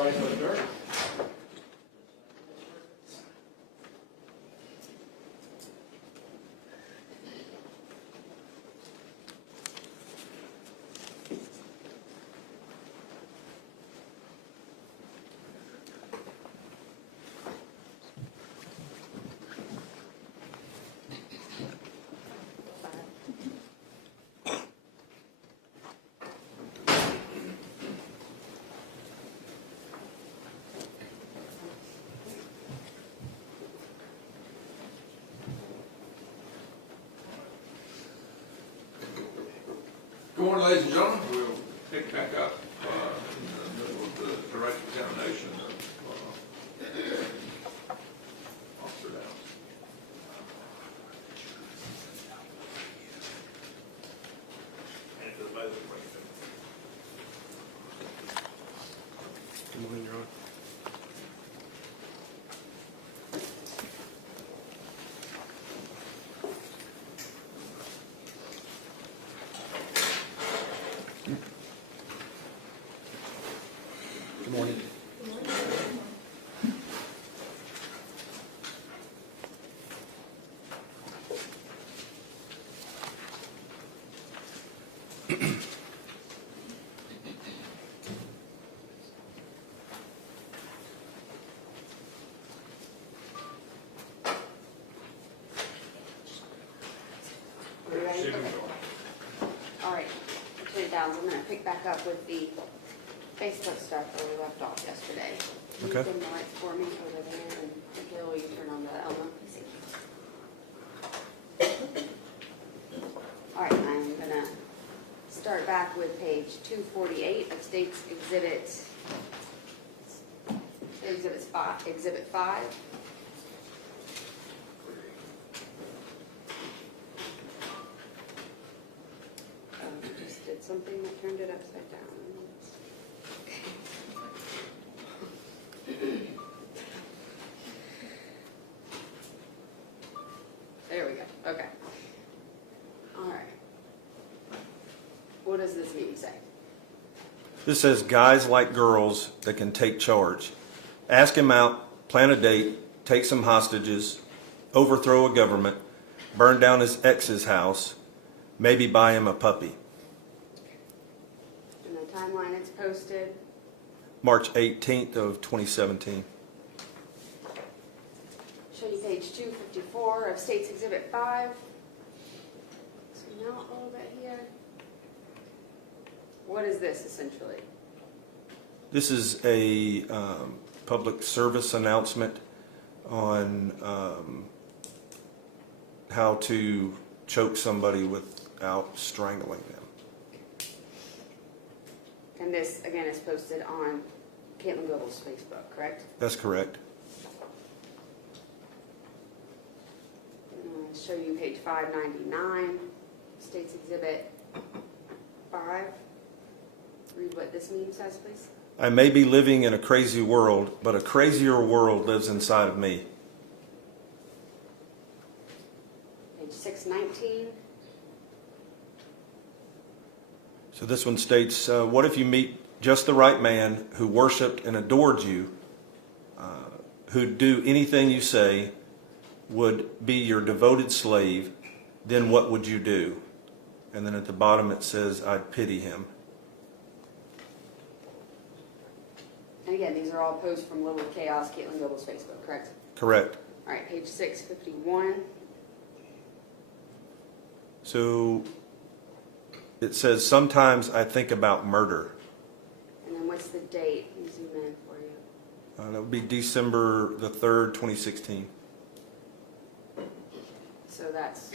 rise to adjourn. Good morning, ladies and gentlemen. We'll pick back up in the middle of the direct examination of Officer Downs. And to the vote, Good morning, Your Honor. Good morning. Are you ready? Okay. All right, turn it down. I'm going to pick back up with the Facebook stuff where we left off yesterday. Can you Okay. dim the lights for me over there, and Gil, you turn on the Elma? All right, I'm going to start back with page 248 of State's Exhibit 5. I just did something that turned it upside down. There we go. Okay. All right. What does this mean say? This says guys like girls that can take charge. Ask him out, plan a date, take some hostages, overthrow a government, burn down his ex's house, maybe buy him a puppy. And the timeline it's posted. March 18th of 2017. Show you page 254 of State's Exhibit 5. Zoom out a little bit here. What is this essentially? This is a public service announcement on how to choke somebody without strangling them. And this, again, is posted on Katelyn Goble's Facebook, correct? That's correct. Show you page 599, State's Exhibit 5. Read what this meme says, please. I may be living in a crazy world, but a crazier world lives inside of me. Page 619. So this one states, what if you meet just the right man who worshiped and adored you, who'd do anything you say, would be your devoted slave, then what would you do? And then at the bottom it says, I'd pity him. And again, these are all posts from Little Chaos, Katelyn Goble's Facebook, correct? Correct. All right, page 651. So it says, sometimes I think about murder. And then what's the date? Let me zoom in for you. That would be December the 3rd, 2016. So that's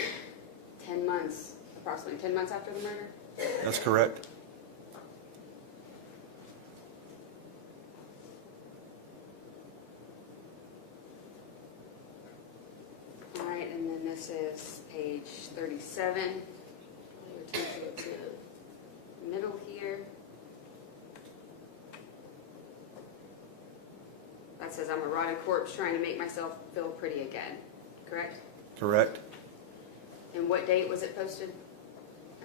10 months, approximately 10 months after the murder? That's correct. All right, and then this is page 37. We'll take it to the middle here. That says, I'm a rotted corpse trying to make myself feel pretty again, correct? Correct. And what date was it posted?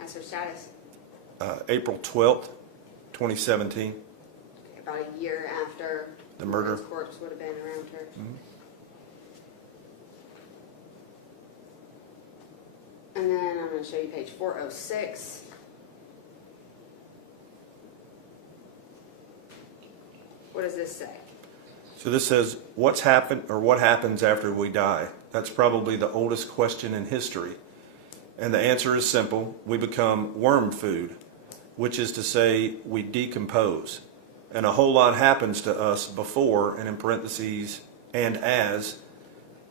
As her status? April 12th, 2017. Okay, about a year after The murder. Morgan's corpse would have been around her. Mhm. And then I'm going to show you page 406. What does this say? So this says, what's happened or what happens after we die? That's probably the oldest question in history. And the answer is simple. We become worm food, which is to say we decompose. And a whole lot happens to us before, and in parentheses, and as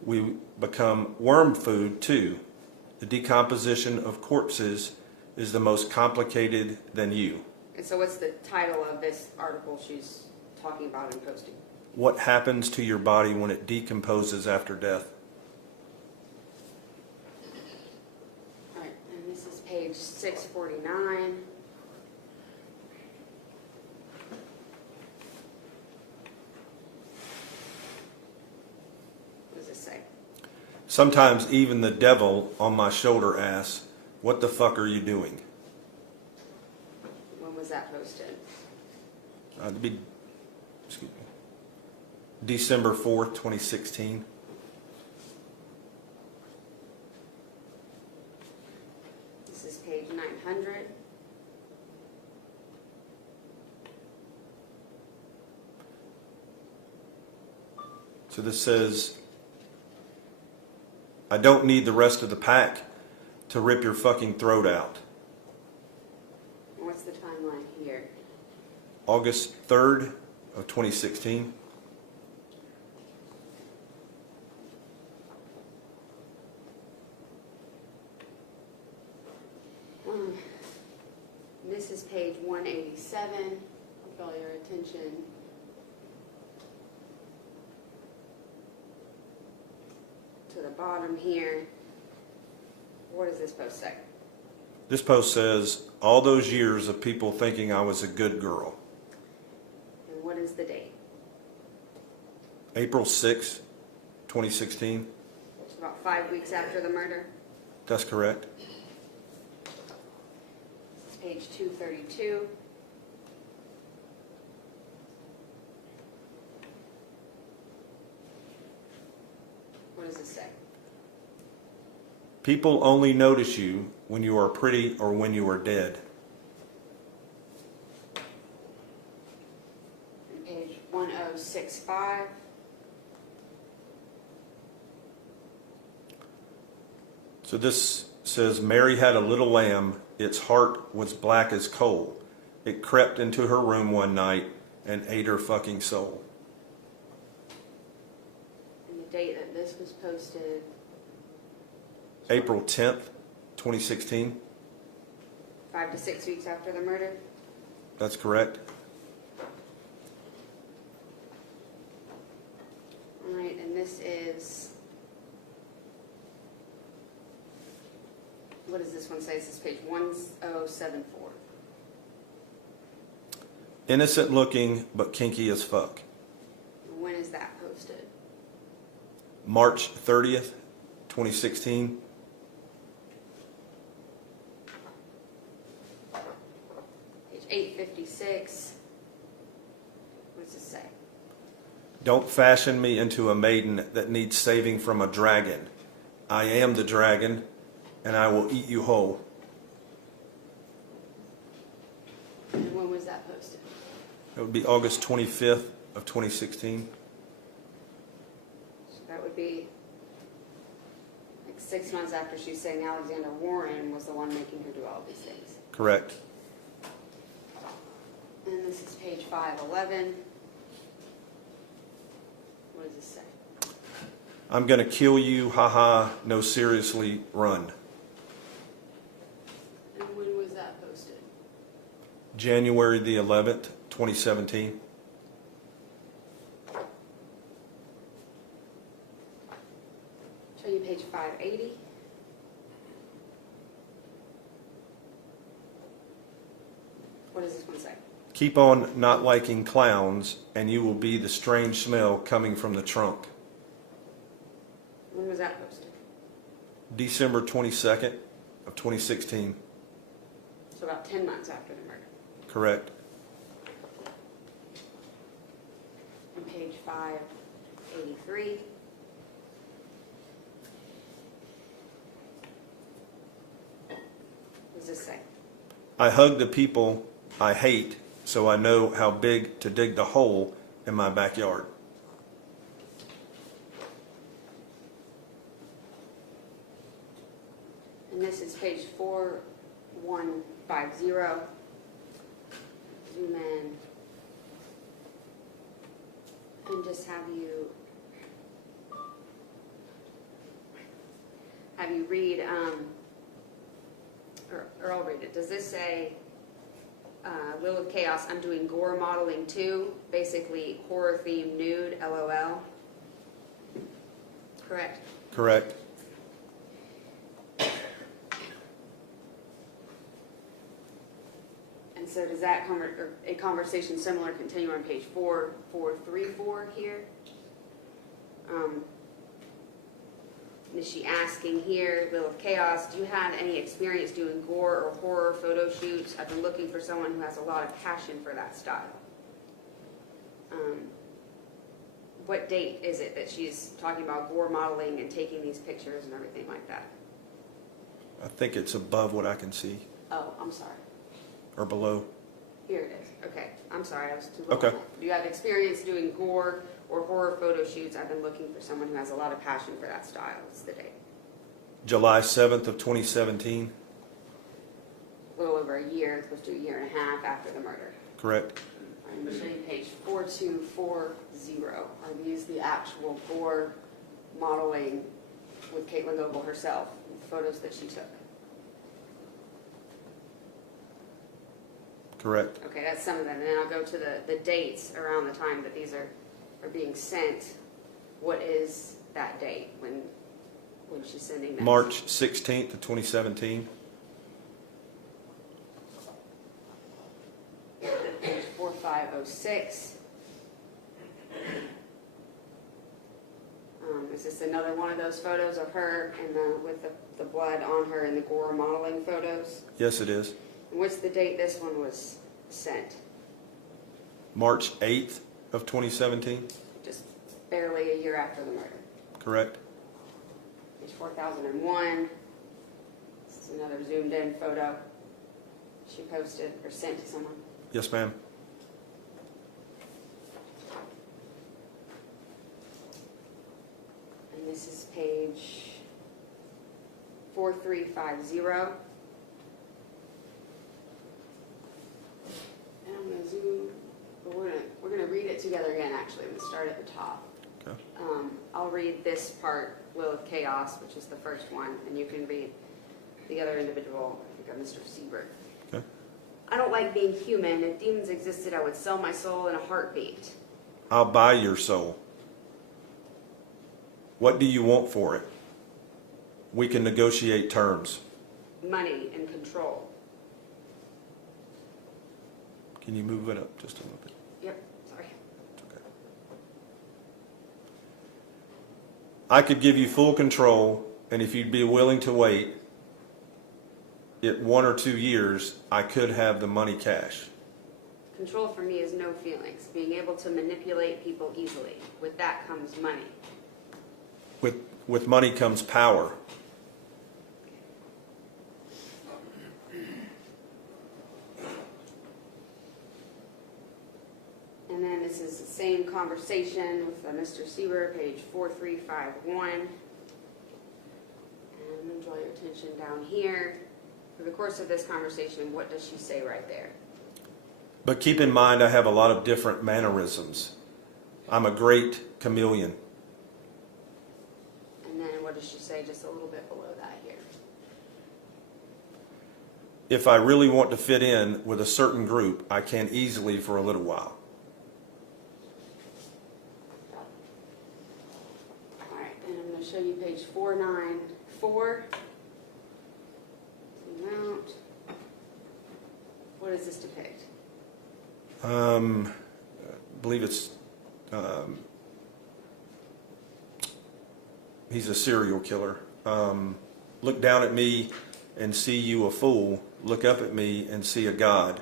we become worm food too. The decomposition of corpses is the most complicated than you. And so what's the title of this article she's talking about and posting? What happens to your body when it decomposes after death? All right, and this is page 649. What does this say? Sometimes even the devil on my shoulder asks, what the fuck are you doing? When was that posted? It'd be, excuse me, December 4th, 2016. This is page 900. So this says, I don't need the rest of the pack to rip your fucking throat out. And what's the timeline here? August 3rd of 2016. This is page 187. I'll call your attention. To the bottom here. What does this post say? This post says, all those years of people thinking I was a good girl. And what is the date? April 6th, 2016. It's about 5 weeks after the murder. That's correct. This is page 232. What does this say? People only notice you when you are pretty or when you are dead. And page 1065. So this says, Mary had a little lamb. Its heart was black as coal. It crept into her room one night and ate her fucking soul. And the date that this was posted. April 10th, 2016. 5 to 6 weeks after the murder. That's correct. All right, and this is, what does this one say? This is page 1074. Innocent looking, but kinky as fuck. When is that posted? March 30th, 2016. Page 856. What does this say? Don't fashion me into a maiden that needs saving from a dragon. I am the dragon, and I will eat you whole. And when was that posted? It would be August 25th of 2016. So that would be like 6 months after she's saying Alexander Warren was the one making her do all these things. Correct. And this is page 511. What does this say? I'm gonna kill you, haha, no seriously, run. And when was that posted? January the 11th, 2017. Show you page 580. What does this one say? Keep on not liking clowns, and you will be the strange smell coming from the trunk. When was that posted? December 22nd of 2016. So about 10 months after the murder. Correct. on page 583. What does this say? I hug the people I hate so I know how big to dig the hole in my backyard. And this is page 4150. Zoom in. And just have you read, or I'll read it. Does this say, Will of Chaos, I'm doing gore modeling too, basically horror themed nude, LOL? Correct? Correct. And so does that a conversation similar continue on page 4434 here? Is she asking here, Will of Chaos, do you have any experience doing gore or horror photo shoots? I've been looking for someone who has a lot of passion for that style. What date is it that she's talking about gore modeling and taking these pictures and everything like that? I think it's above what I can see, Oh, I'm sorry. or below. Here it is. Okay, I'm sorry, I was too low. Okay. Do you have experience doing gore or horror photo shoots? I've been looking for someone who has a lot of passion for that style. What's the date? July 7th of 2017. A little over a year, close to a year and a half after the murder. Correct. I'm going to show you page 4240. Are these the actual gore modeling with Katelyn Goble herself, the photos that she took? Correct. Okay, that's some of them. And then I'll go to the dates around the time that these are being sent. What is that date when she's sending them? March 16th of 2017. Page 4506. Is this another one of those photos of her and with the blood on her in the gore modeling photos? Yes, it is. And what's the date this one was sent? March 8th of 2017. Just barely a year after the murder. Correct. Page 4001. This is another zoomed in photo she posted or sent to someone. Yes, ma'am. And this is page 4350. And I'm going to zoom, but we're going to read it together again, actually. I'm going to start at the top. Okay. I'll read this part, Will of Chaos, which is the first one, and you can read the other individual, I think of Mr. Siebert. Okay. I don't like being human. If demons existed, I would sell my soul in a heartbeat. I'll buy your soul. What do you want for it? We can negotiate terms. Money and control. Can you move it up just a little bit? Yep, sorry. It's okay. I could give you full control, and if you'd be willing to wait it 1 or 2 years, I could have the money cash. Control for me is no feelings. Being able to manipulate people easily. With that comes money. With money comes power. And then this is the same conversation with Mr. Siebert, page 4351. And I'm going to draw your attention down here. For the course of this conversation, what does she say right there? But keep in mind, I have a lot of different mannerisms. I'm a great chameleon. And then what does she say just a little bit below that here? If I really want to fit in with a certain group, I can easily for a little while. All right, and I'm going to show you page 494. Zoom out. What does this depict? I believe it's, he's a serial killer. Look down at me and see you a fool. Look up at me and see a God.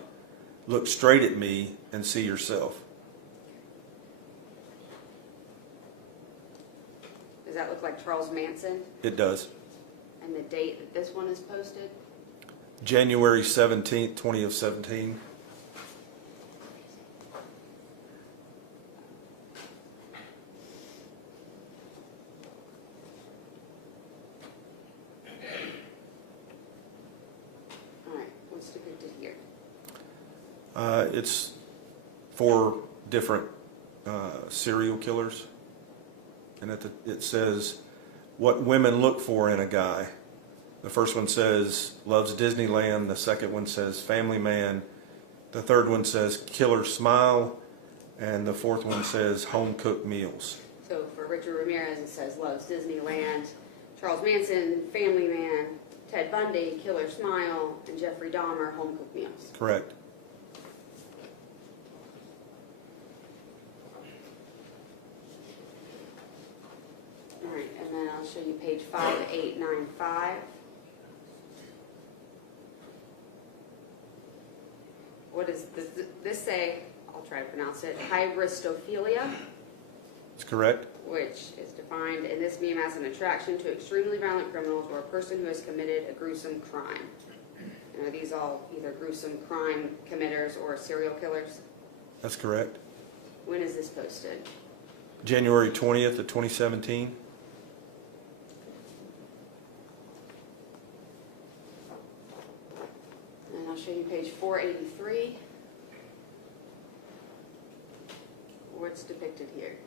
Look straight at me and see yourself. that look like Charles Manson? It does. And the date that this one is posted? January 17th, 2017. All right, what's depicted here? It's 4 different serial killers. And it says, what women look for in a guy. The first one says, loves Disneyland. The second one says, family man. The third one says, killer smile. And the fourth one says, home-cooked meals. So for Richard Ramirez, it says loves Disneyland. Charles Manson, family man. Ted Bundy, killer smile. And Jeffrey Dahmer, home-cooked meals. Correct. All right, and then I'll show you page 5895. What does this say? I'll try to pronounce it. Hybristophilia, That's correct. which is defined in this meme as an attraction to extremely violent criminals or a person who has committed a gruesome crime. And are these all either gruesome crime committers or serial killers? That's correct. When is this posted? January 20th of 2017. And I'll show you page 483. What's depicted here?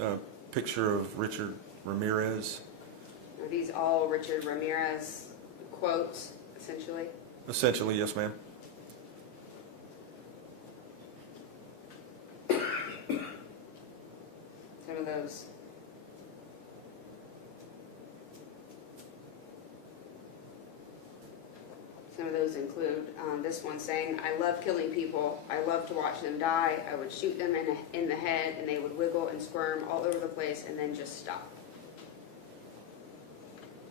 A picture of Richard Ramirez. Are these all Richard Ramirez quotes, essentially? Essentially, yes, ma'am. Some of those. Some of those include this one saying, I love killing people. I love to watch them die. I would shoot them in the head and they would wiggle and squirm all over the place and then just stop.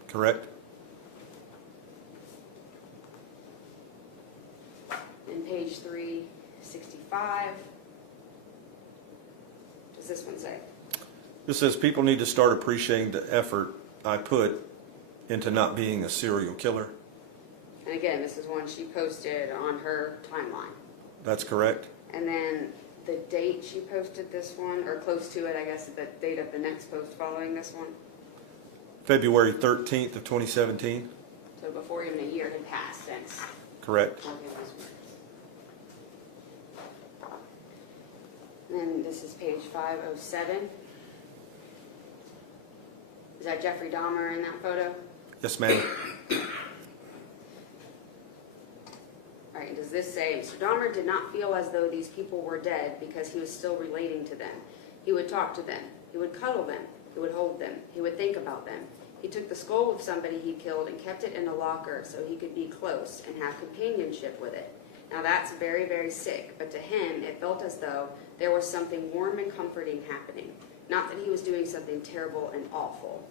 Correct. In page 365, what does this one say? This says people need to start appreciating the effort I put into not being a serial killer. And again, this is one she posted on her timeline. That's correct. And then the date she posted this one, or close to it, I guess, the date of the next post following this one. February 13th of 2017. So before even a year had passed since Correct. Morgan was murdered. And then this is page 507. Is that Jeffrey Dahmer in that photo? Yes, ma'am. All right, does this say, Mr. Dahmer did not feel as though these people were dead because he was still relating to them. He would talk to them. He would cuddle them. He would hold them. He would think about them. He took the skull of somebody he killed and kept it in a locker so he could be close and have companionship with it. Now that's very, very sick, but to him it felt as though there was something warm and comforting happening. Not that he was doing something terrible and awful.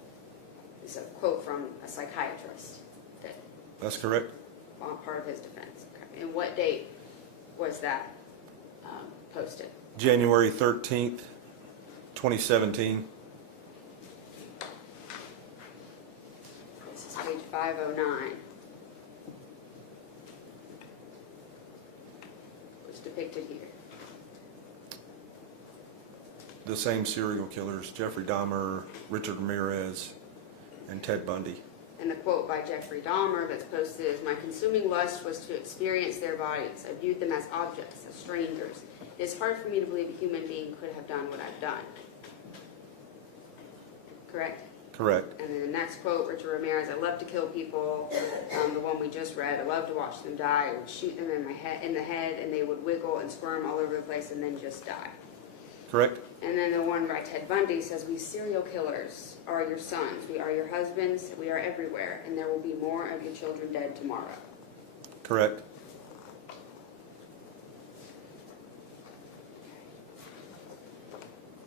It's a quote from a psychiatrist that That's correct. part of his defense. Okay. And what date was that posted? January 13th, 2017. This is page 509. What's depicted here? The same serial killers, Jeffrey Dahmer, Richard Ramirez, and Ted Bundy. And the quote by Jeffrey Dahmer that's posted is, my consuming lust was to experience their bodies. I viewed them as objects, as strangers. It is hard for me to believe a human being could have done what I've done. Correct? Correct. And then the next quote, Richard Ramirez, I love to kill people. The one we just read, I love to watch them die. I would shoot them in the head, and they would wiggle and squirm all over the place and then just die. Correct. And then the one by Ted Bundy says, we serial killers are your sons. We are your husbands. We are everywhere. And there will be more of your children dead tomorrow. Correct.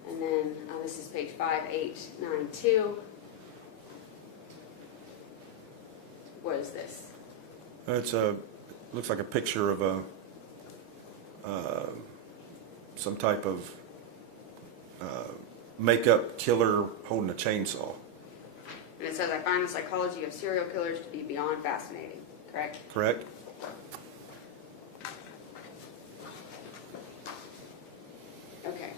And then this is page 5892. What is this? It's looks like a picture of some type of makeup killer holding a chainsaw. And it says, I find the psychology of serial killers to be beyond fascinating, correct? Correct? Okay.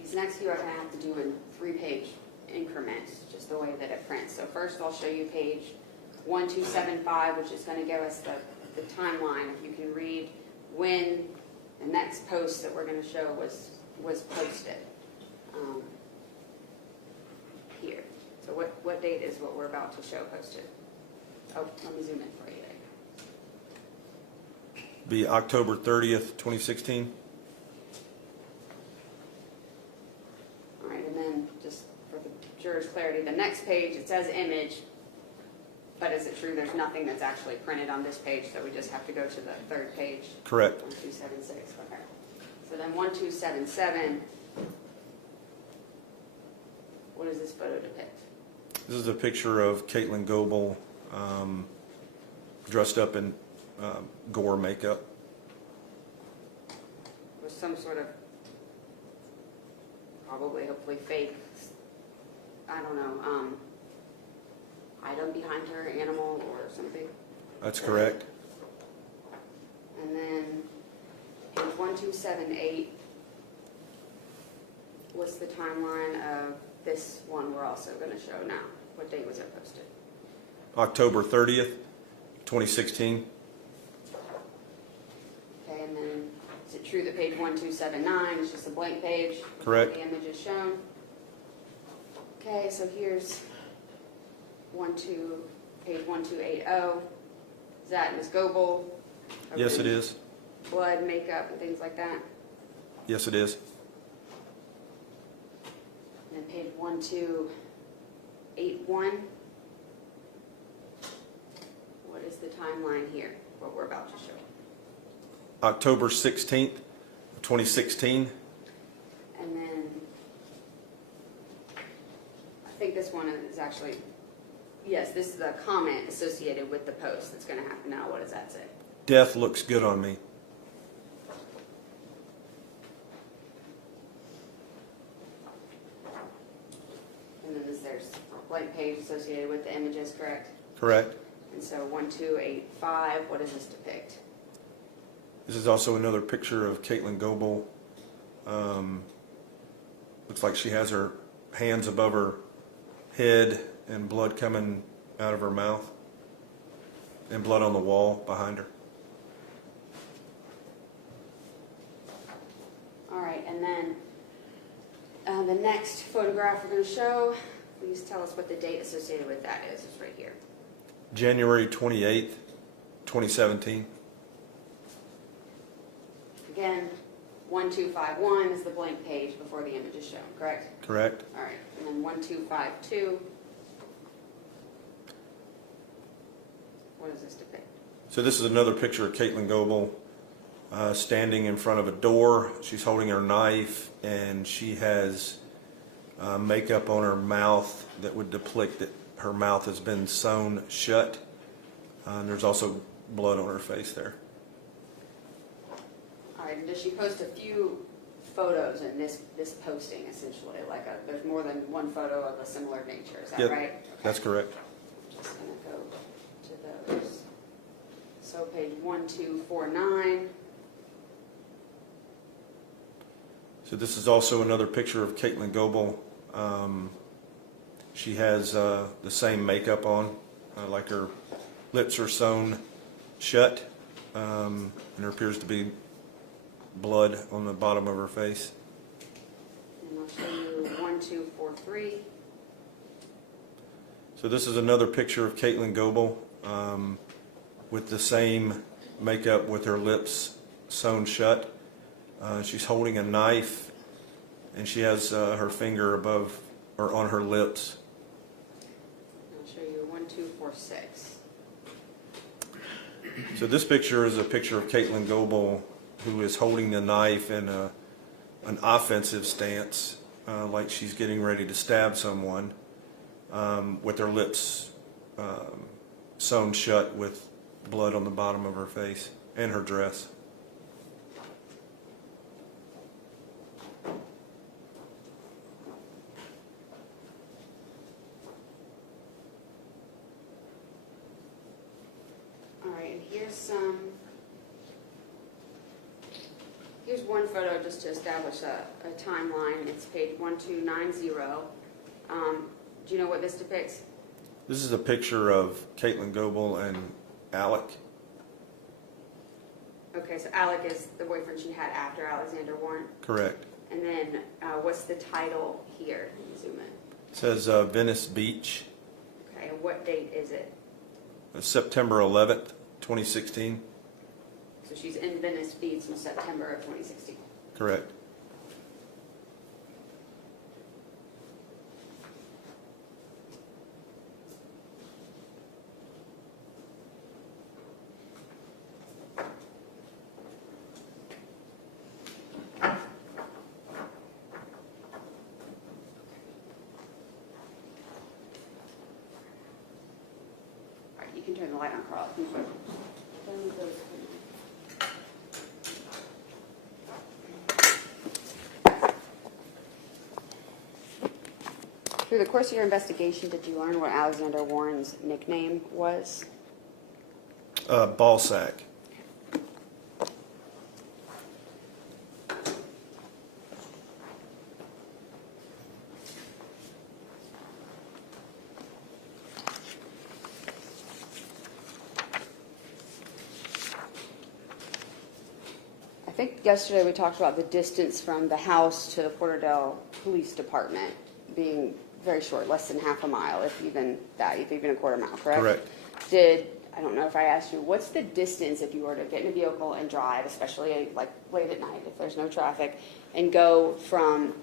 These next few I'm going to have to do in 3-page increments, just the way that it prints. So first I'll show you page 1275, which is going to give us the timeline. If you can read when the next post that we're going to show was posted. Here. So what date is what we're about to show posted? Oh, let me zoom in for you there. Be October 30th, 2016. All right, and then just for the jurors' clarity, the next page, it says image, but is it true there's nothing that's actually printed on this page, so we just have to go to the third page? Correct. 1276, okay. So then 1277, what does this photo depict? This is a picture of Katelyn Goble dressed up in gore makeup. With some sort of, probably, hopefully fake, I don't know, item behind her, animal or something. That's correct. And then page 1278, what's the timeline of this one we're also going to show now? What date was it posted? October 30th, 2016. Okay, and then is it true that page 1279 is just a blank page? Correct. The image is shown. Okay, so here's page 1280. Is that Ms. Goble? Yes, it is. Blood, makeup, and things like that. Yes, it is. And then page 1281. What is the timeline here, what we're about to show? October 16th, 2016. And then, I think this one is actually, yes, this is a comment associated with the post that's going to happen now. What does that say? Death looks good on me. And then there's a blank page associated with the images, correct? Correct. And so 1285, what does this depict? This is also another picture of Katelyn Goble. Looks like she has her hands above her head and blood coming out of her mouth and blood on the wall behind her. All right, and then the next photograph we're going to show, please tell us what the date associated with that is. It's right here. January 28th, 2017. Again, 1251 is the blank page before the image is shown, correct? Correct. All right, and then 1252. What does this depict? So this is another picture of Katelyn Goble standing in front of a door. She's holding her knife, and she has makeup on her mouth that would depict that her mouth has been sewn shut. And there's also blood on her face there. All right, and does she post a few photos in this posting, essentially? Like there's more than one photo of a similar nature, is that Yep, right? Okay. that's correct. I'm just going to go to those. So page 1249. So this is also another picture of Katelyn Goble. She has the same makeup on, like her lips are sewn shut, and there appears to be blood on the bottom of her face. And I'll show you 1243. So this is another picture of Katelyn Goble with the same makeup with her lips sewn shut. She's holding a knife, and she has her finger above or on her lips. I'll show you 1246. So this picture is a picture of Katelyn Goble, who is holding the knife in an offensive stance, like she's getting ready to stab someone, with her lips sewn shut with blood on the bottom of her face and her dress. photo just to establish a timeline. It's page 1290. Do you know what this depicts? This is a picture of Katelyn Goble and Alec. Okay, so Alec is the boyfriend she had after Alexander Warren. Correct. And then what's the title here? Let me zoom in. It says Venice Beach, Okay, and what date is it? September 11th, 2016. So she's in Venice Beach in September of 2016. Correct. All right, you can turn the light on, Carl. Through the course of your investigation, did you learn what Alexander Warren's nickname was? Ball sack. I think yesterday we talked about the distance from the house to the Porterdale Police Department being very short, less than half a mile, if even a quarter mile, correct? Correct. I don't know if I asked you, what's the distance if you were to get in a vehicle and drive, especially like late at night if there's no traffic, and go from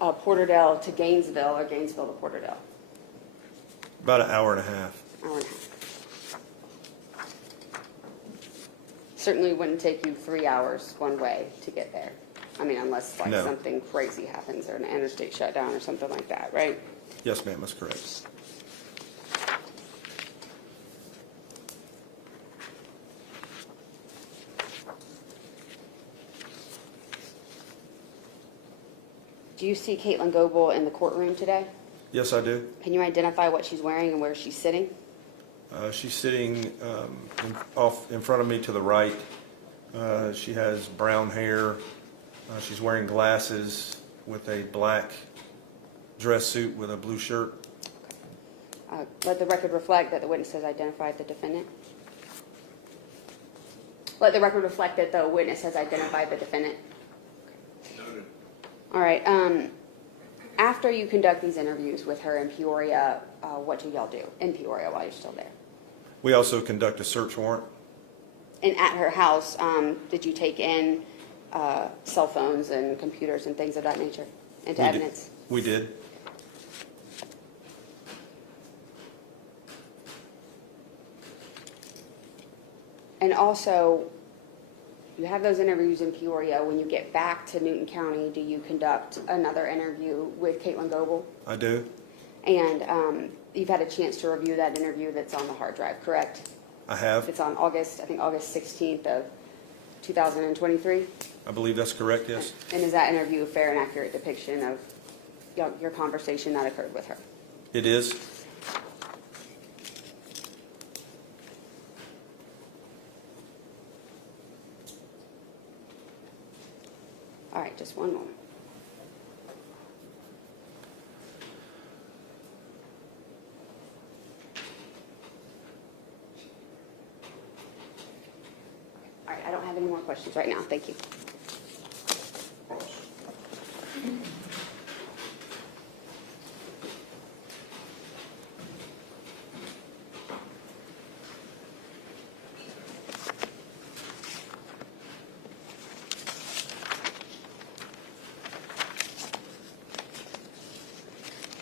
Porterdale to Gainesville or Gainesville to Porterdale? About an hour and a half. Hour and a half. Certainly wouldn't take you 3 hours one way to get there. I mean, unless like No. something crazy happens or an interstate shutdown or something like that, right? Yes, ma'am, that's correct. Do you see Katelyn Goble in the courtroom today? Yes, I do. Can you identify what she's wearing and where she's sitting? She's sitting off in front of me to the right. She has brown hair. She's wearing glasses with a black dress suit with a blue shirt. Let the record reflect that the witness has identified the defendant. Let the record reflect that the witness has identified the defendant. Noted. All right. After you conduct these interviews with her in Peoria, what do y'all do in Peoria while you're still there? We also conduct a search warrant. And at her house, did you take in cell phones and computers and things of that nature into evidence? We did. And also, you have those interviews in Peoria. When you get back to Newton County, do you conduct another interview with Katelyn Goble? I do. And you've had a chance to review that interview that's on the hard drive, correct? I have. It's on August 16th of 2023. I believe that's correct, yes. And is that interview a fair and accurate depiction of your conversation that occurred with her? It is. All right, just one moment. All right, I don't have any more questions right now. Thank you.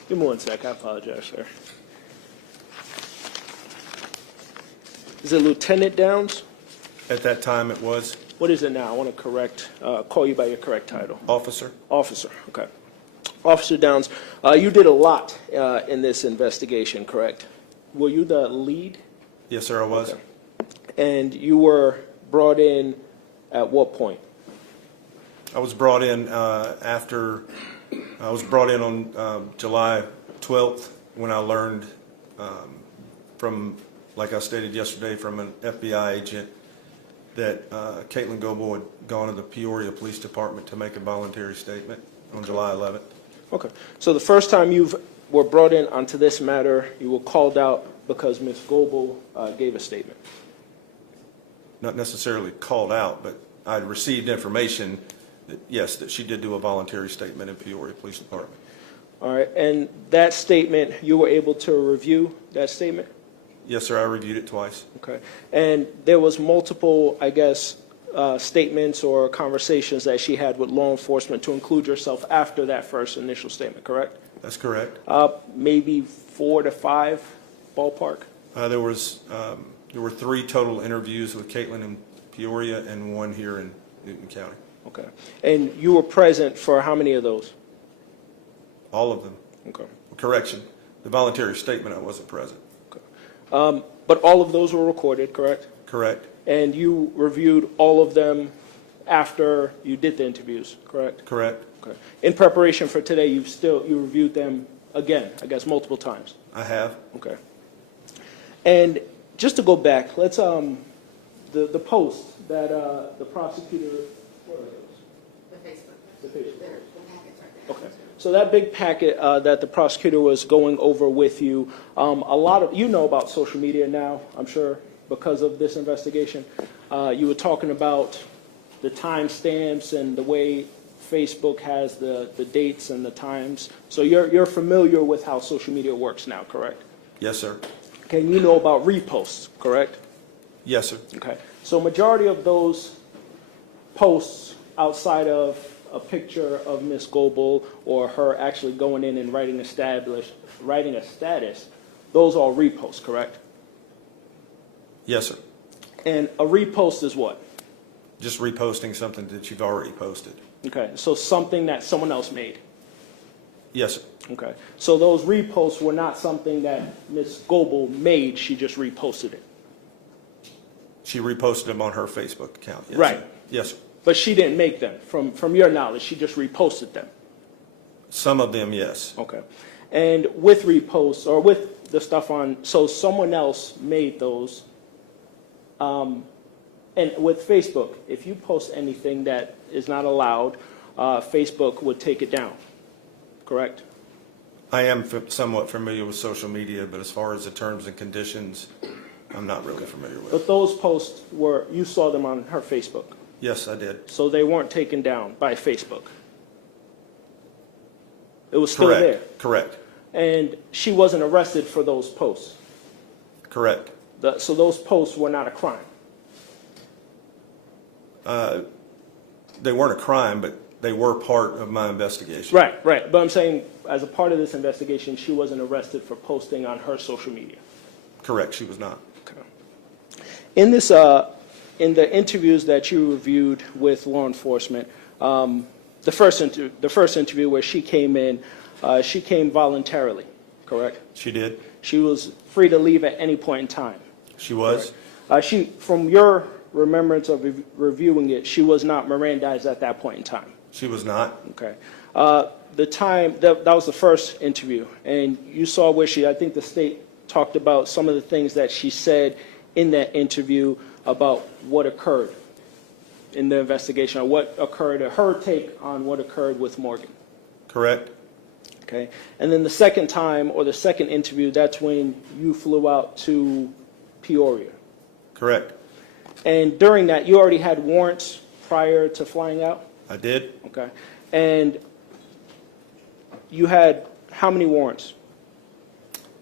Give me 1 sec. I apologize, sir. Is it Lieutenant Downs? At that time, it was What is it now? I want to call you by your correct title. officer. Officer, okay. Officer Downs, you did a lot in this investigation, correct? Were you the lead? Yes, sir, I was. Okay. And you were brought in at what point? I was brought in on July 12th when I learned from, like I stated yesterday, from an FBI agent that Katelyn Goble had gone to the Peoria Police Department to make a voluntary statement on July 11th. Okay. So the first time you were brought in onto this matter, you were called out because Ms. Goble gave a statement. Not necessarily called out, but I had received information that, yes, that she did do a voluntary statement in Peoria Police Department. All right. And that statement, you were able to review that statement? Yes, sir, I reviewed it twice. Okay. And there was multiple, I guess, statements or conversations that she had with law enforcement to include yourself after that first initial statement, correct? That's correct. Maybe 4 to 5 ballpark? There were 3 total interviews with Katelyn in Peoria and 1 here in Newton County. Okay. And you were present for how many of those? All of them. Okay. Correction, the voluntary statement, I wasn't present. But all of those were recorded, correct? Correct. And you reviewed all of them after you did the interviews, correct? Correct. Okay. In preparation for today, you reviewed them again, I guess, multiple times. I have. Okay. And just to go back, let's the post that the prosecutor. Where are those? The Facebook. The Facebook. The packet's right there. Okay. So that big packet that the prosecutor was going over with you, a lot of, you know about social media now, I'm sure, because of this investigation. You were talking about the timestamps and the way Facebook has the dates and the times. So you're familiar with how social media works now, correct? Yes, sir. Okay, and you know about reposts, correct? Yes, sir. Okay. So majority of those posts outside of a picture of Ms. Goble or her actually going in and writing a status, those are reposts, correct? Yes, sir. And a repost is what? Just reposting something that you've already posted. Okay, so something that someone else made. Yes, sir. Okay, so those reposts were not something that Ms. Goble made, she just reposted it. She reposted them on her Facebook account. Yes, Right. sir. Yes, sir. But she didn't make them, from your knowledge, she just reposted them. Some of them, yes. Okay. And with reposts, or with the stuff on, so someone else made those. And with Facebook, if you post anything that is not allowed, Facebook would take it down, correct? I am somewhat familiar with social media, but as far as the terms and conditions, I'm not really familiar with. But those posts were, you saw them on her Facebook, Yes, I did. so they weren't taken down by Facebook. It was still there. Correct. And she wasn't arrested for those posts. Correct. So those posts were not a crime. They weren't a crime, but they were part of my investigation. Right, right. But I'm saying, as a part of this investigation, she wasn't arrested for posting on her social media. Correct, she was not. Okay. In this, in the interviews that you reviewed with law enforcement, the first interview where she came in, she came voluntarily, correct? She did. She was free to leave at any point in time. She was. She, from your remembrance of reviewing it, she was not Mirandized at that point in time. She was not. Okay. The time, that was the first interview, and you saw where she, I think the state talked about some of the things that she said in that interview about what occurred in the investigation, or what occurred, or her take on what occurred with Morgan. Correct. Okay. And then the second time, or the second interview, that's when you flew out to Peoria. Correct. And during that, you already had warrants prior to flying out? I did. Okay. And you had how many warrants?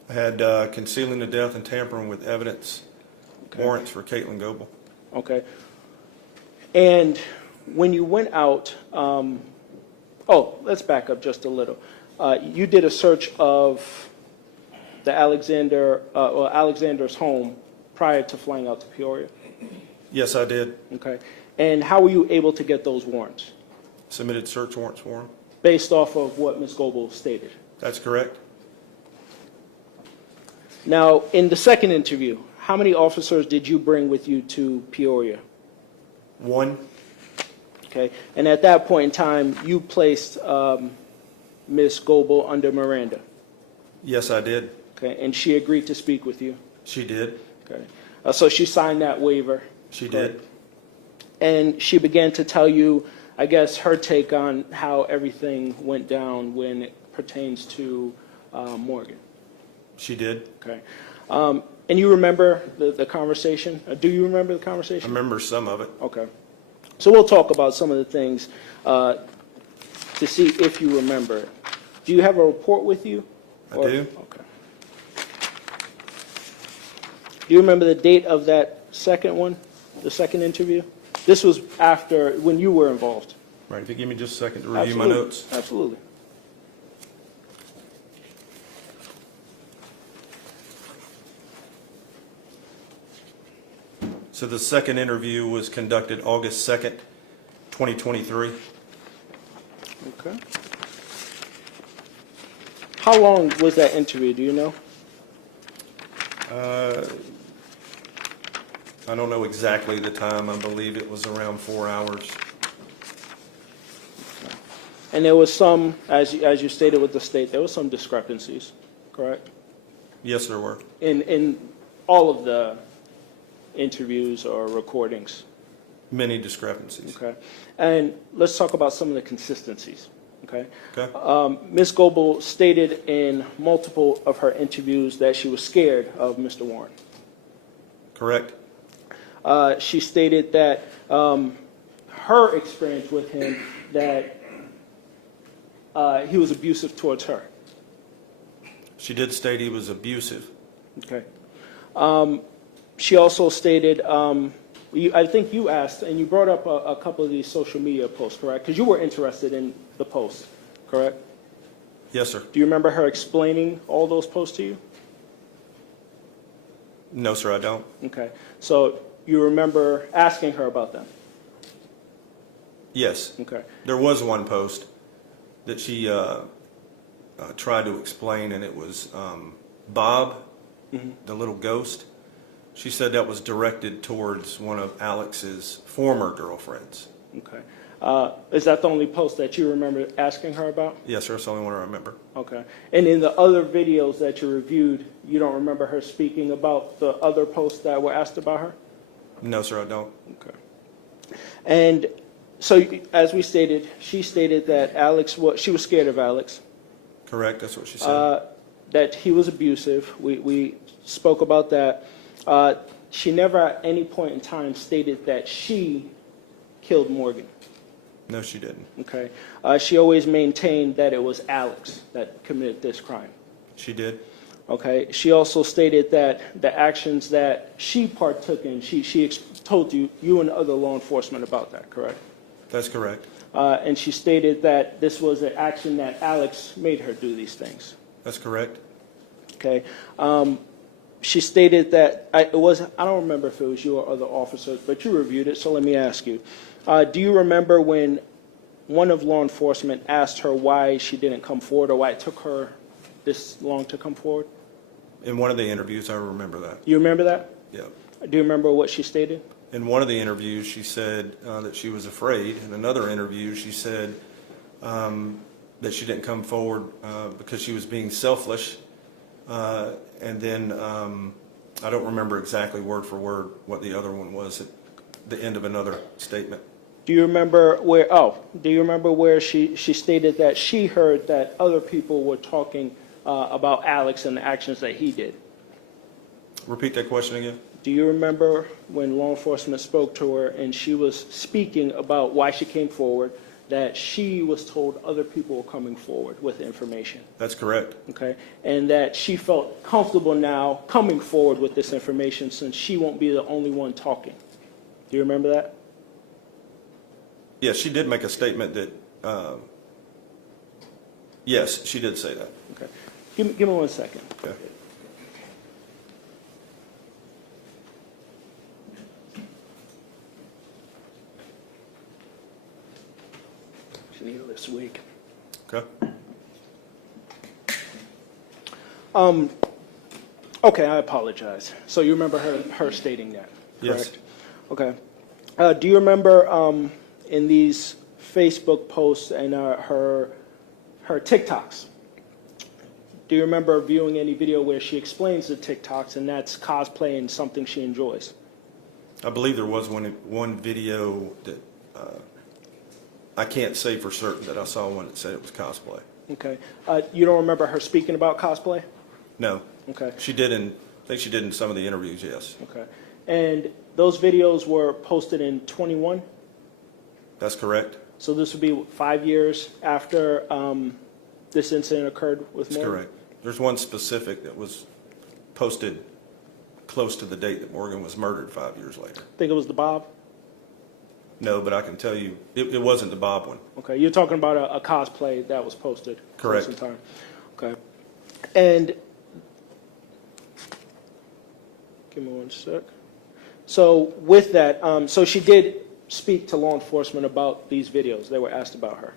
I had concealing the death and tampering with evidence warrants for Katelyn Goble. Okay. And when you went out, let's back up just a little. You did a search of the Alexander's home prior to flying out to Peoria? Yes, I did. Okay. And how were you able to get those warrants? Submitted search warrants for him. Based off of what Ms. Goble stated? That's correct. Now, in the second interview, how many officers did you bring with you to Peoria? 1. Okay. And at that point in time, you placed Ms. Goble under Miranda? Yes, I did. Okay. And she agreed to speak with you? She did. Okay. So she signed that waiver? She did. And she began to tell you, I guess, her take on how everything went down when it pertains to Morgan. She did. Okay. And you remember the conversation? Do you remember the conversation? I remember some of it. Okay. So we'll talk about some of the things to see if you remember it. Do you have a report with you? I do. Okay. Do you remember the date of that second one, the second interview? This was after, when you were involved. Right, if you give me just a second to review my Absolutely. notes. Absolutely. So the second interview was conducted August 2nd, 2023. Okay. How long was that interview, do you know? I don't know exactly the time. I believe it was around 4 hours. And there was some, as you stated with the state, there was some discrepancies, correct? Yes, there were. In all of the interviews or recordings, Many discrepancies. okay? And let's talk about some of the consistencies, okay? Okay? Ms. Goble stated in multiple of her interviews that she was scared of Mr. Warren. Correct? She stated that her experience with him, that he was abusive towards her. She did state he was abusive. Okay. She also stated, I think you asked, and you brought up a couple of these social media posts, correct? Because you were interested in the posts, correct? Yes, sir. Do you remember her explaining all those posts to you? No, sir, I don't. Okay. So you remember asking her about them? Yes. Okay. There was one post that she tried to explain, and it was Bob, the little ghost. She said that was directed towards one of Alex's former girlfriends. Okay. Is that the only post that you remember asking her about? Yes, sir, that's the only one I remember. Okay. And in the other videos that you reviewed, you don't remember her speaking about the other posts that were asked about her? No, sir, I don't. Okay. And so, as we stated, she stated that she was scared of Alex, Correct, that's what she said. that he was abusive. We spoke about that. She never at any point in time stated that she killed Morgan. No, she didn't. Okay. She always maintained that it was Alex that committed this crime. She did. Okay. She also stated that the actions that she partook in, she told you and other law enforcement about that, correct? That's correct. And she stated that this was an action that Alex made her do these things. That's correct. Okay. She stated that I don't remember if it was you or other officers, but you reviewed it, so let me ask you. Do you remember when one of law enforcement asked her why she didn't come forward or why it took her this long to come forward? In one of the interviews, I remember that. You remember that? Yeah. Do you remember what she stated? In one of the interviews, she said that she was afraid. In another interview, she said that she didn't come forward because she was being selfish. And then I don't remember exactly word for word what the other one was at the end of another statement. Do you remember where she stated that she heard that other people were talking about Alex and the actions that he did? Repeat that question again. Do you remember when law enforcement spoke to her and she was speaking about why she came forward, that she was told other people were coming forward with information? That's correct. Okay. And that she felt comfortable now coming forward with this information since she won't be the only one talking. Do you remember that? Yes, she did make a statement that, yes, she did say that. Okay. Give me 1 second. Okay. This week. Okay. Okay, I apologize. So you remember her stating that, Yes. correct? Okay. Do you remember in these Facebook posts and her TikToks, do you remember viewing any video where she explains the TikToks and that's cosplaying something she enjoys? I believe there was one video that I can't say for certain that I saw one that said it was cosplay. Okay. You don't remember her speaking about cosplay? No. Okay. She did I think she did in some of the interviews, yes. Okay. And those videos were posted in 21? That's correct. So this would be 5 years after this incident occurred with That's Morgan? correct. There's one specific that was posted close to the date that Morgan was murdered 5 years later. I think it was the Bob? No, but I can tell you, it wasn't the Bob one. Okay, you're talking about a cosplay that was posted. Correct. Close in time. Okay. And, give me one sec. So with that, so she did speak to law enforcement about these videos. They were asked about her.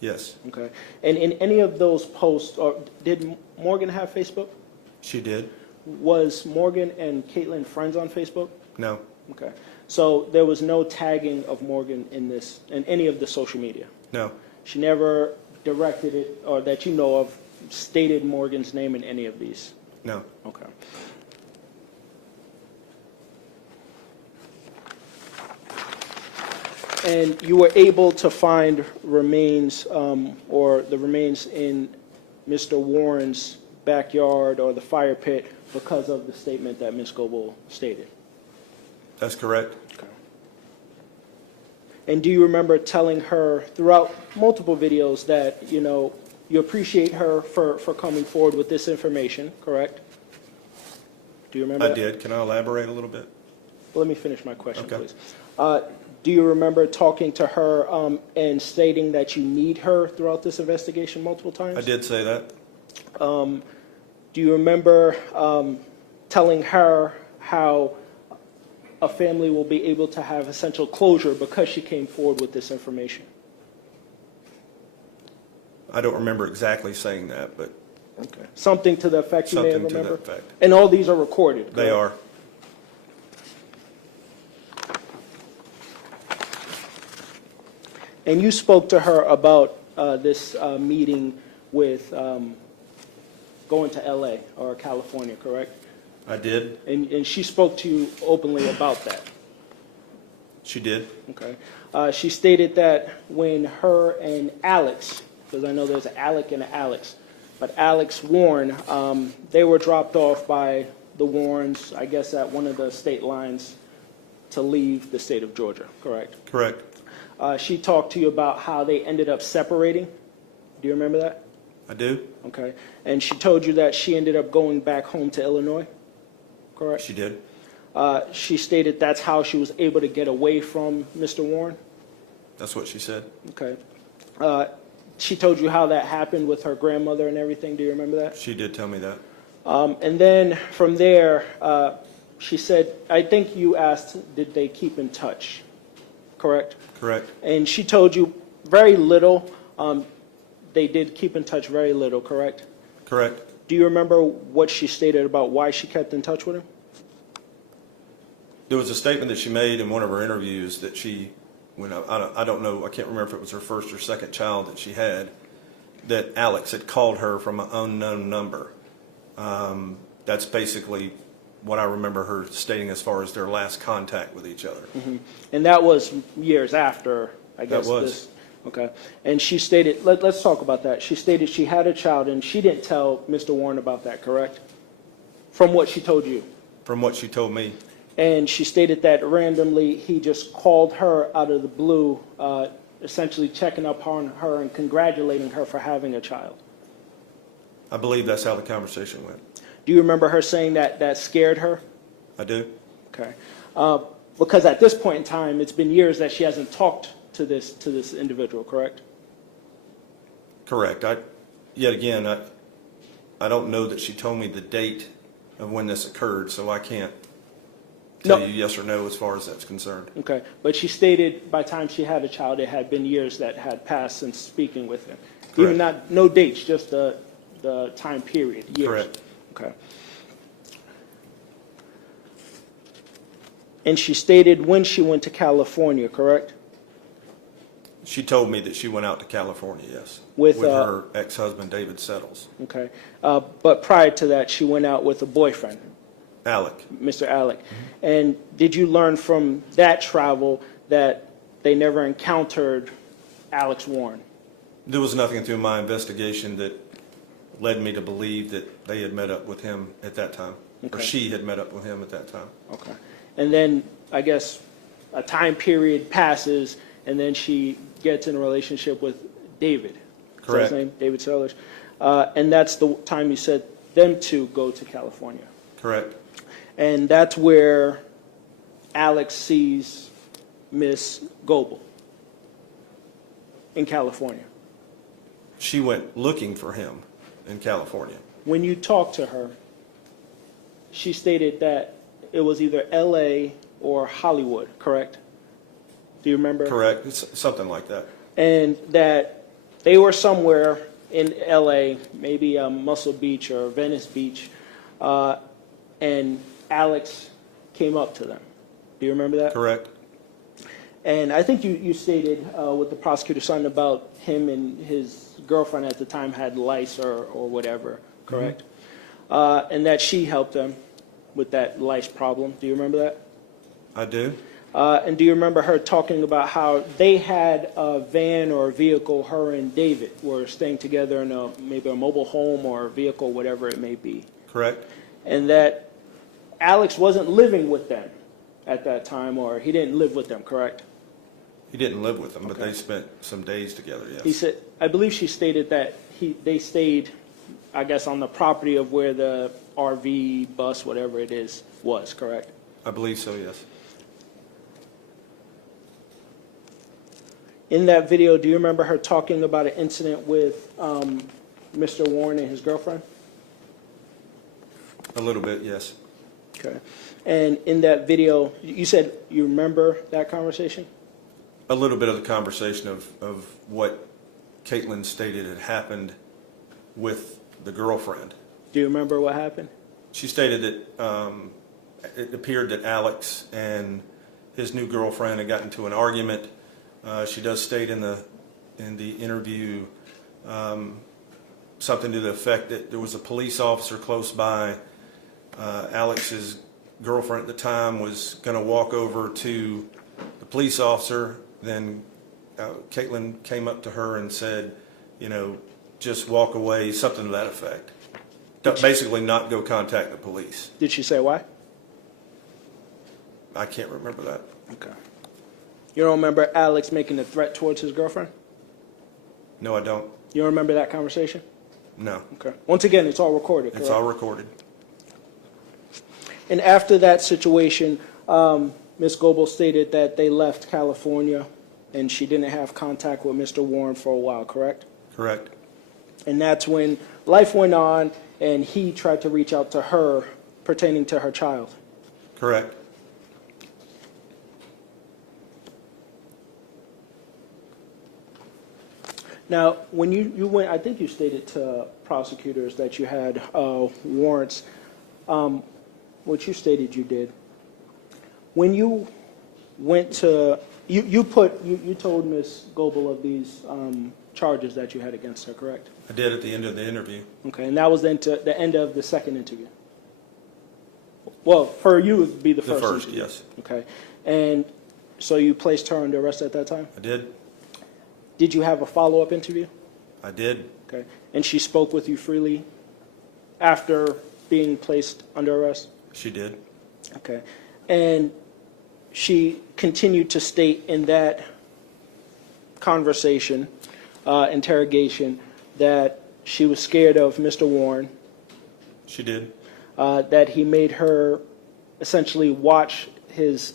Yes, Okay. And in any of those posts, or did Morgan have Facebook? she did. Was Morgan and Katelyn friends on Facebook? No, Okay. So there was no tagging of Morgan in any of the social media? no, She never directed it, or that you know of, stated Morgan's name in any of these? no. Okay. And you were able to find remains, or the remains in Mr. Warren's backyard or the fire pit because of the statement that Ms. Goble stated? That's correct. Okay. And do you remember telling her throughout multiple videos that, you know, you appreciate her for coming forward with this information, correct? Do you remember I that? did. Can I elaborate a little bit? Well, let me finish my question, Okay. please. Do you remember talking to her and stating that you need her throughout this investigation multiple times? I did say that. Do you remember telling her how a family will be able to have essential closure because she came forward with this information? I don't remember exactly saying that, but Okay. Something to the effect you may have something to that remembered? effect. And all these are recorded? They correct? are. And you spoke to her about this meeting with going to LA or California, correct? I did. And she spoke to you openly about that, She did. okay? She stated that when her and Alex, because I know there's an Alec and an Alex, but Alex Warren, they were dropped off by the Warrens, I guess at one of the state lines to leave the state of Georgia, correct? Correct. She talked to you about how they ended up separating. Do you remember that? I do. Okay. And she told you that she ended up going back home to Illinois, correct? She did. She stated that's how she was able to get away from Mr. Warren. That's what she said. Okay. She told you how that happened with her grandmother and everything. Do you remember that? She did tell me that. And then from there, she said, I think you asked, did they keep in touch, correct? Correct. And she told you very little. They did keep in touch very little, correct? Correct. Do you remember what she stated about why she kept in touch with him? There was a statement that she made in one of her interviews that she, when I don't know, I can't remember if it was her first or second child that she had, that Alex had called her from an unknown number. That's basically what I remember her stating as far as their last contact with each other. Mm-hmm. And that was years after, I guess. That was. This. Okay. And she stated, let's talk about that. She stated she had a child and she didn't tell Mr. Warren about that, correct? From what she told you. From what she told me. And she stated that randomly he just called her out of the blue, essentially checking up on her and congratulating her for having a child. I believe that's how the conversation went. Do you remember her saying that that scared her? I do. Okay. Because at this point in time, it's been years that she hasn't talked to this individual, correct? Correct. Yet again, I don't know that she told me the date of when this occurred, so I can't tell you yes or no as far as that's concerned. Okay. But she stated by the time she had a child, it had been years that had passed since speaking with him. Correct. Even no dates, just the time period, years. Correct. Okay. And she stated when she went to California, correct? She told me that she went out to California, yes. With, her ex-husband, David Settles. Okay. But prior to that, she went out with a boyfriend. Alec. Mr. Alec. And did you learn from that travel that they never encountered Alex Warren? There was nothing through my investigation that led me to believe that they had met up with him at that time, or Okay. she had met up with him at that time. Okay. And then, I guess, a time period passes, and then she gets in a relationship with David. Is that Correct. his name? David Sellers. And that's the time you said them two go to California. Correct. And that's where Alex sees Miss Goble in California. She went looking for him in California. When you talked to her, she stated that it was either L.A. or Hollywood, correct? Do you remember? Correct. It's something like that. And that they were somewhere in L.A., maybe Muscle Beach or Venice Beach, and Alex came up to them. Do you remember that? Correct. And I think you stated with the prosecutor something about him and his girlfriend at the time had lice or whatever, correct? And that she helped them with that lice problem. Do you remember that? I do. And do you remember her talking about how they had a van or a vehicle, her and David were staying together in maybe a mobile home or a vehicle, whatever it may be, Correct. and that Alex wasn't living with them at that time, or he didn't live with them, correct? He didn't live with them, but Okay. they spent some days together, yes. He said, I believe she stated that they stayed, I guess, on the property of where the RV, bus, whatever it is, was, correct? I believe so, yes. In that video, do you remember her talking about an incident with Mr. Warren and his girlfriend? A little bit, yes. Okay. And in that video, you said you remember that conversation? A little bit of the conversation of what Katelyn stated had happened with the girlfriend. Do you remember what happened? She stated that it appeared that Alex and his new girlfriend had gotten into an argument. She does state in the interview something to the effect that there was a police officer close by. Alex's girlfriend at the time was going to walk over to the police officer. Then Katelyn came up to her and said, you know, just walk away, something to that effect. Basically not go contact the police. Did she say why? I can't remember that. Okay. You don't remember Alex making a threat towards his girlfriend? No, I don't. You don't remember that conversation? No. Okay. Once again, it's all recorded, correct? It's all recorded. And after that situation, Ms. Goble stated that they left California and she didn't have contact with Mr. Warren for a while, correct? Correct. And that's when life went on and he tried to reach out to her pertaining to her child. Correct. Now, when you went, I think you stated to prosecutors that you had warrants, which you stated you did. When you went to, you told Ms. Goble of these charges that you had against her, correct? I did at the end of the interview. Okay, and that was then to the end of the second interview. Well, for you, it would be the first. The first, interview. yes. Okay, and so you placed her under arrest at that time? I did. Did you have a follow-up interview? I did. Okay, and she spoke with you freely after being placed under arrest? She did. Okay, and she continued to state in that conversation, interrogation, that she was scared of Mr. Warren, She did. that he made her essentially watch his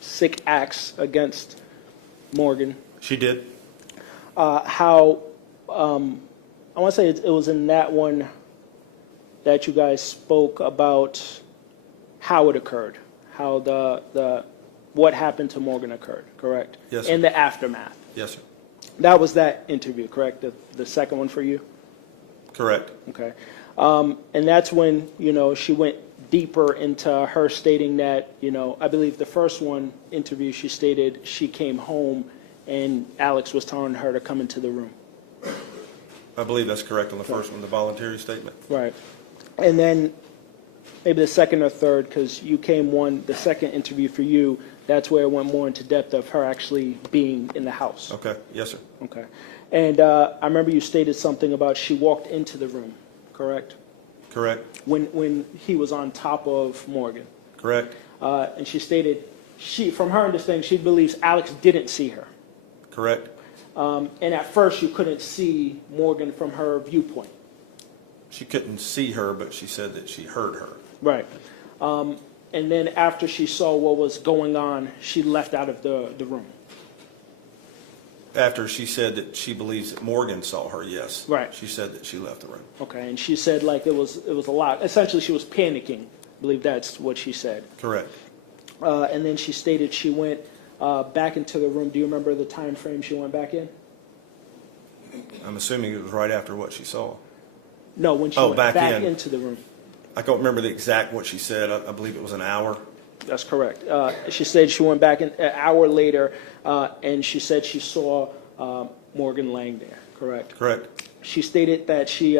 sick acts against Morgan. She did. How, I want to say it was in that one that you guys spoke about how it occurred, how what happened to Morgan occurred, correct? Yes, sir. In the aftermath. Yes, sir. That was that interview, correct? The second one for you? Correct. Okay. And that's when, she went deeper into her stating that, I believe the first one interview, she stated she came home and Alex was telling her to come into the room. I believe that's correct on the first one, the voluntary statement. Right. And then maybe the second or third, because you came the second interview for you, that's where it went more into depth of her actually being in the house. Okay, yes, sir. Okay. And I remember you stated something about she walked into the room, correct? Correct, When he was on top of Morgan. correct, And she stated, from her understanding, she believes Alex didn't see her. correct. And at first, you couldn't see Morgan from her viewpoint. She couldn't see her, but she said that she heard her. Right. And then after she saw what was going on, she left out of the room. After she said that she believes that Morgan saw her, yes. Right. She said that she left the room. Okay. And she said like it was a lot. Essentially, she was panicking. I believe that's what she said. Correct. And then she stated she went back into the room. Do you remember the time frame she went back in? I'm assuming it was right after what she saw. No, when she Oh, went back back in. into the room. I don't remember the exact what she said. I believe it was an hour. That's correct. She said she went back an hour later, and she said she saw Morgan laying there, correct? Correct. She stated that she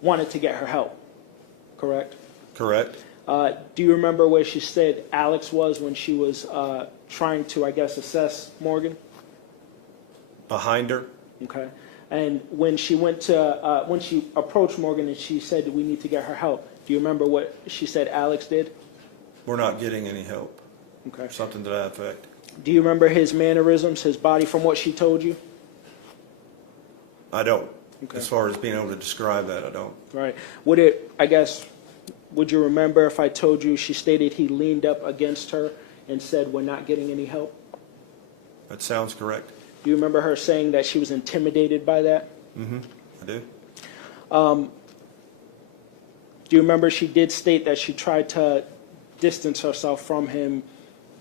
wanted to get her help, correct? Correct. Do you remember where she said Alex was when she was trying to, I guess, assess Morgan? Behind her. Okay. And when she when she approached Morgan and she said we need to get her help, do you remember what she said Alex did? We're not getting any help. Okay. Something to that effect. Do you remember his mannerisms, his body from what she told you? I don't. Okay. As far as being able to describe that, I don't. Right. Would you remember if I told you she stated he leaned up against her and said we're not getting any help? That sounds correct. Do you remember her saying that she was intimidated by that? Mm-hmm. I do. Do you remember she did state that she tried to distance herself from him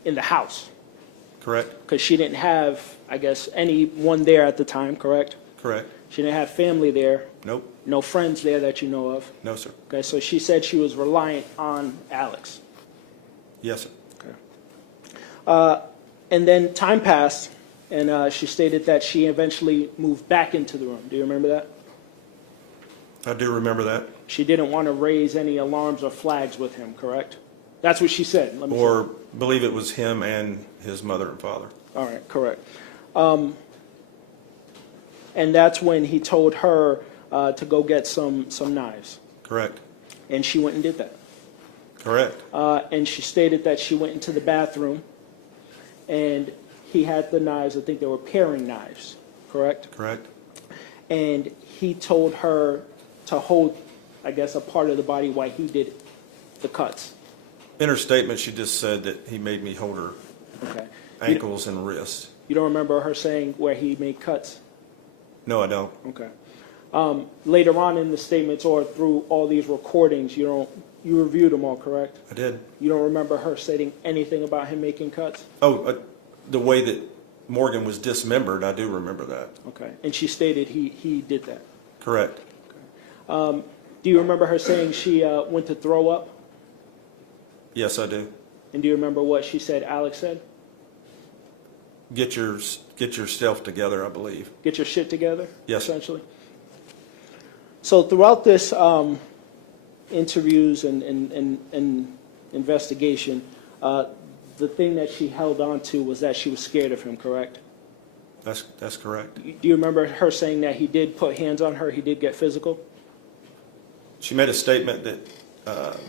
in the house? Correct. Because she didn't have, I guess, anyone there at the time, correct? Correct. She didn't have family there, Nope. no friends there that you know of. No, sir. Okay, so she said she was reliant on Alex. Yes, sir. Okay. And then time passed, and she stated that she eventually moved back into the room. Do you remember that? I do remember that. She didn't want to raise any alarms or flags with him, correct? That's what she said. Let me Or believe it was him and his mother and father. All right, correct. And that's when he told her to go get some knives, Correct. and she went and did that. Correct. And she stated that she went into the bathroom, and he had the knives. I think they were paring knives, correct? Correct. And he told her to hold, I guess, a part of the body while he did the cuts. In her statement, she just said that he made me hold her Okay. ankles and wrists. You don't remember her saying where he made cuts? No, I don't. Okay. Later on in the statements or through all these recordings, you reviewed them all, correct? I did. You don't remember her stating anything about him making cuts? Oh, the way that Morgan was dismembered, I do remember that. Okay. And she stated he did that. Correct. Do you remember her saying she went to throw up? Yes, I do. And do you remember what she said Alex said? Get yourself together, I believe. Get your shit together? Yes. Essentially. So throughout this interviews and investigation, the thing that she held on to was that she was scared of him, correct? That's correct. Do you remember her saying that he did put hands on her, he did get physical? She made a statement that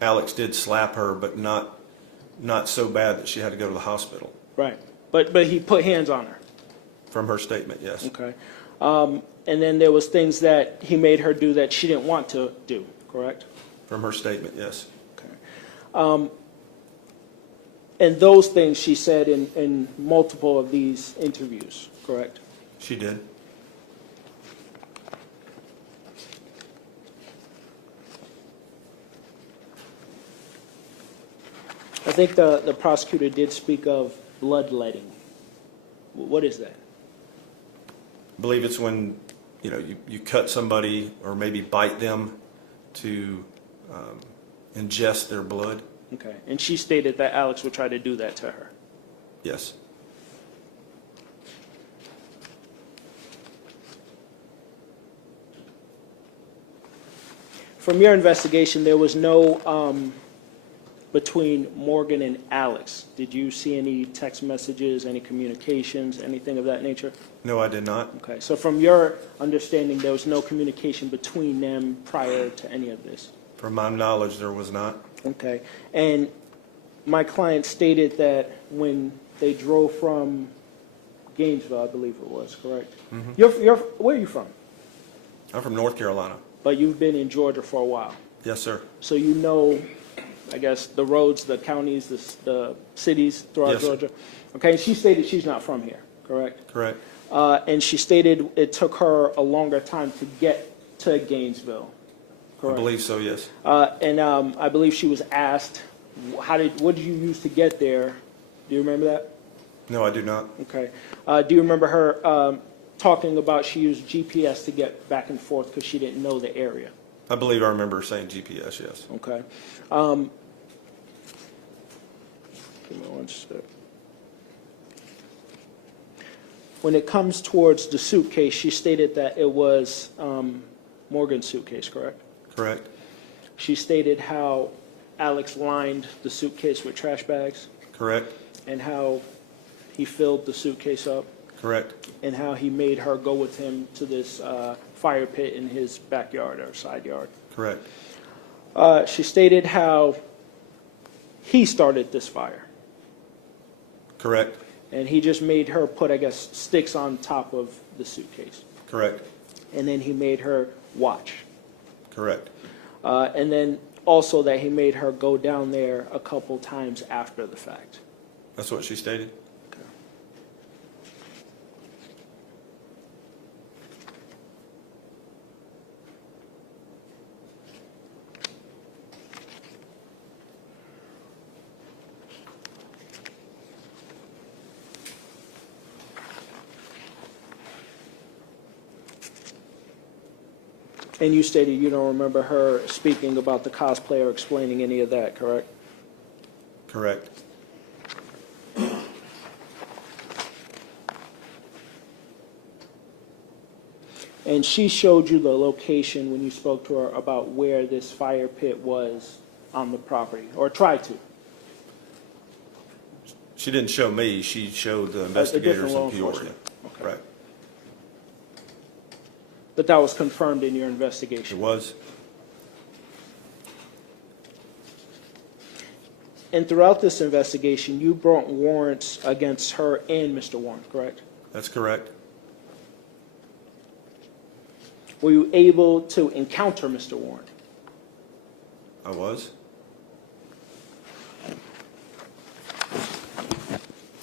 Alex did slap her, but not so bad that she had to go to the hospital. Right. But he put hands on her. From her statement, yes. Okay. And then there was things that he made her do that she didn't want to do, correct? From her statement, yes. Okay. And those things she said in multiple of these interviews, correct? She did. I think the prosecutor did speak of bloodletting. What is that? I believe it's when you cut somebody or maybe bite them to ingest their blood. Okay. And she stated that Alex would try to do that to her. Yes. From your investigation, there was no between Morgan and Alex. Did you see any text messages, any communications, anything of that nature? No, I did not. Okay, so from your understanding, there was no communication between them prior to any of this? From my knowledge, there was not. Okay, and my client stated that when they drove from Gainesville, I believe it was, correct? Where are you from? I'm from North Carolina. But you've been in Georgia for a while. Yes, sir. So you know, I guess, the roads, the counties, the cities throughout Yes, sir. Georgia? Okay, and she stated she's not from here, correct? Correct. And she stated it took her a longer time to get to Gainesville, I correct? believe so, yes. And I believe she was asked, what did you use to get there? Do you remember that? No, I do not. Okay. Do you remember her talking about she used GPS to get back and forth because she didn't know the area? I believe I remember saying GPS, yes. Okay. Give me one sec. When it comes towards the suitcase, she stated that it was Morgan's suitcase, correct? Correct. She stated how Alex lined the suitcase with trash bags Correct. and how he filled the suitcase up Correct. and how he made her go with him to this fire pit in his backyard or side yard. Correct. She stated how he started this fire. Correct. And he just made her put, I guess, sticks on top of the suitcase. Correct. And then he made her watch. Correct. And then also that he made her go down there a couple times after the fact. That's what she stated? And you stated you don't remember her speaking about the cosplay or explaining any of that, correct? Correct. And she showed you the location when you spoke to her about where this fire pit was on the property, or tried to? She didn't show me, she showed the investigators law in Peoria. enforcement. Okay. Right. But that was confirmed in your It investigation. was? And throughout this investigation, you brought warrants against her and Mr. Warren, correct? That's correct. Were you able to encounter Mr. Warren? I was?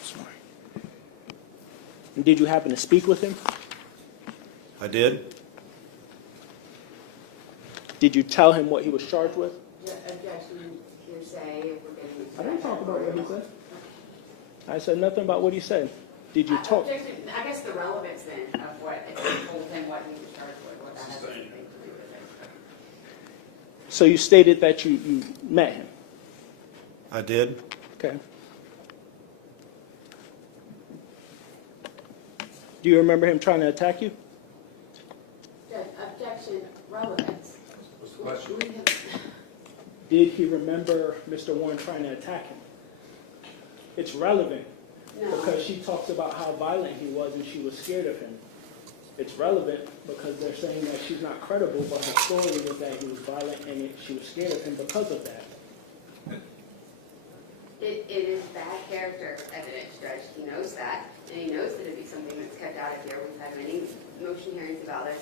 Sorry. And did you happen to speak with him? I did? Did you tell him what he was charged with? Objection, hearsay, if we're getting into I didn't that talk about what he category. said. I said nothing about what he said. Did you talk? Objection, I guess the relevance then of what, if you told him what he was charged with, what that has anything to do with it. So you stated that you met him. I did? Okay. Do you remember him trying to attack you? Objection, relevance. What's the question? We have- Did he remember Mr. Warren trying to attack him? It's relevant No. because she talks about how violent he was and she was scared of him. It's relevant because they're saying that she's not credible, but her story was that he was violent and she was scared of him because of that. It is bad character evidence, Judge. He knows that, and he knows that it'd be something that's kept out of here. We've had many motion hearings about it.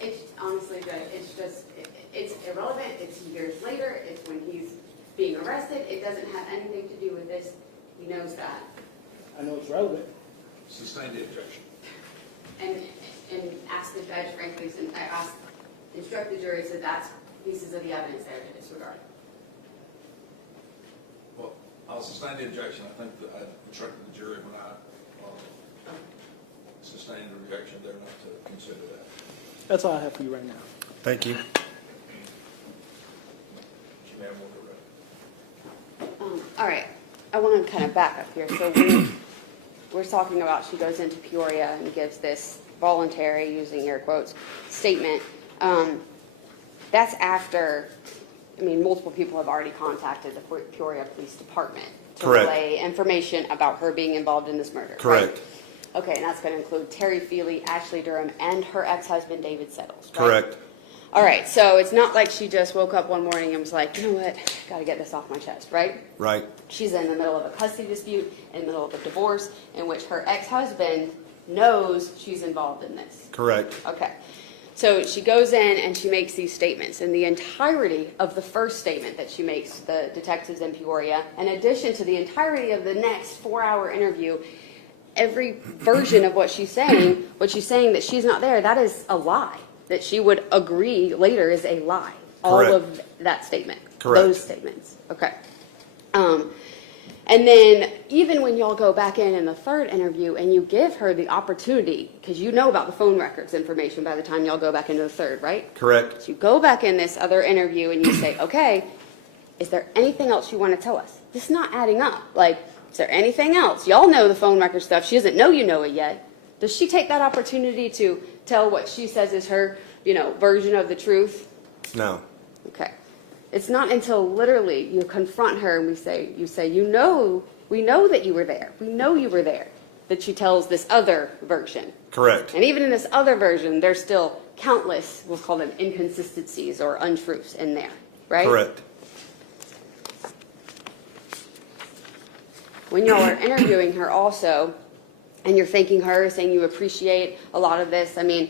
It's honestly, Judge, it's irrelevant. It's years later. It's when he's being arrested. It doesn't have anything to do with this. He knows that. I know it's relevant. Sustain the objection. And ask the judge, frankly, instruct the jury so that's pieces of the evidence there to disregard. Well, I'll sustain the objection. I think that I instructed the jury when I sustained the objection, they're not to consider that. That's all I have for you right now. Thank you. You may have more to read. All right, I want to kind of back up here. So we're talking about she goes into Peoria and gives this voluntary, using air quotes, statement. that's after, I mean, multiple people have already contacted the Peoria Police Department to Correct. relay information about her being involved in this murder. Correct. Right? Okay, and that's going to include Terry Feely, Ashley Durham, and her ex-husband David Settles. Right? Correct. All right, so it's not like she just woke up one morning and was like, you know what, got to get this off my chest, right? Right. She's in the middle of a custody dispute, in the middle of a divorce, in which her ex-husband knows she's involved in this. Correct. Okay. So she goes in and she makes these statements. And the entirety of the first statement that she makes, the detectives in Peoria, in addition to the entirety of the next 4-hour interview, every version of what she's saying that she's not there, that is a lie. That she would agree later is a lie. Correct. All of that statement. Correct. Those statements. Okay. And then even when y'all go back in the third interview and you give her the opportunity, because you know about the phone records information by the time y'all go back into the third, right? Correct. So you go back in this other interview and you say, okay, is there anything else you want to tell us? This is not adding up. Like, is there anything else? Y'all know the phone record stuff. She doesn't know you know it yet. Does she take that opportunity to tell what she says is her, version of the truth? No. Okay. It's not until literally you confront her and you say, we know that you were there. We know you were there. That she tells this other version. Correct. And even in this other version, there's still countless, we'll call them inconsistencies or untruths in there, right? Correct. When y'all are interviewing her also, and you're thanking her, saying you appreciate a lot of this, I mean,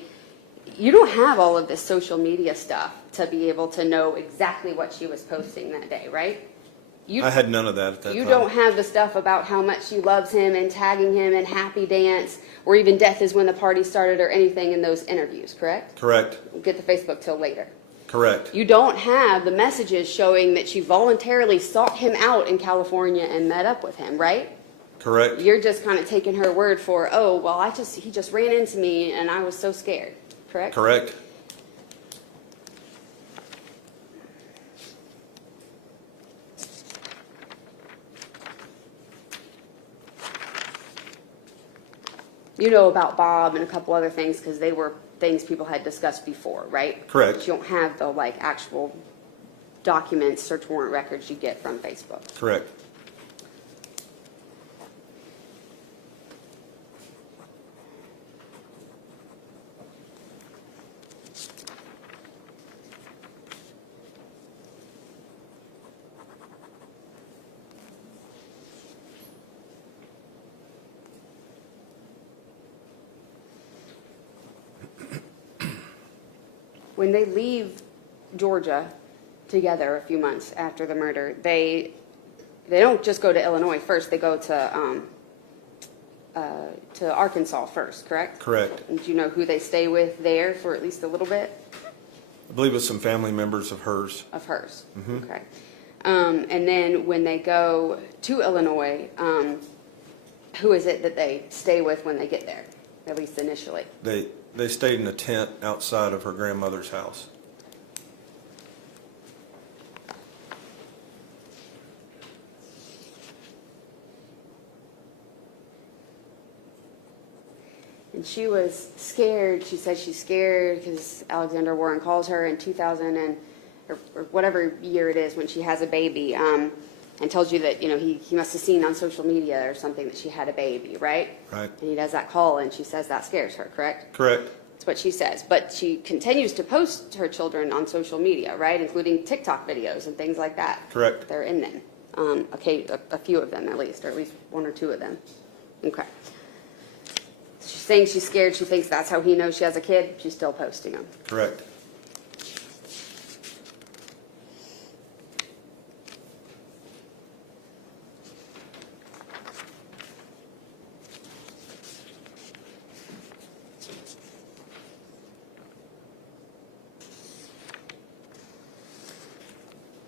you don't have all of this social media stuff to be able to know exactly what she was posting that day, right? I had none of that at that time. You don't have the stuff about how much she loves him and tagging him in Happy Dance or even Death is When the Party Started or anything in those interviews, correct? Correct. We'll get to Facebook till later. Correct. You don't have the messages showing that she voluntarily sought him out in California and met up with him, right? Correct. You're just kind of taking her word for, oh, well, he just ran into me and I was so scared, correct? Correct. You know about Bob and a couple other things because they were things people had discussed before, right? Correct. But you don't have the actual documents, search warrant records you get from Facebook. Correct. When they leave Georgia together a few months after the murder, they don't just go to Illinois first. They go to Arkansas first, correct? Correct. And do you know who they stay with there for at least a little bit? I believe it was some family members of hers. Of hers. Mm-hmm. Okay. And then when they go to Illinois, who is it that they stay with when they get there, at least initially? They stayed in a tent outside of her grandmother's house. And she was scared. She said she's scared because Alexander Warren calls her in 2000 or whatever year it is when she has a baby, and tells you that he must have seen on social media or something that she had a baby, right? Right. And he does that call, and she says that scares her, correct? Correct. That's what she says. But she continues to post her children on social media, right, including TikTok videos and things like that. Correct. They're in them. Okay, a few of them at least, or at least one or two of them. Okay. She's saying she's scared. She thinks that's how he knows she has a kid. She's still posting them. Correct.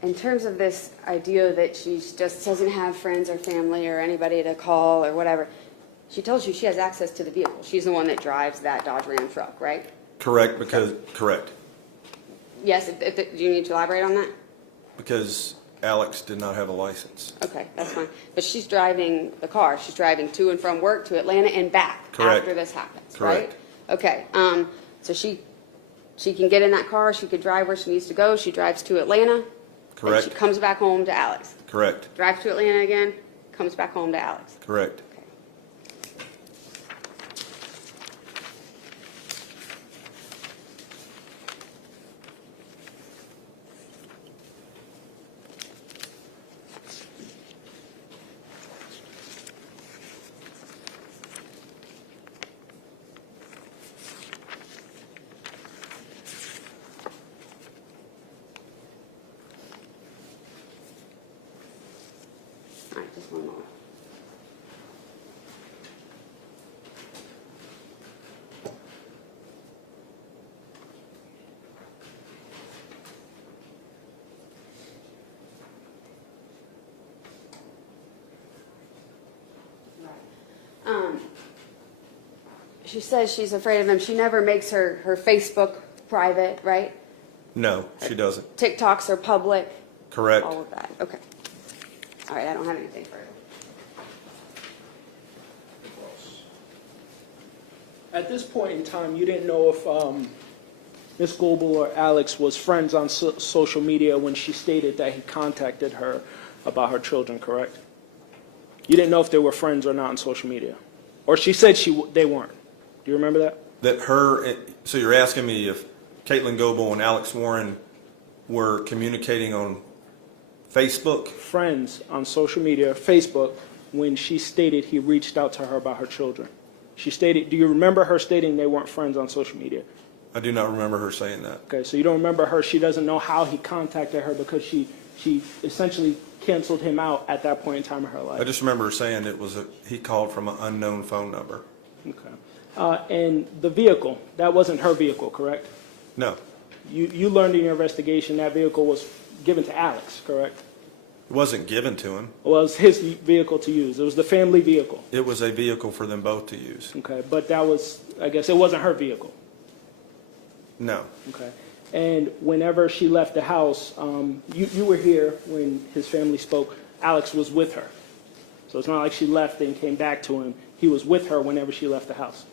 In terms of this idea that she just doesn't have friends or family or anybody to call or whatever, she tells you she has access to the vehicle. She's the one that drives that Dodge Ram truck, right? Correct. Correct. Yes. Do you need to elaborate on that? Because Alex did not have a license. Okay, that's fine. But she's driving the car. She's driving to and from work to Atlanta and back Correct. after this happens, Correct. right? Okay. So she She can get in that car, she could drive where she needs to go, she drives to Atlanta. Correct. And she comes back home to Alex. Correct. Drives to Atlanta again, comes back home to Alex. Correct. All right, just one moment. She says she's afraid of him. She never makes her Facebook private, right? No, she doesn't. TikToks are public. Correct. All of that. Okay. All right, I don't have anything further. At this point in time, you didn't know if Ms. Goble or Alex was friends on social media when she stated that he contacted her about her children, correct? You didn't know if they were friends or not on social media? Or she said they weren't. Do you remember that? So you're asking me if Katelyn Goble and Alex Warren were communicating on Facebook? Friends on social media, Facebook, when she stated he reached out to her about her children. She stated, do you remember her stating they weren't friends on social media? I do not remember her saying that. Okay, so you don't remember her, she doesn't know how he contacted her because she essentially canceled him out at that point in time in her life. I just remember her saying he called from an unknown phone number. Okay. And the vehicle, that wasn't her vehicle, correct? No, You learned in your investigation that vehicle was given to Alex, correct? it wasn't given to him. Well, it was his vehicle to use. It was the family vehicle. It was a vehicle for them both to use. Okay, but that was, I guess it wasn't her vehicle. No. Okay. And whenever she left the house, you were here when his family spoke. Alex was with her. So it's not like she left and came back to him. He was with her whenever she left the house.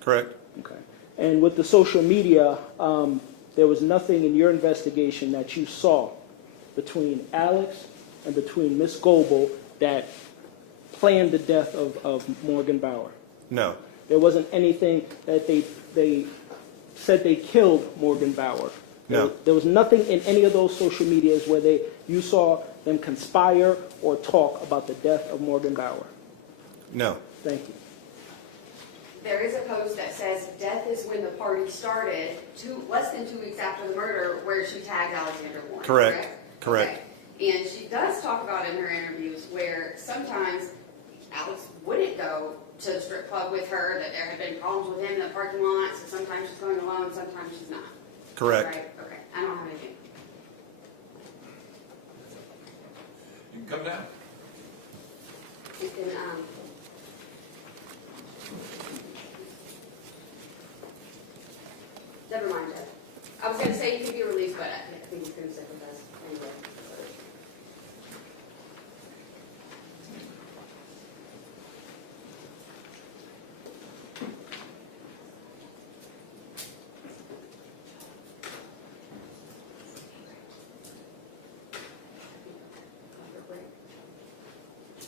Correct. Okay. And with the social media, there was nothing in your investigation that you saw between Alex and between Miss Goble that planned the death of Morgan Bauer. No. There wasn't anything that they said they killed Morgan Bauer. No. There was nothing in any of those social medias where you saw them conspire or talk about the death of Morgan Bauer. No. Thank you. There is a post that says death is when the party started, less than 2 weeks after the murder, where she tagged Alexander Warren. Correct. Correct. Okay. And she does talk about in her interviews where sometimes Alex wouldn't go to the strip club with her, that there had been problems with him in the parking lot, so sometimes she's going alone, sometimes she's not. Correct. Right? Okay. I don't have anything. You can come down. You can, never mind, Jeff. I was going to say you could be released, but I think he's going to stick with us anyway.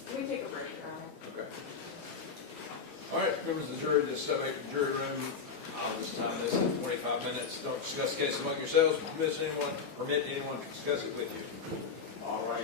Can we take a break, Your Honor? Okay. All right, members of the jury, this jury room, I'll just time this in 25 minutes. Don't discuss the case among yourselves. Permit anyone to discuss it with you. All right.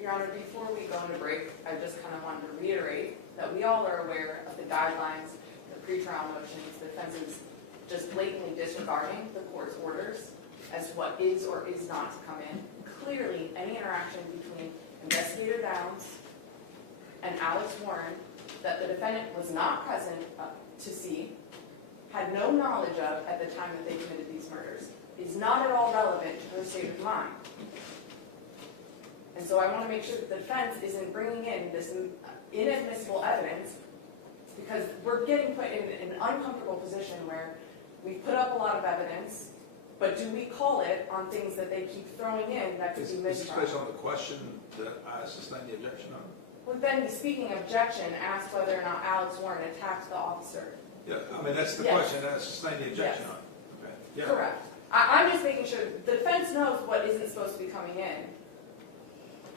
Your Honor, before we go into break, I just kind of wanted to reiterate that we all are aware of the guidelines, the pretrial motions, the defense's just blatantly disregarding the court's orders as to what is or is not to come in. Clearly, any interaction between Investigator Downs and Alex Warren that the defendant was not present to see, had no knowledge of at the time that they committed these murders. is not at all relevant to her state of mind. And so I want to make sure that the defense isn't bringing in this inadmissible evidence, because we're getting put in an uncomfortable position where we've put up a lot of evidence, but do we call it on things that they keep throwing in that could be Is this mistrial? based on the question that I sustained the objection on? Well, then the speaking objection asked whether or not Alex Warren attacked the officer. Yeah, I mean, that's the Yes. question that I sustained the objection Yes. on. Okay. Yeah. Correct. I'm just making sure the defense knows what isn't supposed to be coming in.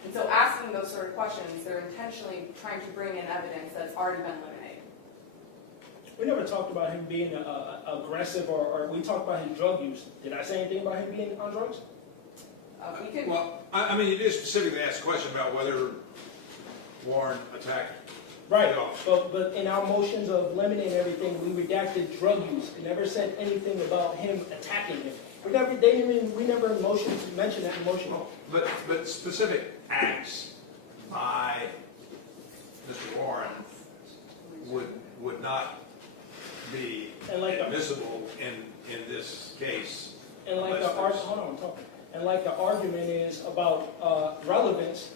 And so asking those sort of questions, they're intentionally trying to bring in evidence that's already been eliminated. We never talked about him being aggressive, or we talked about his drug use. Did I say anything about him being on drugs? We can, Well, I mean, you did specifically ask a question about whether Warren attacked Right, the officer. but in our motions of limiting everything, we redacted drug use. We never said anything about him attacking him. We never mentioned that in motion. But specific acts by Mr. Warren would not be And like the- admissible in this case. And like unless the there's- hold on, I'm talking. And like the argument is about relevance.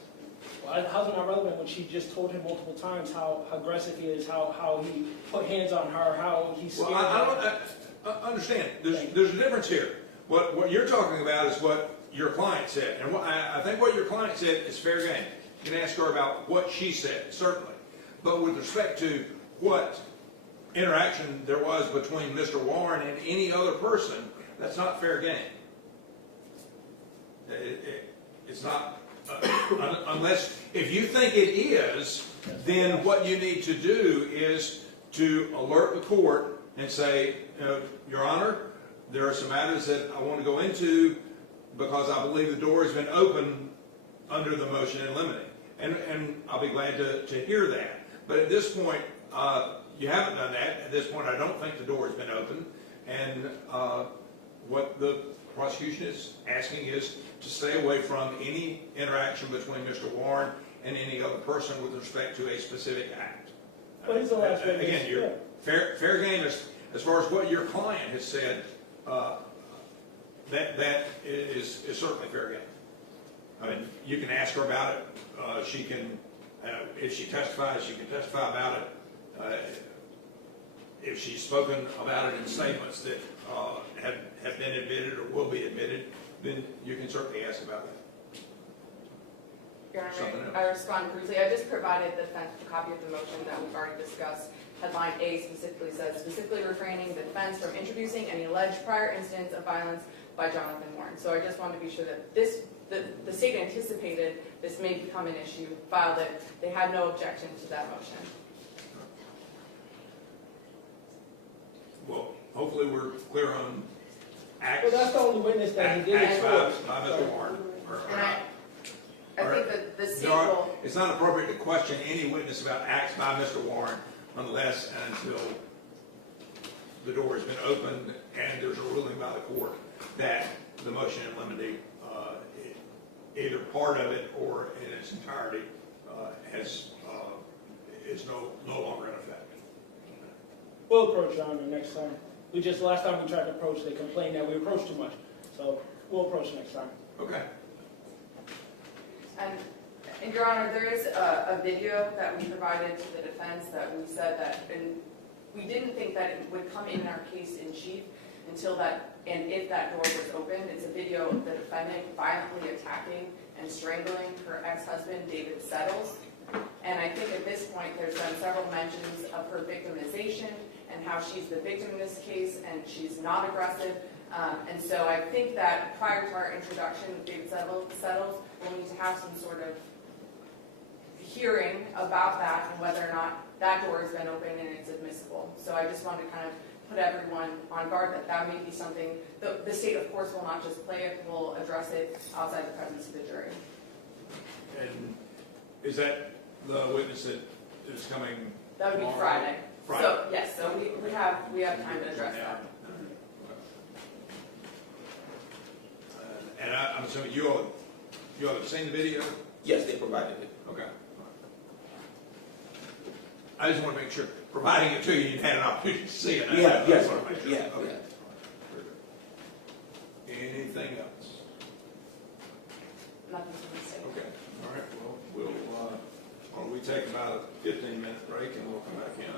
Well, how's it not relevant when she just told him multiple times how aggressive he is, how he put hands on her, how he's scared? Well, I understand. There's a difference here. What you're talking about is what your client said, and I think what your client said is fair game. You can ask her about what she said, certainly. But with respect to what interaction there was between Mr. Warren and any other person, that's not fair game. It's not, unless, if you think it is, then what you need to do is to alert the court and say, Your Honor, there are some matters that I want to go into because I believe the door has been open under the motion in limine. And I'll be glad to hear that. But at this point, you haven't done that. At this point, I don't think the door has been open. And what the prosecution is asking is to stay away from any interaction between Mr. Warren and any other person with respect to a specific act. But he's the last witness. Again, you're fair game as far as what your client has said. That is certainly fair game. I mean, you can ask her about it. She can, if she testifies, she can testify about it. If she's spoken about it in statements that have been admitted or will be admitted, then you can certainly ask about that. Your Something Honor, else. I respond briefly. I just provided the defense a copy of the motion that we've already discussed. Headline A specifically says, specifically refraining the defense from introducing any alleged prior incidents of violence by Jonathan Warren. So I just wanted to be sure that the state anticipated this may become an issue, filed it. They had no objection to that motion. Well, hopefully we're clear on acts. Well, that's the only witness that he did acts it by for. Mr. Warren. And I think that the state There are- will, It's not appropriate to question any witness about acts by Mr. Warren unless and until the door has been opened and there's a ruling by the court that the motion in limine, either part of it or in its entirety, is no longer in effect. We'll approach Your Honor next time. Last time we tried to approach, they complained that we approached too much. So we'll approach next time. Okay. and Your Honor, there is a video that we provided to the defense that we said that, and we didn't think that it would come in our case in chief until that, and if that door was opened. It's a video of the defendant violently attacking and strangling her ex-husband, David Settles. And I think at this point, there's been several mentions of her victimization and how she's the victim in this case and she's not aggressive. And so I think that prior to our introduction of David Settles, we'll need to have some sort of hearing about that and whether or not that door has been opened and it's admissible. So I just wanted to kind of put everyone on guard that that may be something, the state of course will not just play it, we'll address it outside the presence of the jury. And is that the witness that is coming? That would be tomorrow? Friday. Friday. So, yes, so we have time to address that. And I'm assuming you all have seen the video? Yes, they provided it. Okay. I just want to make sure, providing it to you, you've had an opportunity to see it. Yes, I want to make sure. yeah, Okay. yeah. Anything else? Nothing to say. Okay, all right, well, why don't we take about a 15-minute break and we'll come back in.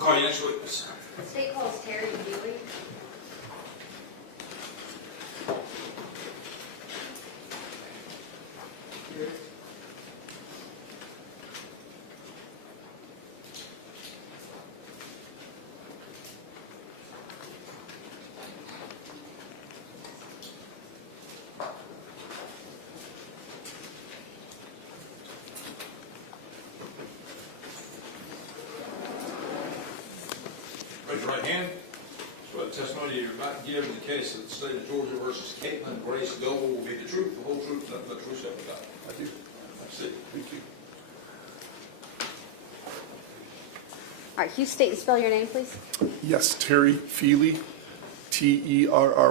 Call your next witness. The state calls Terry Feely. Raise your right hand. So the testimony you're about to give in the case of the state of Georgia versus Katelyn Goble will be the truth, the whole truth, nothing but the truth, so help you God. Thank you. That's it. Thank you. All right, can you state and spell your name, please? Yes, Terry Feely, Terry Feely.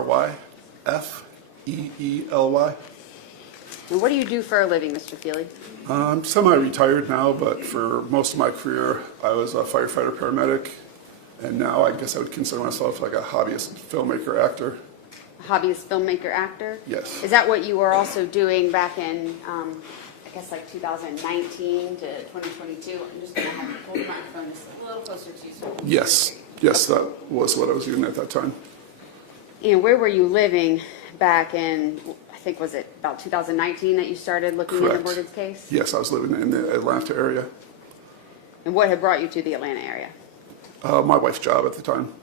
And what do you do for a living, Mr. Feely? I'm semi-retired now, but for most of my career, I was a firefighter paramedic, and now I guess I would consider myself like a hobbyist filmmaker actor. Hobbyist filmmaker actor? Yes. Is that what you were also doing back in, I guess, like 2019 to 2022? I'm just going to have to hold the microphone just a little closer to you, sir. Yes, that was what I was doing at that time. And where were you living back in, I think, was it about 2019 that you started looking into Correct. Morgan's case? Yes, I was living in the Atlanta area. And what had brought you to the Atlanta area? My wife's job at the time.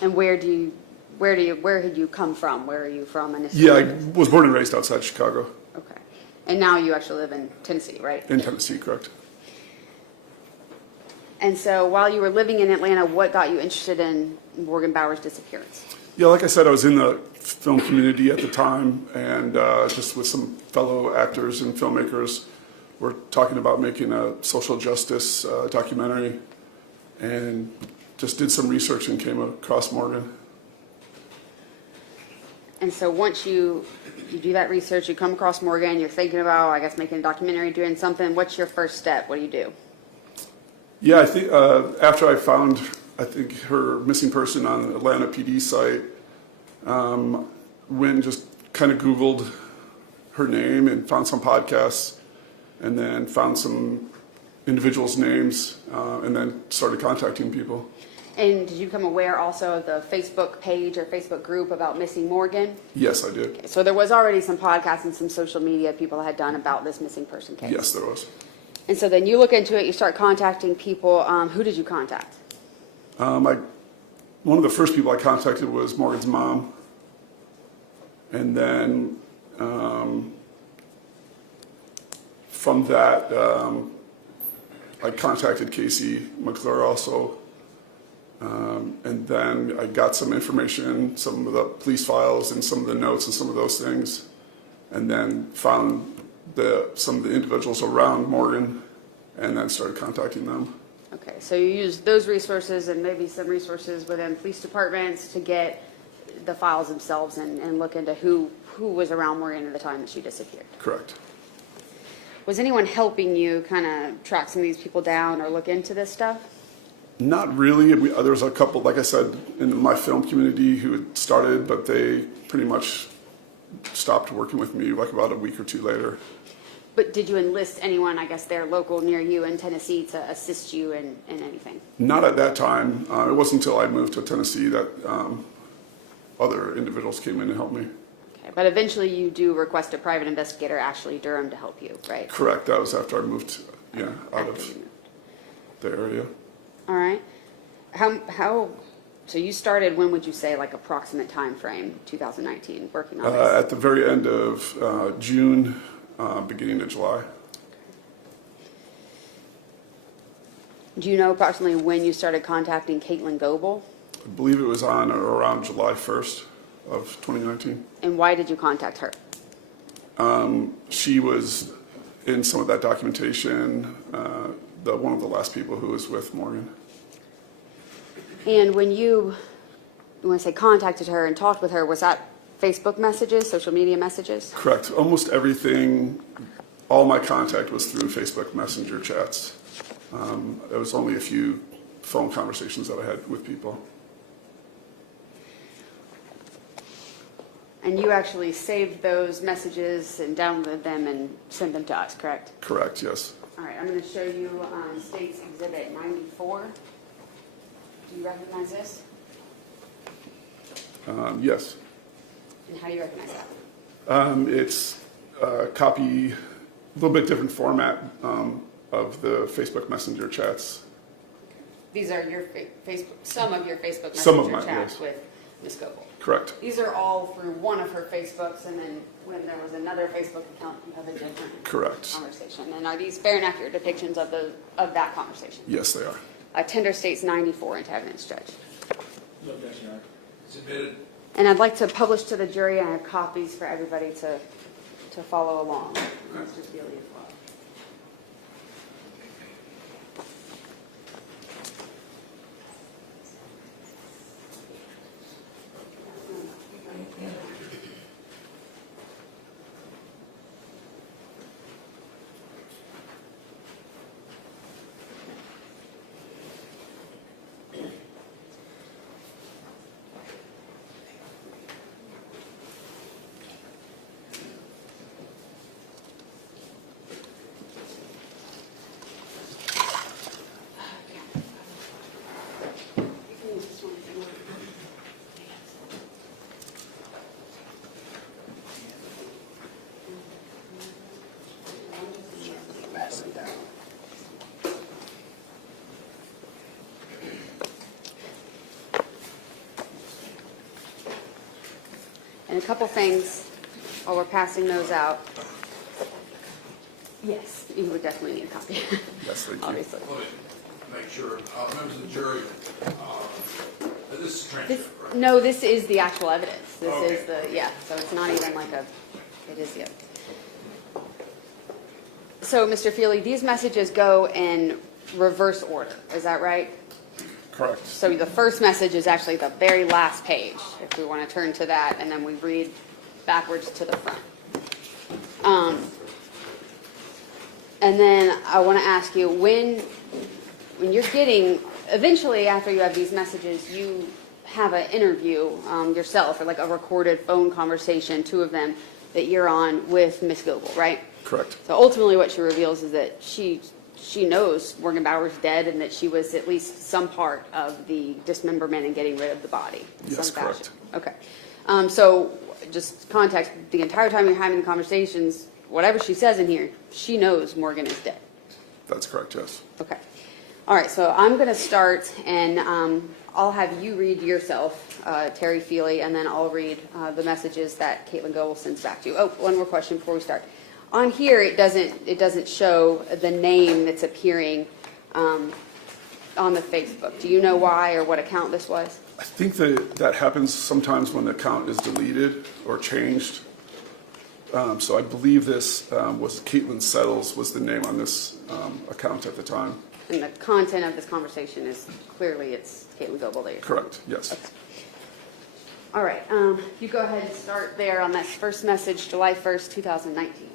And where had you come from? Where are you from initially? Yeah, I was born and raised outside Chicago, Okay. And now you actually live in Tennessee, right? in Tennessee, correct? And so while you were living in Atlanta, what got you interested in Morgan Bauer's disappearance? Yeah, like I said, I was in the film community at the time, and just with some fellow actors and filmmakers, we're talking about making a social justice documentary, and just did some research and came across Morgan. And so once you do that research, you come across Morgan, you're thinking about, I guess, making a documentary, doing something. What's your first step? What do you do? Yeah, I think after I found, I think, her missing person on the Atlanta PD site, went and just kind of Googled her name and found some podcasts, and then found some individuals' names, and then started contacting people. And did you become aware also of the Facebook page or Facebook group about missing Morgan? Yes, I did. Okay, so there was already some podcasts and some social media people had done about this missing person case. Yes, there was. And so then you look into it, you start contacting people. Who did you contact? One of the first people I contacted was Morgan's mom, and then from that, I contacted Casey McClure also, and then I got some information, some of the police files and some of the notes and some of those things, and then found some of the individuals around Morgan, and then started contacting them. Okay, so you used those resources and maybe some resources within police departments to get the files themselves and look into who was around Morgan at the time that she disappeared. Correct. Was anyone helping you kind of track some of these people down or look into this stuff? Not really. There was a couple, like I said, in my film community who had started, but they pretty much stopped working with me like about a week or two later. But did you enlist anyone, I guess, there local near you in Tennessee to assist you in anything? Not at that time. It wasn't until I moved to Tennessee that other individuals came in and helped me. Okay, but eventually you do request a private investigator, Ashley Durham, to help you, right? Correct. That was after I moved, out of the area. All right. So you started, when would you say, like approximate time frame, 2019, working on this? At the very end of June, beginning of July. Do you know approximately when you started contacting Katelyn Goble? I believe it was on or around July 1st of 2019. And why did you contact her? She was in some of that documentation, one of the last people who was with Morgan. And when you say contacted her and talked with her, was that Facebook messages, social media messages? Correct. Almost everything, all my contact was through Facebook Messenger chats. There was only a few phone conversations that I had with people. And you actually saved those messages and downloaded them and sent them to us, correct? Correct, yes. All right, I'm going to show you State's Exhibit 94. Do you recognize this? Yes. And how do you recognize that? It's a copy, a little bit different format of the Facebook Messenger chats. These are your Facebook, some of your Facebook Some of Messenger mine, chats yes. with Ms. Goble. Correct. These are all through one of her Facebooks, and then when there was another Facebook account, you have a different Correct. conversation. And are these fair and accurate depictions of that conversation? Yes, they are. Tender states 94 antagonist judge. No objection, Your Honor. Submitted. And I'd like to publish to the jury. I have copies for everybody to follow along. Mr. Feely as well. And a couple things while we're passing those out. Yes, you would definitely need a copy. Yes, thank you. Obviously. Let me make sure, members of the jury, this is transcript, This, right? no, this is the actual evidence. This Okay. is the, yeah, so it's not even like a, it is the. So, Mr. Feely, these messages go in reverse order, is that right? Correct. So the first message is actually the very last page, if we want to turn to that, and then we read backwards to the front. And then I want to ask you, when you're getting, eventually after you have these messages, you have an interview yourself, or like a recorded phone conversation, two of them, that you're on with Ms. Goble, right? Correct. So ultimately what she reveals is that she knows Morgan Bauer's dead, and that she was at least some part of the dismemberment and getting rid of the body. in Yes, some fashion. correct. Okay. So just context, the entire time you're having the conversations, whatever she says in here, she knows Morgan is dead. That's correct, yes. Okay. All right, so I'm going to start, and I'll have you read yourself, Terry Feely, and then I'll read the messages that Katelyn Goble sends back to you. Oh, one more question before we start. On here, it doesn't show the name that's appearing on the Facebook. Do you know why or what account this was? I think that happens sometimes when the account is deleted or changed. So I believe this was Katelyn Settles was the name on this account at the time. And the content of this conversation is clearly it's Katelyn Goble that you're Correct, yes. Okay. All right, you go ahead and start there on that first message, July 1st, 2019.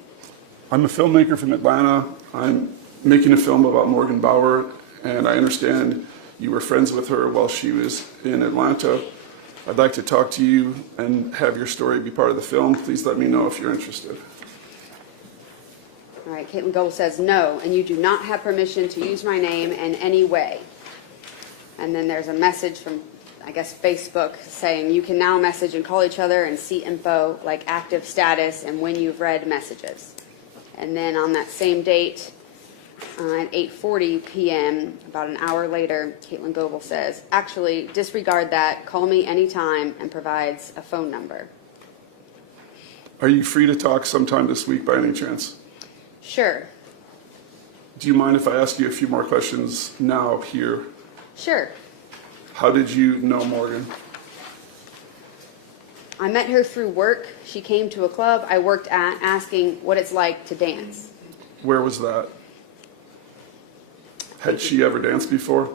I'm a filmmaker from Atlanta. I'm making a film about Morgan Bauer, and I understand you were friends with her while she was in Atlanta. I'd like to talk to you and have your story be part of the film. Please let me know if you're interested. All right, Katelyn Goble says no, and you do not have permission to use my name in any way. And then there's a message from, I guess, Facebook saying you can now message and call each other and see info like active status and when you've read messages. And then on that same date, at 8:40 p.m., about an hour later, Katelyn Goble says, actually, disregard that, call me anytime, and provides a phone number. Are you free to talk sometime this week by any chance? Sure. Do you mind if I ask you a few more questions now here? Sure. How did you know Morgan? I met her through work. She came to a club I worked at asking what it's like to dance. Where was that? Had she ever danced before?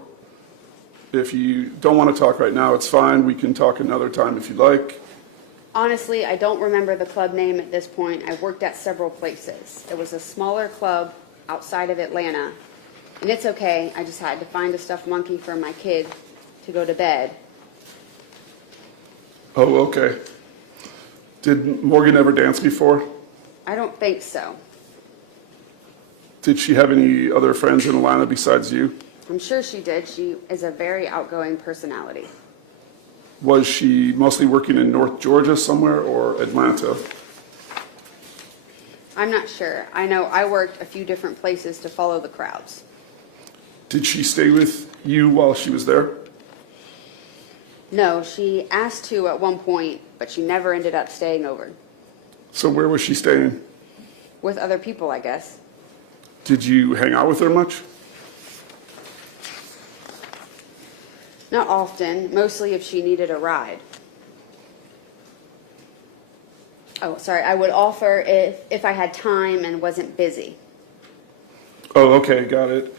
If you don't want to talk right now, it's fine. We can talk another time if you like. Honestly, I don't remember the club name at this point. I worked at several places. It was a smaller club outside of Atlanta. And it's okay. I just had to find a stuffed monkey for my kid to go to bed. Oh, okay. Did Morgan ever dance before? I don't think so. Did she have any other friends in Atlanta besides you? I'm sure she did. She is a very outgoing personality. Was she mostly working in North Georgia somewhere or Atlanta? I'm not sure. I know I worked a few different places to follow the crowds. Did she stay with you while she was there? No, she asked to at one point, but she never ended up staying over. So where was she staying? With other people, I guess. Did you hang out with her much? Not often, mostly if she needed a ride. Oh, sorry, I would offer if I had time and wasn't busy. Oh, okay, got it.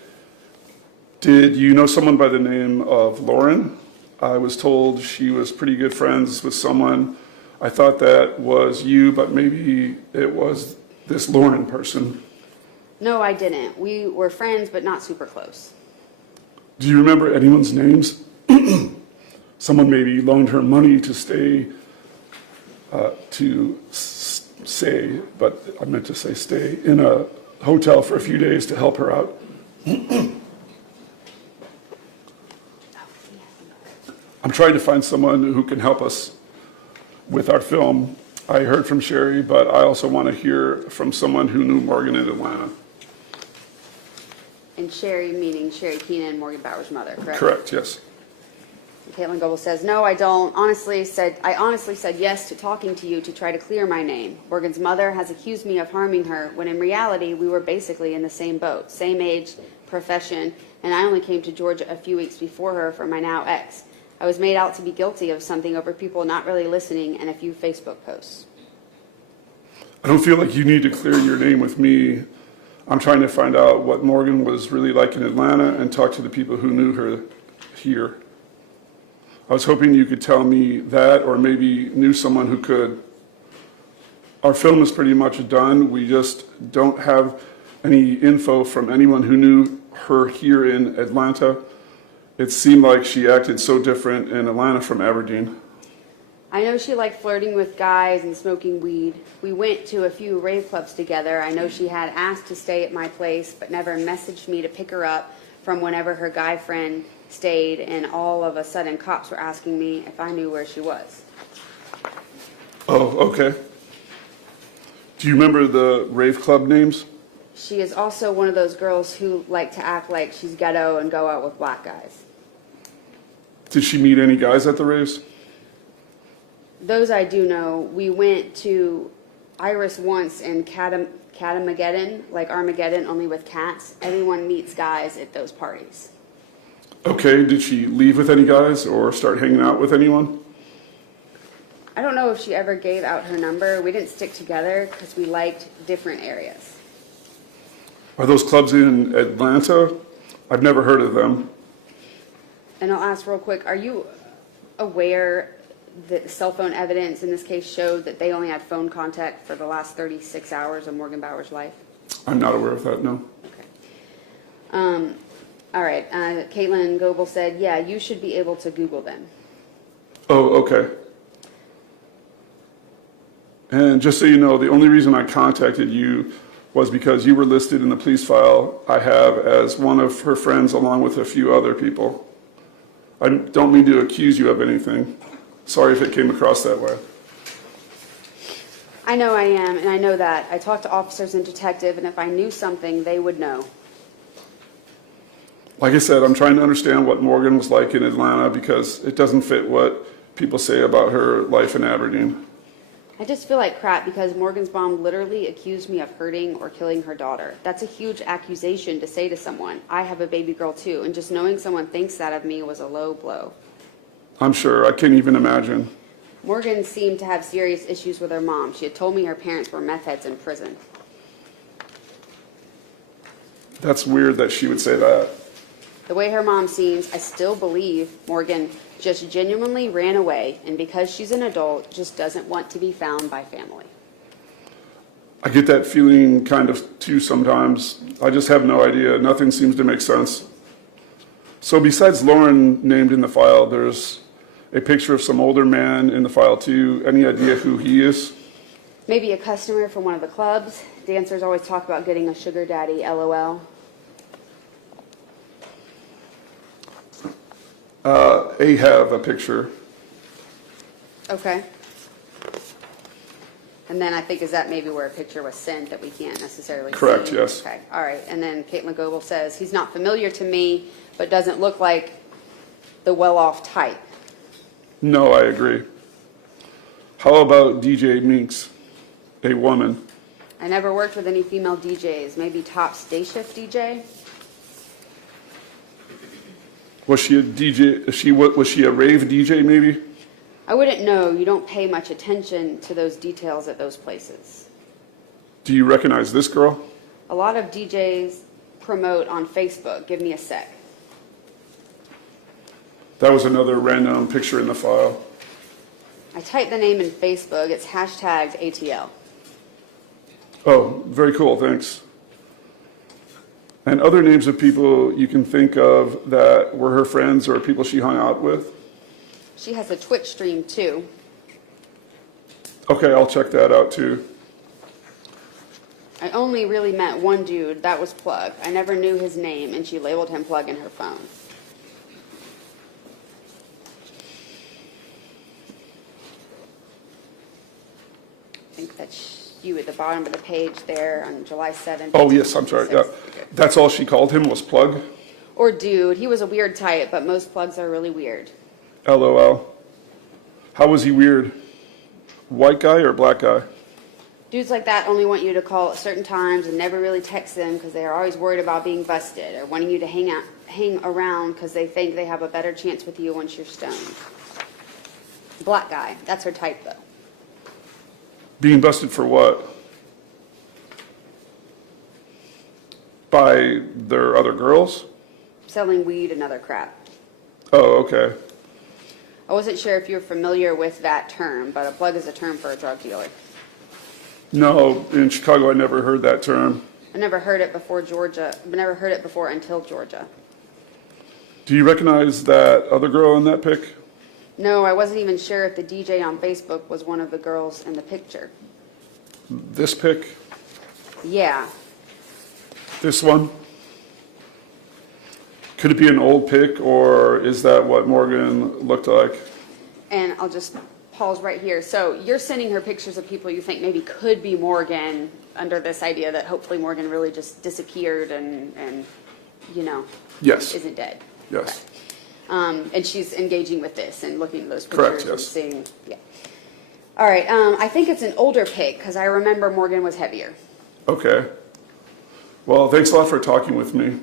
Did you know someone by the name of Lauren? I was told she was pretty good friends with someone. I thought that was you, but maybe it was this Lauren person. No, I didn't. We were friends, but not super close. Do you remember anyone's names? Someone maybe loaned her money to stay, but I meant to say stay in a hotel for a few days to help her out. I'm trying to find someone who can help us with our film. I heard from Sherry, but I also want to hear from someone who knew Morgan in Atlanta. And Sherry, meaning Sherry Keenan, Morgan Bauer's mother, correct? Correct, yes. Katelyn Goble says, no, I don't. I honestly said yes to talking to you to try to clear my name. Morgan's mother has accused me of harming her, when in reality, we were basically in the same boat, same age, profession, and I only came to Georgia a few weeks before her for my now ex. I was made out to be guilty of something over people not really listening and a few Facebook posts. I don't feel like you need to clear your name with me. I'm trying to find out what Morgan was really like in Atlanta and talk to the people who knew her here. I was hoping you could tell me that, or maybe knew someone who could. Our film is pretty much done. We just don't have any info from anyone who knew her here in Atlanta. It seemed like she acted so different in Atlanta from Aberdeen. I know she liked flirting with guys and smoking weed. We went to a few rave clubs together. I know she had asked to stay at my place, but never messaged me to pick her up from whenever her guy friend stayed, and all of a sudden cops were asking me if I knew where she was. Oh, okay. Do you remember the rave club names? She is also one of those girls who like to act like she's ghetto and go out with black guys. Did she meet any guys at the raves? Those I do know. We went to Iris once in Catamageddon, like Armageddon, only with cats. Everyone meets guys at those parties. Okay, did she leave with any guys or start hanging out with anyone? I don't know if she ever gave out her number. We didn't stick together because we liked different areas. Are those clubs in Atlanta? I've never heard of them. And I'll ask real quick, are you aware that cell phone evidence in this case showed that they only had phone contact for the last 36 hours of Morgan Bauer's life? I'm not aware of that, no. Okay. All right. Katelyn Goble said, yeah, you should be able to Google them. Oh, okay. And just so you know, the only reason I contacted you was because you were listed in the police file I have as one of her friends along with a few other people. I don't mean to accuse you of anything. Sorry if it came across that way. I know I am, and I know that. I talked to officers and detectives, and if I knew something, they would know. Like I said, I'm trying to understand what Morgan was like in Atlanta because it doesn't fit what people say about her life in Aberdeen. I just feel like crap because Morgan's mom literally accused me of hurting or killing her daughter. That's a huge accusation to say to someone. I have a baby girl too, and just knowing someone thinks that of me was a low blow. I'm sure. I can't even imagine. Morgan seemed to have serious issues with her mom. She had told me her parents were meth heads in prison. That's weird that she would say that. The way her mom seems, I still believe Morgan just genuinely ran away, and because she's an adult, just doesn't want to be found by family. I get that feeling kind of too sometimes. I just have no idea. Nothing seems to make sense. So besides Lauren named in the file, there's a picture of some older man in the file too. Any idea who he is? Maybe a customer from one of the clubs. Dancers always talk about getting a sugar daddy, LOL. have a picture. Okay. And then I think, is that maybe where a picture was sent that we can't necessarily see? Correct, yes. Okay, all right. And then Katelyn Goble says, he's not familiar to me, but doesn't look like the well-off type. No, I agree. How about DJ Minx, a woman? I never worked with any female DJs. Maybe Top's day shift DJ? Was she a DJ? Was she a rave DJ maybe? I wouldn't know. You don't pay much attention to those details at those places. Do you recognize this girl? A lot of DJs promote on Facebook. Give me a sec. That was another random picture in the file. I typed the name in Facebook. It's hashtagged ATL. Oh, very cool, thanks. And other names of people you can think of that were her friends or people she hung out with? She has a Twitch stream too. Okay, I'll check that out too. I only really met one dude. That was Plug. I never knew his name, and she labeled him Plug in her phone. I think that's you at the bottom of the page there on July 7th. Oh, yes, I'm sorry. Yeah. That's all she called him was Plug? Or dude. He was a weird type, but most plugs are really weird. LOL. How was he weird? White guy or black guy? Dudes like that only want you to call at certain times and never really text them because they are always worried about being busted, or wanting you to hang around because they think they have a better chance with you once you're stoned. Black guy. That's her type, though. Being busted for what? By their other girls? Selling weed and other crap. Oh, okay. I wasn't sure if you're familiar with that term, but a plug is a term for a drug dealer. No, in Chicago I never heard that term. I never heard it before Georgia. I never heard it before until Georgia. Do you recognize that other girl in that pic? No, I wasn't even sure if the DJ on Facebook was one of the girls in the picture. This pic? Yeah. This one? Could it be an old pic, or is that what Morgan looked like? And I'll just pause right here. So you're sending her pictures of people you think maybe could be Morgan, under this idea that hopefully Morgan really just disappeared and you know, Yes. isn't dead. Yes. Okay. And she's engaging with this and looking at those Correct, pictures and yes. seeing, yeah. All right, I think it's an older pic because I remember Morgan was heavier. Okay. Well, thanks a lot for talking with me.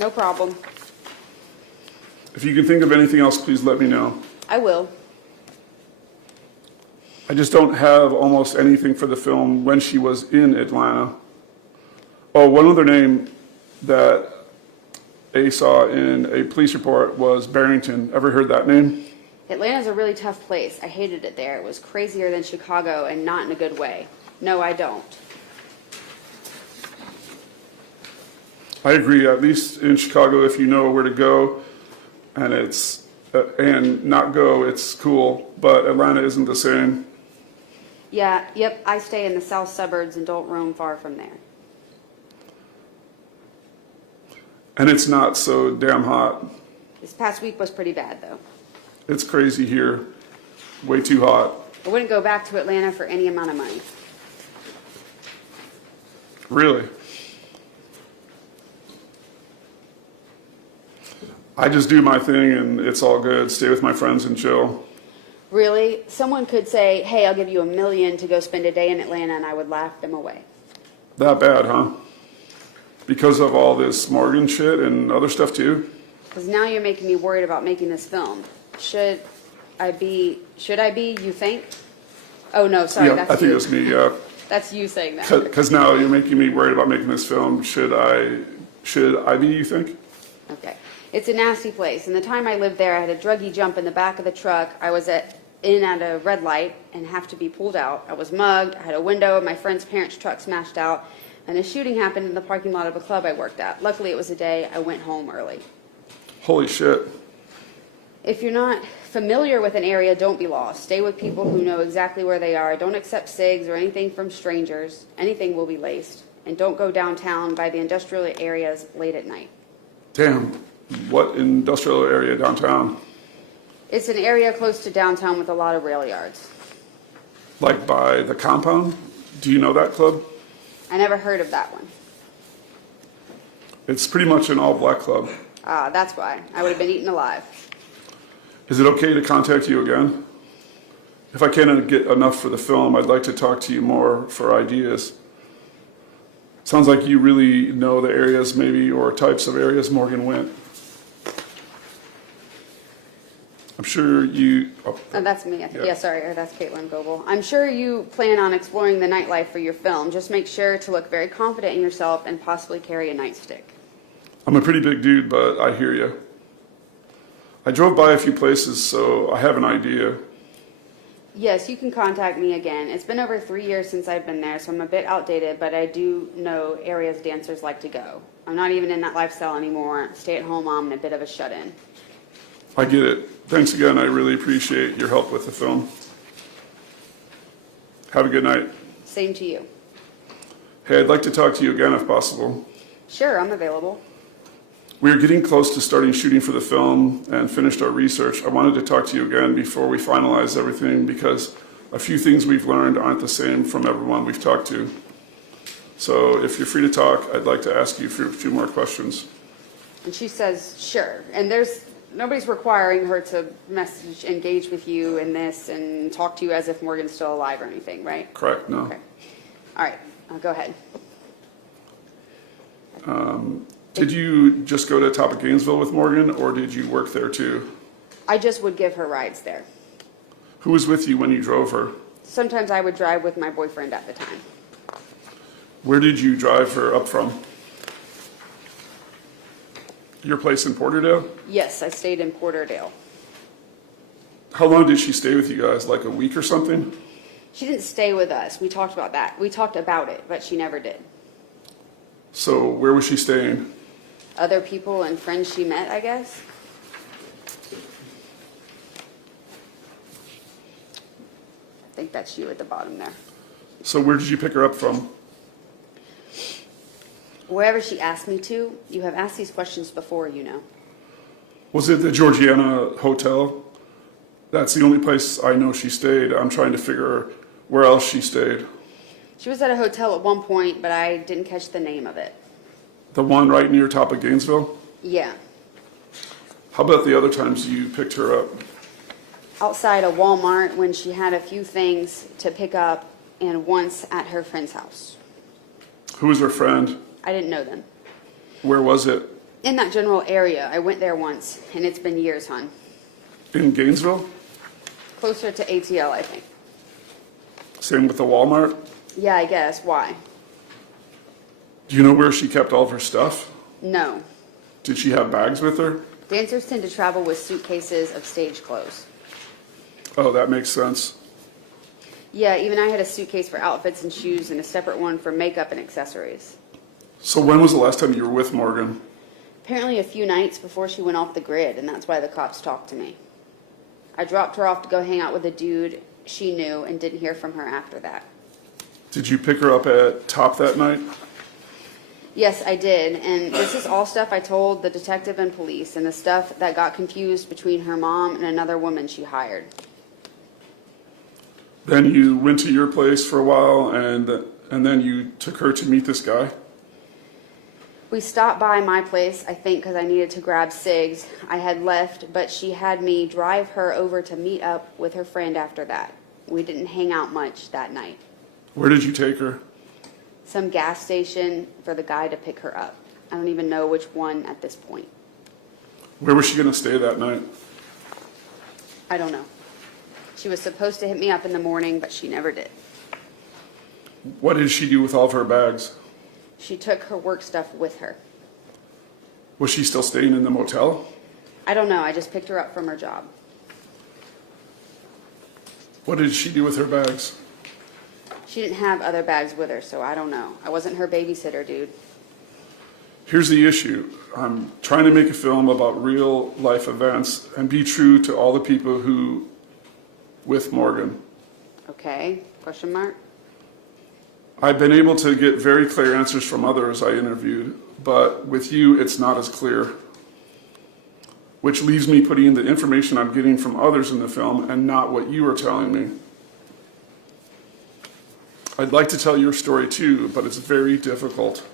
No problem. If you can think of anything else, please let me know. I will. I just don't have almost anything for the film when she was in Atlanta. Oh, one other name that A saw in a police report was Barrington. Ever heard that name? Atlanta's a really tough place. I hated it there. It was crazier than Chicago and not in a good way. No, I don't. I agree. At least in Chicago, if you know where to go and and not go, it's cool. But Atlanta isn't the same. Yeah, yep, I stay in the south suburbs and don't roam far from there. And it's not so damn hot. This past week was pretty bad, though. It's crazy here. Way too hot. I wouldn't go back to Atlanta for any amount of money. Really? I just do my thing and it's all good. Stay with my friends and chill. Really? Someone could say, hey, I'll give you $1 million to go spend a day in Atlanta, and I would laugh them away. That bad, huh? Because of all this Morgan shit and other stuff too? Because now you're making me worried about making this film. Should I be, you think? Oh, no, sorry, Yeah, that's I think you. it's me, yeah. That's you saying that. Because now you're making me worried about making this film. Should I be, you think? Okay. It's a nasty place. And the time I lived there, I had a druggie jump in the back of the truck. I was in at a red light and have to be pulled out. I was mugged. I had a window of my friend's parents' truck smashed out. And a shooting happened in the parking lot of a club I worked at. Luckily, it was a day I went home early. Holy shit. If you're not familiar with an area, don't be lost. Stay with people who know exactly where they are. Don't accept cigs or anything from strangers. Anything will be laced. And don't go downtown by the industrial areas late at night. Damn. What industrial area downtown? It's an area close to downtown with a lot of rail yards. Like by the compound? Do you know that club? I never heard of that one. It's pretty much an all-black club. Ah, that's why. I would have been eaten alive. Is it okay to contact you again? If I can't get enough for the film, I'd like to talk to you more for ideas. Sounds like you really know the areas maybe or types of areas Morgan went. I'm sure you... Oh, that's me. Yeah. Yeah, sorry, or that's Katelyn Goble. I'm sure you plan on exploring the nightlife for your film. Just make sure to look very confident in yourself and possibly carry a nightstick. I'm a pretty big dude, but I hear you. I drove by a few places, so I have an idea. Yes, you can contact me again. It's been over 3 years since I've been there, so I'm a bit outdated, but I do know areas dancers like to go. I'm not even in that lifestyle anymore. Stay-at-home mom and a bit of a shut-in. I get it. Thanks again. I really appreciate your help with the film. Have a good night. Same to you. Hey, I'd like to talk to you again if possible. Sure, I'm available. We are getting close to starting shooting for the film and finished our research. I wanted to talk to you again before we finalize everything because a few things we've learned aren't the same from everyone we've talked to. So if you're free to talk, I'd like to ask you a few more questions. And she says, sure. And nobody's requiring her to engage with you in this and talk to you as if Morgan's still alive or anything, right? Correct, no. Okay. All right, go ahead. Did you just go to Top of Gainesville with Morgan or did you work there too? I just would give her rides there. Who was with you when you drove her? Sometimes I would drive with my boyfriend at the time. Where did you drive her up from? Your place in Porterdale? Yes, I stayed in Porterdale. How long did she stay with you guys? Like a week or something? She didn't stay with us. We talked about that. We talked about it, but she never did. So where was she staying? Other people and friends she met, I guess. I think that's you at the bottom there. So where did you pick her up from? Wherever she asked me to. You have asked these questions before, you know. Was it the Georgiana Hotel? That's the only place I know she stayed. I'm trying to figure where else she stayed. She was at a hotel at one point, but I didn't catch the name of it. The one right near Top of Gainesville? Yeah. How about the other times you picked her up? Outside a Walmart when she had a few things to pick up, and once at her friend's house. Who was her friend? I didn't know them. Where was it? In that general area. I went there once, and it's been years, hon. In Gainesville? Closer to ATL, I think. Same with the Walmart? Yeah, I guess. Why? Do you know where she kept all of her stuff? No. Did she have bags with her? Dancers tend to travel with suitcases of stage clothes. Oh, that makes sense. Yeah, even I had a suitcase for outfits and shoes and a separate one for makeup and accessories. So when was the last time you were with Morgan? Apparently a few nights before she went off the grid, and that's why the cops talked to me. I dropped her off to go hang out with a dude she knew and didn't hear from her after that. Did you pick her up at Top that night? Yes, I did, and this is all stuff I told the detective and police, and the stuff that got confused between her mom and another woman she hired. Then you went to your place for a while, and then you took her to meet this guy? We stopped by my place, I think, because I needed to grab cigs. I had left, but she had me drive her over to meet up with her friend after that. We didn't hang out much that night. Where did you take her? Some gas station for the guy to pick her up. I don't even know which one at this point. Where was she going to stay that night? I don't know. She was supposed to hit me up in the morning, but she never did. What did she do with all of her bags? She took her work stuff with her. Was she still staying in the motel? I don't know. I just picked her up from her job. What did she do with her bags? She didn't have other bags with her, so I don't know. I wasn't her babysitter, dude. Here's the issue. I'm trying to make a film about real life events and be true to all the people who with Morgan. Okay, question mark? I've been able to get very clear answers from others I interviewed, but with you, it's not as clear. which leaves me putting in the information I'm getting from others in the film and not what you are telling me. I'd like to tell your story too, but it's very difficult.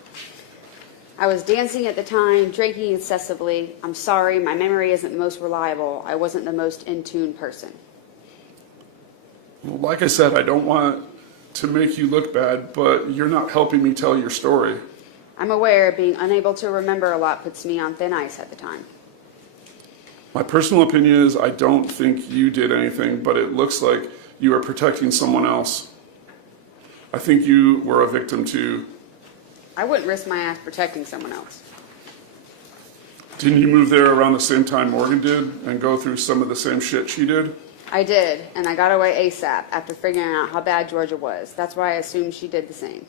I was dancing at the time, drinking excessively. I'm sorry, my memory isn't the most reliable. I wasn't the most in tune person. Well, like I said, I don't want to make you look bad, but you're not helping me tell your story. I'm aware being unable to remember a lot puts me on thin ice at the time. My personal opinion is I don't think you did anything, but it looks like you are protecting someone else. I think you were a victim too. I wouldn't risk my ass protecting someone else. Didn't you move there around the same time Morgan did and go through some of the same shit she did? I did, and I got away ASAP after figuring out how bad Georgia was. That's why I assumed she did the same.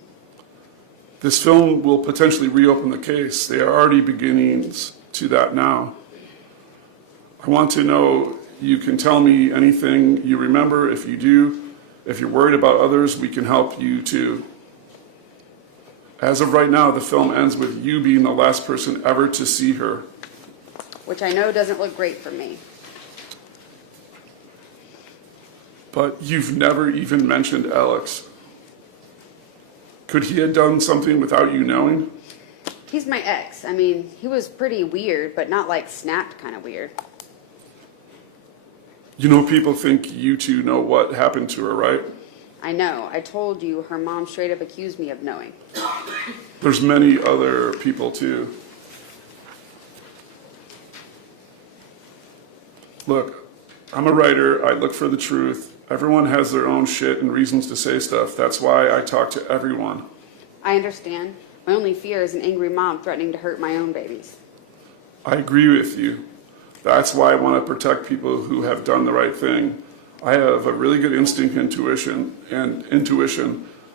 This film will potentially reopen the case. There are already beginnings to that now. I want to know you can tell me anything you remember. If you do, if you're worried about others, we can help you too. As of right now, the film ends with you being the last person ever to see her. Which I know doesn't look great for me. But you've never even mentioned Alex. Could he have done something without you knowing? He's my ex. I mean, he was pretty weird, but not like snapped kind of weird. You know, people think you two know what happened to her, right? I know. I told you her mom straight up accused me of knowing. There's many other people too. Look, I'm a writer. I look for the truth. Everyone has their own shit and reasons to say stuff. That's why I talk to everyone. I understand. My only fear is an angry mom threatening to hurt my own babies. I agree with you. That's why I want to protect people who have done the right thing. I have a really good instinct, intuition.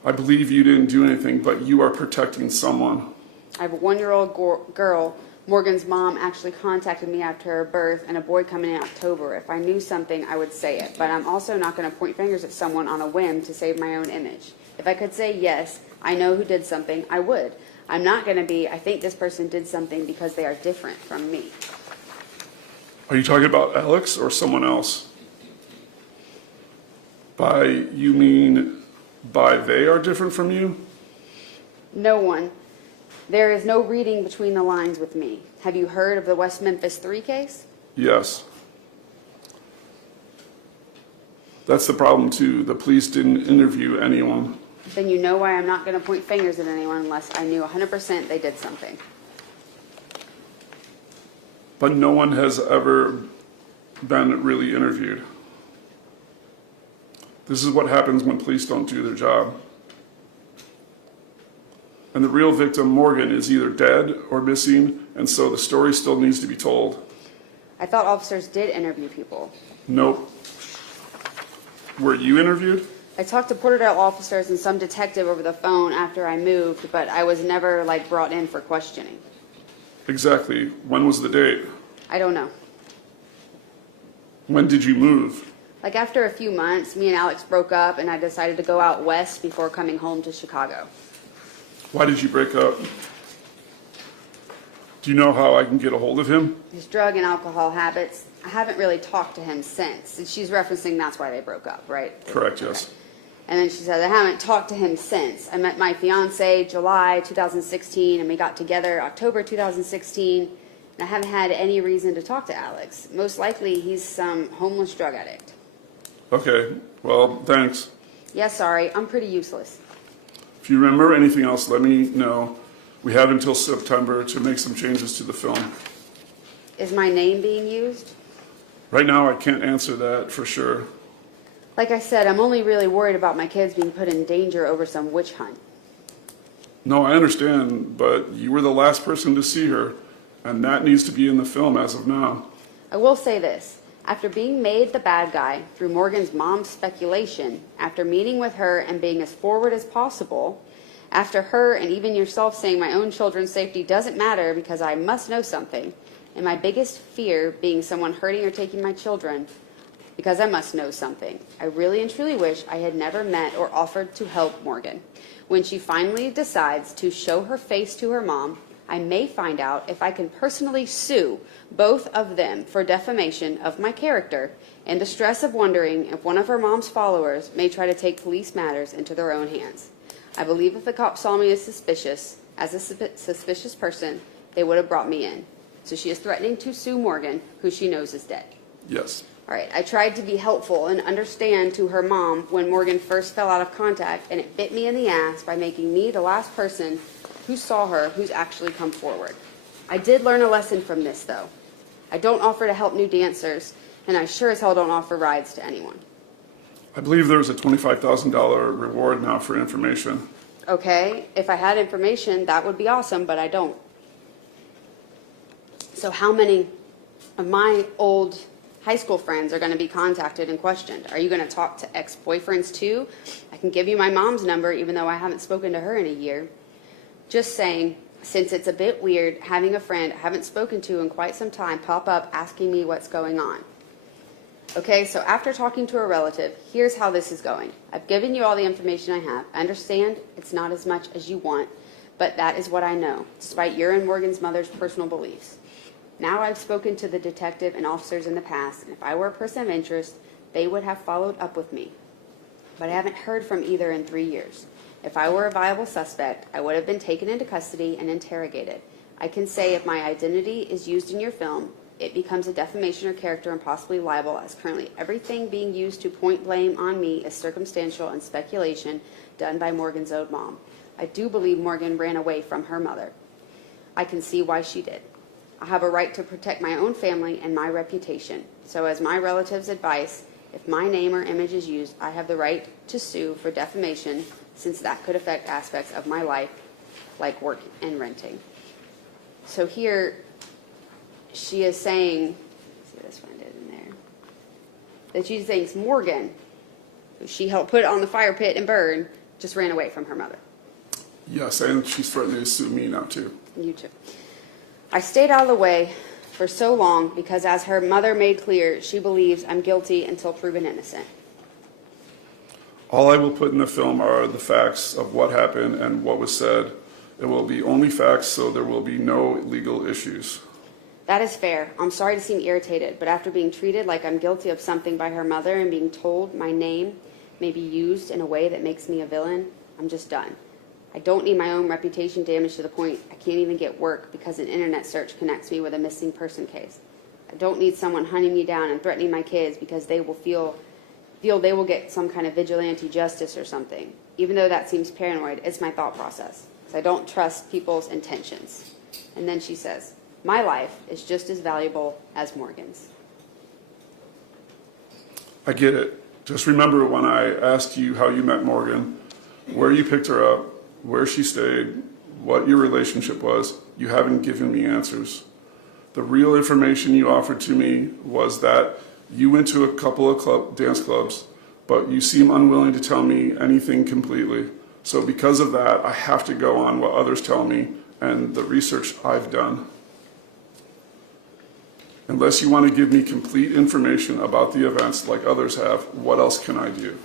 I believe you didn't do anything, but you are protecting someone. I have a 1-year-old girl. Morgan's mom actually contacted me after her birth and a boy coming in October. If I knew something, I would say it. But I'm also not going to point fingers at someone on a whim to save my own image. If I could say, yes, I know who did something, I would. I'm not going to be, I think this person did something because they are different from me. Are you talking about Alex or someone else? You mean by they are different from you? No one. There is no reading between the lines with me. Have you heard of the West Memphis 3 case? Yes. That's the problem too. The police didn't interview anyone. Then you know why I'm not going to point fingers at anyone unless I knew 100% they did something. But no one has ever been really interviewed. This is what happens when police don't do their job. And the real victim, Morgan, is either dead or missing, and so the story still needs to be told. I thought officers did interview people. Nope. Were you interviewed? I talked to Porterdale officers and some detective over the phone after I moved, but I was never, brought in for questioning. Exactly. When was the date? I don't know. When did you move? After a few months, me and Alex broke up, and I decided to go out west before coming home to Chicago. Why did you break up? Do you know how I can get a hold of him? His drug and alcohol habits. I haven't really talked to him since. And she's referencing that's why they broke up, right? Correct, yes. And then she said, I haven't talked to him since. I met my fiance July 2016, and we got together October 2016. And I haven't had any reason to talk to Alex. Most likely, he's some homeless drug addict. Okay, well, thanks. Yeah, sorry, I'm pretty useless. If you remember anything else, let me know. We have until September to make some changes to the film. Is my name being used? Right now, I can't answer that for sure. Like I said, I'm only really worried about my kids being put in danger over some witch hunt. No, I understand, but you were the last person to see her, and that needs to be in the film as of now. I will say this. After being made the bad guy through Morgan's mom's speculation, after meeting with her and being as forward as possible, after her and even yourself saying my own children's safety doesn't matter because I must know something, and my biggest fear being someone hurting or taking my children because I must know something, I really and truly wish I had never met or offered to help Morgan. When she finally decides to show her face to her mom, I may find out if I can personally sue both of them for defamation of my character and the stress of wondering if one of her mom's followers may try to take police matters into their own hands. I believe if the cops saw me as a suspicious person, they would have brought me in. So she is threatening to sue Morgan, who she knows is dead. Yes. All right, I tried to be helpful and understand to her mom when Morgan first fell out of contact, and it bit me in the ass by making me the last person who saw her who's actually come forward. I did learn a lesson from this, though. I don't offer to help new dancers, and I sure as hell don't offer rides to anyone. I believe there's a $25,000 reward now for information. Okay, if I had information, that would be awesome, but I don't. So how many of my old high school friends are going to be contacted and questioned? Are you going to talk to ex-boyfriends too? I can give you my mom's number, even though I haven't spoken to her in a year. Just saying, since it's a bit weird having a friend I haven't spoken to in quite some time pop up asking me what's going on. Okay, so after talking to a relative, here's how this is going. I've given you all the information I have. I understand it's not as much as you want, but that is what I know, despite your and Morgan's mother's personal beliefs. Now I've spoken to the detective and officers in the past, and if I were a person of interest, they would have followed up with me. But I haven't heard from either in 3 years. If I were a viable suspect, I would have been taken into custody and interrogated. I can say if my identity is used in your film, it becomes a defamation or character and possibly libel, as currently everything being used to point blame on me is circumstantial and speculation done by Morgan's own mom. I do believe Morgan ran away from her mother. I can see why she did. I have a right to protect my own family and my reputation. So as my relative's advice, if my name or image is used, I have the right to sue for defamation, since that could affect aspects of my life, like work and renting. So here, she is saying, see this one did in there, that she thinks Morgan, who she helped put on the fire pit and burn, just ran away from her mother. Yes, and she's threatening to sue me now too. You too. I stayed out of the way for so long because, as her mother made clear, she believes I'm guilty until proven innocent. All I will put in the film are the facts of what happened and what was said. It will be only facts, so there will be no legal issues. That is fair. I'm sorry to seem irritated, but after being treated like I'm guilty of something by her mother and being told my name may be used in a way that makes me a villain, I'm just done. I don't need my own reputation damaged to the point I can't even get work because an internet search connects me with a missing person case. I don't need someone hunting me down and threatening my kids because they will feel they will get some kind of vigilante justice or something. Even though that seems paranoid, it's my thought process. So I don't trust people's intentions. And then she says, my life is just as valuable as Morgan's. I get it. Just remember when I asked you how you met Morgan, where you picked her up, where she stayed, what your relationship was, you haven't given me answers. The real information you offered to me was that you went to a couple of dance clubs, but you seem unwilling to tell me anything completely. So because of that, I have to go on what others tell me and the research I've done. Unless you want to give me complete information about the events like others have, what else can I do?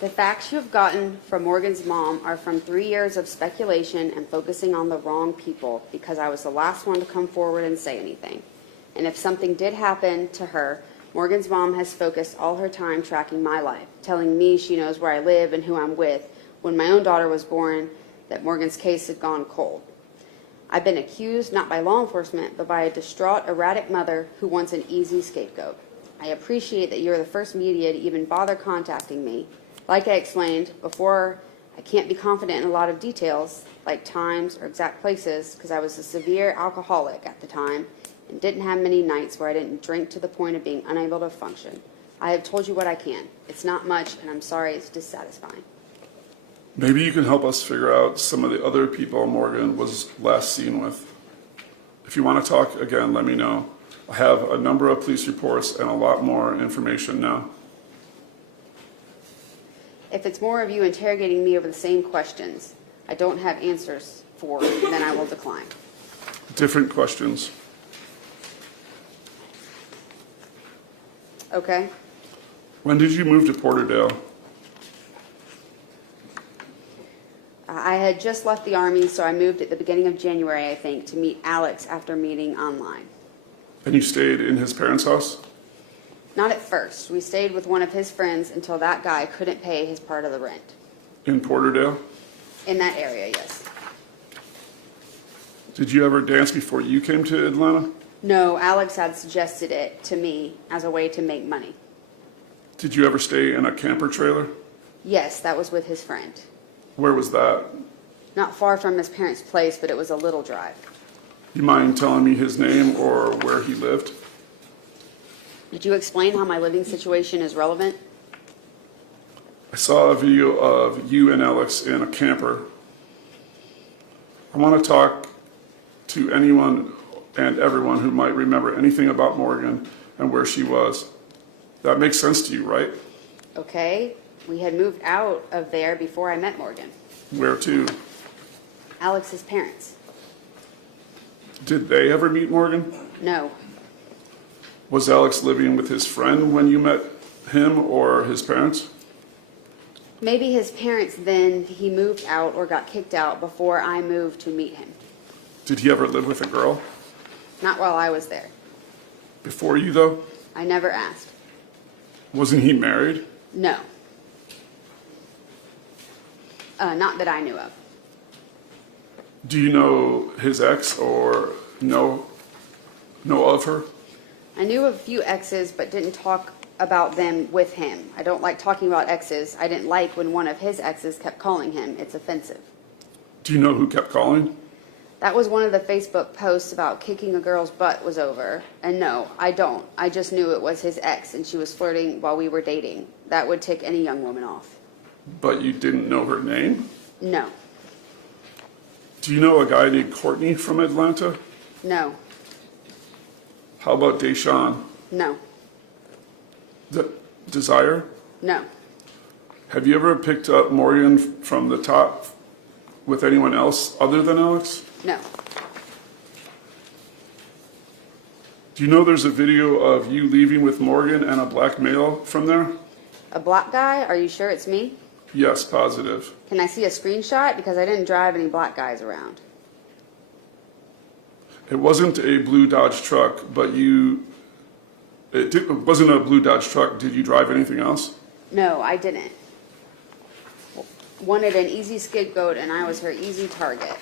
The facts you have gotten from Morgan's mom are from 3 years of speculation and focusing on the wrong people because I was the last one to come forward and say anything. And if something did happen to her, Morgan's mom has focused all her time tracking my life, telling me she knows where I live and who I'm with, when my own daughter was born, that Morgan's case had gone cold. I've been accused not by law enforcement, but by a distraught, erratic mother who wants an easy scapegoat. I appreciate that you're the first media to even bother contacting me. Like I explained before, I can't be confident in a lot of details, like times or exact places, because I was a severe alcoholic at the time and didn't have many nights where I didn't drink to the point of being unable to function. I have told you what I can. It's not much, and I'm sorry it's dissatisfying. Maybe you can help us figure out some of the other people Morgan was last seen with. If you want to talk again, let me know. I have a number of police reports and a lot more information now. If it's more of you interrogating me over the same questions I don't have answers for, then I will decline. Different questions. Okay? When did you move to Porterdale? I had just left the Army, so I moved at the beginning of January, I think, to meet Alex after meeting online. And you stayed in his parents' house? Not at first. We stayed with one of his friends until that guy couldn't pay his part of the rent. In Porterdale? In that area, yes. Did you ever dance before you came to Atlanta? No, Alex had suggested it to me as a way to make money. Did you ever stay in a camper trailer? Yes, that was with his friend. Where was that? Not far from his parents' place, but it was a little drive. You mind telling me his name or where he lived? Did you explain how my living situation is relevant? I saw a video of you and Alex in a camper. I want to talk to anyone and everyone who might remember anything about Morgan and where she was. That makes sense to you, right? Okay, we had moved out of there before I met Morgan. Where to? Alex's parents. Did they ever meet Morgan? No, Was Alex living with his friend when you met him or his parents? maybe his parents, then he moved out or got kicked out before I moved to meet him. Did he ever live with a girl? Not while I was there. Before you, though? I never asked. Wasn't he married? No. Not that I knew of. Do you know his ex or know of her? I knew of a few exes, but didn't talk about them with him. I don't like talking about exes. I didn't like when one of his exes kept calling him. It's offensive. Do you know who kept calling? That was one of the Facebook posts about kicking a girl's butt was over. And no, I don't. I just knew it was his ex and she was flirting while we were dating. That would tick any young woman off. But you didn't know her name? No. Do you know a guy named Courtney from Atlanta? No. How about Deshaun? No. Desire? No. Have you ever picked up Morgan from the top with anyone else other than Alex? No. Do you know there's a video of you leaving with Morgan and a black male from there? A black guy? Are you sure it's me? Yes, positive. Can I see a screenshot? Because I didn't drive any black guys around. It wasn't a blue Dodge truck, but it wasn't a blue Dodge truck. Did you drive anything else? No, I didn't. Wanted an easy scapegoat, and I was her easy target.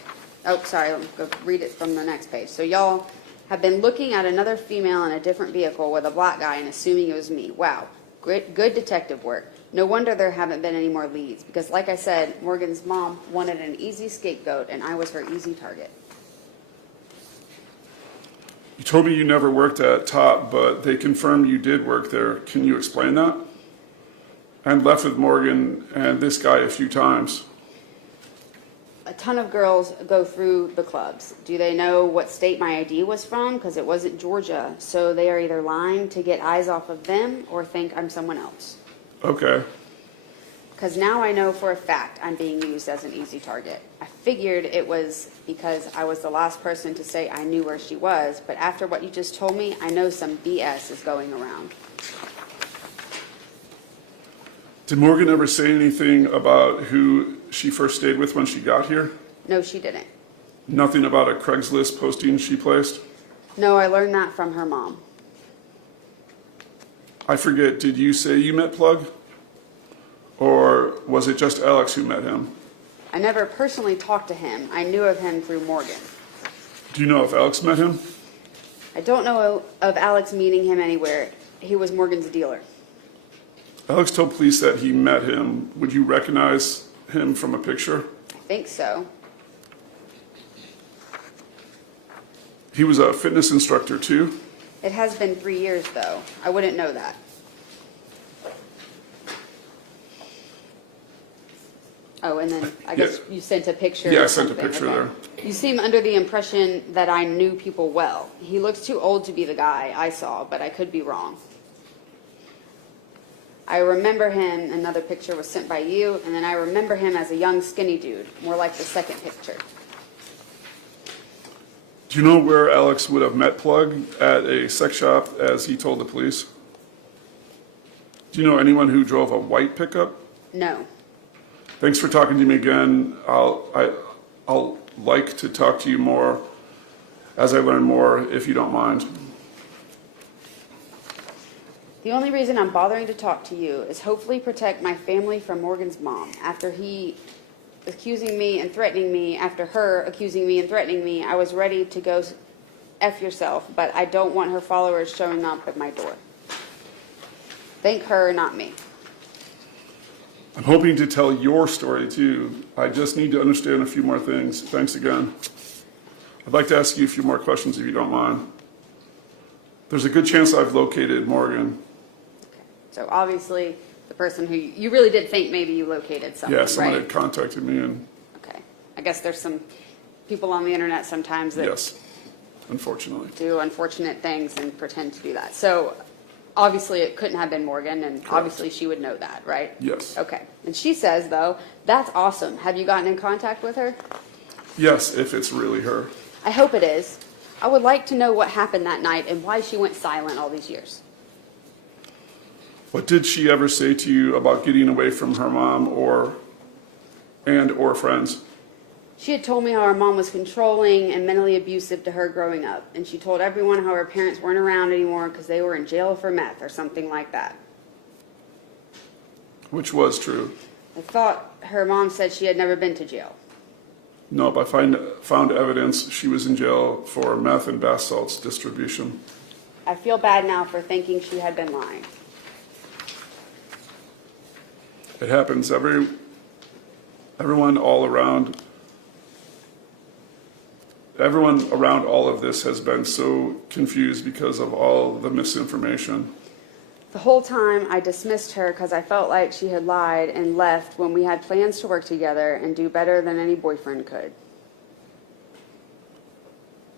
Oh, sorry, let me go read it from the next page. So y'all have been looking at another female in a different vehicle with a black guy and assuming it was me. Wow, great, good detective work. No wonder there haven't been any more leads, because like I said, Morgan's mom wanted an easy scapegoat, and I was her easy target. You told me you never worked at Top, but they confirmed you did work there. Can you explain that? And left with Morgan and this guy a few times. A ton of girls go through the clubs. Do they know what state my ID was from? Because it wasn't Georgia. So they are either lying to get eyes off of them or think I'm someone else. Okay. Because now I know for a fact I'm being used as an easy target. I figured it was because I was the last person to say I knew where she was, but after what you just told me, I know some BS is going around. Did Morgan ever say anything about who she first stayed with when she got here? No, she didn't. Nothing about a Craigslist posting she placed? No, I learned that from her mom. I forget, did you say you met Plug? Or was it just Alex who met him? I never personally talked to him. I knew of him through Morgan. Do you know if Alex met him? I don't know of Alex meeting him anywhere. He was Morgan's dealer. Alex told police that he met him. Would you recognize him from a picture? I think so. He was a fitness instructor too? It has been 3 years, though. I wouldn't know that. Oh, and then I guess you sent a picture. Yeah, or I sent a something. picture Okay. there. You seem under the impression that I knew people well. He looks too old to be the guy I saw, but I could be wrong. I remember him, another picture was sent by you, and then I remember him as a young skinny dude, more like the second picture. Do you know where Alex would have met Plug? At a sex shop, as he told the police? Do you know anyone who drove a white pickup? No. Thanks for talking to me again. I'll like to talk to you more as I learn more, if you don't mind. The only reason I'm bothering to talk to you is hopefully protect my family from Morgan's mom. After he accusing me and threatening me, after her accusing me and threatening me, I was ready to go F yourself, but I don't want her followers showing up at my door. Thank her, not me. I'm hoping to tell your story too. I just need to understand a few more things. Thanks again. I'd like to ask you a few more questions if you don't mind. There's a good chance I've located Morgan. Okay. So obviously, the person who you really did think maybe you located someone, Yeah, someone right? had contacted me and Okay. I guess there's some people on the internet sometimes that yes, unfortunately. do unfortunate things and pretend to do that. So obviously it couldn't have been Morgan, and obviously she would know that, right? Yes. Okay. And she says, though, that's awesome. Have you gotten in contact with her? Yes, if it's really her. I hope it is. I would like to know what happened that night and why she went silent all these years. What did she ever say to you about getting away from her mom or friends? She had told me how her mom was controlling and mentally abusive to her growing up, and she told everyone how her parents weren't around anymore because they were in jail for meth or something like that. Which was true. I thought her mom said she had never been to jail. Nope, I found evidence she was in jail for meth and bath salts distribution. I feel bad now for thinking she had been lying. It happens. Everyone around all of this has been so confused because of all the misinformation. The whole time I dismissed her because I felt like she had lied and left when we had plans to work together and do better than any boyfriend could.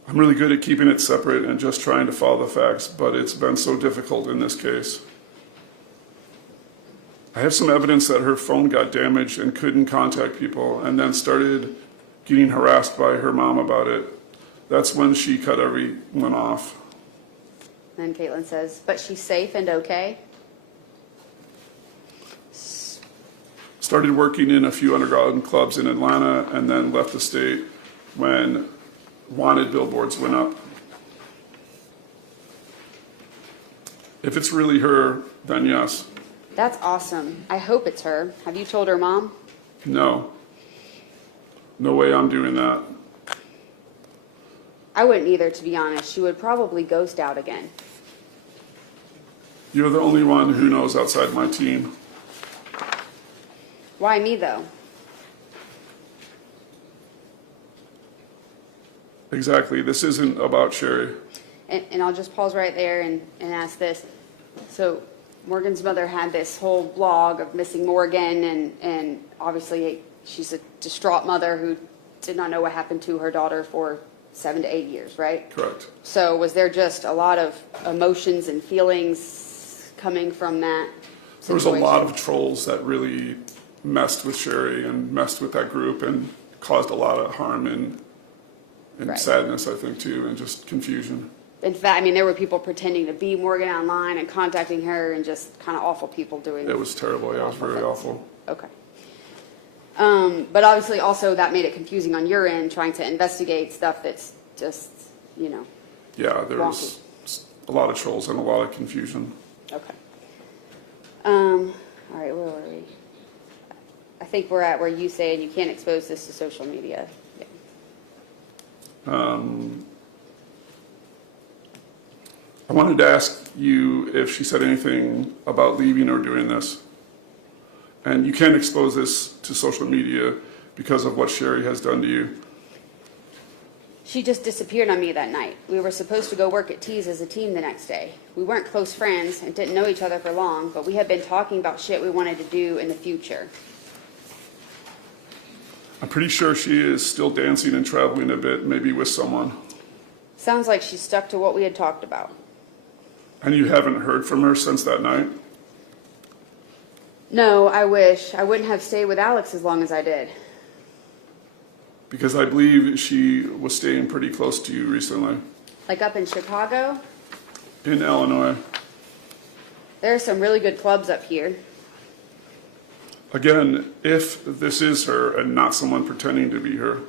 I'm really good at keeping it separate and just trying to follow the facts, but it's been so difficult in this case. I have some evidence that her phone got damaged and couldn't contact people, and then started getting harassed by her mom about it. That's when she cut everyone off. Then Katelyn says, but she's safe and okay? Started working in a few underground clubs in Atlanta and then left the state when wanted billboards went up. If it's really her, then yes. That's awesome. I hope it's her. Have you told her mom? No. No way I'm doing that. I wouldn't either, to be honest. She would probably ghost out again. You're the only one who knows outside my team. Why me, though? Exactly. This isn't about Sherry. And I'll just pause right there and ask this. So Morgan's mother had this whole blog of missing Morgan, and obviously she's a distraught mother who did not know what happened to her daughter for 7 to 8 years, right? Correct. So was there just a lot of emotions and feelings coming from that situation? There was a lot of trolls that really messed with Sherry and messed with that group and caused a lot of harm and Right. sadness, I think, too, and just confusion. In fact, I mean, there were people pretending to be Morgan online and contacting her, and just kind of awful people doing It was terrible. Yeah, it was very awful. Okay. But obviously also that made it confusing on your end, trying to investigate stuff that's just, you know. Yeah, there was a lot of trolls and a lot of confusion. Okay. All right, where were we? I think we're at where you say you can't expose this to social media. Yeah. I wanted to ask you if she said anything about leaving or doing this. And you can't expose this to social media because of what Sherry has done to you. She just disappeared on me that night. We were supposed to go work at T's as a team the next day. We weren't close friends and didn't know each other for long, but we had been talking about shit we wanted to do in the future. I'm pretty sure she is still dancing and traveling a bit, maybe with someone. Sounds like she stuck to what we had talked about. And you haven't heard from her since that night? No, I wish. I wouldn't have stayed with Alex as long as I did. Because I believe she was staying pretty close to you recently. Like up in Chicago? In Illinois. There are some really good clubs up here. Again, if this is her and not someone pretending to be her,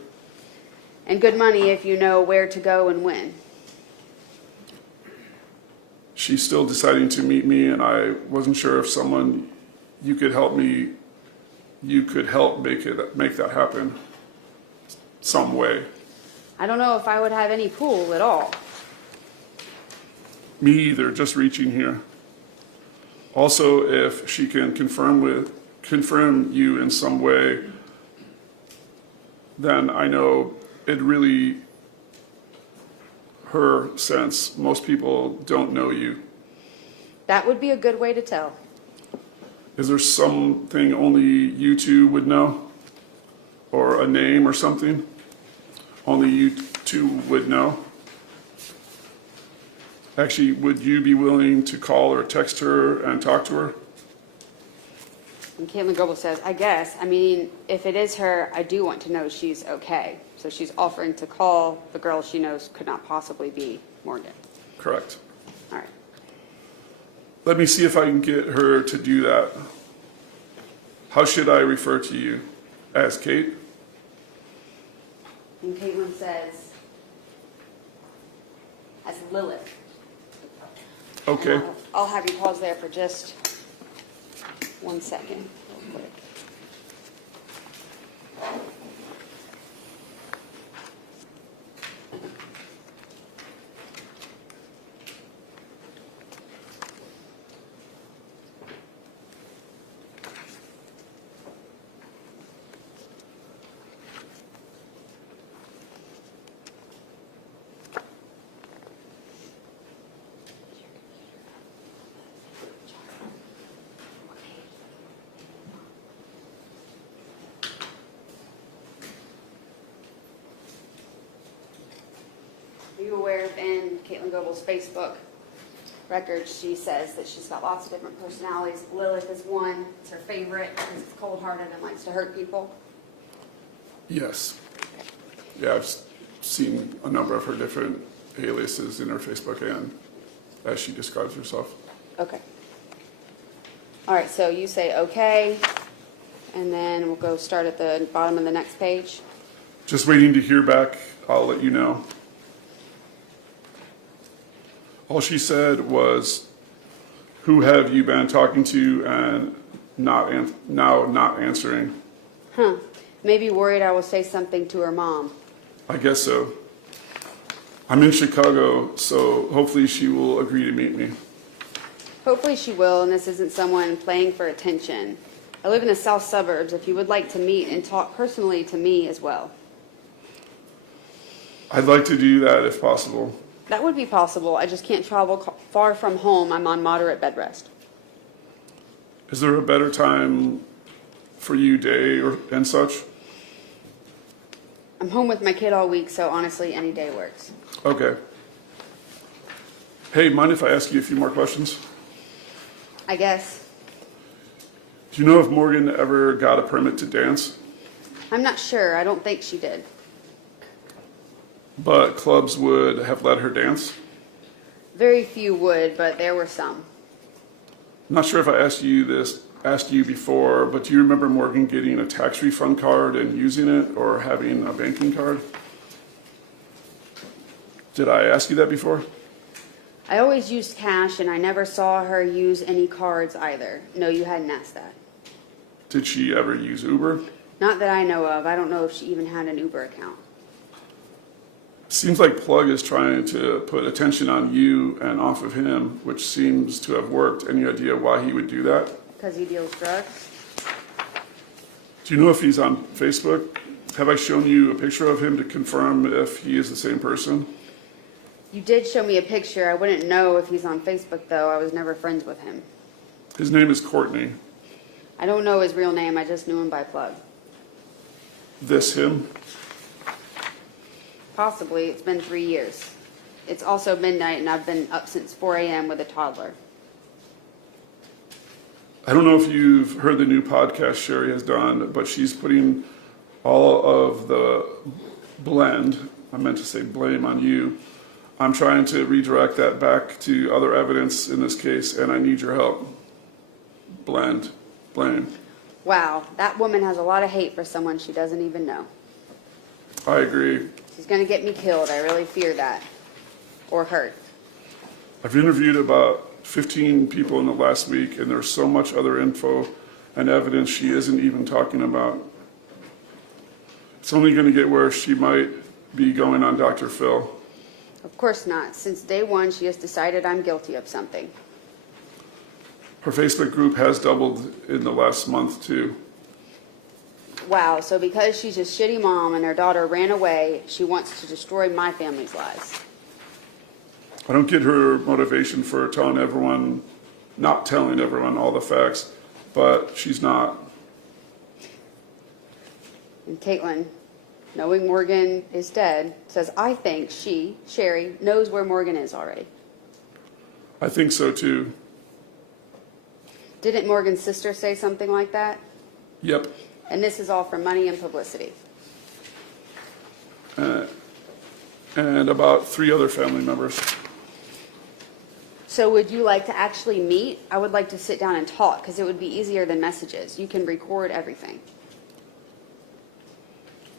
And good money if you know where to go and when. she's still deciding to meet me, and I wasn't sure if someone, you could help me, you could help make that happen some way. I don't know if I would have any pull at all. Me either, just reaching here. Also, if she can confirm you in some way, then I know it really her sense. Most people don't know you. That would be a good way to tell. Is there something only you two would know? Or a name or something? Only you two would know? Actually, would you be willing to call or text her and talk to her? And Katelyn Goble says, I guess. I mean, if it is her, I do want to know she's okay. So she's offering to call the girl she knows could not possibly be Morgan. Correct. All right. Let me see if I can get her to do that. How should I refer to you? As Kate? And Katelyn says, as Lilith. Okay. I'll have you pause there for just 1 second, real quick. Are you aware of in Katelyn Goble's Facebook records, she says that she's got lots of different personalities. Lilith is one. It's her favorite because it's cold-hearted and likes to hurt people. Yes. Yeah, I've seen a number of her different aliases in her Facebook and as she describes herself. Okay. All right, so you say okay, and then we'll go start at the bottom of the next page. Just waiting to hear back. I'll let you know. All she said was, who have you been talking to, and now not answering. Huh. Maybe worried I will say something to her mom. I guess so. I'm in Chicago, so hopefully she will agree to meet me. Hopefully she will, and this isn't someone playing for attention. I live in the south suburbs if you would like to meet and talk personally to me as well. I'd like to do that if possible. That would be possible. I just can't travel far from home. I'm on moderate bed rest. Is there a better time for you, day and such? I'm home with my kid all week, so honestly, any day works. Okay. Hey, mind if I ask you a few more questions? I guess. Do you know if Morgan ever got a permit to dance? I'm not sure. I don't think she did. But clubs would have let her dance? Very few would, but there were some. I'm not sure if I asked you before, but do you remember Morgan getting a tax refund card and using it, or having a banking card? Did I ask you that before? I always used cash, and I never saw her use any cards either. No, you hadn't asked that. Did she ever use Uber? Not that I know of. I don't know if she even had an Uber account. Seems like Plug is trying to put attention on you and off of him, which seems to have worked. Any idea why he would do that? Because he deals drugs? Do you know if he's on Facebook? Have I shown you a picture of him to confirm if he is the same person? You did show me a picture. I wouldn't know if he's on Facebook, though. I was never friends with him. His name is Courtney. I don't know his real name. I just knew him by Plug. This him? Possibly. It's been 3 years. It's also midnight, and I've been up since 4 a.m. with a toddler. I don't know if you've heard the new podcast Sherry has done, but she's putting all of the blame on you. I'm trying to redirect that back to other evidence in this case, and I need your help. Blame. Wow, that woman has a lot of hate for someone she doesn't even know. I agree. She's gonna get me killed. I really fear that. Or hurt. I've interviewed about 15 people in the last week, and there's so much other info and evidence she isn't even talking about. It's only going to get worse. She might be going on Dr. Phil. Of course not. Since day one, she has decided I'm guilty of something. Her Facebook group has doubled in the last month, too. Wow, so because she's a shitty mom and her daughter ran away, she wants to destroy my family's lives. I don't get her motivation for telling everyone, not telling everyone all the facts, but she's not. And Katelyn, knowing Morgan is dead, says, I think she, Sherry, knows where Morgan is already. I think so, too. Didn't Morgan's sister say something like that? Yep. And this is all for money and publicity. And about 3 other family members. So would you like to actually meet? I would like to sit down and talk because it would be easier than messages. You can record everything.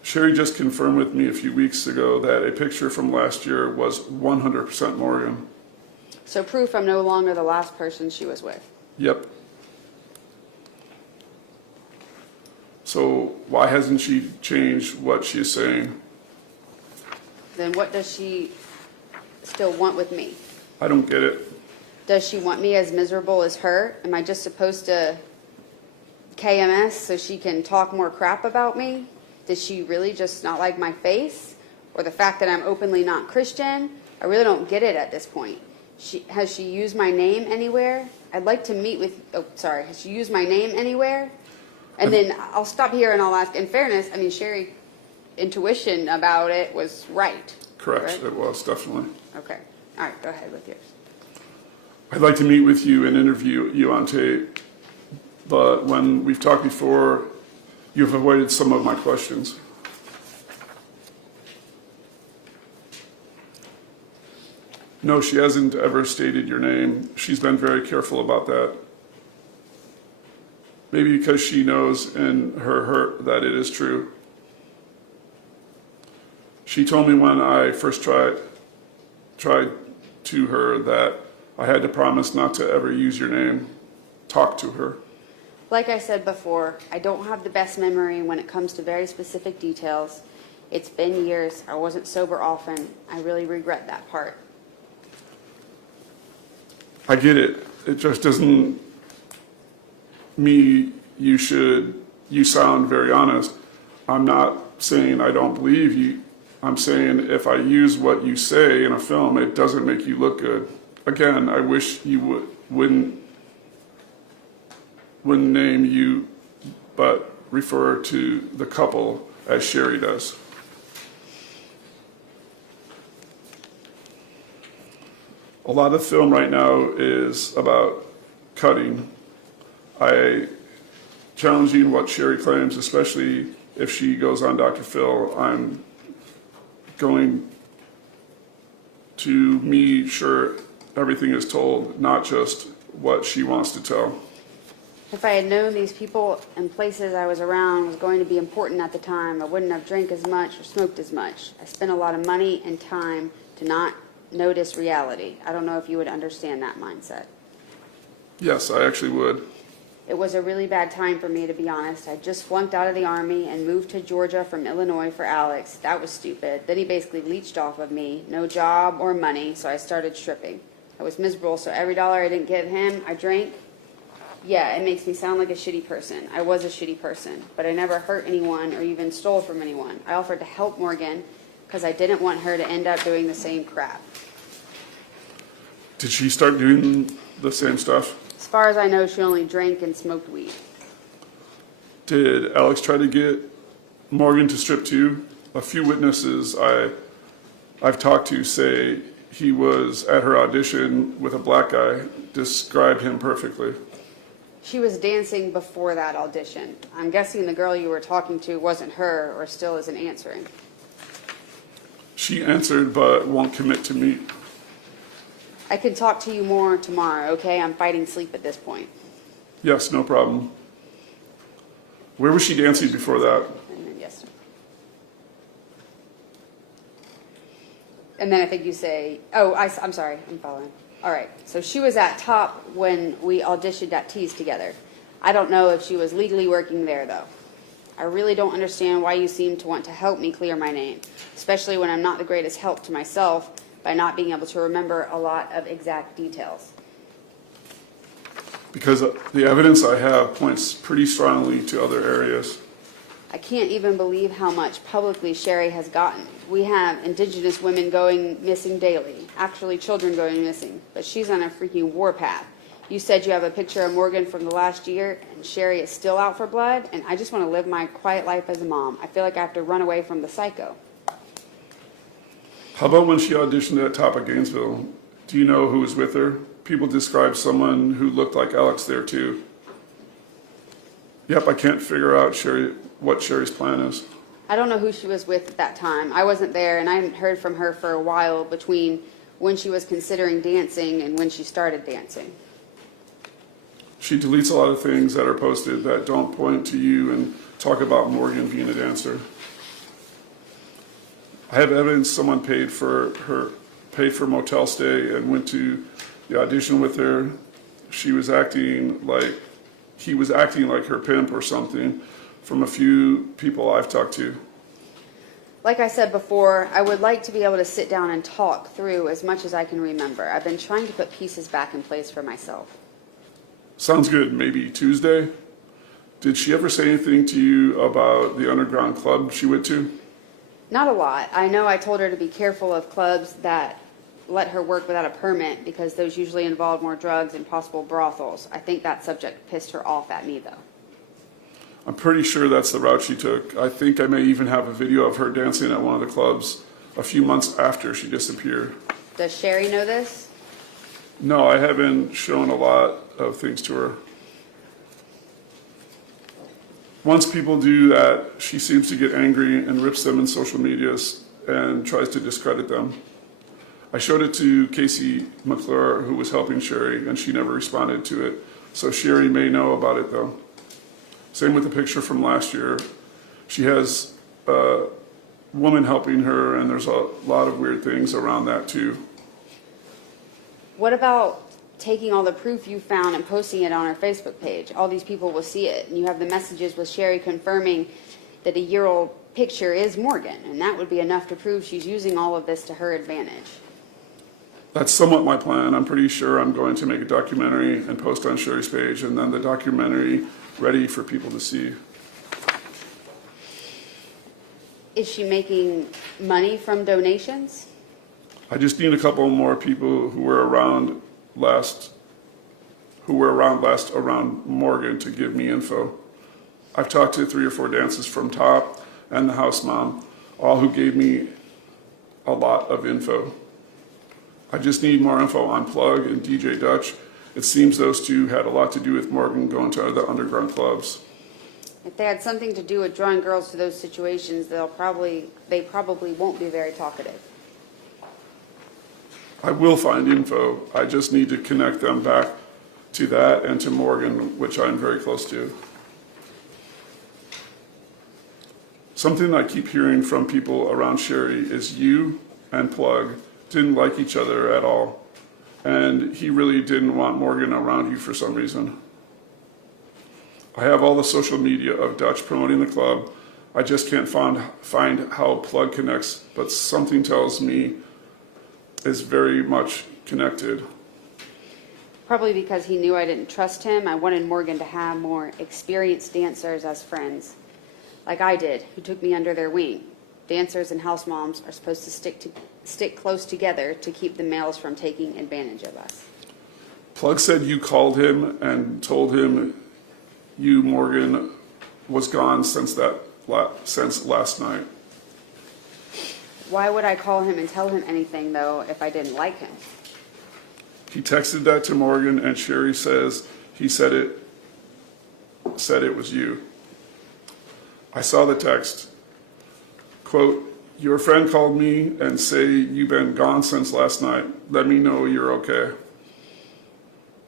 Sherry just confirmed with me a few weeks ago that a picture from last year was 100% Morgan. So proof I'm no longer the last person she was with. Yep. So why hasn't she changed what she's saying? Then what does she still want with me? I don't get it. Does she want me as miserable as her? Am I just supposed to KMS so she can talk more crap about me? Does she really just not like my face? Or the fact that I'm openly not Christian? I really don't get it at this point. Has she used my name anywhere? I'd like to meet with, has she used my name anywhere? And then I'll stop here and I'll ask, in fairness, I mean, Sherry's intuition about it was right. Correct, it was, definitely. Okay. All right, go ahead with yours. I'd like to meet with you and interview you on tape, but when we've talked before, you've avoided some of my questions. No, she hasn't ever stated your name. She's been very careful about that. Maybe because she knows in her hurt that it is true. She told me when I first tried to her that I had to promise not to ever use your name. Talk to her. Like I said before, I don't have the best memory when it comes to very specific details. It's been years. I wasn't sober often. I really regret that part. I get it. It just doesn't mean you sound very honest. I'm not saying I don't believe you. I'm saying if I use what you say in a film, it doesn't make you look good. Again, I wish you wouldn't name you, but refer to the couple as Sherry does. A lot of film right now is about cutting. I challenging what Sherry claims, especially if she goes on Dr. Phil. I'm going to be sure everything is told, not just what she wants to tell. If I had known these people and places I was around was going to be important at the time, I wouldn't have drank as much or smoked as much. I spent a lot of money and time to not notice reality. I don't know if you would understand that mindset. Yes, I actually would. It was a really bad time for me, to be honest. I just flunked out of the Army and moved to Georgia from Illinois for Alex. That was stupid. Then he basically leached off of me. No job or money, so I started stripping. I was miserable, so every dollar I didn't give him, I drank. Yeah, it makes me sound like a shitty person. I was a shitty person, but I never hurt anyone or even stole from anyone. I offered to help Morgan because I didn't want her to end up doing the same crap. Did she start doing the same stuff? As far as I know, she only drank and smoked weed. Did Alex try to get Morgan to strip too? A few witnesses I've talked to say he was at her audition with a black guy, described him perfectly. She was dancing before that audition. I'm guessing the girl you were talking to wasn't her or still isn't answering. She answered but won't commit to meet. I can talk to you more tomorrow, okay? I'm fighting sleep at this point. Yes, no problem. Where was she dancing before that? And then, yes. And then I think you say, oh, I'm sorry, I'm following. All right, so she was at Top when we auditioned at Tees together. I don't know if she was legally working there, though. I really don't understand why you seem to want to help me clear my name, especially when I'm not the greatest help to myself by not being able to remember a lot of exact details. Because the evidence I have points pretty strongly to other areas. I can't even believe how much publicly Sherry has gotten. We have Indigenous women going missing daily, actually children going missing, but she's on a freaking warpath. You said you have a picture of Morgan from the last year, and Sherry is still out for blood, and I just want to live my quiet life as a mom. I feel like I have to run away from the psycho. How about when she auditioned at Top of Gainesville? Do you know who was with her? People describe someone who looked like Alex there too. Yep, I can't figure out what Sherry's plan is. I don't know who she was with at that time. I wasn't there, and I hadn't heard from her for a while between when she was considering dancing and when she started dancing. She deletes a lot of things that are posted that don't point to you and talk about Morgan being a dancer. I have evidence someone paid for motel stay and went to the audition with her. He was acting like her pimp or something from a few people I've talked to. Like I said before, I would like to be able to sit down and talk through as much as I can remember. I've been trying to put pieces back in place for myself. Sounds good. Maybe Tuesday? Did she ever say anything to you about the underground club she went to? Not a lot. I know I told her to be careful of clubs that let her work without a permit because those usually involve more drugs and possible brothels. I think that subject pissed her off at me, though. I'm pretty sure that's the route she took. I think I may even have a video of her dancing at one of the clubs a few months after she disappeared. Does Sherry know this? No, I haven't shown a lot of things to her. Once people do that, she seems to get angry and rips them in social medias and tries to discredit them. I showed it to Casey McClure, who was helping Sherry, and she never responded to it. So Sherry may know about it, though. Same with the picture from last year. She has a woman helping her, and there's a lot of weird things around that, too. What about taking all the proof you found and posting it on her Facebook page? All these people will see it, and you have the messages with Sherry confirming that a year-old picture is Morgan, and that would be enough to prove she's using all of this to her advantage. That's somewhat my plan. I'm pretty sure I'm going to make a documentary and post on Sherry's page, and then the documentary ready for people to see. Is she making money from donations? I just need a couple more people who were around last around Morgan to give me info. I've talked to 3 or 4 dancers from Top and the house mom, all who gave me a lot of info. I just need more info on Plug and DJ Dutch. It seems those two had a lot to do with Morgan going to the underground clubs. If they had something to do with drawing girls to those situations, they probably won't be very talkative. I will find info. I just need to connect them back to that and to Morgan, which I'm very close to. Something I keep hearing from people around Sherry is you and Plug didn't like each other at all, and he really didn't want Morgan around you for some reason. I have all the social media of Dutch promoting the club. I just can't find how Plug connects, but something tells me is very much connected. Probably because he knew I didn't trust him. I wanted Morgan to have more experienced dancers as friends, like I did, who took me under their wing. Dancers and house moms are supposed to stick close together to keep the males from taking advantage of us. Plug said you called him and told him you, Morgan, was gone since last night. Why would I call him and tell him anything, though, if I didn't like him? He texted that to Morgan, and Sherry says he said it was you. I saw the text. Quote, "Your friend called me and say you've been gone since last night. Let me know you're okay."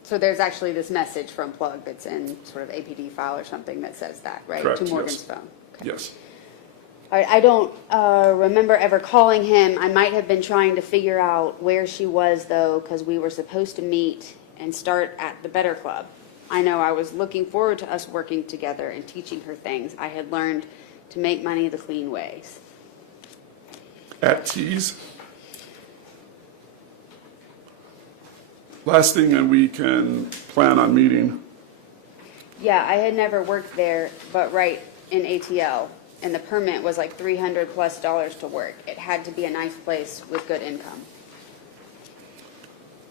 So there's actually this message from Plug that's in sort of APD file or something that says that, right? Correct, To Morgan's yes. phone. Okay. Yes. All right, I don't remember ever calling him. I might have been trying to figure out where she was, though, because we were supposed to meet and start at the Better Club. I know I was looking forward to us working together and teaching her things. I had learned to make money the clean ways. At T's. Last thing, and we can plan on meeting. Yeah, I had never worked there, but right in ATL, and the permit was like $300+ to work. It had to be a nice place with good income.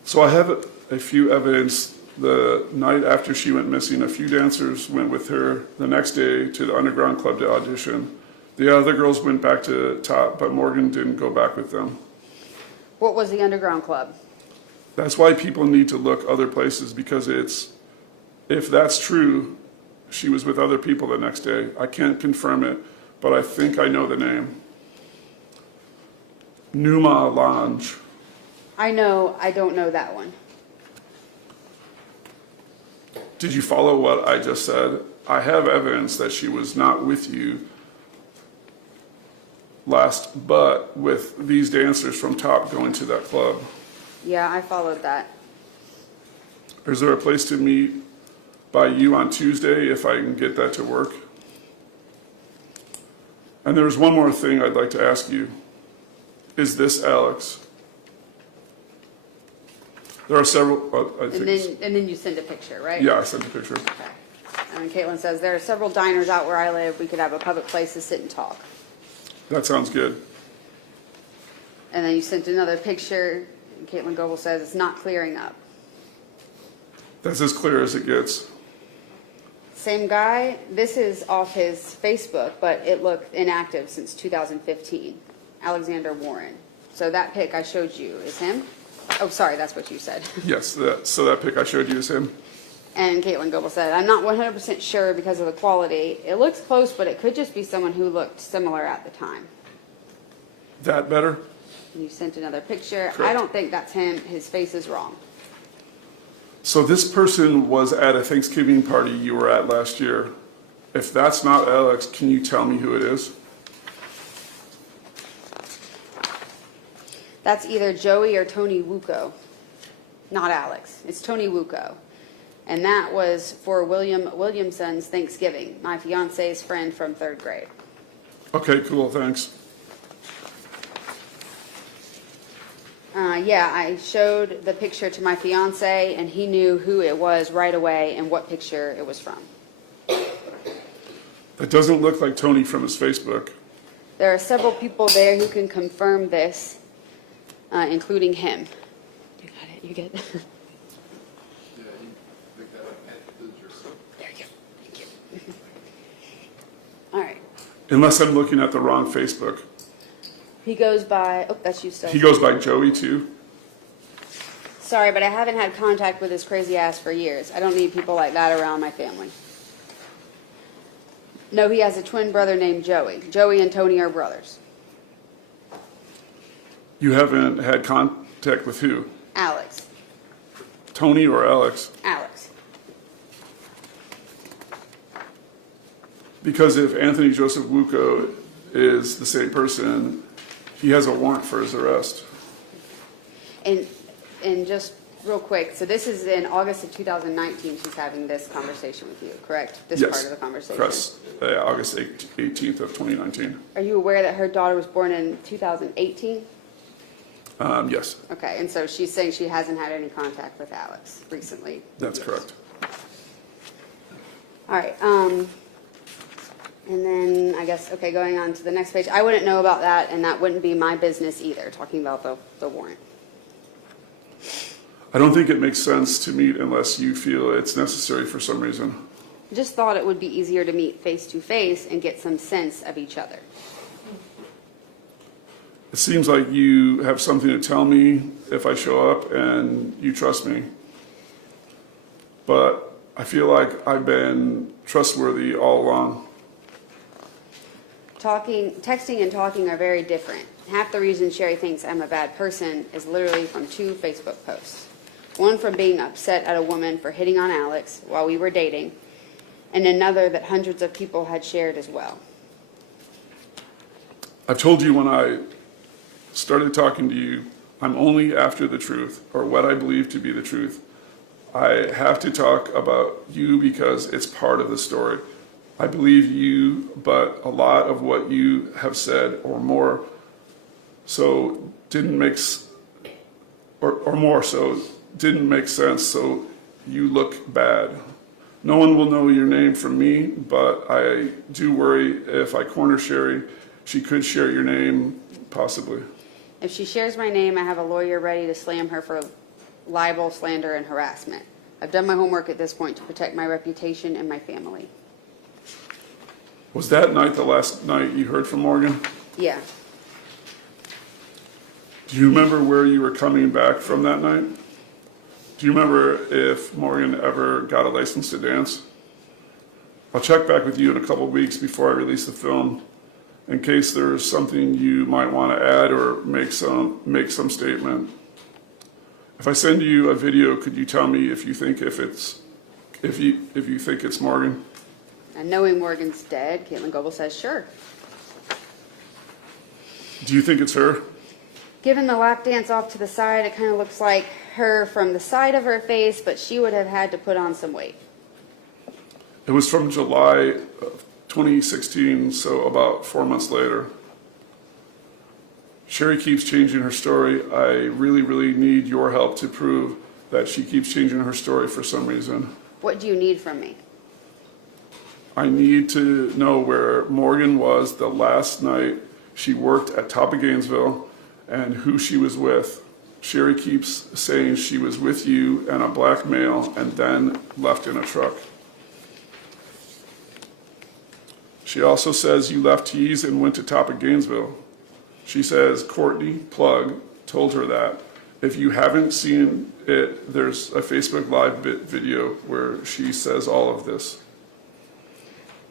So I have a few evidence. The night after she went missing, a few dancers went with her the next day to the underground club to audition. The other girls went back to Top, but Morgan didn't go back with them. What was the underground club? That's why people need to look other places, because if that's true, she was with other people the next day. I can't confirm it, but I think I know the name. Numa Lounge. I don't know that one. Did you follow what I just said? I have evidence that she was not with you last, but with these dancers from Top going to that club. Yeah, I followed that. Is there a place to meet by you on Tuesday if I can get that to work? And there's one more thing I'd like to ask you. Is this Alex? There are several, I think. And then you send a picture, right? Yeah, I sent a picture. Okay. And Katelyn says, there are several diners out where I live. We could have a public place to sit and talk. That sounds good. And then you sent another picture, and Katelyn Goble says, it's not clearing up. That's as clear as it gets. Same guy. This is off his Facebook, but it looked inactive since 2015. Alexander Warren. So that pic I showed you is him? Oh, sorry, that's what you said. Yes, so that pic I showed you is him. And Katelyn Goble said, I'm not 100% sure because of the quality. It looks close, but it could just be someone who looked similar at the time. That better? And you sent another picture. Correct. I don't think that's him. His face is wrong. So this person was at a Thanksgiving party you were at last year. If that's not Alex, can you tell me who it is? That's either Joey or Tony Wuko. Not Alex. It's Tony Wuko. And that was for William Williamson's Thanksgiving, my fiance's friend from 3rd grade. Okay, cool, thanks. Yeah, I showed the picture to my fiance, and he knew who it was right away and what picture it was from. That doesn't look like Tony from his Facebook. There are several people there who can confirm this, including him. You got it? You get it? Yeah, you picked that up at the yourself. There you go. Thank you. All right. Unless I'm looking at the wrong Facebook. He goes by, oh, that's you still. He goes by Joey too. Sorry, but I haven't had contact with his crazy ass for years. I don't need people like that around my family. No, he has a twin brother named Joey. Joey and Tony are brothers. You haven't had contact with who? Alex. Tony or Alex? Alex. Because if Anthony Joseph Wuko is the same person, he has a warrant for his arrest. And just real quick, so this is in August of 2019 she's having this conversation with you, correct? This Yes. part of the conversation. Correct. August 18th of 2019. Are you aware that her daughter was born in 2018? Yes, Okay, and so she's saying she hasn't had any contact with Alex recently. that's Yes. correct. All right, and then I guess, okay, going on to the next page. I wouldn't know about that, and that wouldn't be my business either, talking about the warrant. I don't think it makes sense to meet unless you feel it's necessary for some reason. I just thought it would be easier to meet face to face and get some sense of each other. It seems like you have something to tell me if I show up and you trust me. But I feel like I've been trustworthy all along. Texting and talking are very different. Half the reason Sherry thinks I'm a bad person is literally from 2 Facebook posts. One from being upset at a woman for hitting on Alex while we were dating, and another that hundreds of people had shared as well. I've told you when I started talking to you, I'm only after the truth, or what I believe to be the truth. I have to talk about you because it's part of the story. I believe you, but a lot of what you have said or more so didn't make sense, so you look bad. No one will know your name from me, but I do worry if I corner Sherry, she could share your name, possibly. If she shares my name, I have a lawyer ready to slam her for libel, slander, and harassment. I've done my homework at this point to protect my reputation and my family. Was that night the last night you heard from Morgan? Yeah. Do you remember where you were coming back from that night? Do you remember if Morgan ever got a license to dance? I'll check back with you in a couple weeks before I release the film in case there's something you might want to add or make some statement. If I send you a video, could you tell me if you think it's Morgan? And knowing Morgan's dead, Katelyn Goble says, sure. Do you think it's her? Given the lap dance off to the side, it kind of looks like her from the side of her face, but she would have had to put on some weight. It was from July of 2016, so about 4 months later. Sherry keeps changing her story. I really, really need your help to prove that she keeps changing her story for some reason. What do you need from me? I need to know where Morgan was the last night she worked at Top of Gainesville and who she was with. Sherry keeps saying she was with you and a black male and then left in a truck. She also says you left Tees and went to Top of Gainesville. She says Courtney Plug told her that. If you haven't seen it, there's a Facebook Live video where she says all of this.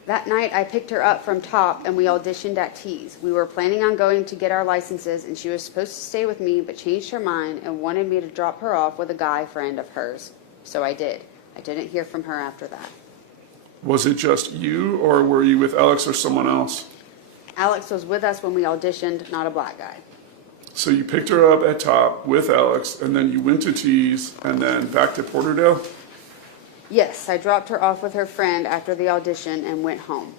That night, I picked her up from Top and we auditioned at Tees. We were planning on going to get our licenses and she was supposed to stay with me but changed her mind and wanted me to drop her off with a guy friend of hers. So I did. I didn't hear from her after that. Was it just you or were you with Alex or someone else? Alex was with us when we auditioned, not a black guy. So you picked her up at Top with Alex and then you went to Tees and then back to Porterdale? Yes, I dropped her off with her friend after the audition and went home.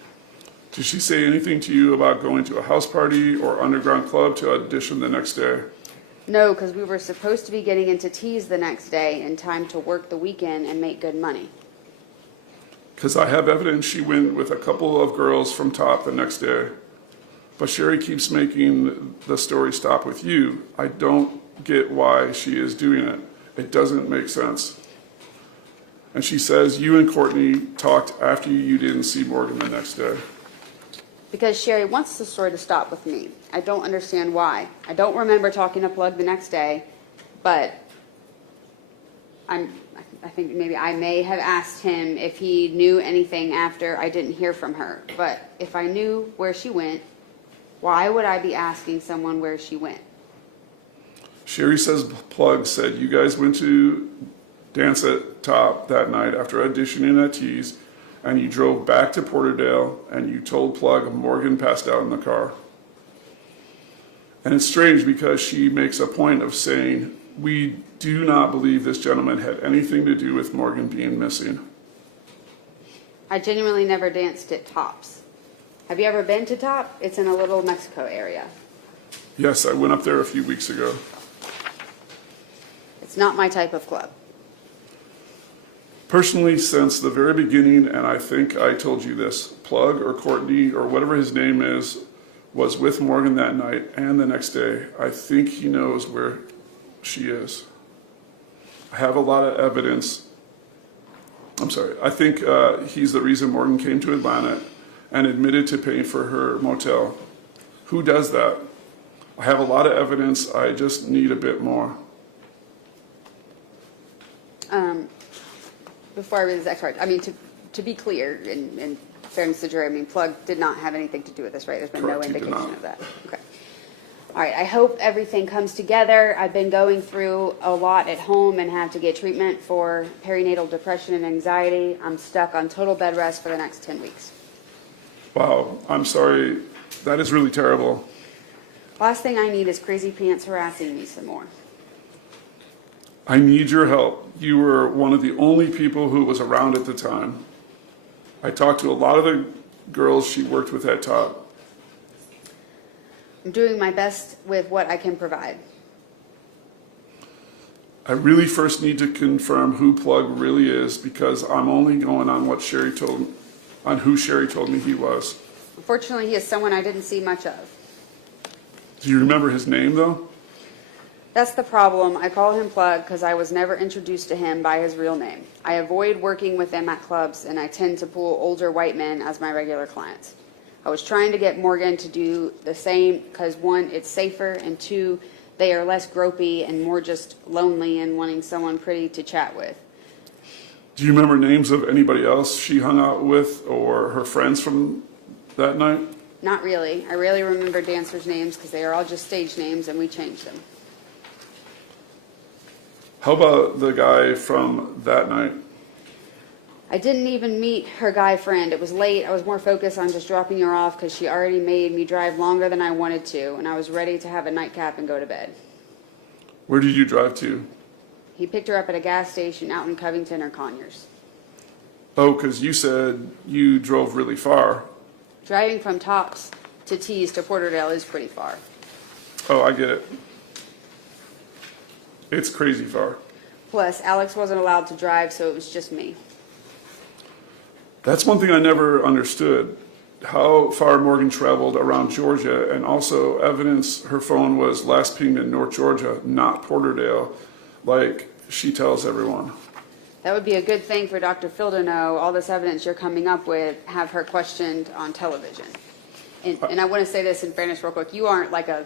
Did she say anything to you about going to a house party or underground club to audition the next day? No, because we were supposed to be getting into Tees the next day in time to work the weekend and make good money. Because I have evidence she went with a couple of girls from Top the next day. But Sherry keeps making the story stop with you. I don't get why she is doing it. It doesn't make sense. And she says you and Courtney talked after you didn't see Morgan the next day. Because Sherry wants the story to stop with me. I don't understand why. I don't remember talking to Plug the next day, but I think maybe I may have asked him if he knew anything after I didn't hear from her. But if I knew where she went, why would I be asking someone where she went? Sherry says Plug said you guys went to dance at Top that night after auditioning at Tees, and you drove back to Porterdale, and you told Plug Morgan passed out in the car. And it's strange because she makes a point of saying, we do not believe this gentleman had anything to do with Morgan being missing. I genuinely never danced at Tops. Have you ever been to Top? It's in a little Mexico area. Yes, I went up there a few weeks ago. It's not my type of club. Personally, since the very beginning, and I think I told you this, Plug or Courtney or whatever his name is, was with Morgan that night and the next day. I think he knows where she is. I have a lot of evidence. I think he's the reason Morgan came to Atlanta and admitted to paying for her motel. Who does that? I have a lot of evidence. I just need a bit more. Before I read this next part, I mean, to be clear, in fairness to the jury, I mean, Plug did not have anything to do with this, right? There's been Correct, no he did indication not. of that. Okay. All right, I hope everything comes together. I've been going through a lot at home and have to get treatment for perinatal depression and anxiety. I'm stuck on total bed rest for the next 10 weeks. Wow, I'm sorry. That is really terrible. Last thing I need is crazy pants harassing me some more. I need your help. You were one of the only people who was around at the time. I talked to a lot of the girls she worked with at Top. I'm doing my best with what I can provide. I really first need to confirm who Plug really is because I'm only going on what who Sherry told me he was. Unfortunately, he is someone I didn't see much of. Do you remember his name though? That's the problem. I call him Plug because I was never introduced to him by his real name. I avoid working with them at clubs, and I tend to pull older white men as my regular clients. I was trying to get Morgan to do the same because, one, it's safer, and two, they are less gropey and more just lonely and wanting someone pretty to chat with. Do you remember names of anybody else she hung out with or her friends from that night? Not really. I rarely remember dancers' names because they are all just stage names and we change them. How about the guy from that night? I didn't even meet her guy friend. It was late. I was more focused on just dropping her off because she already made me drive longer than I wanted to, and I was ready to have a nightcap and go to bed. Where did you drive to? He picked her up at a gas station out in Covington or Conyers. Oh, because you said you drove really far. Driving from Tops to Tees to Porterdale is pretty far. Oh, I get it. It's crazy far. Plus, Alex wasn't allowed to drive, so it was just me. That's one thing I never understood. How far Morgan traveled around Georgia, and also evidence her phone was last pinged in North Georgia, not Porterdale, like she tells everyone. That would be a good thing for Dr. Phil to know. All this evidence you're coming up with, have her questioned on television. And I want to say this in fairness real quick. You aren't like a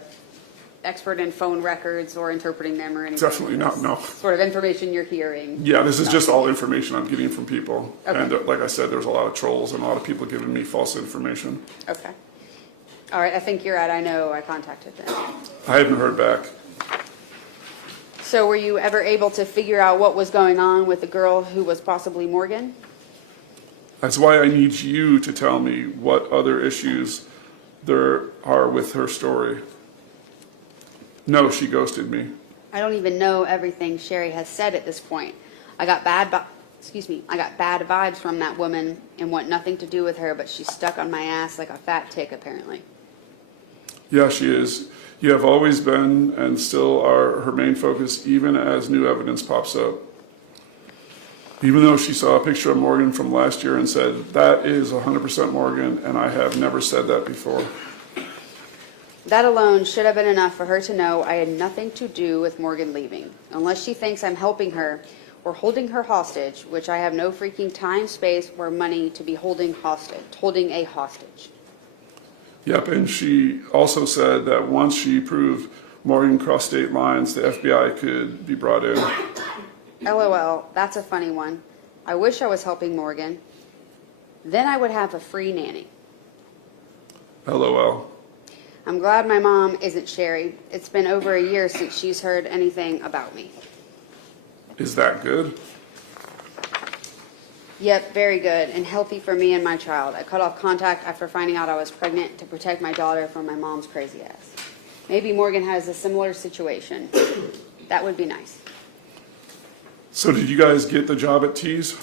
expert in phone records or interpreting them or anything. Definitely not, no. Sort of information you're hearing. Yeah, this is just all information I'm getting from people. Okay. And like I said, there's a lot of trolls and a lot of people giving me false information. Okay. All right, I think you're at I know I contacted them. I haven't heard back. So were you ever able to figure out what was going on with the girl who was possibly Morgan? That's why I need you to tell me what other issues there are with her story. No, she ghosted me. I don't even know everything Sherry has said at this point. I got bad vibes from that woman and want nothing to do with her, but she's stuck on my ass like a fat tick, apparently. Yeah, she is. You have always been and still are her main focus, even as new evidence pops up. Even though she saw a picture of Morgan from last year and said, that is 100% Morgan, and I have never said that before. That alone should have been enough for her to know I had nothing to do with Morgan leaving. Unless she thinks I'm helping her or holding her hostage, which I have no freaking time, space, or money to be holding a hostage. Yep, and she also said that once she proved Morgan crossed state lines, the FBI could be brought in. LOL, that's a funny one. I wish I was helping Morgan. Then I would have a free nanny. LOL. I'm glad my mom isn't Sherry. It's been over a year since she's heard anything about me. Is that good? Yep, very good and healthy for me and my child. I cut off contact after finding out I was pregnant to protect my daughter from my mom's crazy ass. Maybe Morgan has a similar situation. That would be nice. So did you guys get the job at Tees?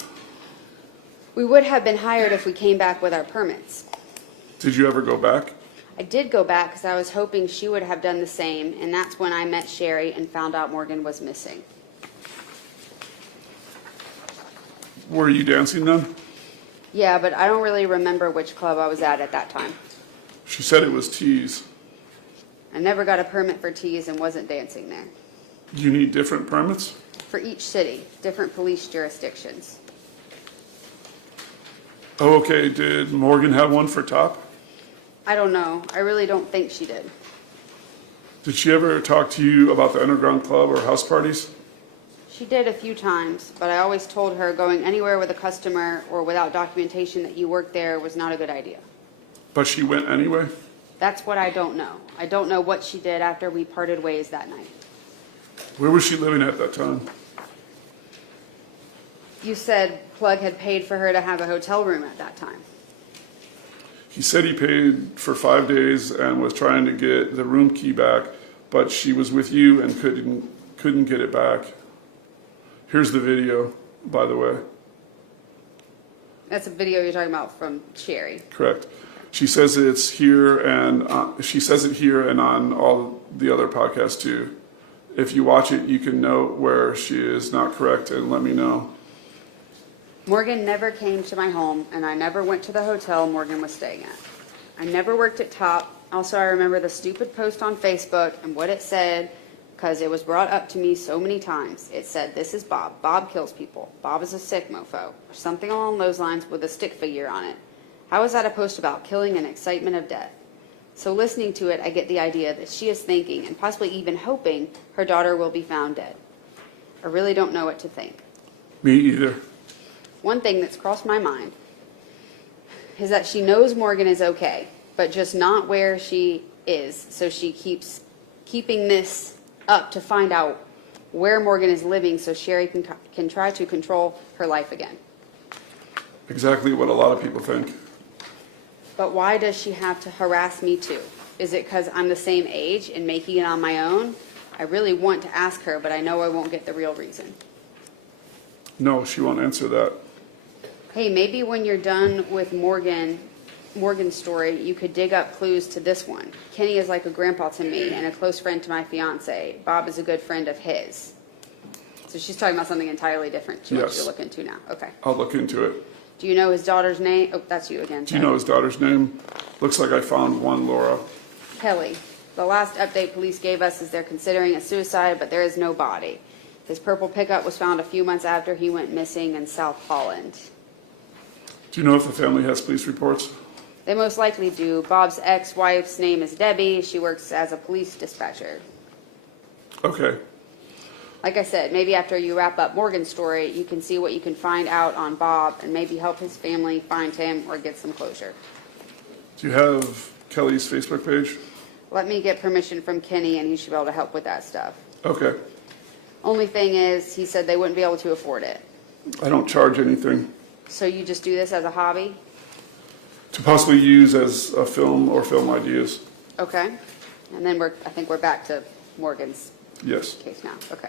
We would have been hired if we came back with our permits. Did you ever go back? I did go back because I was hoping she would have done the same, and that's when I met Sherry and found out Morgan was missing. Were you dancing then? Yeah, but I don't really remember which club I was at that time. She said it was Tees. I never got a permit for Tees and wasn't dancing there. You need different permits? For each city, different police jurisdictions. Oh, okay. Did Morgan have one for Top? I don't know. I really don't think she did. Did she ever talk to you about the underground club or house parties? She did a few times, but I always told her going anywhere with a customer or without documentation that you worked there was not a good idea. But she went anyway? That's what I don't know. I don't know what she did after we parted ways that night. Where was she living at that time? You said Plug had paid for her to have a hotel room at that time. He said he paid for 5 days and was trying to get the room key back, but she was with you and couldn't get it back. Here's the video, by the way. That's a video you're talking about from Sherry. Correct. She says it's here, and she says it here and on all the other podcasts too. If you watch it, you can note where she is not correct and let me know. Morgan never came to my home, and I never went to the hotel Morgan was staying at. I never worked at Top. Also, I remember the stupid post on Facebook and what it said, because it was brought up to me so many times. It said, "This is Bob. Bob kills people. Bob is a sick mofo," or something along those lines with a stick figure on it. How is that a post about killing and excitement of death? So listening to it, I get the idea that she is thinking, and possibly even hoping, her daughter will be found dead. I really don't know what to think. Me either. One thing that's crossed my mind is that she knows Morgan is okay, but just not where she is, so she keeps keeping this up to find out where Morgan is living so Sherry can try to control her life again. Exactly what a lot of people think. But why does she have to harass me too? Is it because I'm the same age and making it on my own? I really want to ask her, but I know I won't get the real reason. No, she won't answer that. Hey, maybe when you're done with Morgan's story, you could dig up clues to this one. Kenny is like a grandpa to me and a close friend to my fiance. Bob is a good friend of his. So she's talking about something entirely different to what Yes. you're looking into now. Okay. I'll look into it. Do you know his daughter's name? Oh, that's you again. Do you know his daughter's name? Looks like I found one, Laura. Kelly. The last update police gave us is they're considering a suicide, but there is no body. His purple pickup was found a few months after he went missing in South Holland. Do you know if the family has police reports? They most likely do. Bob's ex-wife's name is Debbie. She works as a police dispatcher. Okay. Like I said, maybe after you wrap up Morgan's story, you can see what you can find out on Bob and maybe help his family find him or get some closure. Do you have Kelly's Facebook page? Let me get permission from Kenny and he should be able to help with that stuff. Okay. Only thing is, he said they wouldn't be able to afford it. I don't charge anything. So you just do this as a hobby? To possibly use as a film or film ideas. Okay. And then I think we're back to Morgan's Yes. case now. Okay.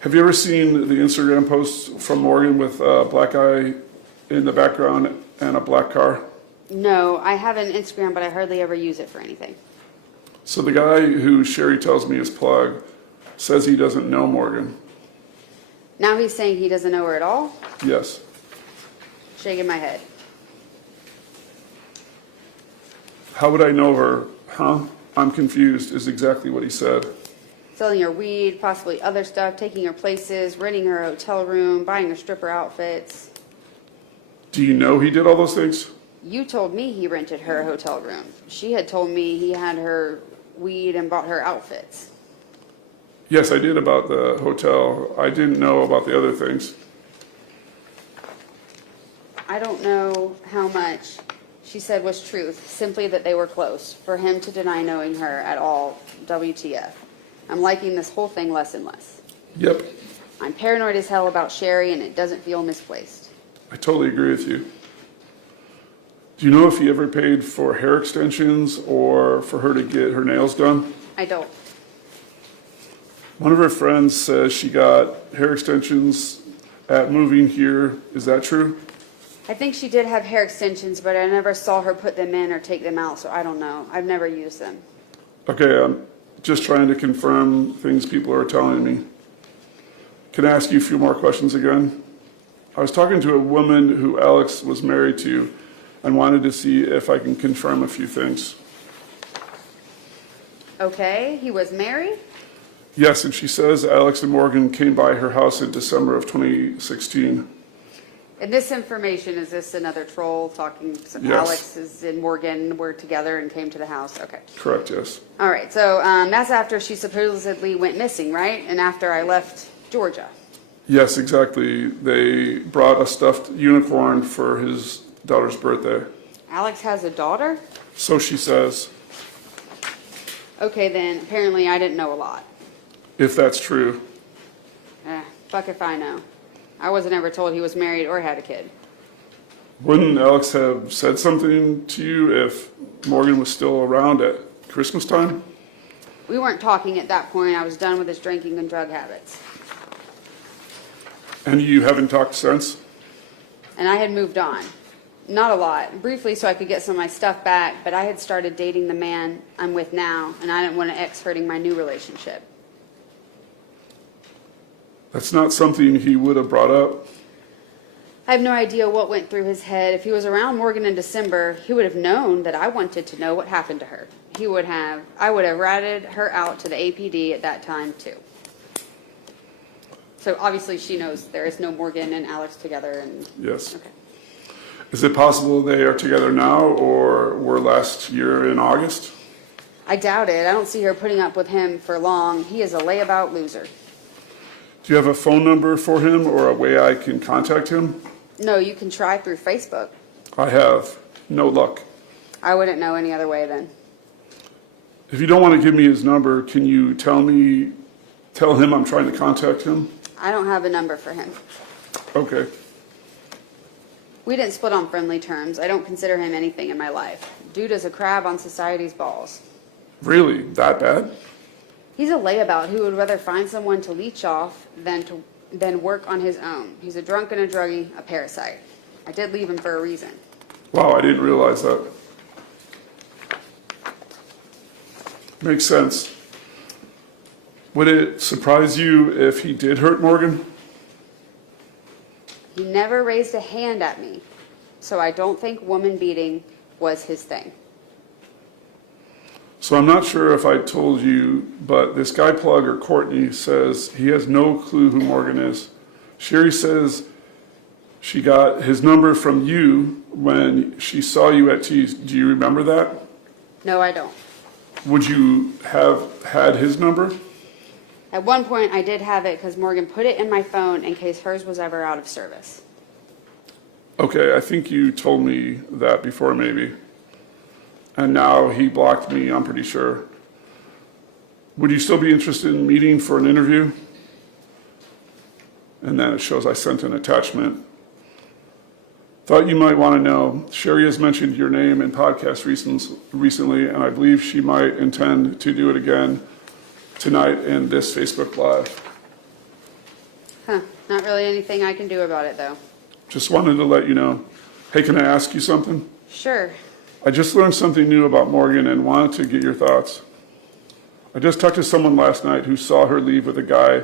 Have you ever seen the Instagram posts from Morgan with a black guy in the background and a black car? No, I have an Instagram, but I hardly ever use it for anything. So the guy who Sherry tells me is Plug says he doesn't know Morgan. Now he's saying he doesn't know her at all? Yes. Shaking my head. How would I know her? Huh? I'm confused is exactly what he said. Selling her weed, possibly other stuff, taking her places, renting her a hotel room, buying her stripper outfits. Do you know he did all those things? You told me he rented her a hotel room. She had told me he had her weed and bought her outfits. Yes, I did about the hotel. I didn't know about the other things. I don't know how much she said was truth, simply that they were close. For him to deny knowing her at all, WTF. I'm liking this whole thing less and less. Yep, I'm paranoid as hell about Sherry, and it doesn't feel misplaced. I totally agree with you. Do you know if he ever paid for hair extensions or for her to get her nails done? I don't. One of her friends says she got hair extensions at moving here. Is that true? I think she did have hair extensions, but I never saw her put them in or take them out, so I don't know. I've never used them. Okay, I'm just trying to confirm things people are telling me. Can I ask you a few more questions again? I was talking to a woman who Alex was married to and wanted to see if I can confirm a few things. Okay, he was married? Yes, and she says Alex and Morgan came by her house in December of 2016. And this information, is this another troll talking? So Yes. Alex is and Morgan were together and came to the house? Okay. Correct, yes. All right, so that's after she supposedly went missing, right? And after I left Georgia. Yes, exactly. They brought a stuffed unicorn for his daughter's birthday. Alex has a daughter? So she says. Okay, then apparently I didn't know a lot. If that's true. Fuck if I know. I wasn't ever told he was married or had a kid. Wouldn't Alex have said something to you if Morgan was still around at Christmas time? We weren't talking at that point. I was done with his drinking and drug habits. And you haven't talked since? And I had moved on. Not a lot. Briefly so I could get some of my stuff back, but I had started dating the man I'm with now, and I didn't want an ex hurting my new relationship. That's not something he would have brought up. I have no idea what went through his head. If he was around Morgan in December, he would have known that I wanted to know what happened to her. I would have ratted her out to the APD at that time too. So obviously she knows there is no Morgan and Alex together and. Yes. Okay. Is it possible they are together now or were last year in August? I doubt it. I don't see her putting up with him for long. He is a layabout loser. Do you have a phone number for him or a way I can contact him? No, you can try through Facebook. I have. No luck. I wouldn't know any other way then. If you don't want to give me his number, can you tell him I'm trying to contact him? I don't have a number for him. Okay. We didn't split on friendly terms. I don't consider him anything in my life. Dude is a crab on society's balls. Really? That bad? He's a layabout who would rather find someone to leech off than work on his own. He's a drunk and a druggie, a parasite. I did leave him for a reason. Wow, I didn't realize that. Makes sense. Would it surprise you if he did hurt Morgan? He never raised a hand at me, so I don't think woman beating was his thing. So I'm not sure if I told you, but this guy Plug or Courtney says he has no clue who Morgan is. Sherry says she got his number from you when she saw you at T's. Do you remember that? No, I don't. Would you have had his number? At one point, I did have it because Morgan put it in my phone in case hers was ever out of service. Okay, I think you told me that before maybe. And now he blocked me, I'm pretty sure. Would you still be interested in meeting for an interview? And then it shows I sent an attachment. Thought you might want to know, Sherry has mentioned your name in podcasts recently, and I believe she might intend to do it again tonight in this Facebook Live. Not really anything I can do about it, though. Just wanted to let you know. Hey, can I ask you something? Sure. I just learned something new about Morgan and wanted to get your thoughts. I just talked to someone last night who saw her leave with a guy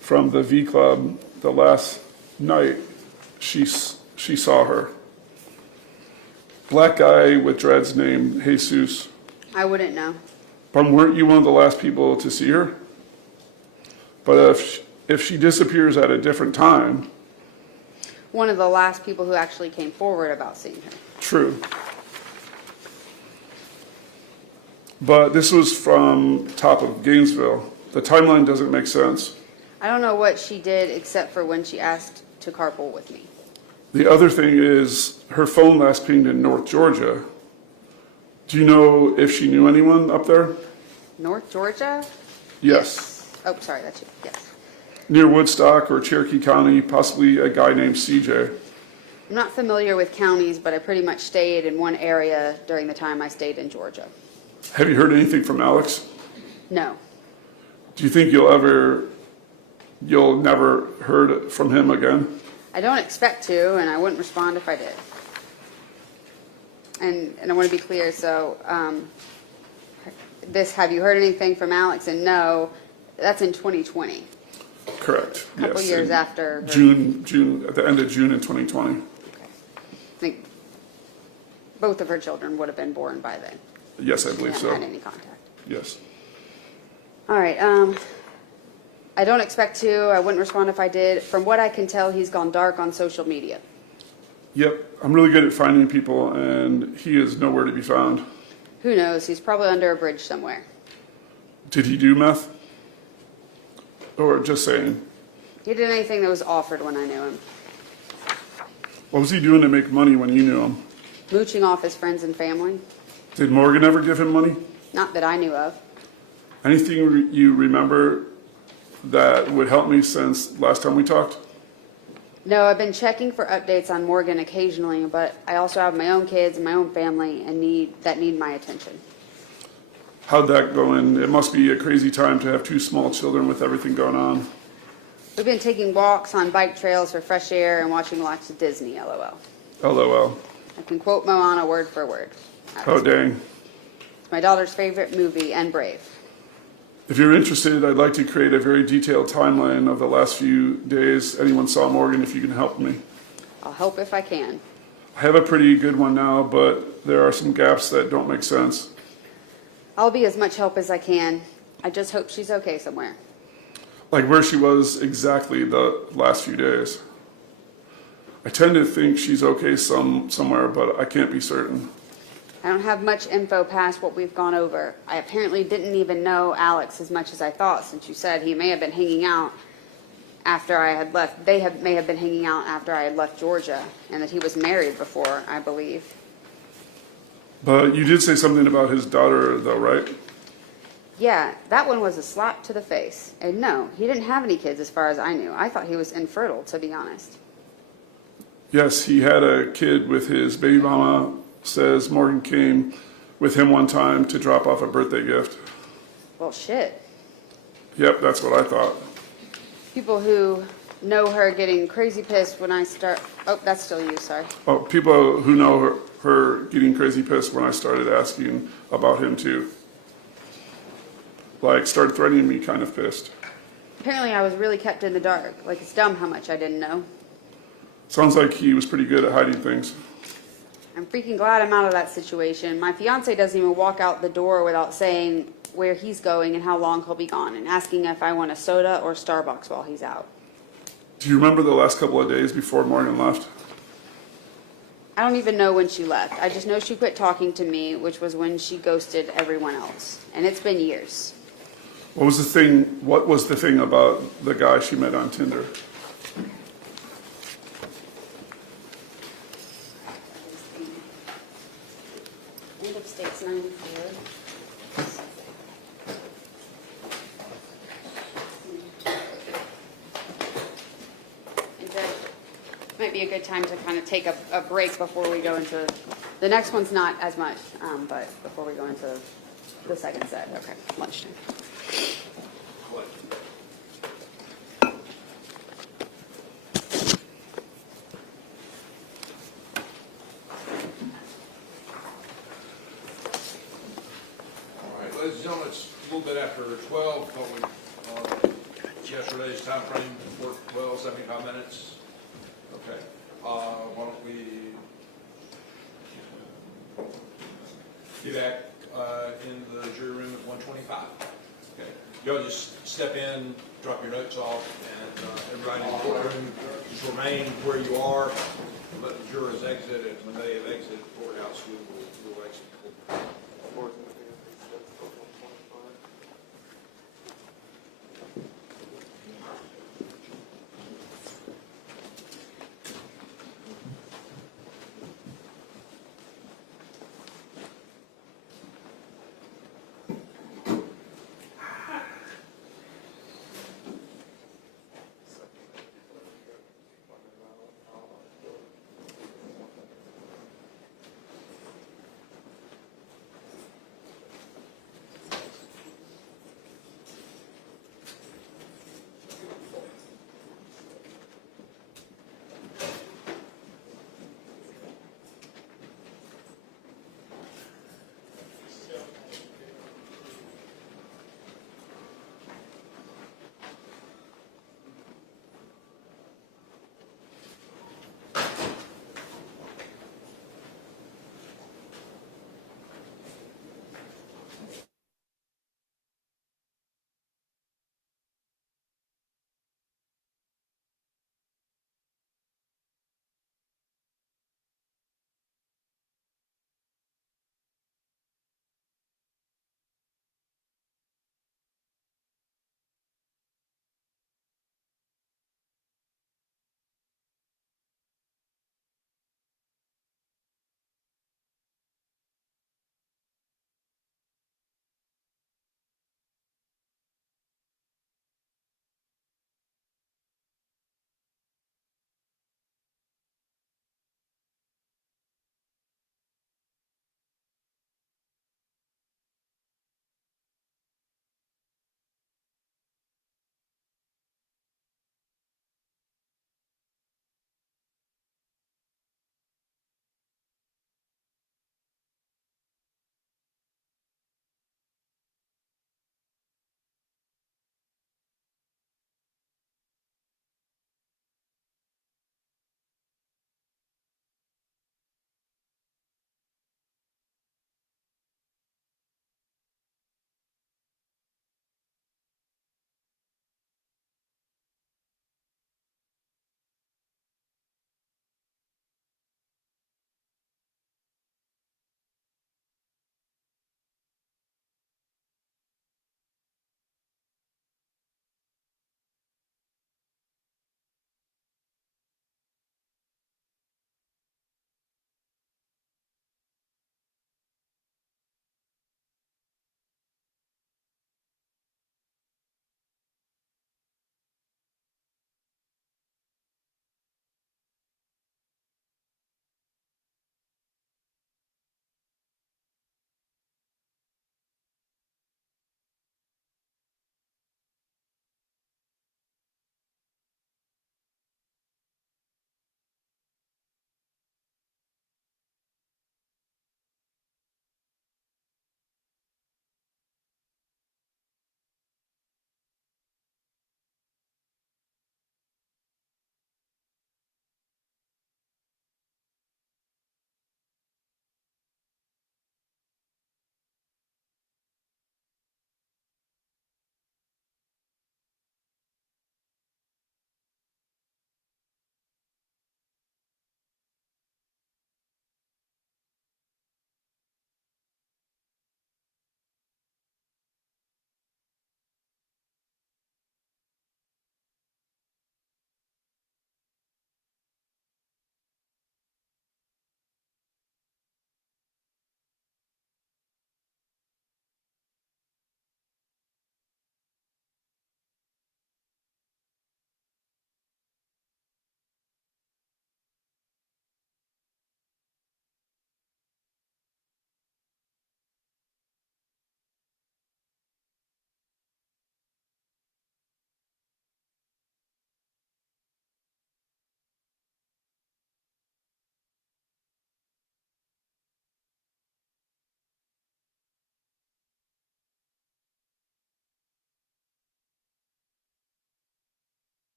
from the V Club the last night she saw her. Black guy with dreads named Jesus. I wouldn't know. But weren't you one of the last people to see her? But if she disappears at a different time. One of the last people who actually came forward about seeing her. True. But this was from top of Gainesville. The timeline doesn't make sense. I don't know what she did except for when she asked to carpool with me. The other thing is her phone last pinged in North Georgia. Do you know if she knew anyone up there? North Georgia? Yes. Oh, sorry, that's you. Yes. Near Woodstock or Cherokee County, possibly a guy named CJ. I'm not familiar with counties, but I pretty much stayed in one area during the time I stayed in Georgia. Have you heard anything from Alex? No. Do you think you'll never heard from him again? I don't expect to, and I wouldn't respond if I did. And I want to be clear, so have you heard anything from Alex? And no, that's in 2020. Correct. A couple yes. years in after. June, at the end of June in 2020. Okay. I think both of her children would have been born by then. Yes, I believe She so. hadn't had any contact. Yes. All right. I don't expect to. I wouldn't respond if I did. From what I can tell, he's gone dark on social media. Yep. I'm really good at finding people, and he is nowhere to be found. Who knows? He's probably under a bridge somewhere. Did he do meth? Or just saying? He did anything that was offered when I knew him. What was he doing to make money when you knew him? mooching off his friends and family. Did Morgan ever give him money? Not that I knew of. Anything you remember that would help me since last time we talked? No, I've been checking for updates on Morgan occasionally, but I also have my own kids and my own family and need my attention. How'd that go in? It must be a crazy time to have two small children with everything going on. We've been taking walks on bike trails for fresh air and watching lots of Disney, LOL. LOL. I can quote Moana word for word. Oh, dang. It's my daughter's favorite movie and Brave. If you're interested, I'd like to create a very detailed timeline of the last few days anyone saw Morgan, if you can help me. I'll help if I can. I have a pretty good one now, but there are some gaps that don't make sense. I'll be as much help as I can. I just hope she's okay somewhere. Like where she was exactly the last few days. I tend to think she's okay somewhere, but I can't be certain. I don't have much info past what we've gone over. I apparently didn't even know Alex as much as I thought, since you said he may have been hanging out after I had left. May have been hanging out after I had left Georgia, and that he was married before, I believe. But you did say something about his daughter, though, right? Yeah, that one was a slap to the face. And no, he didn't have any kids as far as I knew. I thought he was infertile, to be honest. Yes, he had a kid with his baby mama. Says Morgan came with him one time to drop off a birthday gift. Well, shit. Yep, that's what I thought. People who know her getting crazy pissed when I start... Oh, that's still you, sorry. Oh, people who know her getting crazy pissed when I started asking about him too. Like, started threatening me, kind of pissed. Apparently I was really kept in the dark. Like, it's dumb how much I didn't know. Sounds like he was pretty good at hiding things. I'm freaking glad I'm out of that situation. My fiance doesn't even walk out the door without saying where he's going and how long he'll be gone, and asking if I want a soda or Starbucks while he's out. Do you remember the last couple of days before Morgan left? I don't even know when she left. I just know she quit talking to me, which was when she ghosted everyone else. And it's been years. What was the thing about the guy she met on Tinder? End of States 94. Might be a good time to kind of take a break before we go into, the next one's not as much, but before we go into the second set. Okay, lunchtime. Ladies and gentlemen, it's a little bit after 12, but we, yesterday's time frame worked well, 75 minutes. Okay, why don't we be back in the jury room at 125. Okay, y'all just step in, drop your notes off, and everybody in the courtroom just remain where you are. Let the jurors exit, and when they have exited the courthouse, we will exit.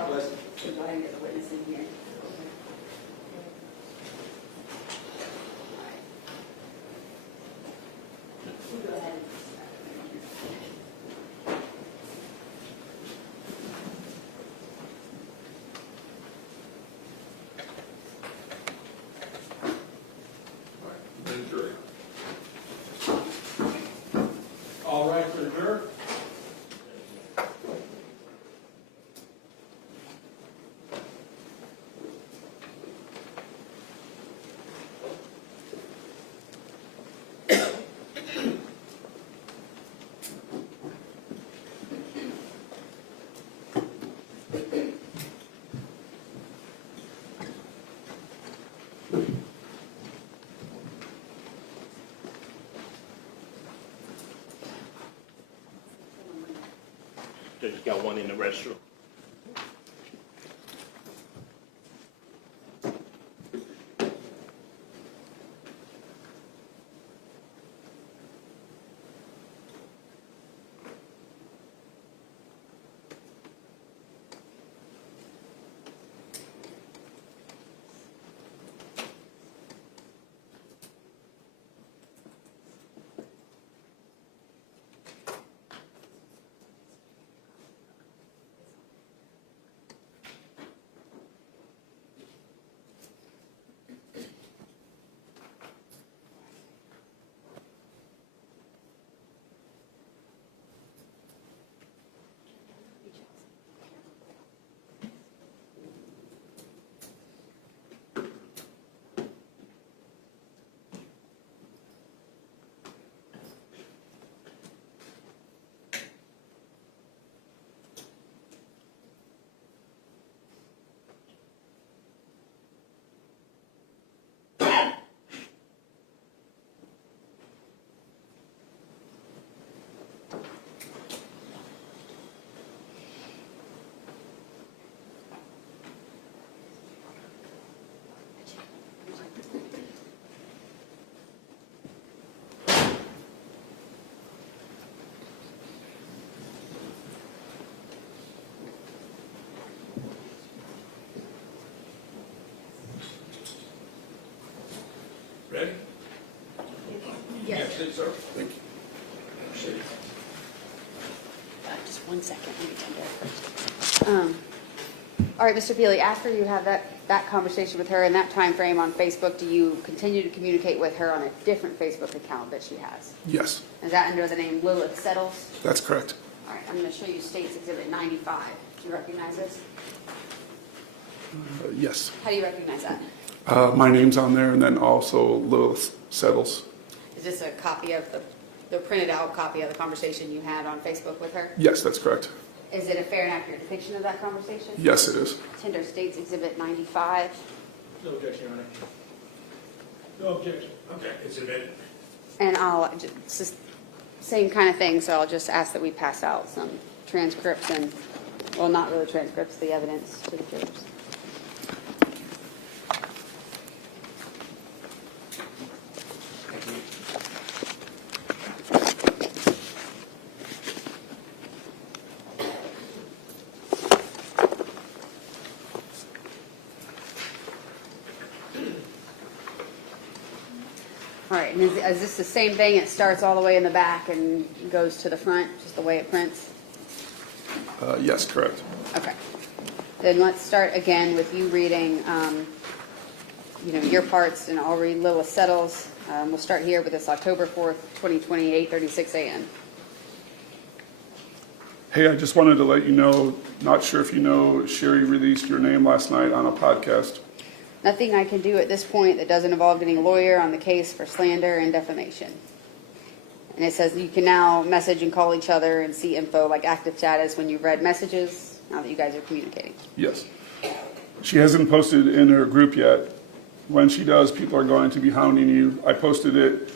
Go ahead and get the witness in here. Go ahead. Then jury. All right for the juror? Just got one in the restroom. Ready? Yes. Sit, sir. Thank you. Proceed. Just 1 second, let me tender it first. All right, Mr. Bealey, after you have that conversation with her in that time frame on Facebook, do you continue to communicate with her on a different Facebook account that she has? Yes, Is that under the name Lilith Settles? that's correct. All right, I'm going to show you State's Exhibit 95. Do you recognize this? Yes. How do you recognize that? My name's on there, and then also Lilith Settles. Is this a copy of the printed out copy of the conversation you had on Facebook with her? Yes, that's correct. Is it a fair and accurate depiction of that conversation? Yes, it is. Tender State's Exhibit 95. No objection, Your Honor. No objection. Okay, it's admitted. And it's just same kind of thing, so I'll just ask that we pass out some transcripts and, well, not really transcripts, the evidence to the jurors. All right, and is this the same thing? It starts all the way in the back and goes to the front, just the way it prints? Yes, correct. Okay. Then let's start again with you reading, your parts, and I'll read Lilith Settles. We'll start here with this October 4th, 2020, 8:36 a.m. Hey, I just wanted to let you know, not sure if you know, Sherry released your name last night on a podcast. Nothing I can do at this point that doesn't involve getting a lawyer on the case for slander and defamation. And it says you can now message and call each other and see info like active status when you've read messages, now that you guys are communicating. Yes. She hasn't posted in her group yet. When she does, people are going to be hounding you. I posted it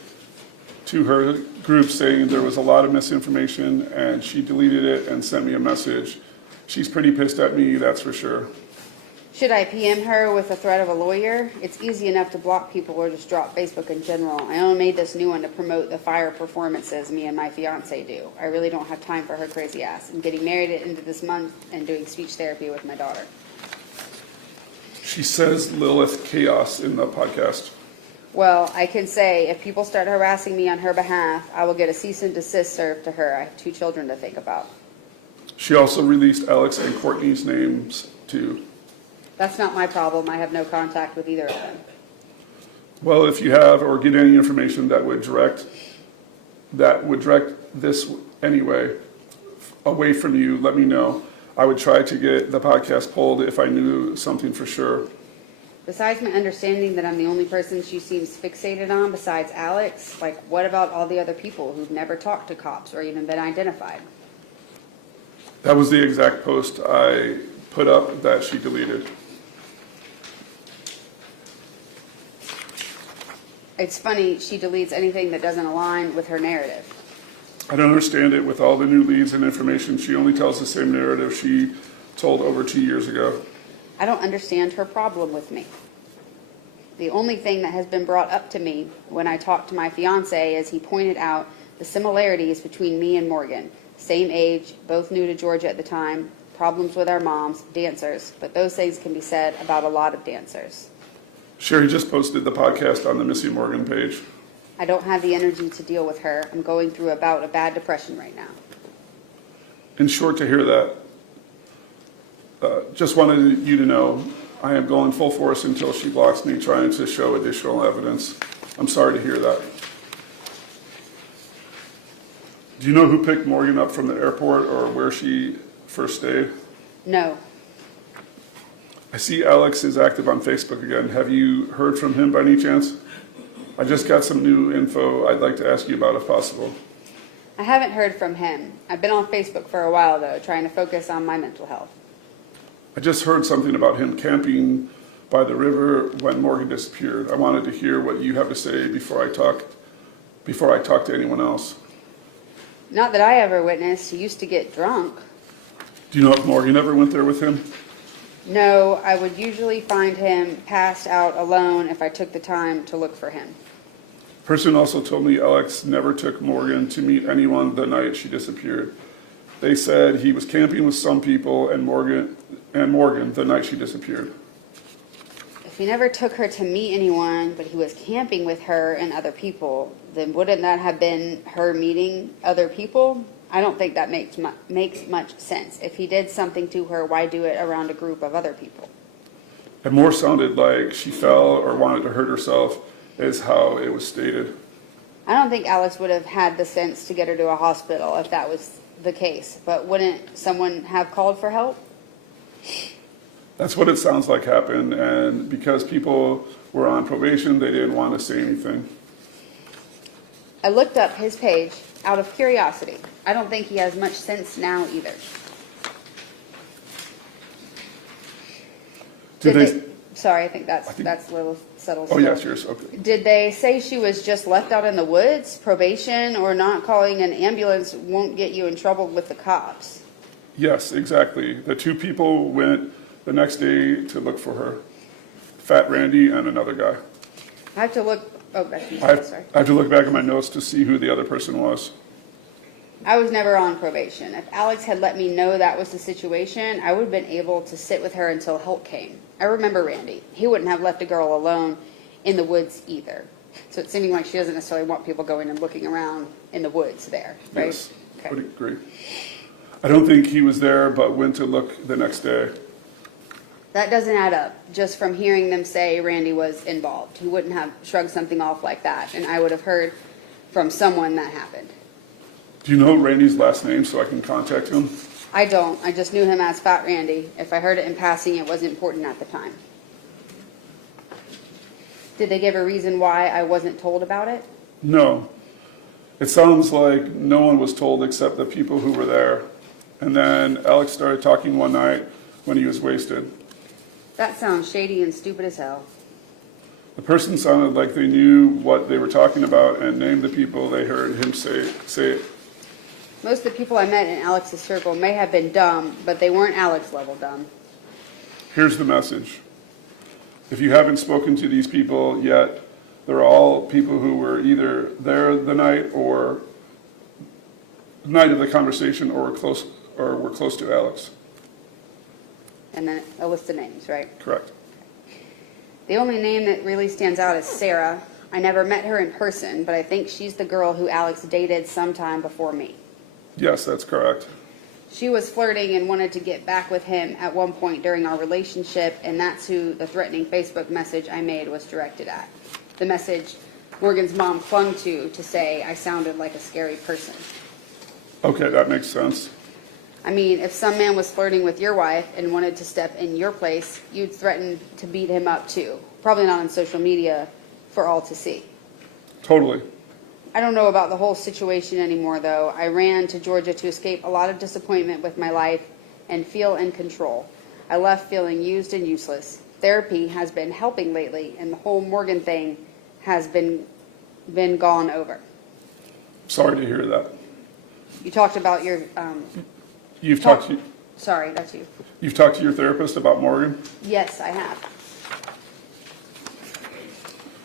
to her group saying there was a lot of misinformation, and she deleted it and sent me a message. She's pretty pissed at me, that's for sure. Should I PM her with the threat of a lawyer? It's easy enough to block people or just drop Facebook in general. I only made this new one to promote the fire performances me and my fiance do. I really don't have time for her crazy ass. I'm getting married at the end of this month and doing speech therapy with my daughter. She says Lilith Chaos in the podcast. Well, I can say if people start harassing me on her behalf, I will get a cease and desist served to her. I have 2 children to think about. She also released Alex and Courtney's names too. That's not my problem. I have no contact with either of them. Well, if you have or get any information that would direct this anyway away from you, let me know. I would try to get the podcast pulled if I knew something for sure. Besides my understanding that I'm the only person she seems fixated on besides Alex, like what about all the other people who've never talked to cops or even been identified? That was the exact post I put up that she deleted. It's funny, she deletes anything that doesn't align with her narrative. I don't understand it. With all the new leads and information, she only tells the same narrative she told over 2 years ago. I don't understand her problem with me. The only thing that has been brought up to me when I talked to my fiance is he pointed out the similarities between me and Morgan. Same age, both new to Georgia at the time, problems with our moms, dancers, but those things can be said about a lot of dancers. Sherry just posted the podcast on the Missy Morgan page. I don't have the energy to deal with her. I'm going through a bout of bad depression right now. In short, to hear that, just wanted you to know I am going full force until she blocks me, trying to show additional evidence. I'm sorry to hear that. Do you know who picked Morgan up from the airport or where she first stayed? No. I see Alex is active on Facebook again. Have you heard from him by any chance? I just got some new info I'd like to ask you about if possible. I haven't heard from him. I've been on Facebook for a while, though, trying to focus on my mental health. I just heard something about him camping by the river when Morgan disappeared. I wanted to hear what you have to say before I talk to anyone else. Not that I ever witnessed. He used to get drunk. Do you know if Morgan ever went there with him? No, I would usually find him passed out alone if I took the time to look for him. Person also told me Alex never took Morgan to meet anyone the night she disappeared. They said he was camping with some people and Morgan the night she disappeared. If he never took her to meet anyone, but he was camping with her and other people, then wouldn't that have been her meeting other people? I don't think that makes much sense. If he did something to her, why do it around a group of other people? It more sounded like she fell or wanted to hurt herself, is how it was stated. I don't think Alex would have had the sense to get her to a hospital if that was the case, but wouldn't someone have called for help? That's what it sounds like happened, and because people were on probation, they didn't want to say anything. I looked up his page out of curiosity. I don't think he has much sense now either. Sorry, I think that's a little subtle. Oh, yes, yours. Okay. Did they say she was just left out in the woods, probation, or not calling an ambulance won't get you in trouble with the cops? Yes, exactly. The 2 people went the next day to look for her. Fat Randy and another guy. I have to look. Oh, back to you. I Sorry. have to look back at my notes to see who the other person was. I was never on probation. If Alex had let me know that was the situation, I would have been able to sit with her until help came. I remember Randy. He wouldn't have left a girl alone in the woods either. So it's seeming like she doesn't necessarily want people going and looking around in the woods there, right? Yes, Okay. would agree. I don't think he was there, but went to look the next day. That doesn't add up, just from hearing them say Randy was involved. He wouldn't have shrugged something off like that, and I would have heard from someone that happened. Do you know Randy's last name so I can contact him? I don't. I just knew him as Fat Randy. If I heard it in passing, it wasn't important at the time. Did they give a reason why I wasn't told about it? No. It sounds like no one was told except the people who were there. And then Alex started talking one night when he was wasted. That sounds shady and stupid as hell. The person sounded like they knew what they were talking about and named the people they heard him say it. Most of the people I met in Alex's circle may have been dumb, but they weren't Alex level dumb. Here's the message. If you haven't spoken to these people yet, they're all people who were either there the night or night of the conversation or were close to Alex. And then a list of names, right? Correct. The only name that really stands out is Sarah. I never met her in person, but I think she's the girl who Alex dated sometime before me. Yes, that's correct. She was flirting and wanted to get back with him at one point during our relationship, and that's who the threatening Facebook message I made was directed at. The message Morgan's mom clung to say I sounded like a scary person. Okay, that makes sense. I mean, if some man was flirting with your wife and wanted to step in your place, you'd threaten to beat him up too. Probably not on social media for all to see. Totally. I don't know about the whole situation anymore, though. I ran to Georgia to escape a lot of disappointment with my life and feel in control. I left feeling used and useless. Therapy has been helping lately, and the whole Morgan thing has been gone over. Sorry to hear that. You talked about your... You've talked to Sorry, that's you. you've talked to your therapist about Morgan? Yes, I have.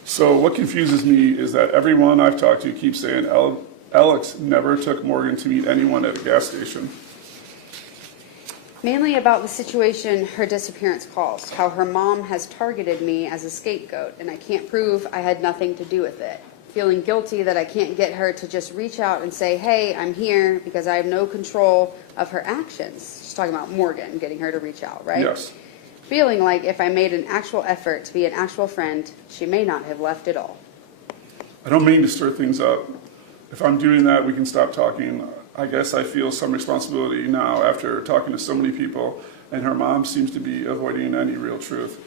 So what confuses me is that everyone I've talked to keeps saying Alex never took Morgan to meet anyone at a gas station. Mainly about the situation her disappearance caused, how her mom has targeted me as a scapegoat, and I can't prove I had nothing to do with it. Feeling guilty that I can't get her to just reach out and say, hey, I'm here, because I have no control of her actions. She's talking about Morgan, getting her to reach out, right? Yes. Feeling like if I made an actual effort to be an actual friend, she may not have left at all. I don't mean to stir things up. If I'm doing that, we can stop talking. I guess I feel some responsibility now after talking to so many people, and her mom seems to be avoiding any real truth.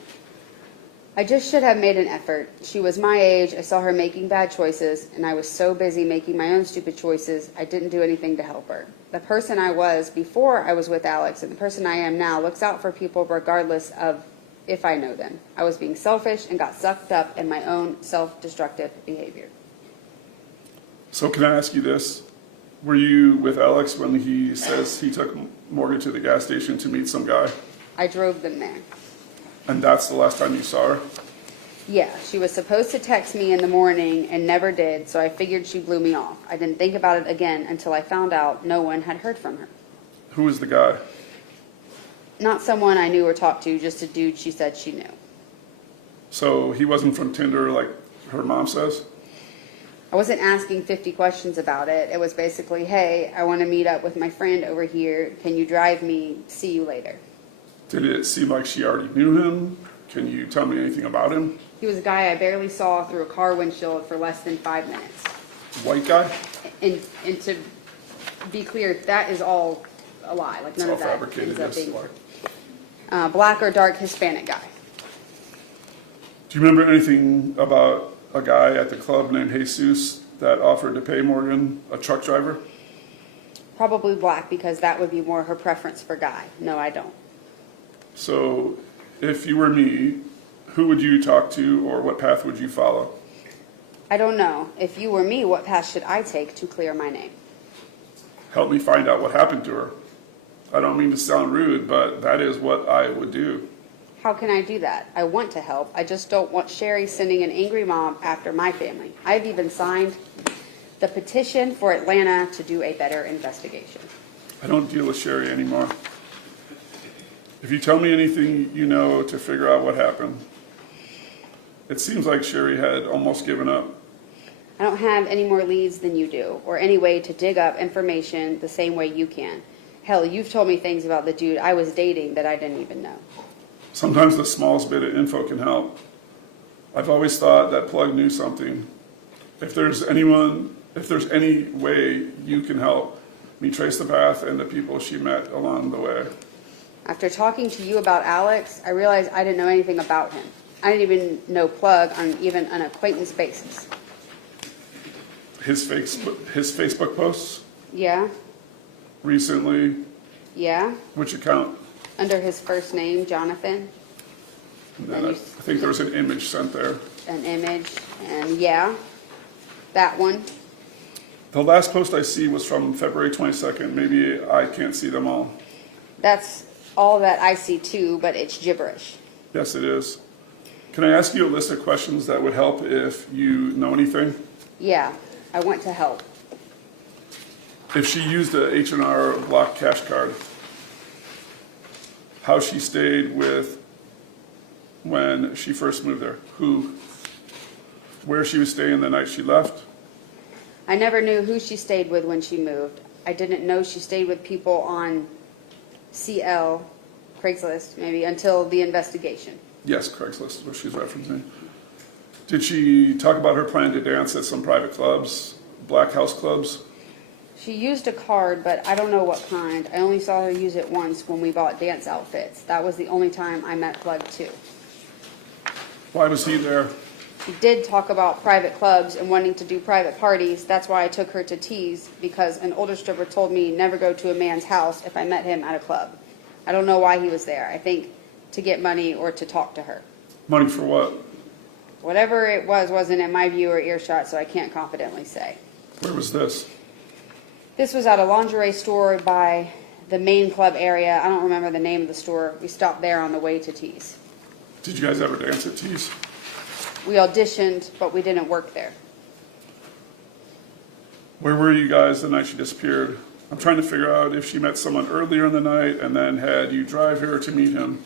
I just should have made an effort. She was my age, I saw her making bad choices, and I was so busy making my own stupid choices, I didn't do anything to help her. The person I was before I was with Alex and the person I am now looks out for people regardless of if I know them. I was being selfish and got sucked up in my own self-destructive behavior. So can I ask you this? Were you with Alex when he says he took Morgan to the gas station to meet some guy? I drove them there. And that's the last time you saw her? Yeah, she was supposed to text me in the morning and never did, so I figured she blew me off. I didn't think about it again until I found out no one had heard from her. Who was the guy? Not someone I knew or talked to, just a dude she said she knew. So he wasn't from Tinder like her mom says? I wasn't asking 50 questions about it. It was basically, hey, I want to meet up with my friend over here. Can you drive me? See you later. Did it seem like she already knew him? Can you tell me anything about him? He was a guy I barely saw through a car windshield for less than 5 minutes. White guy? And to be clear, that is all a lie. Like none all of that fabricated, ends up yes. being true. Black or dark Hispanic guy. Do you remember anything about a guy at the club named Jesus that offered to pay Morgan, a truck driver? Probably black because that would be more her preference for guy. No, I don't. So if you were me, who would you talk to or what path would you follow? I don't know. If you were me, what path should I take to clear my name? Help me find out what happened to her. I don't mean to sound rude, but that is what I would do. How can I do that? I want to help. I just don't want Sherry sending an angry mob after my family. I've even signed the petition for Atlanta to do a better investigation. I don't deal with Sherry anymore. If you tell me anything you know to figure out what happened, it seems like Sherry had almost given up. I don't have any more leads than you do, or any way to dig up information the same way you can. Hell, you've told me things about the dude I was dating that I didn't even know. Sometimes the smallest bit of info can help. I've always thought that Plug knew something. If there's any way you can help me trace the path and the people she met along the way. After talking to you about Alex, I realized I didn't know anything about him. I didn't even know Plug on even an acquaintance basis. His Facebook posts Yeah? recently, Yeah? which account? Under his first name, Jonathan. And then I think there was an image sent there. An image, and yeah, that one. The last post I see was from February 22nd. Maybe I can't see them all. That's all that I see too, but it's gibberish. Yes, it is. Can I ask you a list of questions that would help if you know anything? Yeah, I want to help. If she used a H&R Block cash card, how she stayed with when she first moved there, where she was staying the night she left, I never knew who she stayed with when she moved. I didn't know she stayed with people on CL, Craigslist maybe, until the investigation. yes, Craigslist is what she's referencing. Did she talk about her plan to dance at some private clubs, black house clubs? She used a card, but I don't know what kind. I only saw her use it once when we bought dance outfits. That was the only time I met Plug too. Why was he there? She did talk about private clubs and wanting to do private parties. That's why I took her to Tees, because an older stripper told me never go to a man's house if I met him at a club. I don't know why he was there. I think to get money or to talk to her. Money for what? Whatever it was wasn't in my view or earshot, so I can't confidently say. Where was this? This was at a lingerie store by the main club area. I don't remember the name of the store. We stopped there on the way to Tees. Did you guys ever dance at Tees? We auditioned, but we didn't work there. Where were you guys the night she disappeared? I'm trying to figure out if she met someone earlier in the night and then had you drive her to meet him.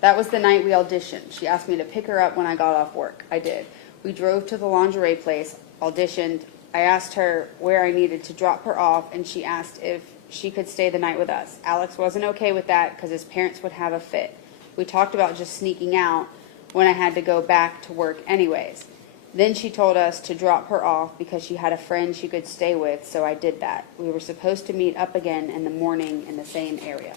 That was the night we auditioned. She asked me to pick her up when I got off work. I did. We drove to the lingerie place, auditioned. I asked her where I needed to drop her off, and she asked if she could stay the night with us. Alex wasn't okay with that because his parents would have a fit. We talked about just sneaking out when I had to go back to work anyways. Then she told us to drop her off because she had a friend she could stay with, so I did that. We were supposed to meet up again in the morning in the same area.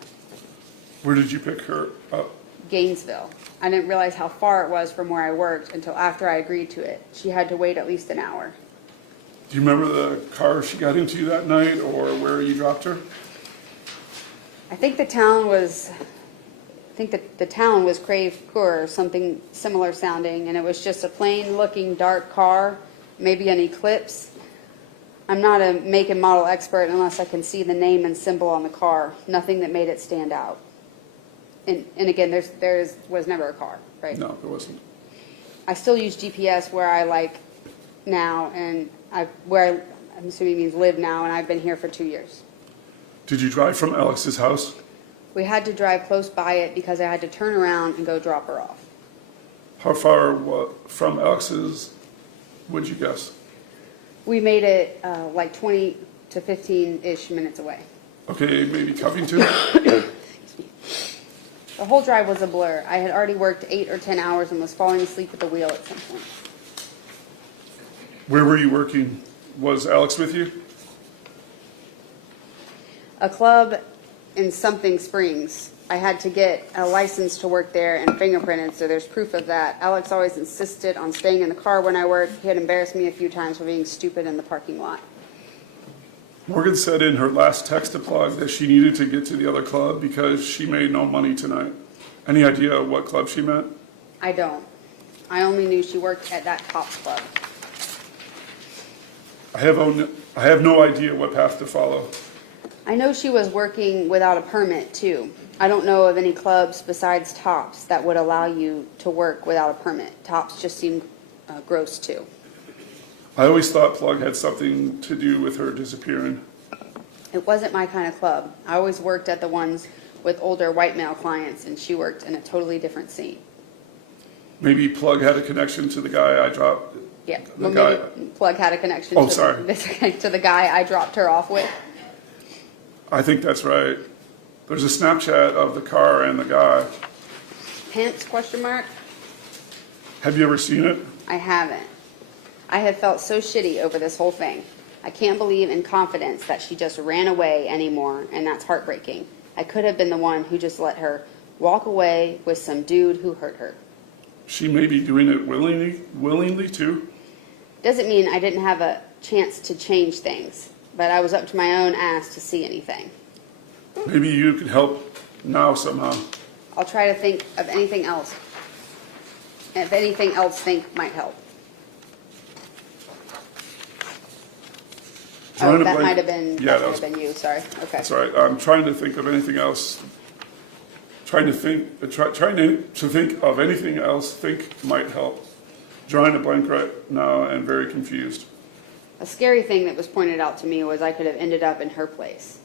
Where did you pick her up? Gainesville. I didn't realize how far it was from where I worked until after I agreed to it. She had to wait at least an hour. Do you remember the car she got into that night or where you dropped her? I think the town was Creve Coeur or something similar sounding, and it was just a plain looking dark car, maybe an Eclipse. I'm not a make and model expert unless I can see the name and symbol on the car. Nothing that made it stand out. And again, there was never a car, right? No, there wasn't. I still use GPS where I like now, and I'm assuming means live now, and I've been here for 2 years. Did you drive from Alex's house? We had to drive close by it because I had to turn around and go drop her off. How far from Alex's would you guess? We made it like 20 to 15-ish minutes away. Okay, maybe Covington? The whole drive was a blur. I had already worked 8 or 10 hours and was falling asleep at the wheel at some point. Where were you working? Was Alex with you? A club in Something Springs. I had to get a license to work there and fingerprinted, so there's proof of that. Alex always insisted on staying in the car when I worked. He had embarrassed me a few times for being stupid in the parking lot. Morgan said in her last text to Plug that she needed to get to the other club because she made no money tonight. Any idea what club she meant? I don't. I only knew she worked at that Cops Club. I have no idea what path to follow. I know she was working without a permit, too. I don't know of any clubs besides Tops that would allow you to work without a permit. Tops just seemed gross, too. I always thought Plug had something to do with her disappearing. It wasn't my kind of club. I always worked at the ones with older white male clients, and she worked in a totally different scene. Maybe Plug had a connection to the guy I dropped. Yeah, The well, guy. maybe Plug had a connection Oh, sorry. to the guy I dropped her off with. I think that's right. There's a Snapchat of the car and the guy. Pence, question mark? Have you ever seen it? I haven't. I have felt so shitty over this whole thing. I can't believe in confidence that she just ran away anymore, and that's heartbreaking. I could have been the one who just let her walk away with some dude who hurt her. She may be doing it willingly too. Doesn't mean I didn't have a chance to change things, but I was up to my own ass to see anything. Maybe you could help now somehow. I'll try to think of anything else. If anything else think might help. Trying to that blank- might have been, Yeah, that might have been you, sorry. Okay. That's all right. I'm trying to think of anything else Trying to think of anything else think might help. Drawing a blank right now and very confused. A scary thing that was pointed out to me was I could have ended up in her place.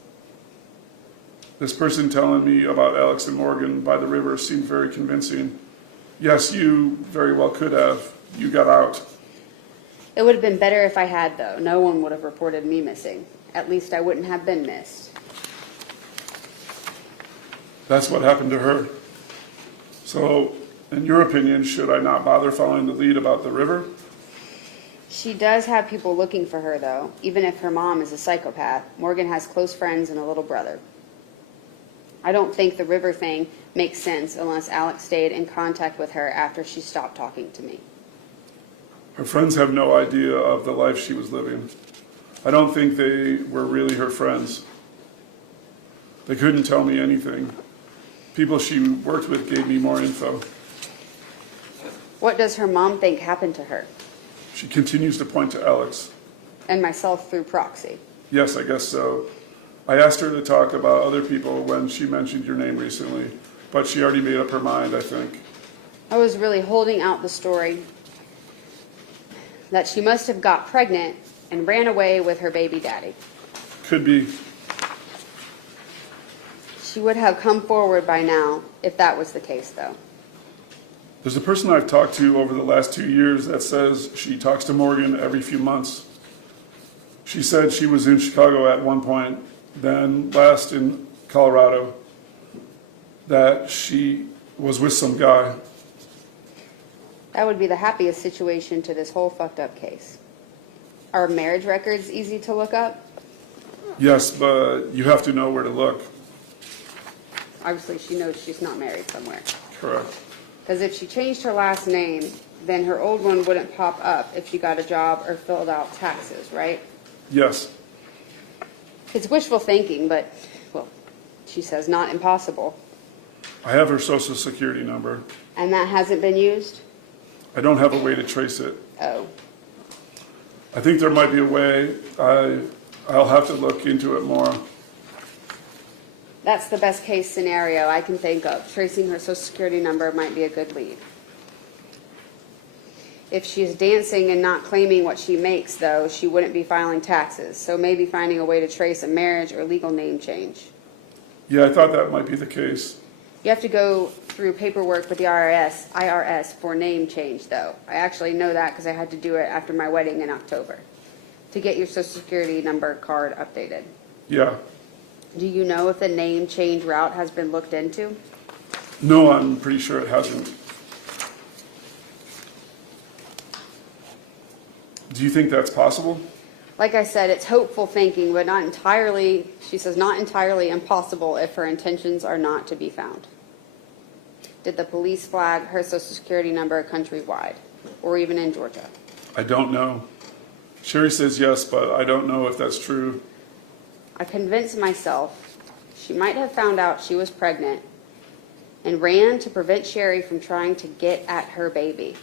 This person telling me about Alex and Morgan by the river seemed very convincing. Yes, you very well could have. You got out. It would have been better if I had, though. No one would have reported me missing. At least I wouldn't have been missed. That's what happened to her. So, in your opinion, should I not bother following the lead about the river? She does have people looking for her, though. Even if her mom is a psychopath, Morgan has close friends and a little brother. I don't think the river thing makes sense unless Alex stayed in contact with her after she stopped talking to me. Her friends have no idea of the life she was living. I don't think they were really her friends. They couldn't tell me anything. People she worked with gave me more info. What does her mom think happened to her? She continues to point to Alex. And myself through proxy. Yes, I guess so. I asked her to talk about other people when she mentioned your name recently, but she already made up her mind, I think. I was really holding out the story that she must have got pregnant and ran away with her baby daddy. Could be. She would have come forward by now if that was the case, though. There's a person I've talked to over the last 2 years that says she talks to Morgan every few months. She said she was in Chicago at one point, then last in Colorado, that she was with some guy. That would be the happiest situation to this whole fucked up case. Are marriage records easy to look up? Yes, but you have to know where to look. Obviously, she knows she's not married somewhere. Correct. Because if she changed her last name, then her old one wouldn't pop up if she got a job or filled out taxes, right? Yes. It's wishful thinking, but, well, she says not impossible. I have her social security number. And that hasn't been used? I don't have a way to trace it. Oh. I think there might be a way. I'll have to look into it more. That's the best case scenario I can think of. Tracing her social security number might be a good lead. If she's dancing and not claiming what she makes, though, she wouldn't be filing taxes. So maybe finding a way to trace a marriage or legal name change. Yeah, I thought that might be the case. You have to go through paperwork with the IRS for name change, though. I actually know that because I had to do it after my wedding in October to get your social security number card updated. Yeah. Do you know if the name change route has been looked into? No, I'm pretty sure it hasn't. Do you think that's possible? Like I said, it's hopeful thinking, but not entirely, she says, not entirely impossible if her intentions are not to be found. Did the police flag her social security number countrywide or even in Georgia? I don't know. Sherry says yes, but I don't know if that's true. I convinced myself she might have found out she was pregnant and ran to prevent Sherry from trying to get at her baby,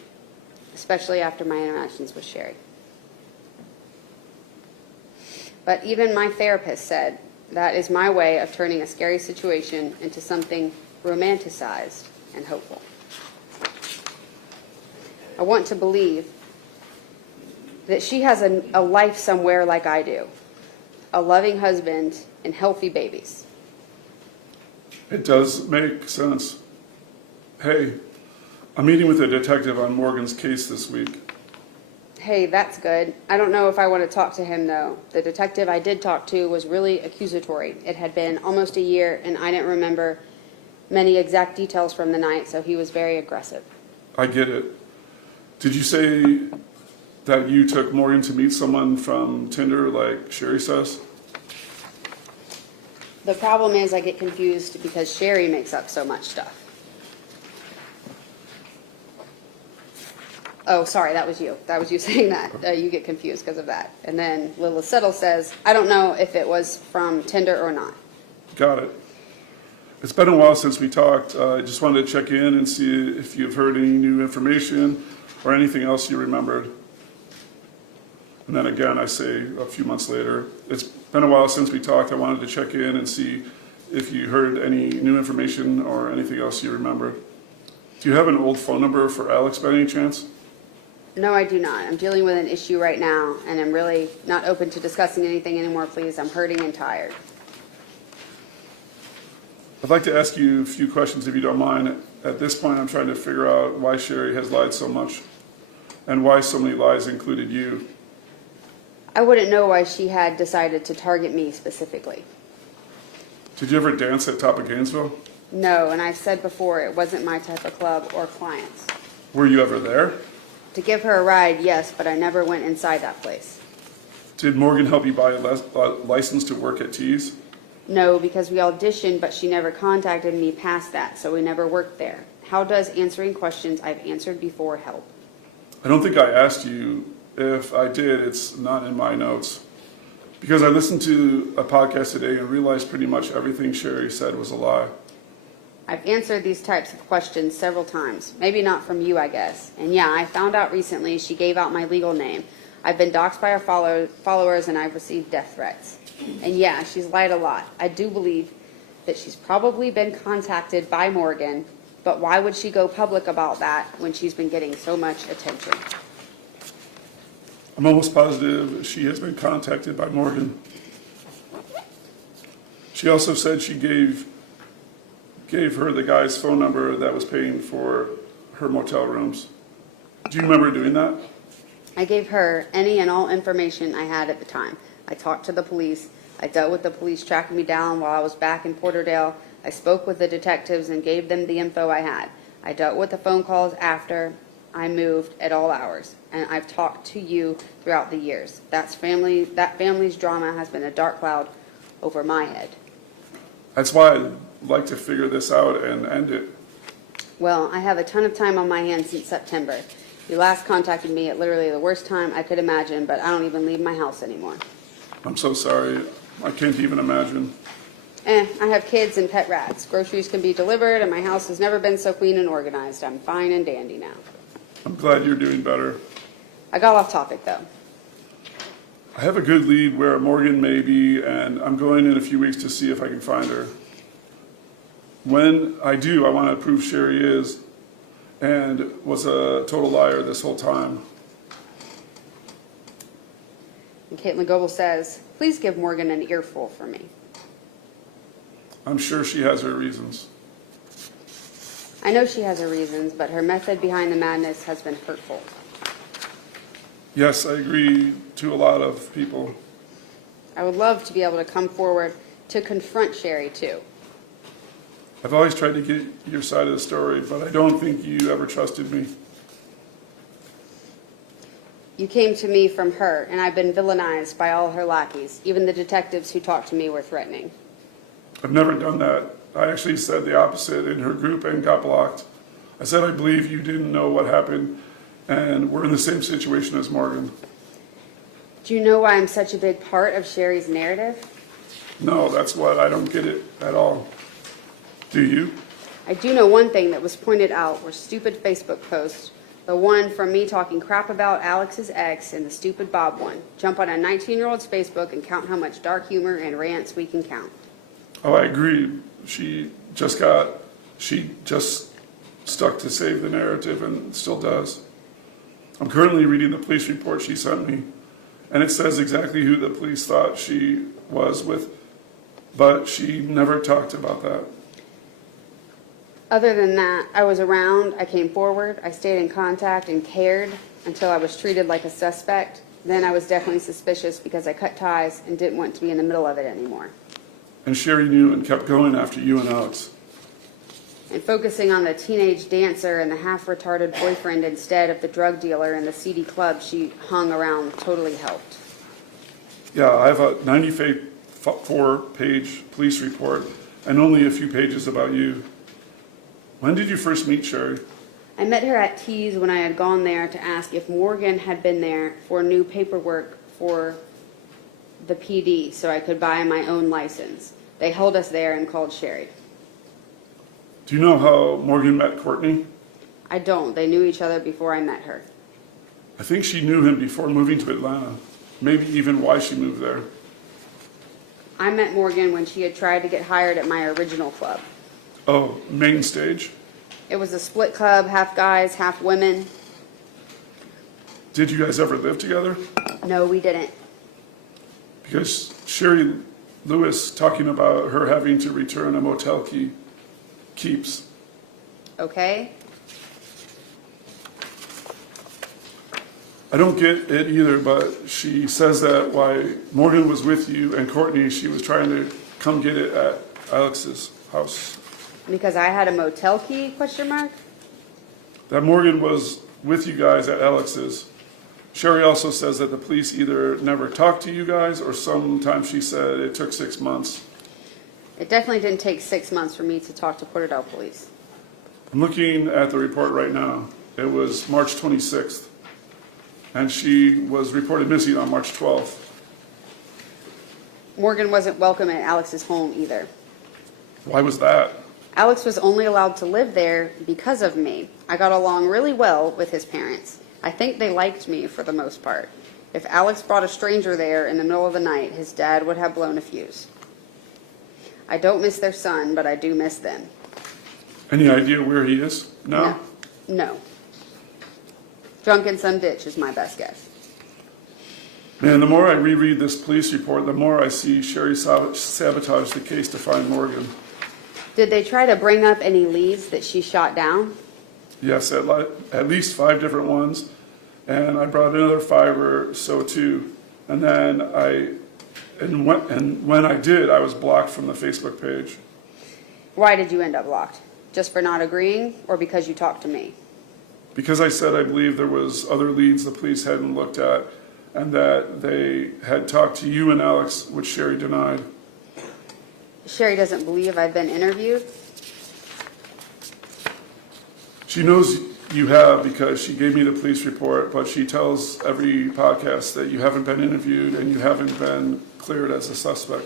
especially after my interactions with Sherry. But even my therapist said that is my way of turning a scary situation into something romanticized and hopeful. I want to believe that she has a life somewhere like I do, a loving husband and healthy babies. It does make sense. Hey, I'm meeting with a detective on Morgan's case this week. Hey, that's good. I don't know if I want to talk to him, though. The detective I did talk to was really accusatory. It had been almost a year, and I didn't remember many exact details from the night, so he was very aggressive. I get it. Did you say that you took Morgan to meet someone from Tinder like Sherry says? The problem is I get confused because Sherry makes up so much stuff. Oh, sorry, that was you. That was you saying that. You get confused because of that. And then Lila Settle says, I don't know if it was from Tinder or not. Got it. It's been a while since we talked. I just wanted to check in and see if you've heard any new information or anything else you remembered. And then again, I say a few months later, it's been a while since we talked. I wanted to check in and see if you heard any new information or anything else you remember. Do you have an old phone number for Alex by any chance? No, I do not. I'm dealing with an issue right now, and I'm really not open to discussing anything anymore, please. I'm hurting and tired. I'd like to ask you a few questions if you don't mind. At this point, I'm trying to figure out why Sherry has lied so much and why so many lies included you. I wouldn't know why she had decided to target me specifically. Did you ever dance at Top of Gainesville? No, and I've said before, it wasn't my type of club or clients. Were you ever there? To give her a ride, yes, but I never went inside that place. Did Morgan help you buy a license to work at Tees? No, because we auditioned, but she never contacted me past that, so we never worked there. How does answering questions I've answered before help? I don't think I asked you. If I did, it's not in my notes. Because I listened to a podcast today and realized pretty much everything Sherry said was a lie. I've answered these types of questions several times. Maybe not from you, I guess. And yeah, I found out recently she gave out my legal name. I've been doxxed by her followers and I've received death threats. And yeah, she's lied a lot. I do believe that she's probably been contacted by Morgan, but why would she go public about that when she's been getting so much attention? I'm almost positive she has been contacted by Morgan. She also said she gave her the guy's phone number that was paying for her motel rooms. Do you remember doing that? I gave her any and all information I had at the time. I talked to the police. I dealt with the police tracking me down while I was back in Porterdale. I spoke with the detectives and gave them the info I had. I dealt with the phone calls after I moved at all hours. And I've talked to you throughout the years. That family's drama has been a dark cloud over my head. That's why I'd like to figure this out and end it. Well, I have a ton of time on my hands since September. You last contacted me at literally the worst time I could imagine, but I don't even leave my house anymore. I'm so sorry. I can't even imagine. I have kids and pet rats. Groceries can be delivered, and my house has never been so clean and organized. I'm fine and dandy now. I'm glad you're doing better. I got off topic, though. I have a good lead where Morgan may be, and I'm going in a few weeks to see if I can find her. When I do, I want to prove Sherry is and was a total liar this whole time. And Katelyn Goble says, please give Morgan an earful for me. I'm sure she has her reasons. I know she has her reasons, but her method behind the madness has been hurtful. Yes, I agree to a lot of people. I would love to be able to come forward to confront Sherry, too. I've always tried to get your side of the story, but I don't think you ever trusted me. You came to me from her, and I've been villainized by all her lackeys. Even the detectives who talked to me were threatening. I've never done that. I actually said the opposite in her group and got blocked. I said I believe you didn't know what happened, and we're in the same situation as Morgan. Do you know why I'm such a big part of Sherry's narrative? No, that's what I don't get it at all. Do you? I do know one thing that was pointed out were stupid Facebook posts. The one from me talking crap about Alex's ex and the stupid Bob one. Jump on a 19-year-old's Facebook and count how much dark humor and rants we can count. Oh, I agree. She just stuck to save the narrative and still does. I'm currently reading the police report she sent me, and it says exactly who the police thought she was with, but she never talked about that. Other than that, I was around, I came forward, I stayed in contact and cared until I was treated like a suspect. Then I was definitely suspicious because I cut ties and didn't want to be in the middle of it anymore. And Sherry knew and kept going after you and Alex. And focusing on the teenage dancer and the half-retarded boyfriend instead of the drug dealer and the seedy club she hung around totally helped. Yeah, I have a 94-page police report and only a few pages about you. When did you first meet Sherry? I met her at Tees when I had gone there to ask if Morgan had been there for new paperwork for the PD so I could buy my own license. They held us there and called Sherry. Do you know how Morgan met Courtney? I don't. They knew each other before I met her. I think she knew him before moving to Atlanta, maybe even why she moved there. I met Morgan when she had tried to get hired at my original club. Oh, main stage. It was a split club, half guys, half women. Did you guys ever live together? No, we didn't. Because Sherry Lewis talking about her having to return a motel key keeps. Okay? I don't get it either, but she says that while Morgan was with you and Courtney, she was trying to come get it at Alex's house. Because I had a motel key, question mark? That Morgan was with you guys at Alex's. Sherry also says that the police either never talked to you guys or sometimes she said it took 6 months. It definitely didn't take 6 months for me to talk to Porterdale Police. I'm looking at the report right now. It was March 26th, and she was reported missing on March 12th. Morgan wasn't welcome at Alex's home either. Why was that? Alex was only allowed to live there because of me. I got along really well with his parents. I think they liked me for the most part. If Alex brought a stranger there in the middle of the night, his dad would have blown a fuse. I don't miss their son, but I do miss them. Any idea where he is now? No. Drunk in some ditch is my best guess. Man, the more I reread this police report, the more I see Sherry sabotage the case to find Morgan. Did they try to bring up any leads that she shot down? Yes, at least 5 different ones, and I brought another 5 or so too. And then when I did, I was blocked from the Facebook page. Why did you end up blocked? Just for not agreeing, or because you talked to me? Because I said I believe there was other leads the police hadn't looked at, and that they had talked to you and Alex, which Sherry denied. Sherry doesn't believe I've been interviewed. She knows you have because she gave me the police report, but she tells every podcast that you haven't been interviewed and you haven't been cleared as a suspect.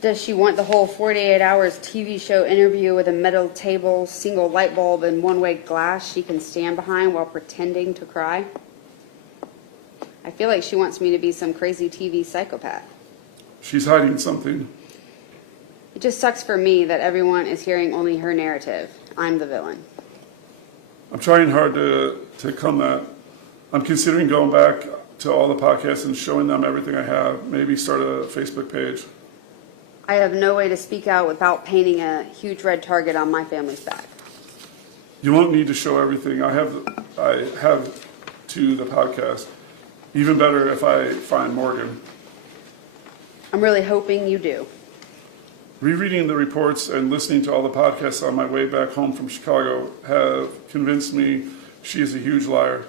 Does she want the whole 48 hours TV show interview with a metal table, single light bulb, and one-way glass she can stand behind while pretending to cry? I feel like she wants me to be some crazy TV psychopath. She's hiding something. It just sucks for me that everyone is hearing only her narrative. I'm the villain. I'm trying hard to come that. I'm considering going back to all the podcasts and showing them everything I have. Maybe start a Facebook page. I have no way to speak out without painting a huge red target on my family's back. You won't need to show everything. I have to the podcast. Even better if I find Morgan. I'm really hoping you do. Rereading the reports and listening to all the podcasts on my way back home from Chicago have convinced me she is a huge liar.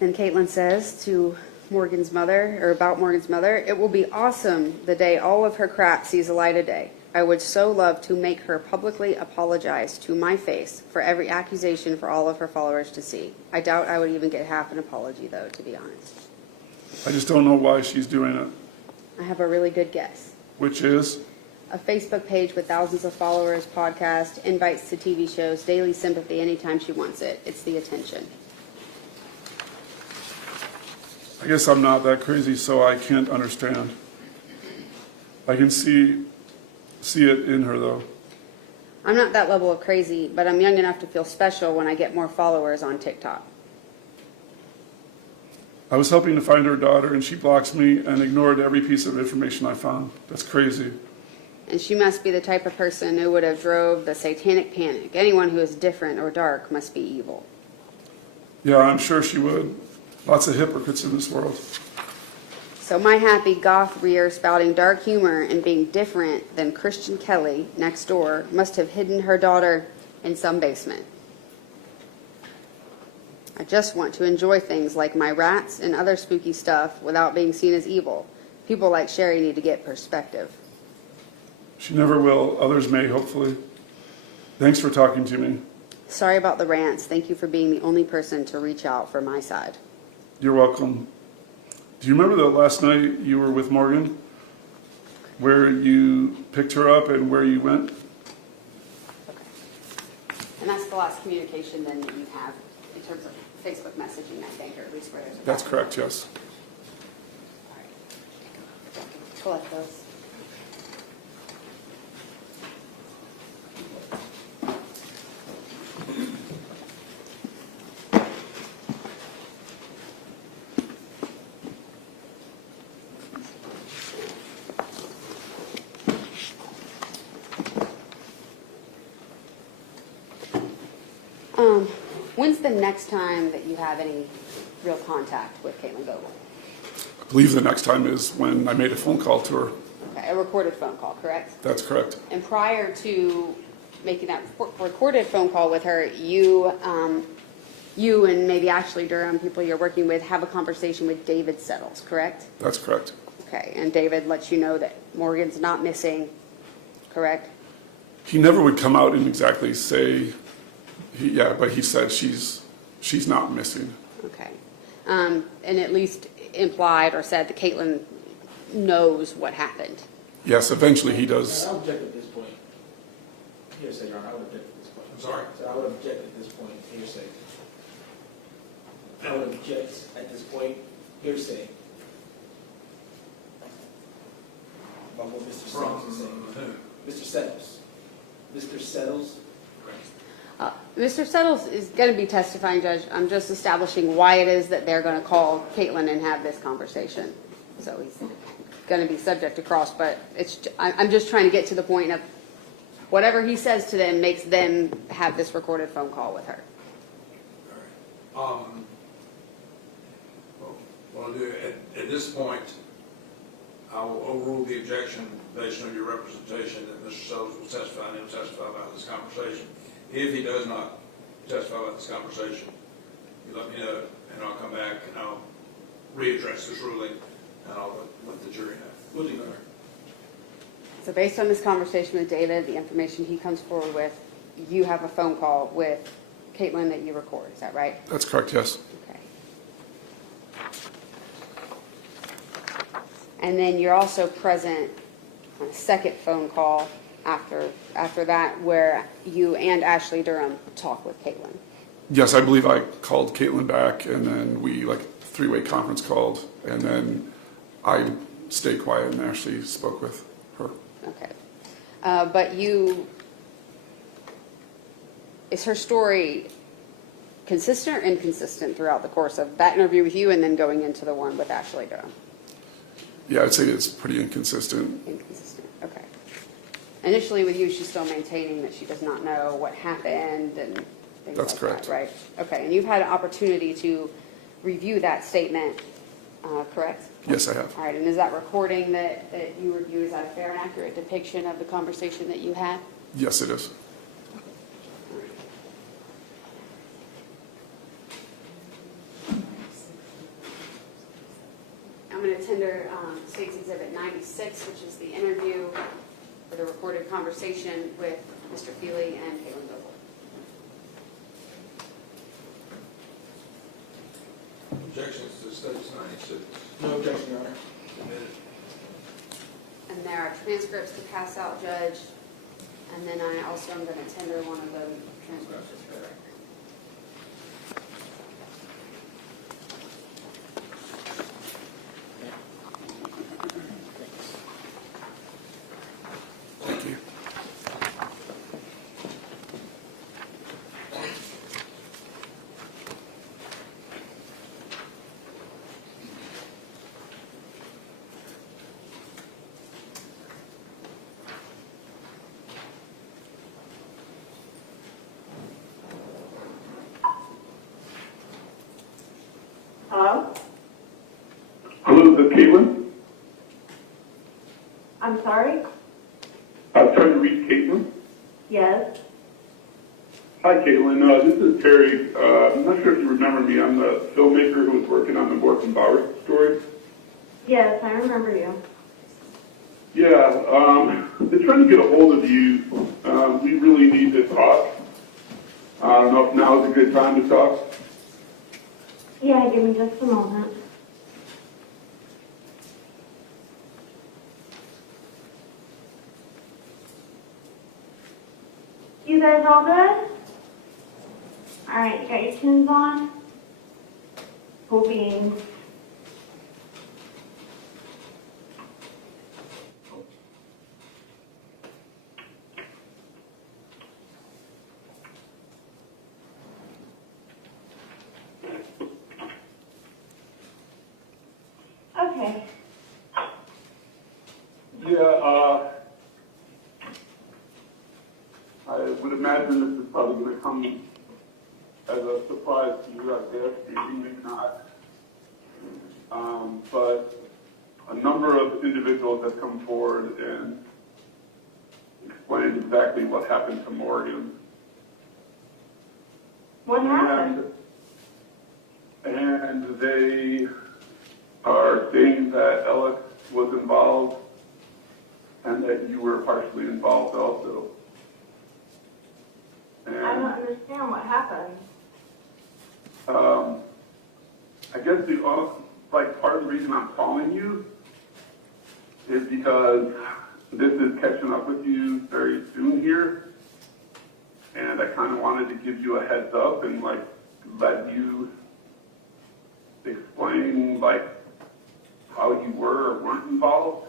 And Katelyn says to Morgan's mother, or about Morgan's mother, it will be awesome the day all of her crap sees the light of day. I would so love to make her publicly apologize to my face for every accusation for all of her followers to see. I doubt I would even get half an apology, though, to be honest. I just don't know why she's doing it. I have a really good guess. Which is? A Facebook page with thousands of followers, podcast, invites to TV shows, daily sympathy anytime she wants it. It's the attention. I guess I'm not that crazy, so I can't understand. I can see it in her, though. I'm not that level of crazy, but I'm young enough to feel special when I get more followers on TikTok. I was helping to find her daughter, and she blocks me and ignored every piece of information I found. That's crazy. And she must be the type of person who would have drove the satanic panic. Anyone who is different or dark must be evil. Yeah, I'm sure she would. Lots of hypocrites in this world. So my happy goth rear spouting dark humor and being different than Christian Kelly next door must have hidden her daughter in some basement. I just want to enjoy things like my rats and other spooky stuff without being seen as evil. People like Sherry need to get perspective. She never will. Others may, hopefully. Thanks for talking to me. Sorry about the rants. Thank you for being the only person to reach out for my side. You're welcome. Do you remember the last night you were with Morgan? Where you picked her up and where you went? Okay. And that's the last communication then that you have in terms of Facebook messaging, I think, or at least where there's a That's correct, yes. All right. collect those. When's the next time that you have any real contact with Katelyn Goble? I believe the next time is when I made a phone call to her. Okay, a recorded phone call, correct? That's correct. And prior to making that recorded phone call with her, you and maybe Ashley Durham, people you're working with, have a conversation with David Settles, correct? That's correct. Okay, and David lets you know that Morgan's not missing, correct? He never would come out and exactly say, but he said she's not missing. Okay. And at least implied or said that Katelyn knows what happened. Yes, eventually he does. I would object at this point. Hearsay, Your Honor, I would object at this point. I'm sorry? So I would object at this point, hearsay. I would object at this point, hearsay. About what Mr. Settles is saying. Who? Mr. Settles. Mr. Settles. Mr. Settles is going to be testifying, Judge. I'm just establishing why it is that they're going to call Katelyn and have this conversation. So he's going to be subject to cross, but I'm just trying to get to the point of whatever he says to them makes them have this recorded phone call with her. All right. What I'll do, at this point, I will overrule the objection based on your representation that Mr. Settles will testify and he'll testify about this conversation. If he does not testify about this conversation, you let me know, and I'll come back and I'll readdress this ruling, and I'll let the jury know. Will do, Your Honor. So based on this conversation with David, the information he comes forward with, you have a phone call with Katelyn that you record. Is that right? That's correct, yes. Okay. And then you're also present on a second phone call after that where you and Ashley Durham talk with Katelyn. Yes, I believe I called Katelyn back, and then we three-way conference called, and then I stayed quiet and actually spoke with her. Okay. But is her story consistent or inconsistent throughout the course of that interview with you and then going into the one with Ashley Durham? Yeah, I'd say it's pretty inconsistent. Inconsistent, okay. Initially with you, she's still maintaining that she does not know what happened and things That's like correct. that, right? Okay, and you've had an opportunity to review that statement, correct? Yes, I have. All right, and is that recording that you review, is that a fair and accurate depiction of the conversation that you had? Yes, it is. I'm going to tender State's Exhibit 96, which is the interview for the recorded conversation with Mr. Feely and Katelyn Goble. Objections to State's 96. No objection, Your Honor. Submitted. And there are transcripts to pass out, Judge. And then I also am going to tender one of the transcripts just for the record. Thank you. Hello? Hello, is this Caitlin? I'm sorry? I was trying to reach Caitlin. Yes. Hi, Caitlin. This is Terry. I'm not sure if you remember me. I'm the filmmaker who was working on the Morgan Bauer story. Yes, I remember you. Yeah, I've been trying to get a hold of you. We really need to talk. I don't know if now is a good time to talk. Yeah, give me just a moment. You guys all good? Alright, you got your tunes on? Cool beans. Okay. Yeah, I would imagine this is probably going to come as a surprise to you, I guess, maybe not. But a number of individuals have come forward and explained exactly what happened to Morgan. What happened? And they are saying that Alex was involved and that you were partially involved also. I don't understand what happened. I guess part of the reason I'm calling you is because this is catching up with you very soon here, and I kind of wanted to give you a heads up and let you explain how you were or weren't involved.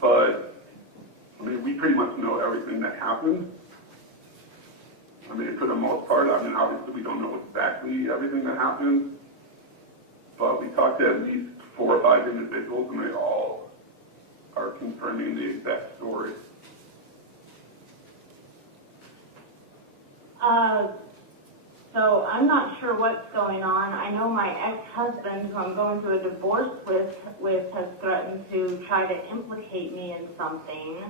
But I mean, we pretty much know everything that happened. I mean, for the most part, obviously we don't know exactly everything that happened, but we talked to at least 4 or 5 individuals, and they all are confirming the exact story. So I'm not sure what's going on. I know my ex-husband, who I'm going through a divorce with has threatened to try to implicate me in something.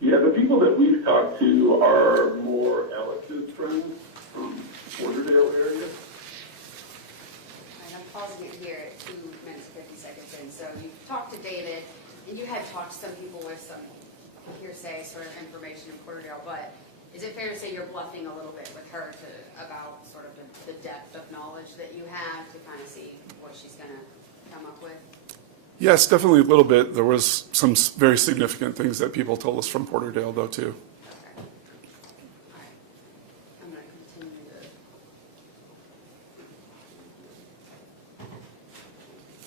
Yeah, the people that we've talked to are more Alex's friends from Porterdale area. And I'm pausing it here at 2 minutes and 50 seconds in. So you talked to David, and you had talked to some people with some hearsay sort of information in Porterdale, but is it fair to say you're bluffing a little bit with her about sort of the depth of knowledge that you have to kind of see what she's going to come up with? Yes, definitely a little bit. There was some very significant things that people told us from Porterdale, though, too. Okay. All right. I'm going to continue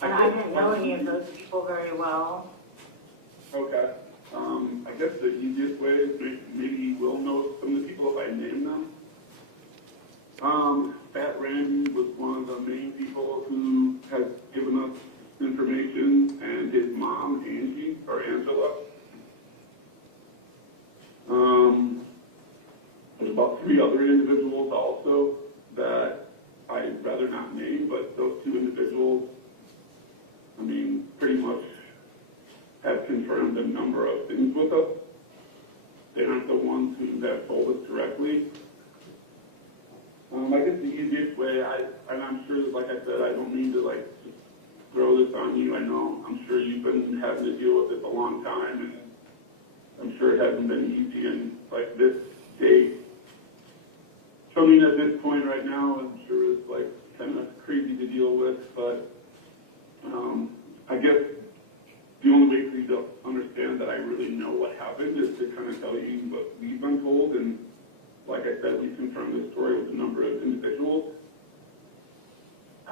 to... And I didn't know any of those people very well. Okay. I guess the easiest way is maybe you will know some of the people if I name them. Fat Randy was one of the main people who has given us information, and his mom, Angie, or Angela. There's about 3 other individuals also that I'd rather not name, but those 2 individuals, I mean, pretty much have confirmed a number of things with us. They aren't the ones who have told us directly. I guess the easiest way, and I'm sure that, like I said, I don't mean to just throw this on you. I know, I'm sure you've been having to deal with this a long time, and I'm sure it hasn't been easy. And this date, coming at this point right now, I'm sure it's kind of crazy to deal with. But I guess the only way for you to understand that I really know what happened is to kind of tell you what we've been told. And like I said, we confirmed this story with a number of individuals.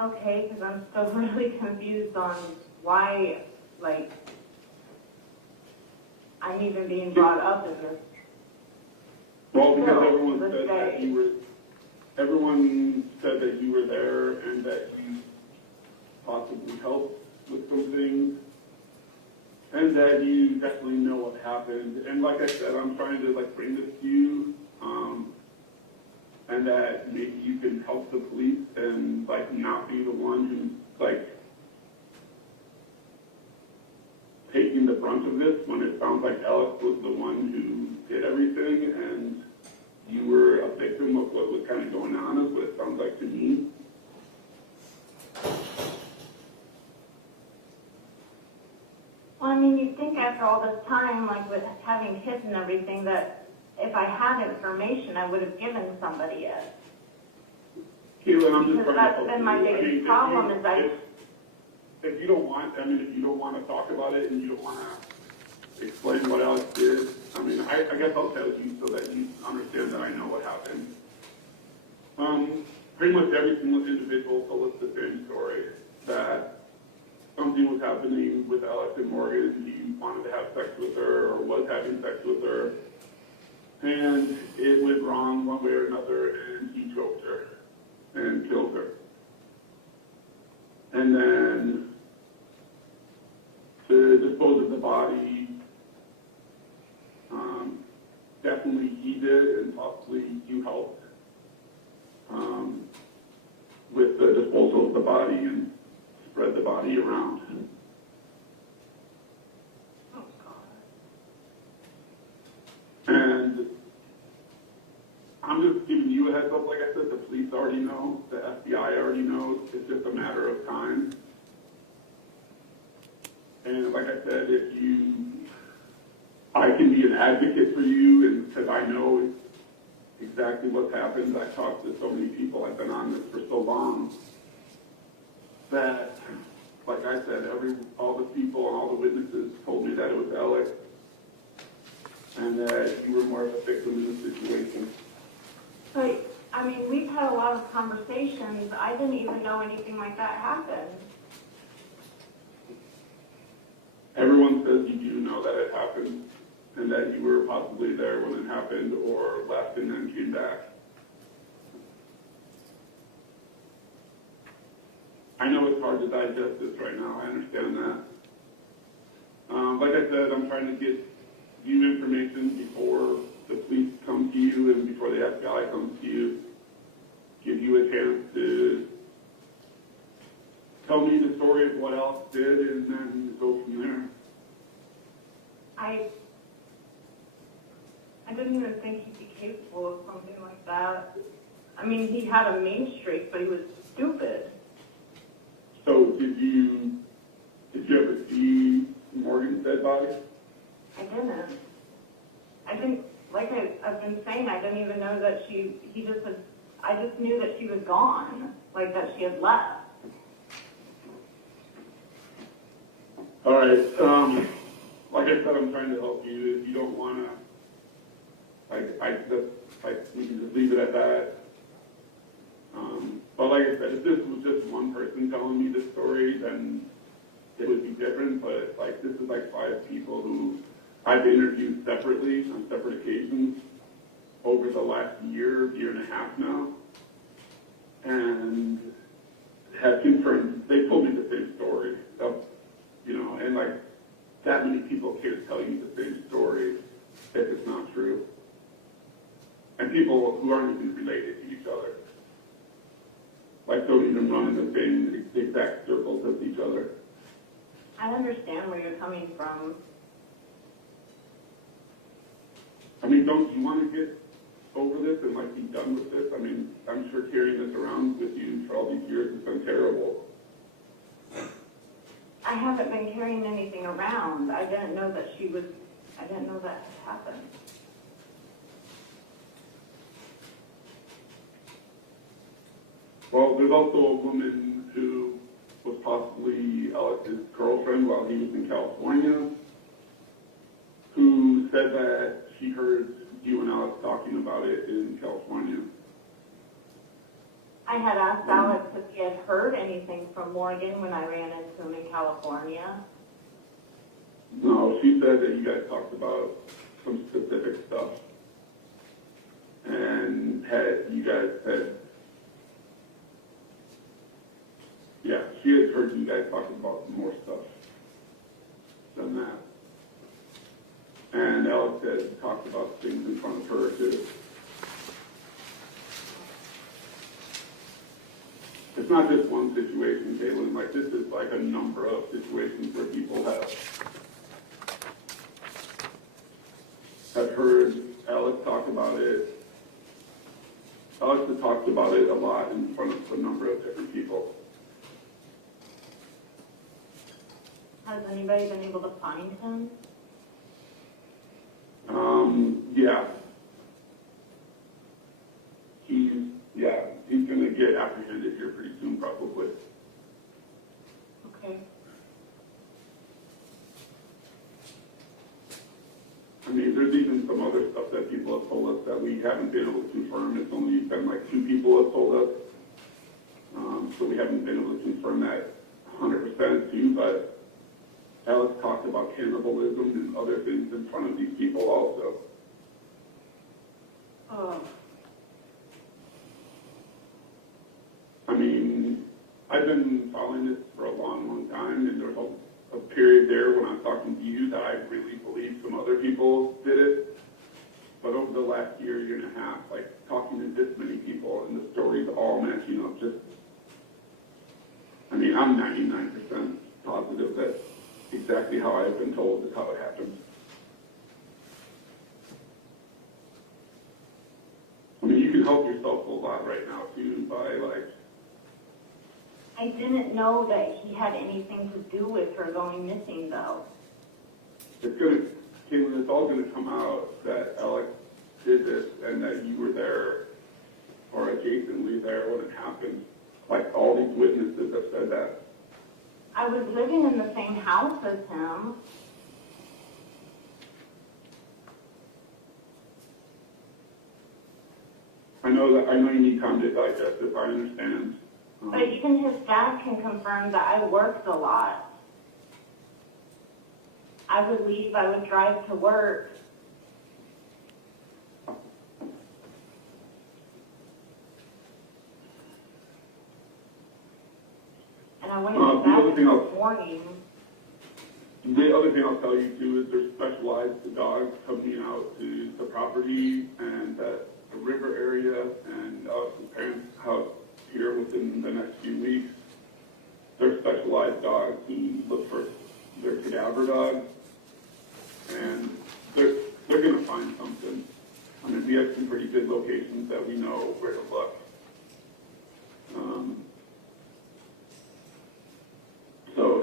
Okay, because I'm still really confused on why, I'm even being brought up in this. Well, because everyone Let's said that everyone said that you were there and that you possibly helped with some things, and that you definitely know what happened. And like I said, I'm trying to bring this to you, and that maybe you can help the police and not be the one who's taking the brunt of this, when it sounds like Alex was the one who did everything and you were a victim of what was kind of going on, is what it sounds like to me. Well, I mean, you'd think after all this time, with having kids and everything, that if I had information, I would have given somebody it. Katelyn, I'm just Because that's been my biggest problem is if you don't want to talk about it and you don't want to explain what Alex did, I guess I'll tell you so that you understand that I know what happened. Pretty much every single individual told us the same story, that something was happening with Alex and Morgan, and he wanted to have sex with her or was having sex with her, and it went wrong one way or another, and he choked her and killed her. And then to dispose of the body, definitely he did, and possibly you helped with the disposal of the body and spread the body around. Oh, God. And I'm just giving you a heads up. Like I said, the police already know, the FBI already knows. It's just a matter of time. And like I said, I can be an advocate for you, and because I know exactly what's happened. I've talked to so many people. I've been on this for so long that, like I said, all the people and all the witnesses told me that it was Alex, and that you were more of a victim in the situation. But, I mean, we've had a lot of conversations. I didn't even know anything like that happened. Everyone says you do know that it happened, and that you were possibly there when it happened, or left and then came back. I know it's hard to digest this right now. I understand that. Like I said, I'm trying to get you information before the police come to you and before the FBI comes to you. Give you a chance to tell me the story of what Alex did, and then go from there. I didn't even think he'd be capable of something like that. I mean, he had a mean streak, but he was stupid. So did you ever see Morgan's dead body? I didn't, like I've been saying, I didn't even know that I just knew that she was gone, like that she had left. All right. Like I said, I'm trying to help you. If you don't want to, we can just leave it at that. But like I said, if this was just one person telling me this story, then it would be different. But like this is like 5 people who I've interviewed separately on separate occasions over the last year and a half now, and have confirmed. They told me the same story of, and like that many people can't tell you the same story if it's not true. And people who aren't even related to each other. Like don't even run in the same exact circles as each other. I understand where you're coming from. I mean, don't you want to get over this and like be done with this? I mean, I'm sure carrying this around with you for all these years has been terrible. I haven't been carrying anything around. I didn't know that had happened. Well, there's also a woman who was possibly Alex's girlfriend while he was in California, who said that she heard you and Alex talking about it in California. I had asked Alex if he had heard anything from Morgan when I ran into him in California. No, she said that you guys talked about some specific stuff. And you guys had, yeah, she had heard you guys talking about more stuff than that. And Alex had talked about things in front of her too. It's not just one situation, Katelyn. Like this is like a number of situations where people have heard Alex talk about it. Alex has talked about it a lot in front of a number of different people. Has anybody been able to find him? Yeah. He's going to get apprehended here pretty soon, probably. Okay. I mean, there's even some other stuff that people have told us that we haven't been able to confirm. It's only been like 2 people have told us. So we haven't been able to confirm that 100% too, but Alex talked about cannibalism and other things in front of these people also. Oh. I mean, I been following this for a long, long time, and there was a period there when I was talking to you that I really believed some other people did it. But over the last year and a half, like talking to this many people and the stories all matching up, I'm 99% positive that exactly how I've been told is how it happened. You can help yourself a lot right now too by I didn't know that he had anything to do with her going missing, though. Katelyn, it's all gonna come out that Alex did this and that you were there or adjacently there when it happened. Like all these witnesses have said that. I was living in the same house as him. I know you need time to digest this, I understand. But even his dad can confirm that I worked a lot. I would leave, I would drive to work. And I went The back other thing this morning. The other thing I'll tell you too is there's specialized dogs coming out to the property and the river area and Alex's parents' house here within the next few weeks. They're specialized dogs who look for their cadaver dogs, and they're going to find something. We have some pretty good locations that we know where to look. So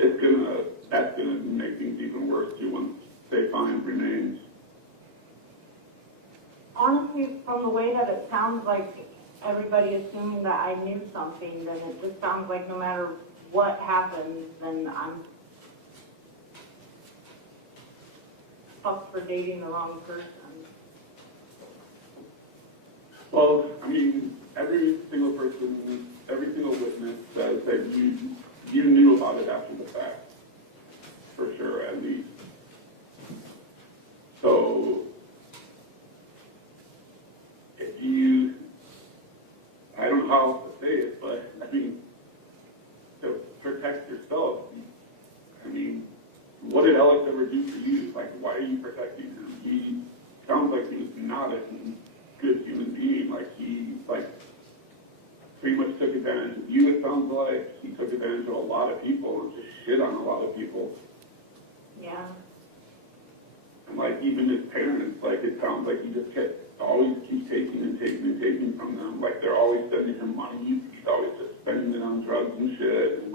that's gonna make things even worse too once they find remains. Honestly, from the way that it sounds like everybody assuming that I knew something, then it just sounds like no matter what happens, then I'm fucked for dating the wrong person. Well, every single person, every single witness says that you knew about it after the fact, for sure, at least. So, if you, I don't know how else to say it, but to protect yourself, what did Alex ever do for you? Like, why are you protecting him? He sounds like he was not a good human being. Like, he, pretty much took advantage of you, it sounds like. He took advantage of a lot of people and just shit on a lot of people. Yeah. And, even his parents, it sounds like he just always keeps taking and taking and taking from them. Like, they're always sending him money. He's always just spending it on drugs and shit. And,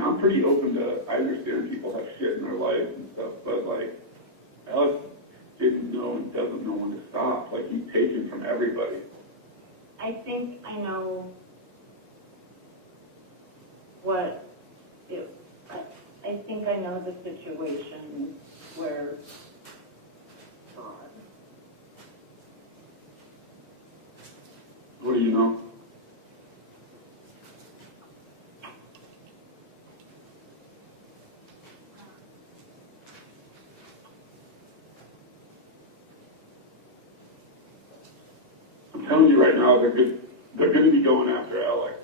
I'm pretty open to, I understand people have shit in their lives and stuff, but, Alex didn't know and doesn't know when to stop. He's taken from everybody. I think I know I think I know the situation where, God. What do you know? I'm telling you right now, they're going to be going after Alex.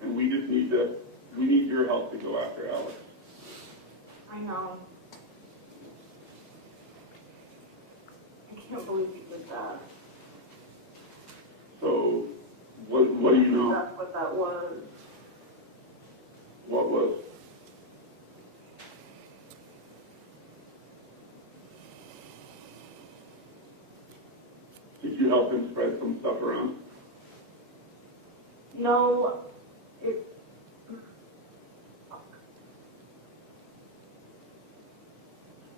And we just need your help to go after Alex. I know. I can't believe he did that. So, what do you know? That's what that was. What was? Did you help him spread some stuff around? No,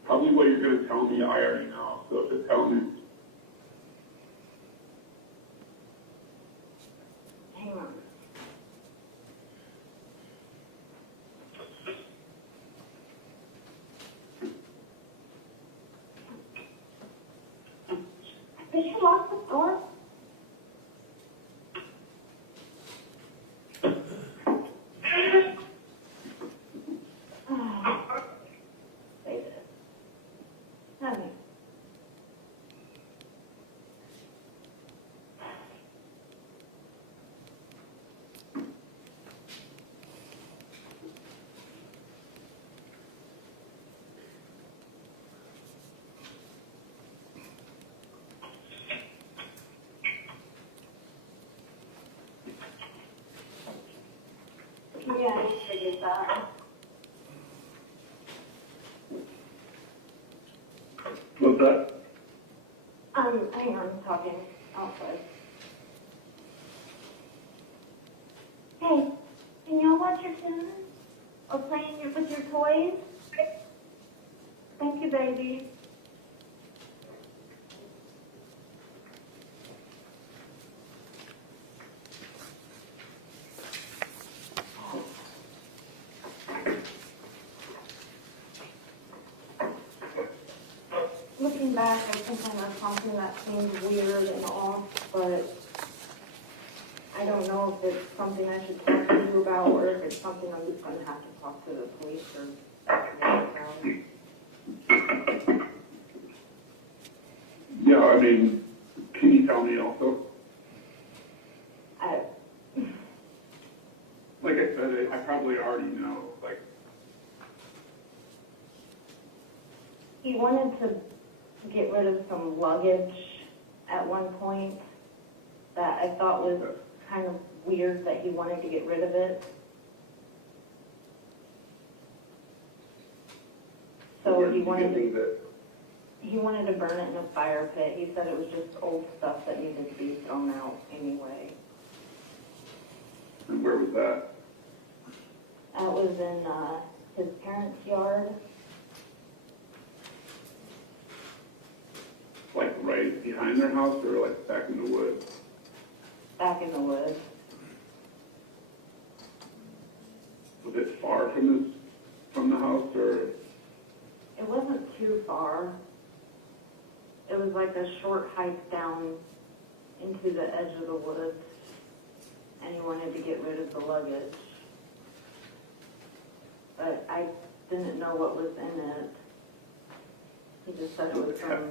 Probably what you're going to tell me, I already know, so just tell me. hang on. Did you lock the door? Say this. Honey. that. What's that? Hang on, I'm talking outside. Hey, can y'all watch your tunes? Or playing with your toys? Thank you, baby. Looking back, I think I know something that seems weird and off, but I don't know if it's something I should talk to you about or if it's something I'm just going to have to talk to the police or about. Yeah, I mean, can you tell me also? Like I said, I probably already know, like, He wanted to get rid of some luggage at one point that I thought was kind of weird that he wanted to get rid of it. So where he did you wanted get to, that? he wanted to burn it in a fire pit. He said it was just old stuff that needed to be thrown out anyway. And where was that? That was in his parents' yard. Like right behind their house or like back in the woods? Back in the woods. Was it far from the house or? It wasn't too far. It was like a short hike down into the edge of the woods, and he wanted to get rid of the luggage. But I didn't know what was in it. He just said it was some...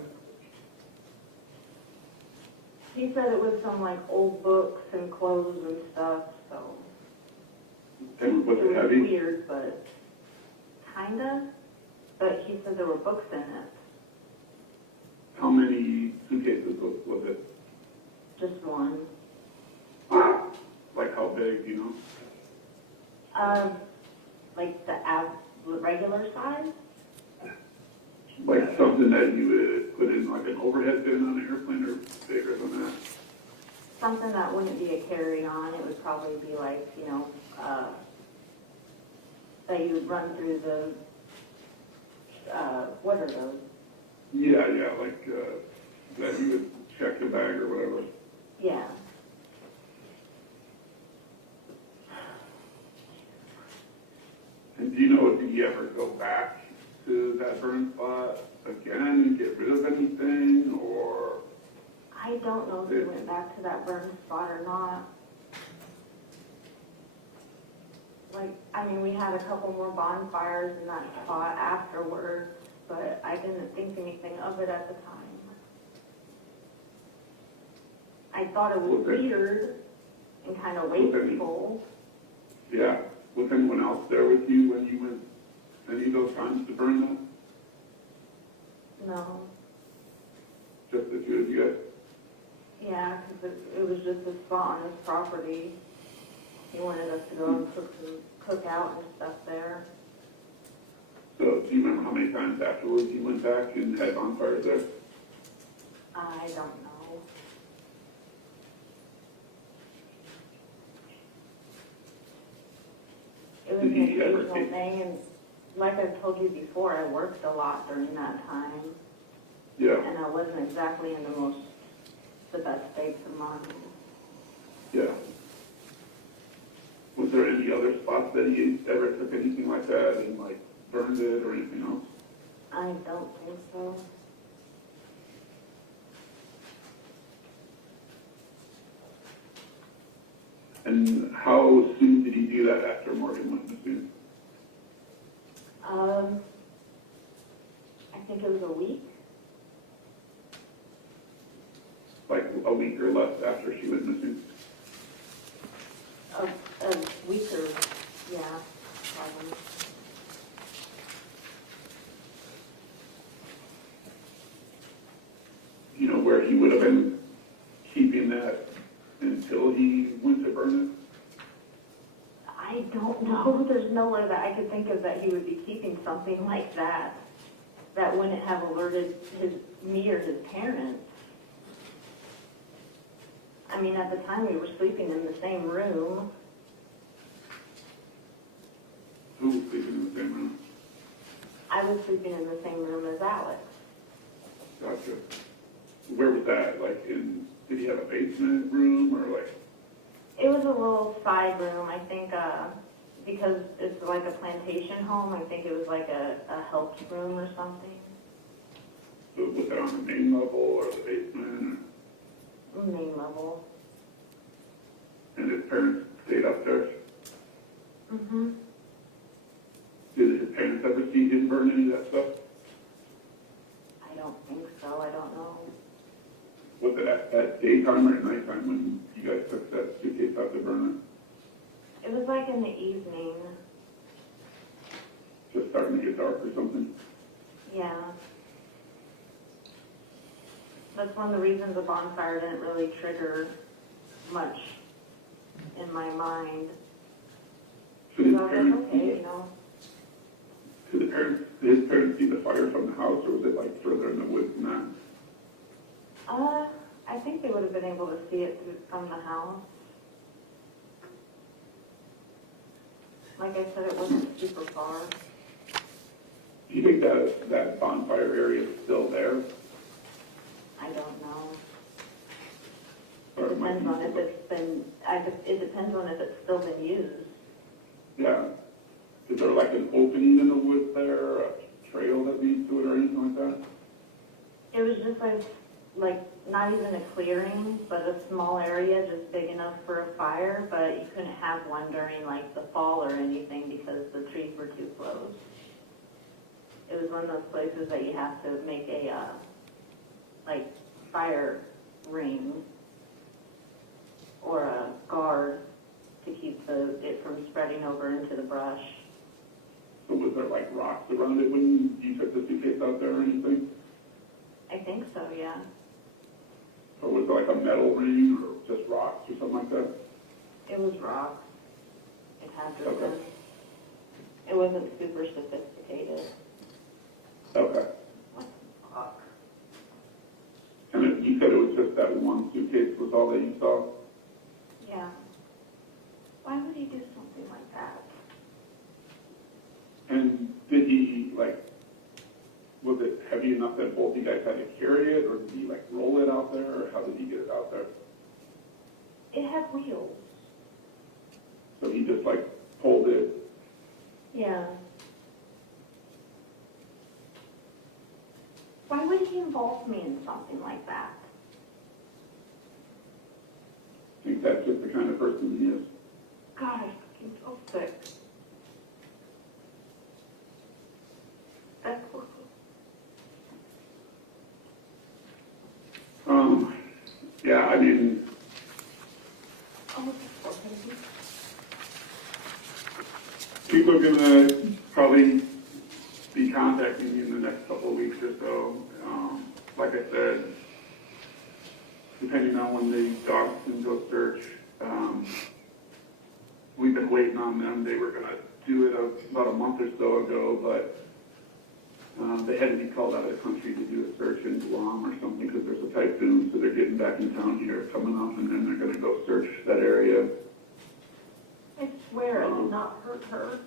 He said it was some like old books and clothes and stuff, so... And was It it was heavy? weird, but kinda. But he said there were books in it. How many suitcases was it? Just one. Like how big, you know? Like the regular size? Like something that you would put in like an overhead bin on an airplane or bigger than that? Something that wouldn't be a carry-on. It would probably be like, you know, that you would run through the, what are those? Yeah, like that you would check the bag or whatever. Yeah. And do you know if you ever go back to that burn spot again and get rid of anything, or? I don't know if he went back to that burn spot or not. Like, I mean, we had a couple more bonfires in that spot afterwards, but I didn't think anything of it at the time. I thought it was Okay. weird and kind of wasteful. Yeah. Was anyone else there with you when you went any of those times to burn them? No. Just the two of you guys? Yeah, because it was just a spot on his property. He wanted us to go and cook out and stuff there. So do you remember how many times afterwards you went back and had bonfires there? I don't know. It was an Did he ever occasional take- thing, and like I've told you before, I worked a lot during that time, Yeah, and I wasn't exactly in the best states of mind. yeah. Was there any other spots that he ever took anything like that and like burned it or anything else? I don't think so. And how soon did he do that after Morgan went missing? I think it was a week. Like a week or less after she went missing? A week or, yeah, probably. You know, where he would have been keeping that until he went to burn I I don't know. There's nowhere that I could think of that he would be keeping something like that that wouldn't have alerted me or his parents. I mean, at the time we were sleeping in the same room. Who was sleeping in the same room? I was sleeping in the same room as Alex. Gotcha. Where was that? Like did he have a basement room or like? It was a little side room, I think, because it's like a plantation home. I think it was like a health room or something. Was it on the main level or the basement? Main level. And his parents stayed upstairs? Mm-hmm. Did his parents ever see him burn any of that stuff? I don't think so. I don't know. Was it at daytime or at nighttime when you guys took that suitcase out to burn It was like in the evening. it? Just starting to get dark or something? Yeah. That's one of the reasons the bonfire didn't really trigger much in my mind. Should So his I was parents, like, okay, you know. did his parents see the fire from the house or was it like further in the woods than that? I think they would have been able to see it from the house. Like I said, it wasn't super far. Do you think that bonfire area is still there? I don't know. Or it might Depends be- on if it's been, it depends on if it's still been used. Yeah. Is there like an opening in the woods there, a trail that leads to it or anything like that? It was just like not even a clearing, but a small area just big enough for a fire, but you couldn't have one during like the fall or anything because the trees were too close. It was one of those places that you have to make a like fire ring or a guard to keep it from spreading over into the brush. So was there like rocks around it when you took the suitcase out there or anything? I think so, yeah. Or was it like a metal ring or just rocks or something like that? It was rock. It had to have Okay. been. It wasn't super sophisticated. Okay. What the fuck? And you said it was just that one suitcase was all that you saw? Yeah. Why would he do something like that? And did he, like, was it heavy enough that both you guys had to carry it, or did he, like, roll it out there, or how did he get it out there? It had wheels. So he just, like, pulled it. Yeah. Why would he involve me in something like that? I think that's just the kind of person he is. God, I fucking feel sick. That's horrible. Yeah, I mean, Oh, this poor baby. people are gonna probably be contacting you in the next couple of weeks or so. Like I said, depending on when the dogs can go search, we've been waiting on them. They were gonna do it about a month or so ago, but they had to be called out of the country to do a search in Guam or something because there's a typhoon, so they're getting back in town here coming up, and then they're gonna go search that area. I swear I did not hurt her.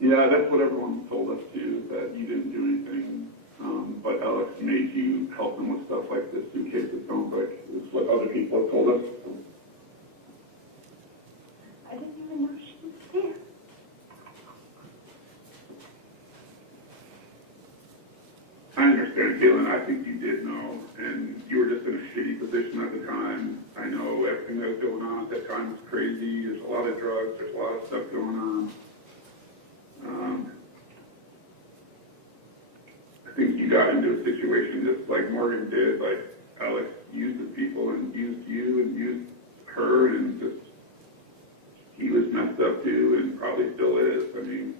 Yeah, that's what everyone told us too, that you didn't do anything. But Alex made you help him with stuff like this suitcase, it sounds like. It's what other people have told us. I didn't even know she was there. I understand, Katelyn. I think you did know, and you were just in a shitty position at the time. I know everything that was going on at that time was crazy. There's a lot of drugs. There's a lot of stuff going on. I think you got into a situation just like Morgan did. Like Alex used the people and used you and used her, and just he was messed up too, and probably still is. I mean.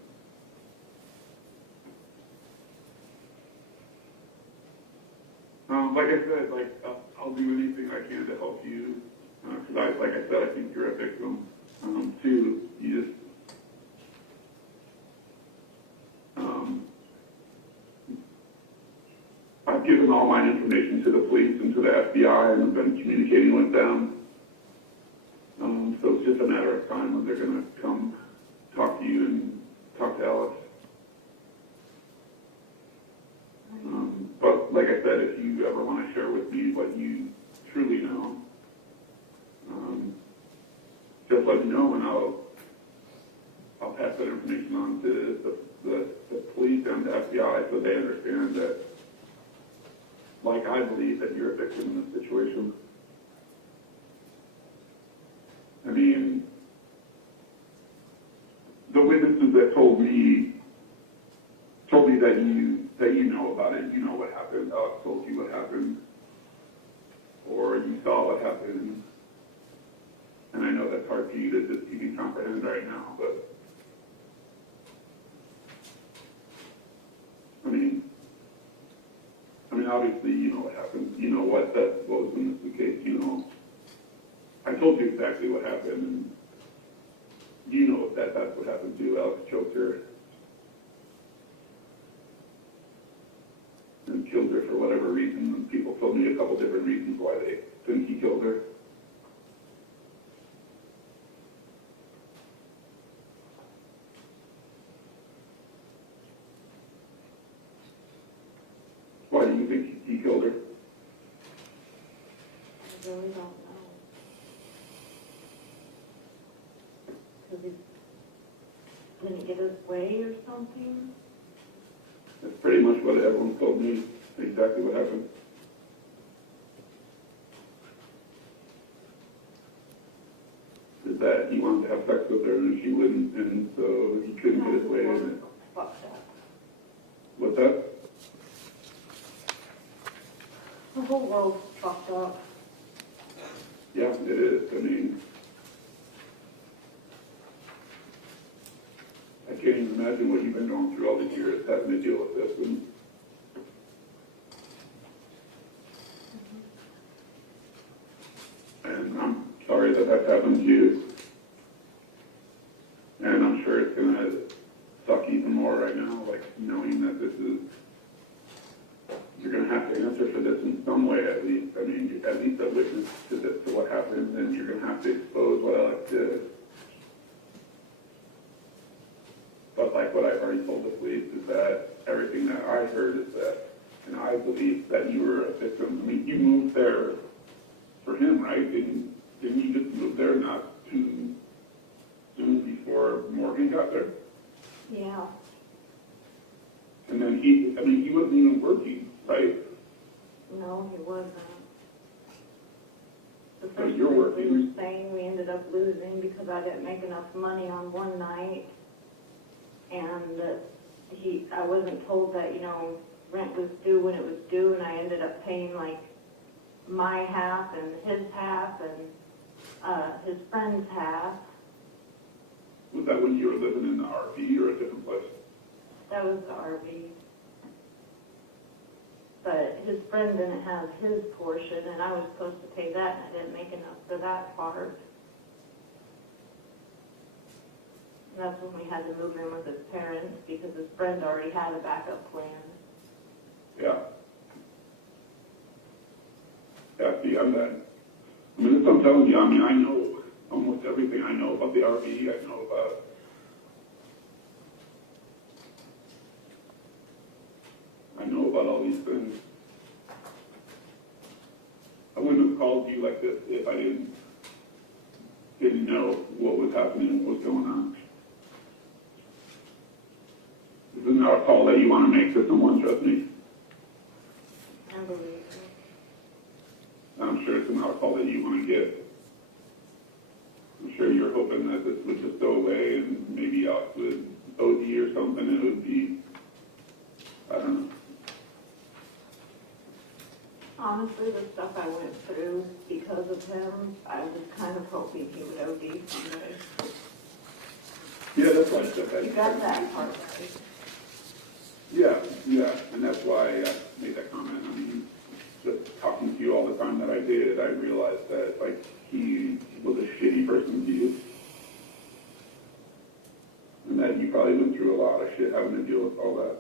Like I said, like I'll do anything I can to help you. Because like I said, I think you're a victim. Two, you just, I've given all my information to the police and to the FBI, and I've been communicating with them. So it's just a matter of time when they're going to come talk to you and talk to Alex. But like I said, if you ever want to share with me what you truly know, just let me know, and I'll pass that information on to the police and the FBI so they understand that, like I believe, that you're a victim in this situation. I mean, the witnesses that told me that you know about it, you know what happened, Alex told you what happened, or you saw what happened, and I know that's hard for you to just even comprehend right now, but I mean, obviously you know what happened, you know what was in this case, you know. I told you exactly what happened, and you know that's what happened too. Alex choked her and killed her for whatever reason. And people told me a couple different reasons why they think he killed her. Why do you think he killed her? I really don't know. Because he didn't get his way or something? That's pretty much what everyone told me, exactly what happened. Is that he wanted to have sex with her and she wouldn't, and so he couldn't get his way in it. Fucked up. What's that? The whole world's fucked up. Yeah, it is. I mean, I can't even imagine what you've been going through all these years having to deal with this. And I'm sorry that that's happened to you. And I'm sure it's going to suck even more right now, like knowing that this is, you're going to have to answer for this in some way at least. I mean, at least a witness to this, to what happened, and you're going to have to expose what Alex did. But like what I've already told the police is that everything that I heard is that, and I believe that you were a victim. I mean, you moved there for him, right? Didn't you just move there not too soon before Morgan got there? Yeah. And then he wasn't even working, right? No, he wasn't. The So first you're thing working. we were saying we ended up losing because I didn't make enough money on one night. And I wasn't told that, rent was due when it was due, and I ended up paying like my half and his half and his friend's half. Was that when you were living in the RV or a different place? That was the RV. But his friend didn't have his portion, and I was supposed to pay that, and I didn't make enough for that part. And that's when we had to move in with his parents, because his friend already had a backup plan. Yeah. Yeah, see, that's what I'm telling you. I mean, I know almost everything. I know about the RV. I know about all these things. I wouldn't have called you like this if I didn't know what was happening and what was going on. This is not a call that you want to make to someone, trust me. I believe me. I'm sure it's not a call that you want to get. I'm sure you're hoping that this would just go away and maybe Alex would OD or something, and it would be, I don't know. Honestly, the stuff I went through because of him, I was kind of hoping he would OD someday. Yeah, that's why I said that. You got that part right. Yeah, and that's why I made that comment. I mean, just talking to you all the time that I did, I realized that, like, he was a shitty person to you. And that you probably went through a lot of shit having to deal with all that.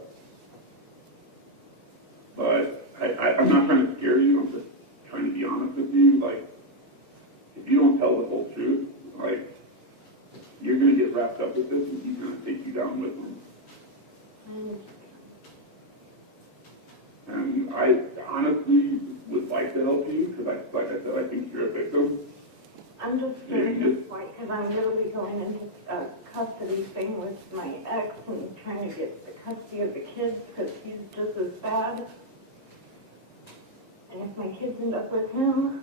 But I'm not trying to scare you, I'm just trying to be honest with you. Like, if you don't tell the whole truth, like, you're going to get wrapped up with this and he's going to take you down with him. And I honestly would like to help you because, like I said, I think you're a victim. I'm just scared at this point because I'm literally going into a custody thing with my ex and trying to get the custody of the kids because he's just as bad. And if my kids end up with him,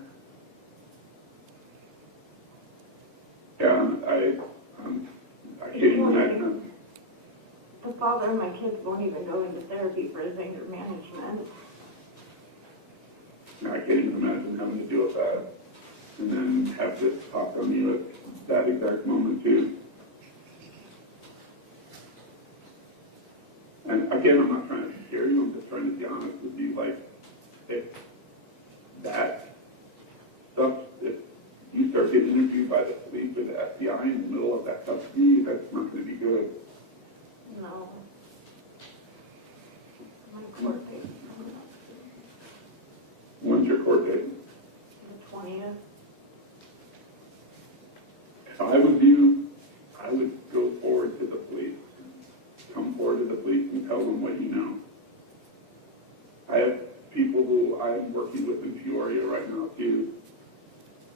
Yeah, I can't even imagine. the father of my kids won't even go into therapy for his anger management. I can't even imagine having to deal with that. And then have this pop on you at that exact moment too. And again, I'm not trying to scare you, I'm just trying to be honest with you. Like, if that stuff, if you start getting interviewed by the police or the FBI in the middle of that custody, that's not going to be good. No. My court date is coming up soon. When's your court date? The 20th. If I was you, I would go forward to the police. Come forward to the police and tell them what you know. I have people who I'm working with in Peoria right now too.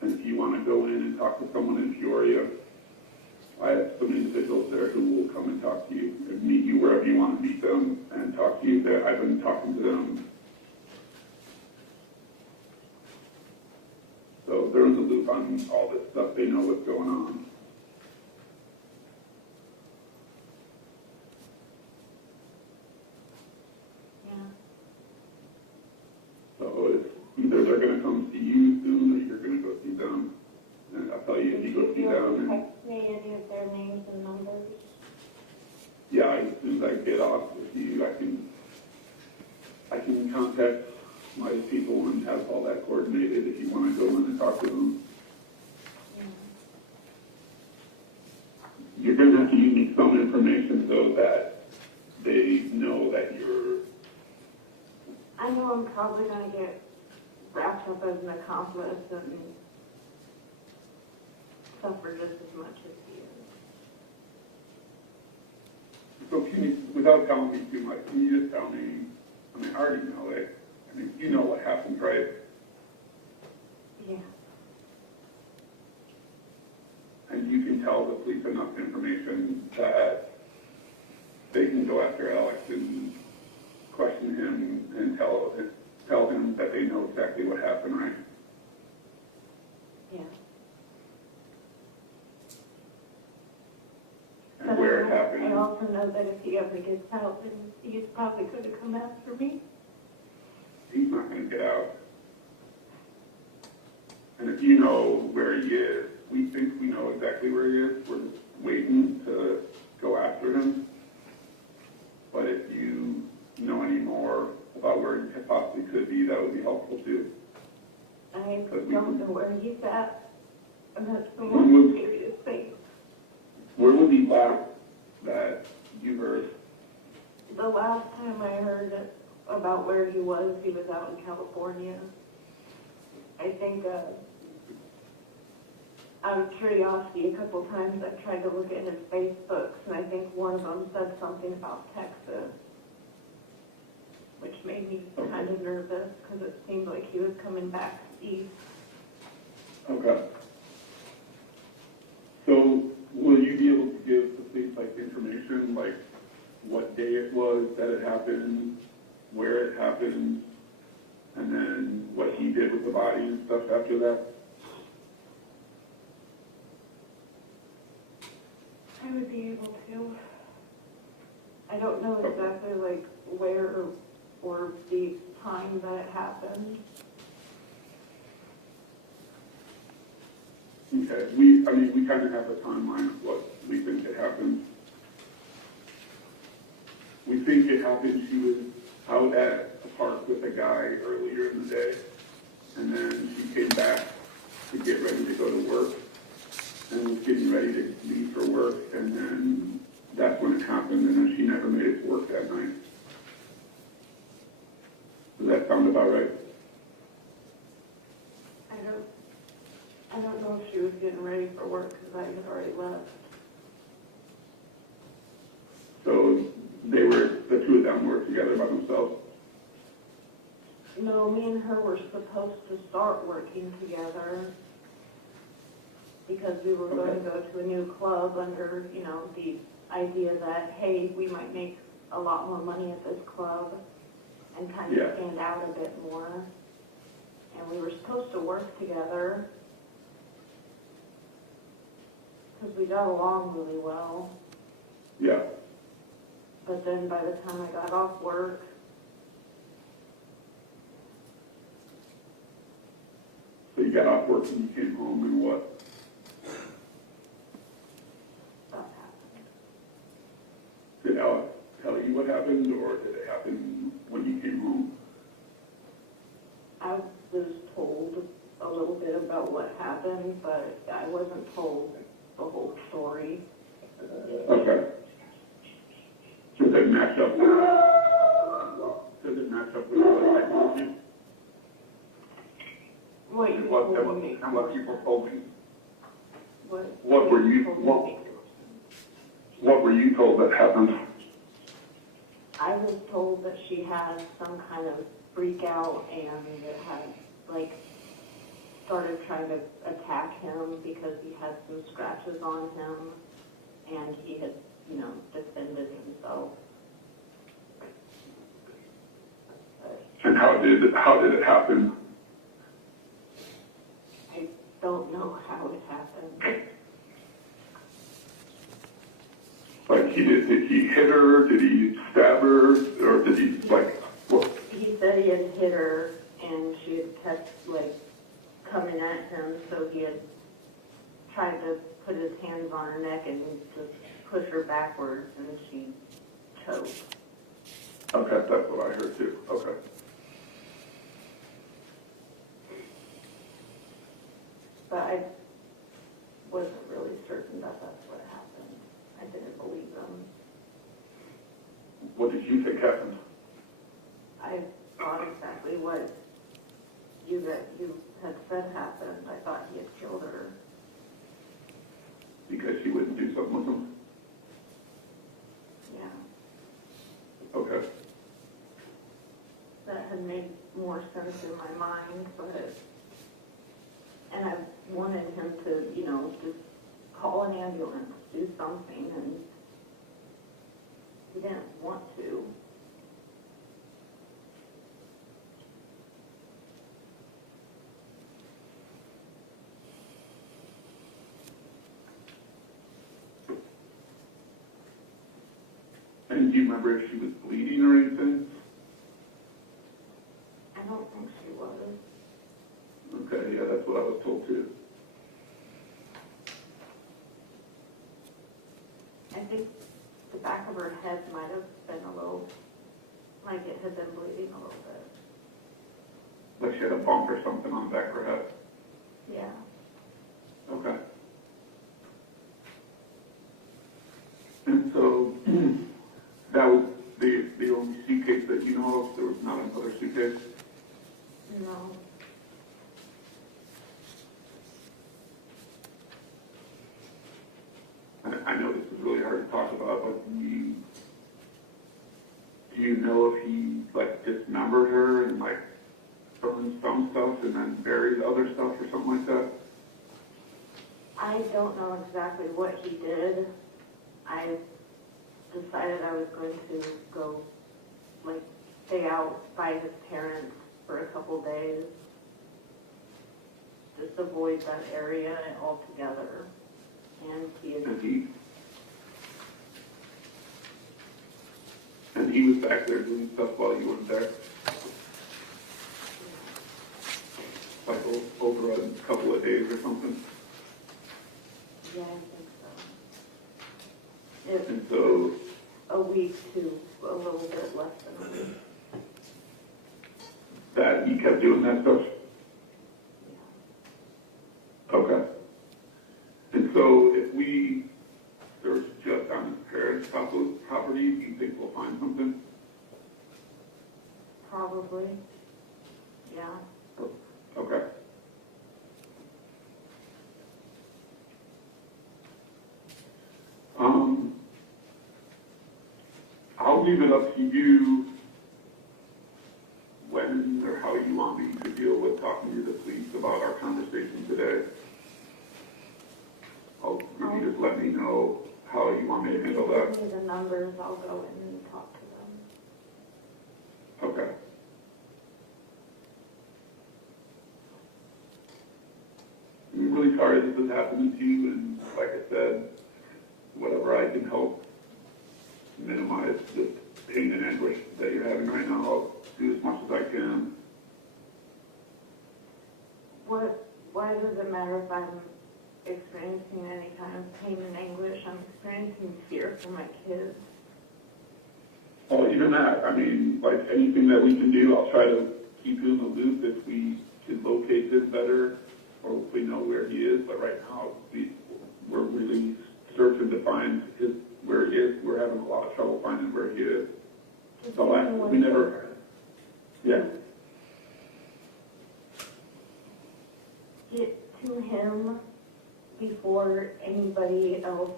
And if you want to go in and talk to someone in Peoria, I have some individuals there who will come and talk to you and meet you wherever you want to meet them and talk to you there. I've been talking to them. So they're in the loop on all this stuff. They know what's going on. Yeah. So it's either they're going to come see you soon or you're going to go see them. And I'll tell you, if you go see them, Text me any of their names and numbers. yeah, as soon as I get off with you, I can contact my people and have all that coordinated if you want to go in and talk to them. Yeah. You're going to have to give me some information so that they know that you're. I know I'm probably going to get wrapped up as an accomplice and suffer just as much as he is. So can you, without telling me too much, can you just tell me, I mean, I already know it. I mean, you know what happened, right? Yeah. And you can tell the police enough information that they can go after Alex and question him and tell him that they know exactly what happened, right? Yeah. And where it happened. I also know that if he ever gets out, then he's probably going to come after me. He's not going to get out. And if you know where he is, we think we know exactly where he is. We're just waiting to go after him. But if you know any more about where he possibly could be, that would be helpful too. I don't know where he's at, and that's the When most was- serious thing. Where was he last that you heard? The last time I heard about where he was out in California. I think, out of curiosity, a couple times I've tried to look at his Facebooks, and I think one of them said something about Texas, which made me kind of nervous because it seemed like he was coming back east. Okay. So will you be able to give the police like information, like what day it was that it happened, where it happened, and then what he did with the body and stuff after that? I would be able to. I don't know exactly like where or the time that it happened. Okay, we kind of have a timeline of what we think it happened. We think it happened, she was out at a park with a guy earlier in the day, and then she came back to get ready to go to work and was getting ready to leave for work, and then that's when it happened, and then she never made it to work that night. Does that sound about right? I don't know if she was getting ready for work because I had already left. So the two of them were together by themselves? No, me and her were supposed to start working together because we were going to go to a new club under, you know, the idea that, hey, we might make a lot more money at this club and kind of stand out a bit more. And we were supposed to work together because we got along really well. Yeah. But then by the time I got off work, So you got off work and you came home and what? stuff happened. Did Alex tell you what happened, or did it happen when you came home? I was told a little bit about what happened, but I wasn't told the whole story. Okay. Does it match up with what I told you? What you And told me. what people told me? What were you- told me. What were you told that happened? I was told that she had some kind of freak out and it had, like, started trying to attack him because he had some scratches on him and he had, you know, defended himself. And how did it happen? I don't know how it happened. Like did he hit her? Did he stab her? Or did he, like, what? He said he had hit her and she had kept, like, coming at him, so he had tried to put his hands on her neck and just push her backwards and she choked. Okay, that's what I heard too. Okay. But I wasn't really certain that that's what happened. I didn't believe them. What did you think happened? I thought exactly what you had said happened. I thought he had killed her. Because she wouldn't do something with him? Yeah. Okay. That had made more sense in my mind, but, and I wanted him to, you know, just call an ambulance, do something, and he didn't want to. And do you remember if she was bleeding or anything? I don't think she was. Okay, yeah, that's what I was told too. I think the back of her head might have been a little, like it had been bleeding a little bit. Like she had a bump or something on the back of her head. Yeah. Okay. And so that was the only suitcase that you know of? There was not another suitcase? No. I know this is really hard to talk about, but do you know if he, like, dismembered her and, like, burned some stuff and then buried other stuff or something like that? I don't know exactly what he did. I decided I was going to go, like, stay out by his parents for a couple days. Just avoid that area altogether. And he was back there doing stuff while you weren't there? Like over a couple of days or something? yeah, I think so. And so, A week to a little bit less than a week. that he kept doing that stuff? Probably. Yeah. Okay. I'll leave it up to you when or how you want me to deal with talking to the police about our conversation today. You can just let me know how you want me to handle that. If you give me the numbers, I'll go in and talk to them. Okay. I'm really sorry this is happening to you, and like I said, whatever I can help minimize the pain and anguish that you're having right now, I'll do as much as I can. Why does it matter if I'm experiencing any kind of pain and anguish? I'm experiencing fear for my kids. Well, even that, I mean, like anything that we can do, I'll try to keep you in the loop if we can locate him better or if we know where he is. But right now, we're really searching to find where he is. We're having a lot of trouble finding where he is. So we never, yeah. Get to him before anybody else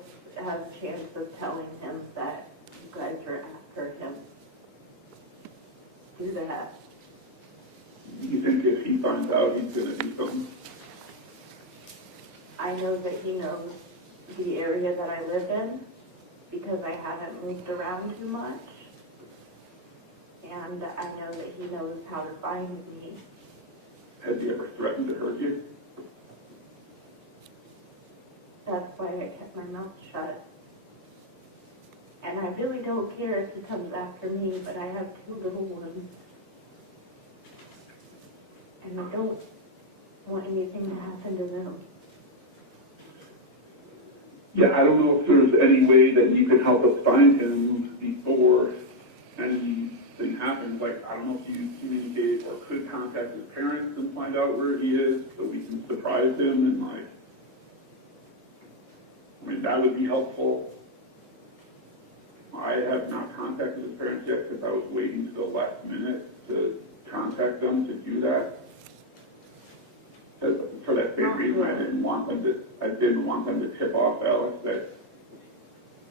has a chance of telling him that you guys are after him. Do that. You think if he finds out, he's going to do something? I know that he knows the area that I live in because I haven't moved around too much. And I know that he knows how to find me. Has he ever threatened to hurt you? That's why I kept my mouth shut. And I really don't care if he comes after me, but I have 2 little ones. And I don't want anything to happen to them. Yeah, I don't know if there's any way that you can help us find him before anything happens. Like, I don't know if you communicate or could contact his parents and find out where he is so we can surprise him and, like, I mean, that would be helpful. I have not contacted his parents yet because I was waiting to the last minute to contact them to do that. For that same reason, I didn't want them to tip off Alex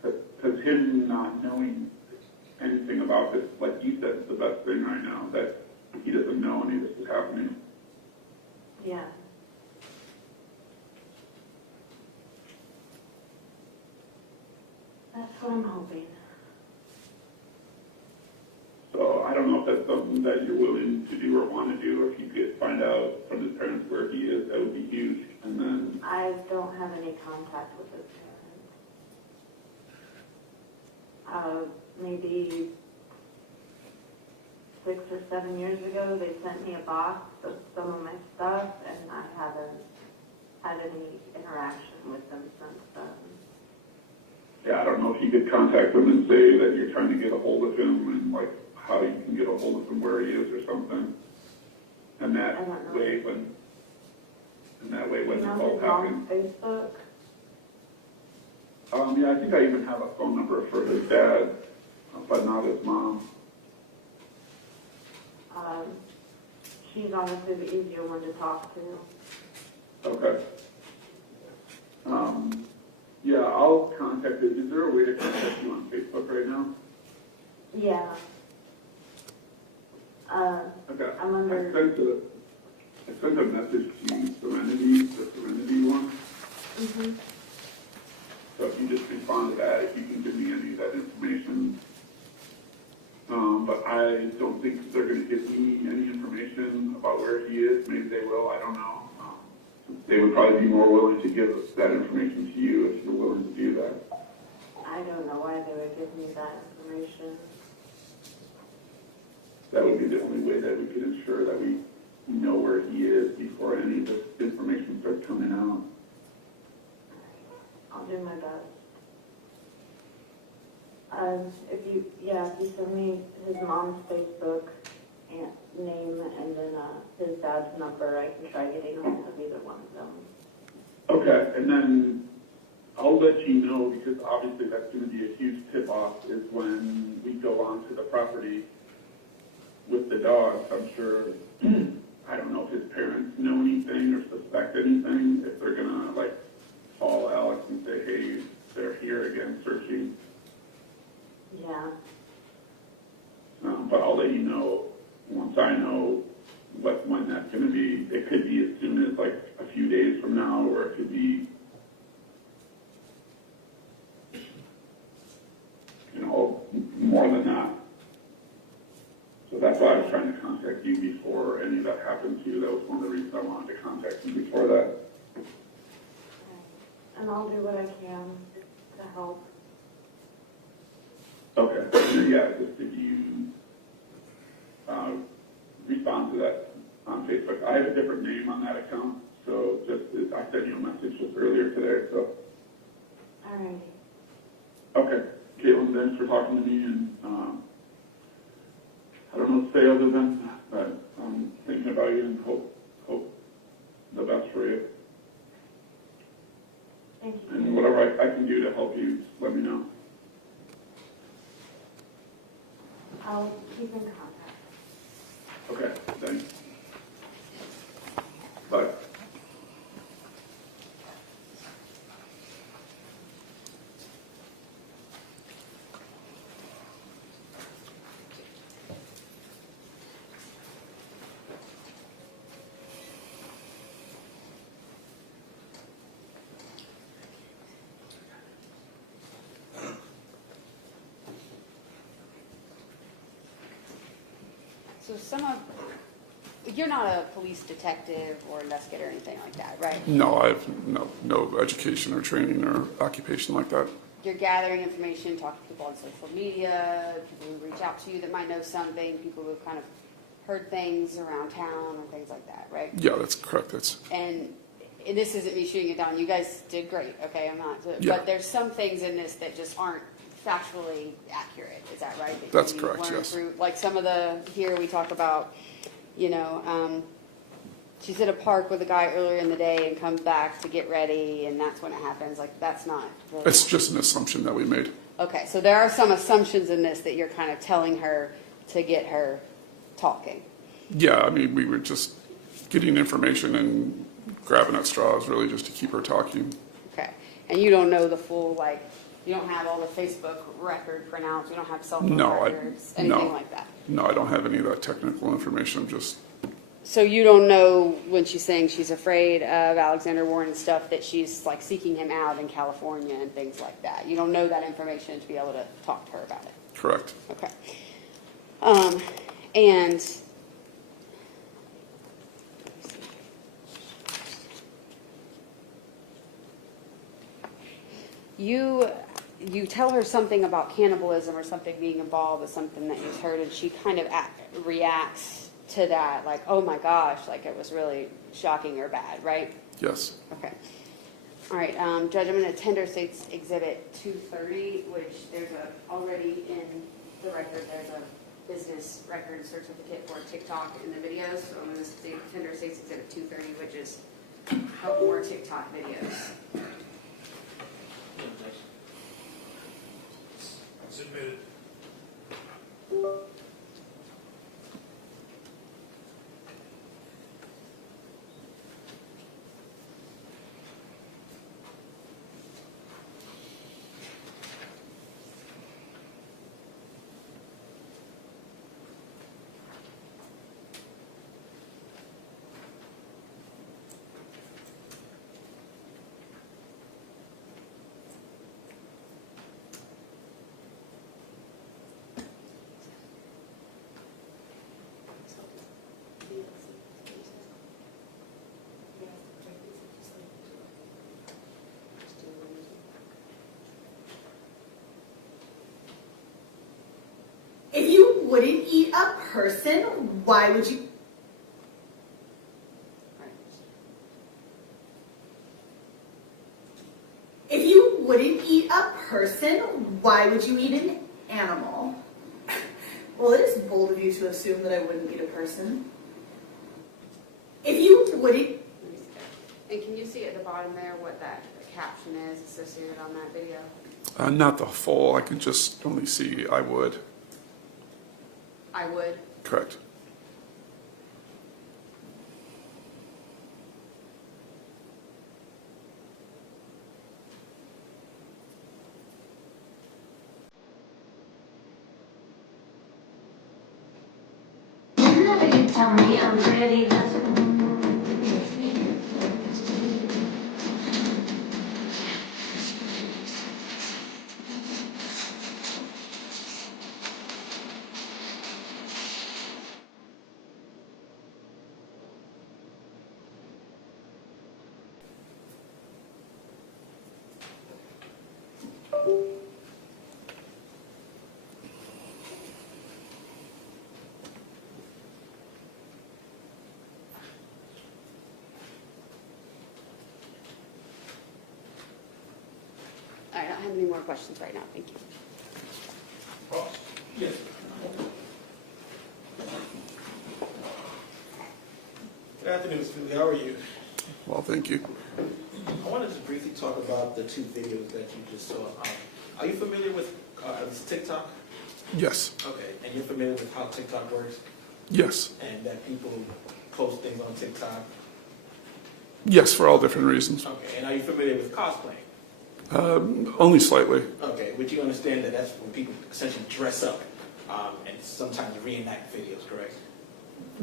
because him not knowing anything about this, like you said, is the best thing right now, that he doesn't know any of this is happening. Yeah. That's what I'm hoping. So I don't know if that's something that you're willing to do or want to do, or if you could find out from his parents where he is, that would be huge. And then I don't have any contact with his parents. Maybe 6 or 7 years ago, they sent me a box of some of my stuff, and I haven't had any interaction with them since then. yeah, I don't know if you could contact him and say that you're trying to get a hold of him and like how you can get a hold of him where he is or something. And that way when this all happens. Facebook? Yeah, I think I even have a phone number for his dad, but not his mom. She's honestly the easier one to talk to. Okay. Yeah, I'll contact it. Is there a way to contact you on Facebook right now? Yeah. Okay. I'm under. I sent a message to Serenity, the Serenity one. Mm-hmm. So if you just respond to that, if you can give me any of that information. But I don't think they're going to give me any information about where he is. Maybe they will. I don't know. They would probably be more willing to give that information to you if you're willing to do that. I don't know why they would give me that information. That would be the only way that we could ensure that we know where he is before any of this information starts coming out. I'll do my best. If you send me his mom's Facebook name and then his dad's number, I can try getting a hold of either one of them. Okay, and then I'll let you know, because obviously that's going to be a huge tip-off, is when we go onto the property, with the dogs, I'm sure, I don't know if his parents know anything or suspect anything, if they're gonna like call Alex and say, hey, they're here again searching. Yeah. But I'll let you know once I know when that's gonna be. It could be as soon as like a few days from now, or it could be, more than that. So that's why I was trying to contact you before any of that happened too. That was one of the reasons I wanted to contact you before that. And I'll do what I can to help. Okay, and then, yeah, just if you respond to that on Facebook. I have a different name on that account, so I sent you a message just earlier today, so. All right. Okay, Katelyn, thanks for talking to me, and I don't know what to say other than that I'm thinking about you and hope the best for you. Thank you. And whatever I can do to help you, just let me know. I'll keep in contact. Okay, thanks. Bye. So you're not a police detective or investigator or anything like that, right? No, I have no education or training or occupation like that. You're gathering information, talking to people on social media, people who reach out to you that might know something, people who've kind of heard things around town or things like that, right? Yeah, that's correct. And this isn't me shooting it down. You guys did great, okay? I'm not. Yeah. But there's some things in this that just aren't factually accurate. Is that right? That That's you correct, learned yes. through, like some of here we talk about, she's at a park with a guy earlier in the day and comes back to get ready, and that's when it happens. Like, that's not really. It's just an assumption that we made. Okay, so there are some assumptions in this that you're kind of telling her to get her talking. Yeah, I mean, we were just getting information and grabbing at straws, really, just to keep her talking. Okay, and you don't know the full, like, you don't have all the Facebook record printouts, you don't have cell phone records, anything like that? No, I don't have any of that technical information. I'm just, So you don't know when she's saying she's afraid of Alexander Warren and stuff, that she's like seeking him out in California and things like that? You don't know that information to be able to talk to her about it? correct. Okay. And you tell her something about cannibalism or something being involved with something that you've heard, and she kind of reacts to that, like, oh my gosh, like it was really shocking or bad, right? Yes. Okay. All right, Judge, I'm going to tender State's Exhibit 230, which already in the record, there's a business record certificate for TikTok in the videos. So I'm going to tender State's Exhibit 230, which is a couple more TikTok videos. Submitted. If you wouldn't eat a person, why would you? If you wouldn't eat a person, why would you eat an animal? Well, it is bold of you to assume that I wouldn't eat a person. If you wouldn't... And can you see at the bottom there what that caption is associated on that video? Not the full. I could just only see I would. I would. Correct. Tell me I'm ready. All right, I don't have any more questions right now, thank you. Ross? Yes. Good afternoon, Mr. Finley. How are you? Well, thank you. I wanted to briefly talk about the two videos that you just saw. Are you familiar with TikTok? Yes. Okay, and you're familiar with how TikTok works Yes. and that people post things on TikTok? Yes, for all different reasons. Okay, and are you familiar with cosplaying? Only slightly. Okay, would you understand that that's when people essentially dress up and sometimes reenact videos, correct?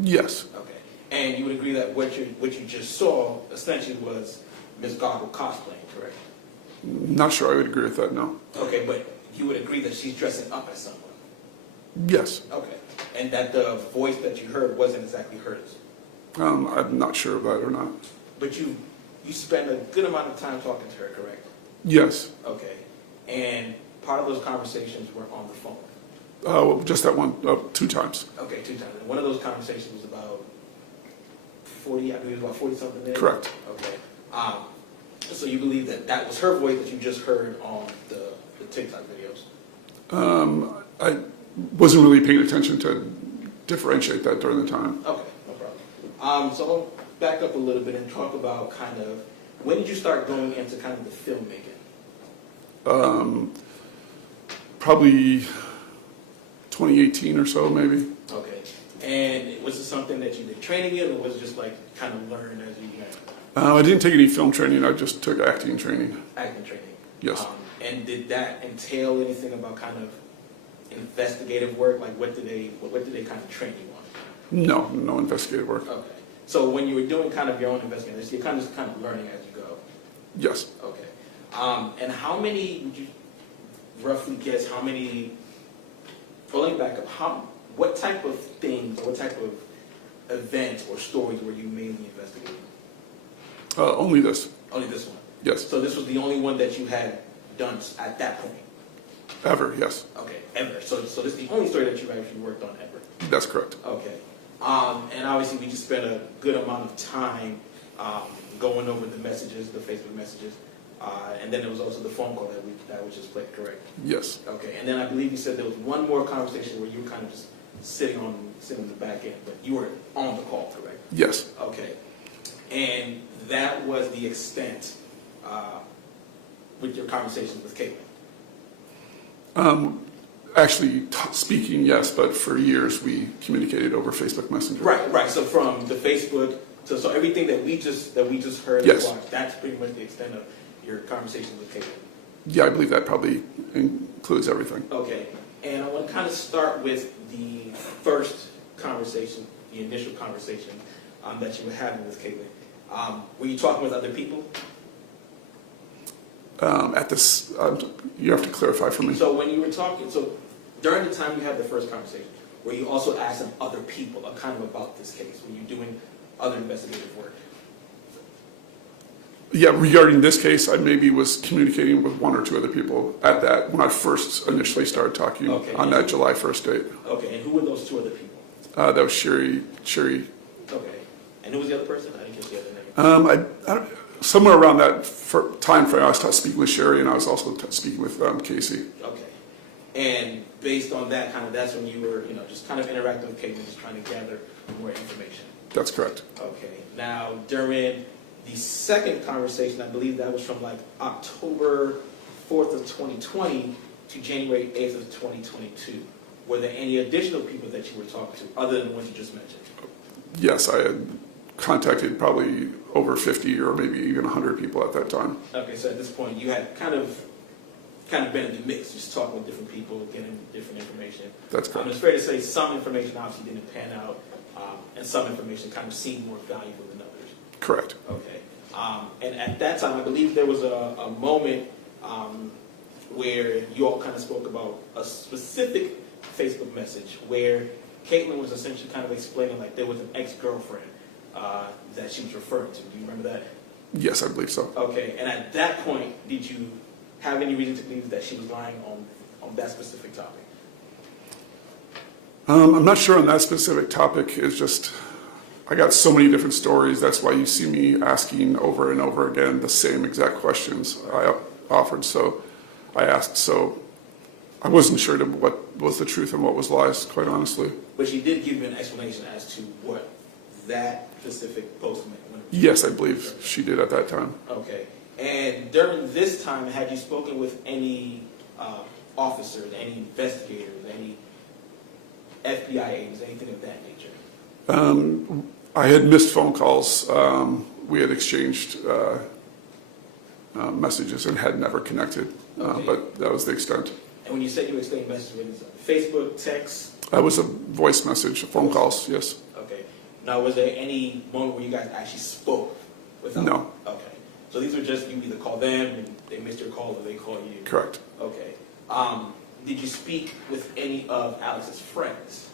Yes. Okay, and you would agree that what you just saw essentially was Ms. Goble cosplaying, correct? Not sure I would agree with that, no. Okay, but you would agree that she's dressing up as someone? Yes. Okay, and that the voice that you heard wasn't exactly hers? I'm not sure of that or not. But you spend a good amount of time talking to her, correct? Yes. Okay, and part of those conversations were on the phone? Well, just that one, 2 times. Okay, 2 times. And one of those conversations was about 40, I believe it was about 40-something minutes? Correct. Okay. So you believe that that was her voice that you just heard on the TikTok videos? I wasn't really paying attention to differentiate that during the time. Okay, no problem. So I'll back up a little bit and talk about kind of, when did you start going into kind of the filmmaking? Probably 2018 or so, maybe. Okay. And was it something that you did training in, or was it just like kind of learn as you went? I didn't take any film training. I just took acting training. Acting training? Yes. And did that entail anything about kind of investigative work? Like what did they kind of train you on? No, no investigative work. Okay. So when you were doing kind of your own investigation, you're kind of learning as you go? Yes. Okay. And how many, would you roughly guess how many, pulling back up, what type of things, what type of events or stories were you mainly investigating? Only this. Only this one? Yes. So this was the only one that you had done at that point? Ever, yes. Okay, ever. So this is the only story that you actually worked on ever? That's correct. Okay. And obviously we just spent a good amount of time going over the messages, the Facebook messages, and then there was also the phone call that was just played, correct? Yes. Okay, and then I believe you said there was one more conversation where you were kind of just sitting on the back end, but you were on the call, correct? Yes. Okay. And that was the extent with your conversations with Katelyn? Actually, speaking, yes, but for years we communicated over Facebook Messenger. Right. So from the Facebook, so everything that we just heard Yes. and watched, that's pretty much the extent of your conversation with Katelyn. Yeah, I believe that probably includes everything. Okay. And I want to kind of start with the first conversation, the initial conversation that you were having with Katelyn. Were you talking with other people? At this, you have to clarify for me. So when you were talking, so during the time you had the first conversation, were you also asking other people kind of about this case? Were you doing other investigative work? Yeah, regarding this case, I maybe was communicating with 1 or 2 other people at that, when I first initially started talking on that July 1st date. Okay, and who were those 2 other people? That was Sherry. Okay, and who was the other person? I didn't catch the other name. I don't, somewhere around that time frame, I was speaking with Sherry, and I was also speaking with Casey. Okay, and based on that, kind of, that's when you were, just kind of interacting with Katelyn, just trying to gather more information. That's correct. Okay, now during the second conversation, I believe that was from like October 4th of 2020 to January 8th of 2022. were there any additional people that you were talking to other than the ones you just mentioned? Yes, I had contacted probably over 50 or maybe even 100 people at that time. Okay, so at this point, you had kind of been in the mix, just talking with different people, getting different information. That's correct. It's fair to say some information obviously didn't pan out, and some information kind of seemed more valuable than others. Correct. Okay. And at that time, I believe there was a moment where you all kind of spoke about a specific Facebook message where Katelyn was essentially kind of explaining like there was an ex-girlfriend that she was referring to. Do you remember that? Yes, I believe so. Okay. And at that point, did you have any reason to believe that she was lying on that specific topic? I'm not sure on that specific topic. It's just, I got so many different stories. That's why you see me asking over and over again the same exact questions I offered. So I asked, so I wasn't sure what was the truth and what was lies, quite honestly. But she did give you an explanation as to what that specific post meant. Yes, I believe she did at that time. Okay. And during this time, had you spoken with any officers, any investigators, any FBI agents, anything of that nature? I had missed phone calls. We had exchanged messages and had never connected, Okay. but that was the extent. And when you said you exchanged messages, was it Facebook, text? That was a voice message, phone calls, yes. Okay. Now, was there any moment where you guys actually spoke without? No. Okay. So these were just, you either call them and they missed your call or they call you? Correct. Okay. Did you speak with any of Alex's friends?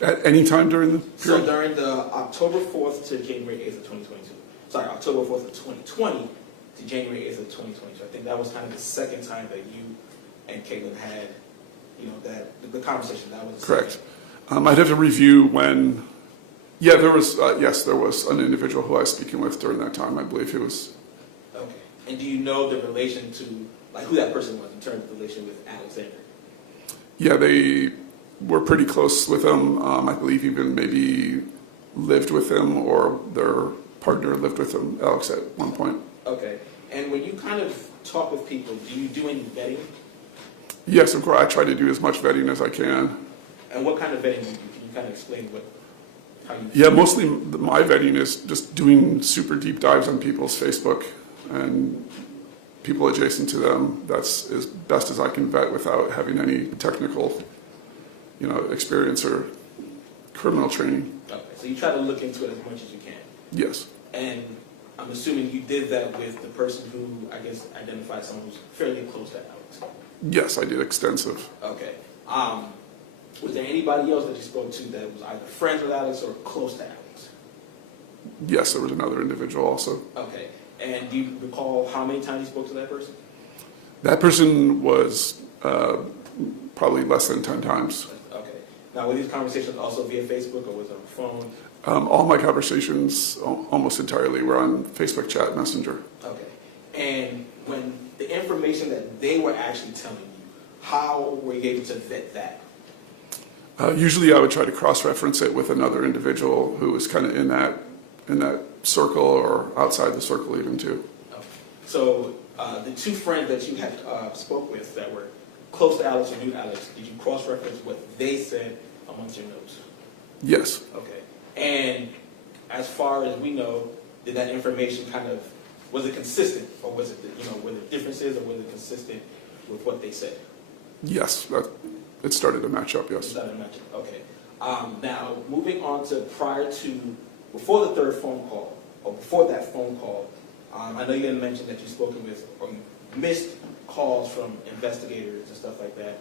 At any time during the So period? during the October 4th to January 8th of 2022, sorry, October 4th of 2020 to January 8th of 2022, I think that was kind of the second time that you and Katelyn had, you know, that the conversation. That was the Correct. second. I'd have to review when, yeah, there was, yes, there was an individual who I was speaking with during that time. I believe he was, Okay. And do you know the relation to, like, who that person was in terms of the relation with Alexander? yeah, they were pretty close with him. I believe even maybe lived with him or their partner lived with him, Alex, at one point. Okay. And when you kind of talk with people, do you do any vetting? Yes, of course, I try to do as much vetting as I can. And what kind of vetting do you do? Can you kind of explain how you? Yeah, mostly my vetting is just doing super deep dives on people's Facebook and people adjacent to them. That's as best as I can vet without having any technical, experience or criminal training. Okay. So you try to look into it as much as you can. Yes. And I'm assuming you did that with the person who, I guess, identified someone who's fairly close to Alex. Yes, I did extensive. Okay. Was there anybody else that you spoke to that was either friends with Alex or close to Alex? Yes, there was another individual also. Okay. And do you recall how many times you spoke to that person? That person was probably less than 10 times. Okay. Now, were these conversations also via Facebook or was it on the phone? All my conversations almost entirely were on Facebook chat messenger. Okay. And when the information that they were actually telling you, how were you able to vet that? Usually I would try to cross-reference it with another individual who was kind of in that circle or outside the circle even too. Okay. So the two friends that you had spoke with that were close to Alex or knew Alex, did you cross-reference what they said amongst your notes? Yes. Okay. And as far as we know, did that information was it consistent, or was it, were there differences, or was it consistent with what they said? Yes, it started to match up, yes. It started to match up, okay. Now, moving on to before the third phone call, or before that phone call, I know you didn't mention that you've spoken with, or you missed calls from investigators and stuff like that.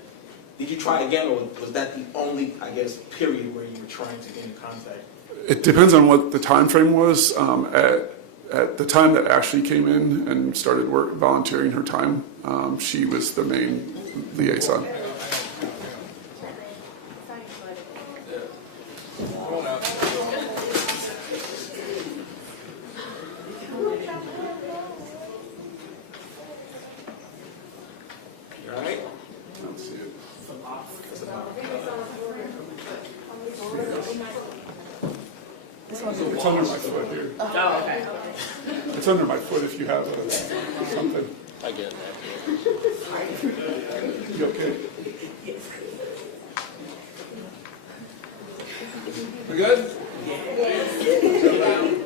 Did you try again, or was that the only, period where you were trying to get in contact? It depends on what the time frame was. At the time that Ashley came in and started volunteering her time, she was the main liaison. Come on out. You all right? I don't see it. It's under my foot here. Oh, okay. It's under my foot if you have something. I get that. You okay? We good? Settle down.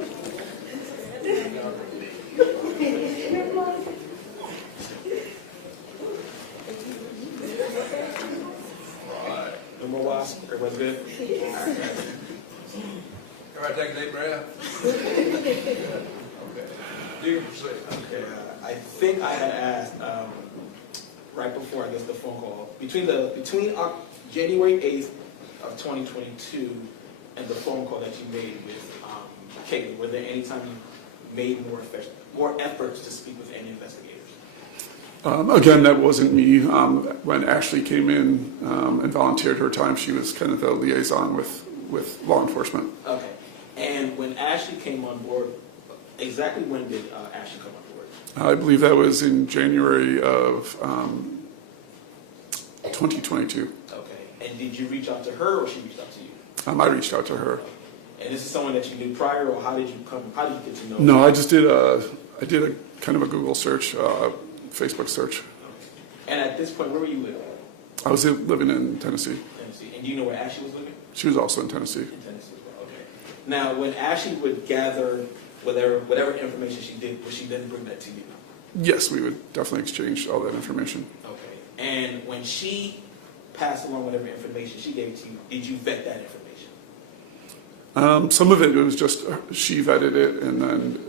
Right. No more wasp. Everybody's good? Everybody take a deep breath. Okay. You can proceed. Okay, I think I had asked right before, I guess, the phone call, between January 8th of 2022 and the phone call that you made with Katelyn, were there any time you made more efforts to speak with any investigators? Again, that wasn't me. When Ashley came in and volunteered her time, she was kind of the liaison with law enforcement. Okay, and when Ashley came on board, exactly when did Ashley come on board? I believe that was in January of 2022. Okay, and did you reach out to her or she reached out to you? I reached out to her. And this is someone that you knew prior, or how did you get to know? No, I just did a kind of a Google search, Facebook search. And at this point, where were you living? I was living in Tennessee. Tennessee. And do you know where Ashley was living? She was also in Tennessee. In Tennessee as well, okay. Now, when Ashley would gather whatever information she did, would she then bring that to you? Yes, we would definitely exchange all that information. Okay. And when she passed along whatever information she gave to you, did you vet that information? Some of it was just she vetted it, and then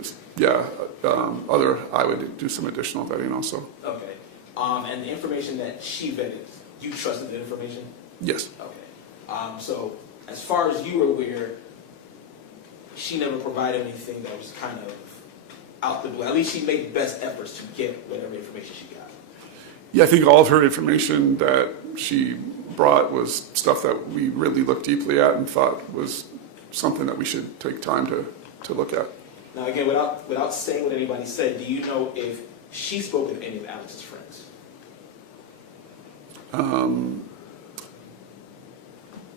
I would do some additional vetting also. Okay. And the information that she vetted, you trusted the information? Yes. Okay. So as far as you were aware, she never provided anything that was kind of out the blue. At least she made best efforts to get whatever information she got. Yeah, I think all of her information that she brought was stuff that we really looked deeply at and thought was something that we should take time to look at. Now again, without saying what anybody said, do you know if she spoke with any of Alex's friends?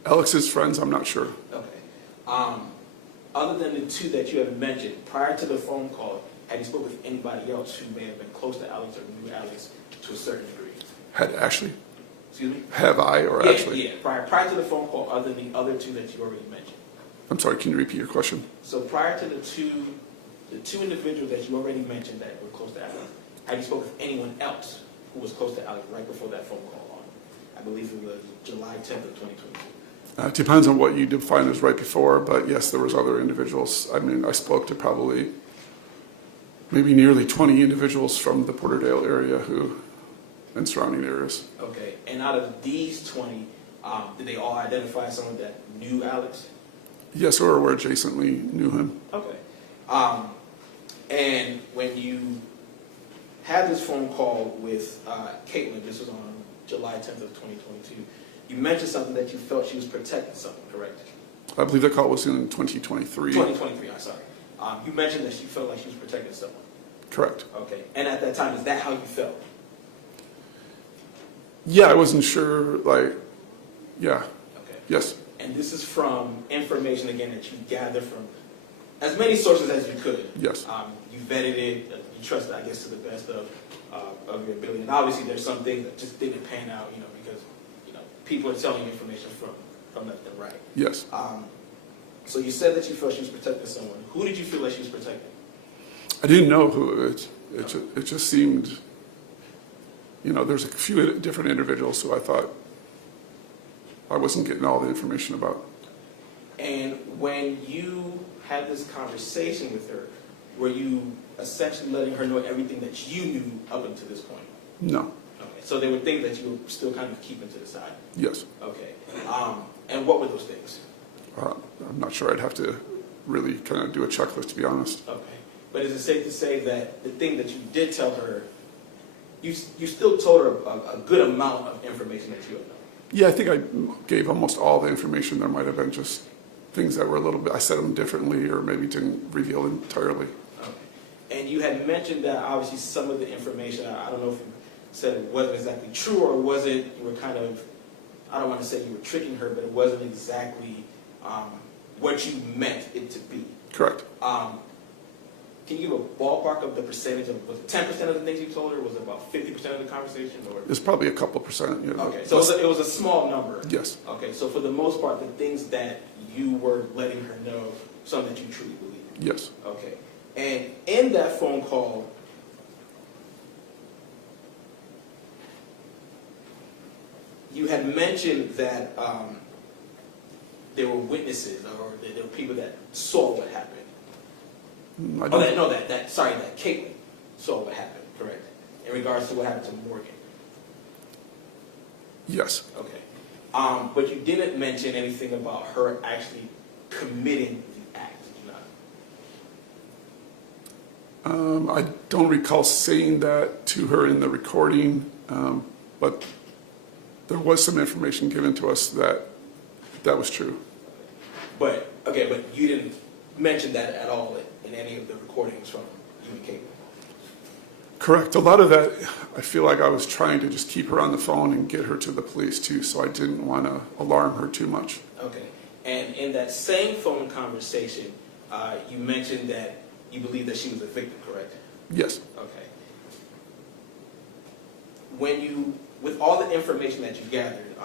Alex's friends, I'm not sure. Okay. Other than the two that you have mentioned, prior to the phone call, have you spoke with anybody else who may have been close to Alex or knew Alex to a certain degree? Had Ashley? Excuse me? Have I or Ashley? Yeah, prior to the phone call, other than the other two that you already mentioned. I'm sorry, can you repeat your question? So prior to the two individuals that you already mentioned that were close to Alex, have you spoken with anyone else who was close to Alex right before that phone call on, I believe it was July 10th of 2022? It depends on what you define as right before, but yes, there was other individuals. I mean, I spoke to probably maybe nearly 20 individuals from the Porterdale area and surrounding areas. Okay, and out of these 20, did they all identify someone that knew Alex? Yes, or adjacently knew him. Okay. And when you had this phone call with Katelyn, this was on July 10th of 2022, you mentioned something that you felt she was protecting someone, correct? I believe the call was in 2023. 2023, I'm sorry. You mentioned that she felt like she was protecting someone. Correct. Okay. And at that time, is that how you felt? Yeah, I wasn't sure, yeah. Okay. Yes. And this is from information, again, that you gathered from as many sources as you could. Yes. You vetted it, you trusted, I guess, to the best of your ability. And obviously, there's some things that just didn't pan out, because, people are telling you information from left and right. Yes. So you said that you felt she was protecting someone. Who did you feel like she was protecting? I didn't know who it just seemed, there's a few different individuals who I thought I wasn't getting all the information about. And when you had this conversation with her, were you essentially letting her know everything that you knew up until this point? No. Okay. So there were things that you were still kind of keeping to the side? Yes. Okay. And what were those things? I'm not sure. I'd have to really kind of do a checklist, to be honest. Okay. But is it safe to say that the thing that you did tell her, you still told her a good amount of information that you had known? Yeah, I think I gave almost all the information. There might have been just things that were a little bit, I said them differently or maybe didn't reveal entirely. Okay. And you had mentioned that obviously some of the information, I don't know if you said it wasn't exactly true, or was it, you were kind of, I don't want to say you were tricking her, but it wasn't exactly what you meant it to be. Correct. can you give a ballpark of the percentage of, was it 10% of the things you told her? Was it about 50% of the conversation? Or? It's probably a couple percent. You know. Okay, so it was a small number. Yes. Okay, so for the most part, the things that you were letting her know, some that you truly believe. Yes. Okay, and in that phone call, you had mentioned that there were witnesses or there were people that saw what happened. I don't, That Katelyn saw what happened, correct? In regards to what happened to Morgan. yes. Okay. But you didn't mention anything about her actually committing the act, did you not? I don't recall saying that to her in the recording, but there was some information given to us that was true. But you didn't mention that at all in any of the recordings from you and Katelyn. Correct. A lot of that, I feel like I was trying to just keep her on the phone and get her to the police too, so I didn't want to alarm her too much. Okay. And in that same phone conversation, you mentioned that you believe that she was a victim, correct? Yes. Okay. With all the information that you gathered,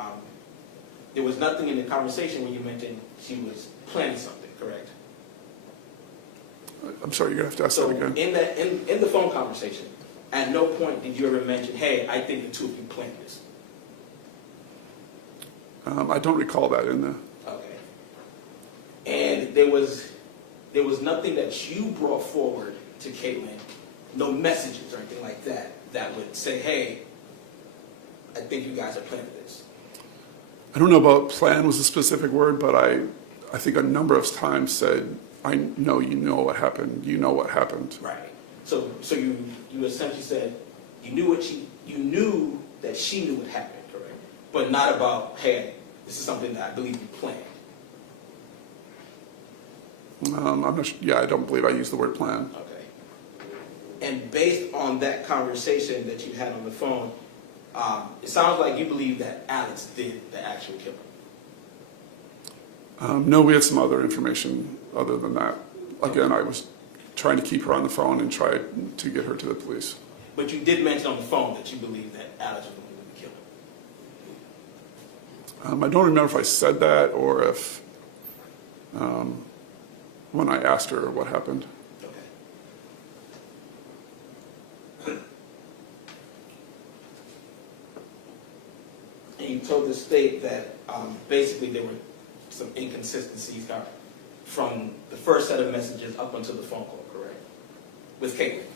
there was nothing in the conversation when you mentioned she was planning something, correct? I'm sorry, you're going to have to ask So that again. in the phone conversation, at no point did you ever mention, hey, I think the two of you planned this. I don't recall that in the... Okay. And there was nothing that you brought forward to Katelyn, no messages or anything like that, that would say, hey, I think you guys are planning this. I don't know about plan was a specific word, but I think a number of times said, I know you know what happened. You know what happened. Right. So you essentially said you knew that she knew what happened, correct? But not about, hey, this is something that I believe you planned. I'm not sure. Yeah, I don't believe I used the word plan. Okay. And based on that conversation that you had on the phone, it sounds like you believe that Alex did the actual killing. No, we had some other information other than that. Again, I was trying to keep her on the phone and try to get her to the police. But you did mention on the phone that you believe that Alex was the one who killed him. I don't remember if I said that or if when I asked her what happened. Okay. And you told the state that basically there were some inconsistencies from the first set of messages up until the phone call, correct? With Katelyn?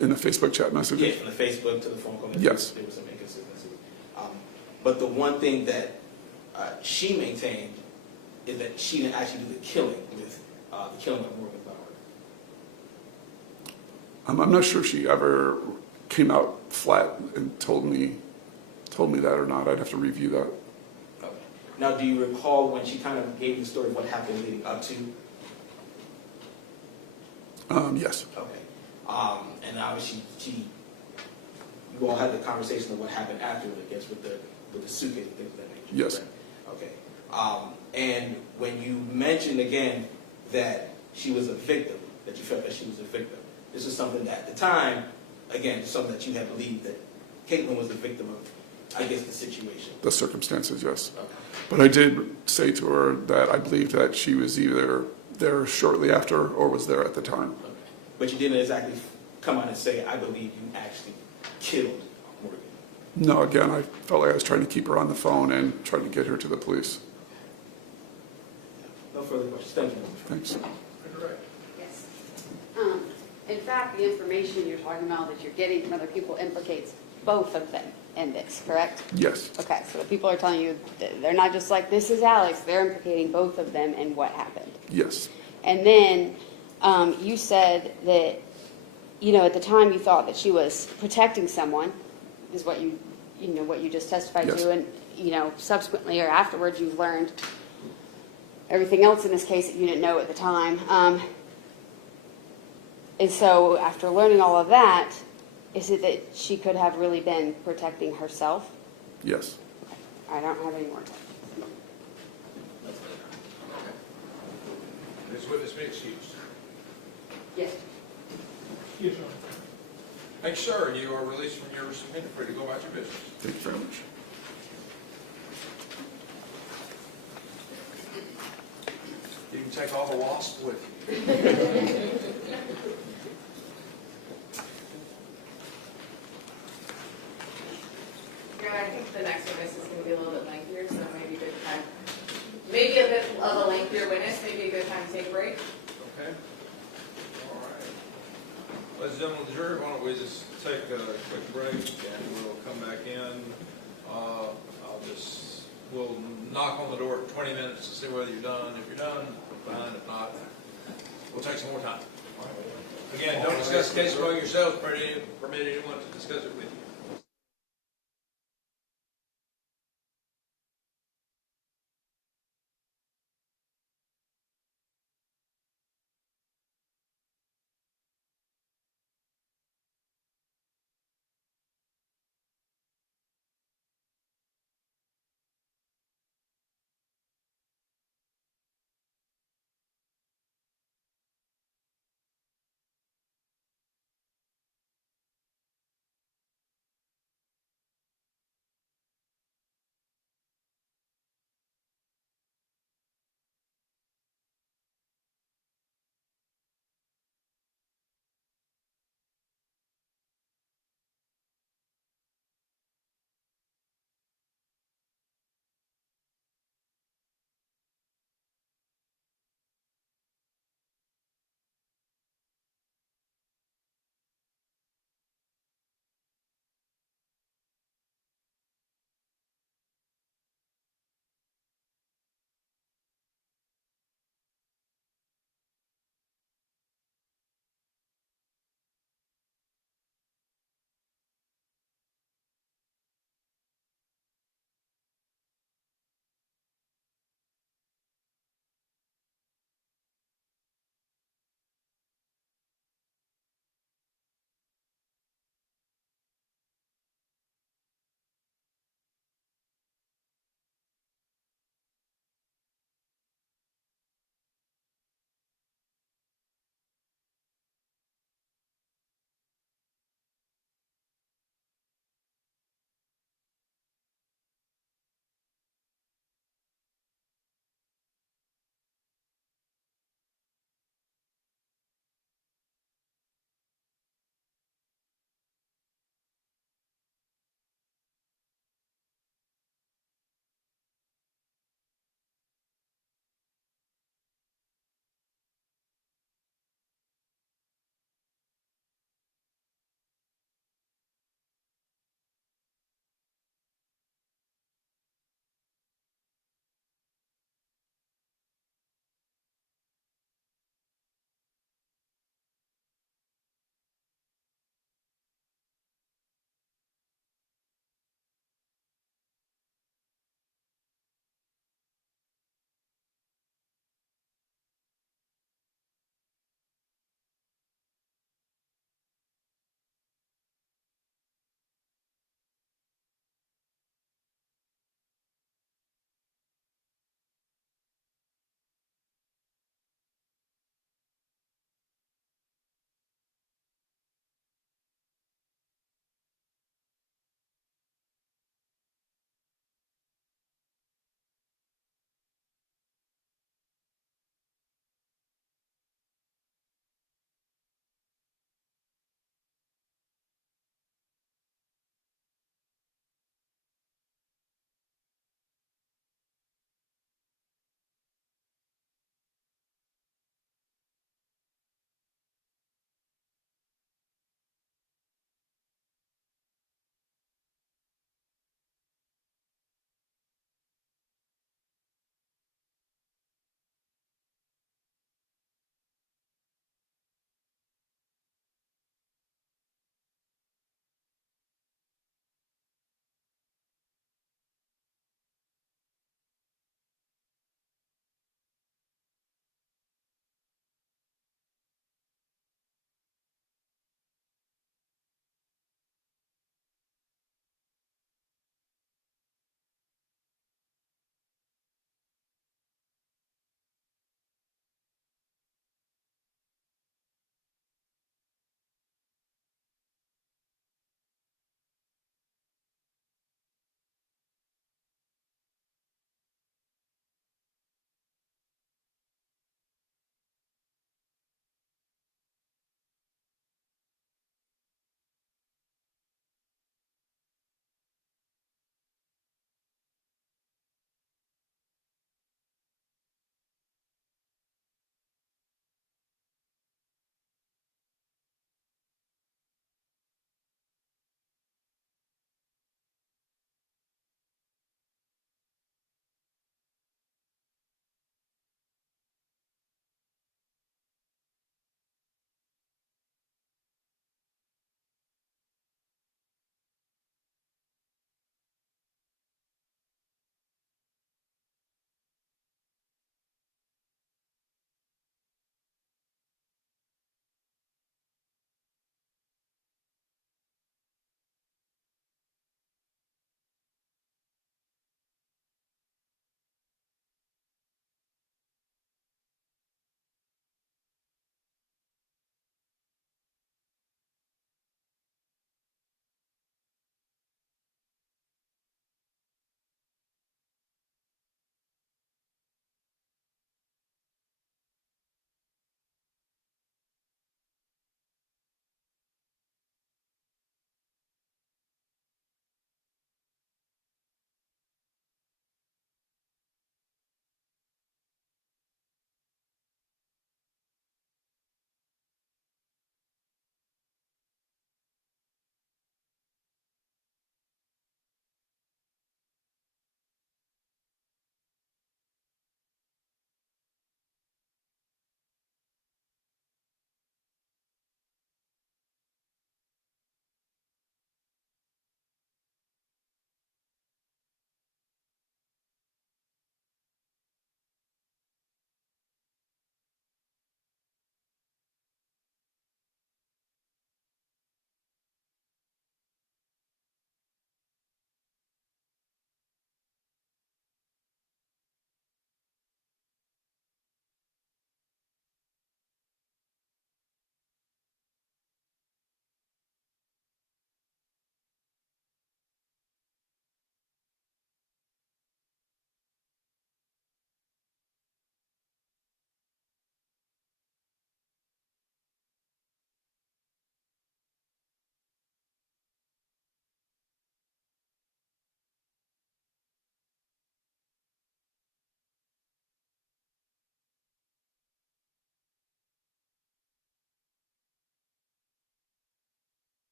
In the Facebook chat message? Yeah, from the Facebook to the phone call. Yes. There was some inconsistency. But the one thing that she maintained is that she didn't actually do the killing with the killing of Morgan Bauer. I'm not sure if she ever came out flat and told me that or not. I'd have to review that. Okay. Now, do you recall when she kind of gave the story of what happened leading up to? Yes. Okay. And obviously, you all had the conversation of what happened afterward, I guess, with the suitcase and things of that nature. Yes. Right? Okay. And when you mentioned again that she was a victim, that you felt that she was a victim, this is something that at the time, again, something that you had believed that Katelyn was the victim of, I guess, the situation. The circumstances, yes. Okay. But I did say to her that I believed that she was either there shortly after or was there at the time. Okay. But you didn't exactly come out and say, I believe you actually killed Morgan. No, again, I felt like I was trying to keep her on the phone and trying to get her to the police. No further questions. Thank you. Thanks. Yes. In fact, the information you're talking about that you're getting from other people implicates both of them in this, correct? Yes. Okay, so the people are telling you, they're not just like, this is Alex, they're implicating both of them in what happened. Yes. And then you said that, at the time you thought that she was protecting someone, is what you just testified Yes. to, and, subsequently or afterwards you've learned everything else in this case that you didn't know at the time. And so after learning all of that, is it that she could have really been protecting herself? Yes. I don't have any more time. This witness be excused. Yes. Thank you, sir. You are released from your subpoena, free to go about your business. Thank you very much. You can take all the wasp with you. Yeah, I think the next witness is gonna be a little bit lengthier, so maybe a good time, maybe a bit of a lengthier witness, maybe a good time to take a break. Okay? All right. Ladies and gentlemen of the jury, why don't we just take a quick break and we'll come back in. We'll knock on the door at 20 minutes to see whether you're done. If you're done, fine. If not, we'll take some more time. All right. Again, don't discuss the case among yourselves. Permit anyone to discuss it with you.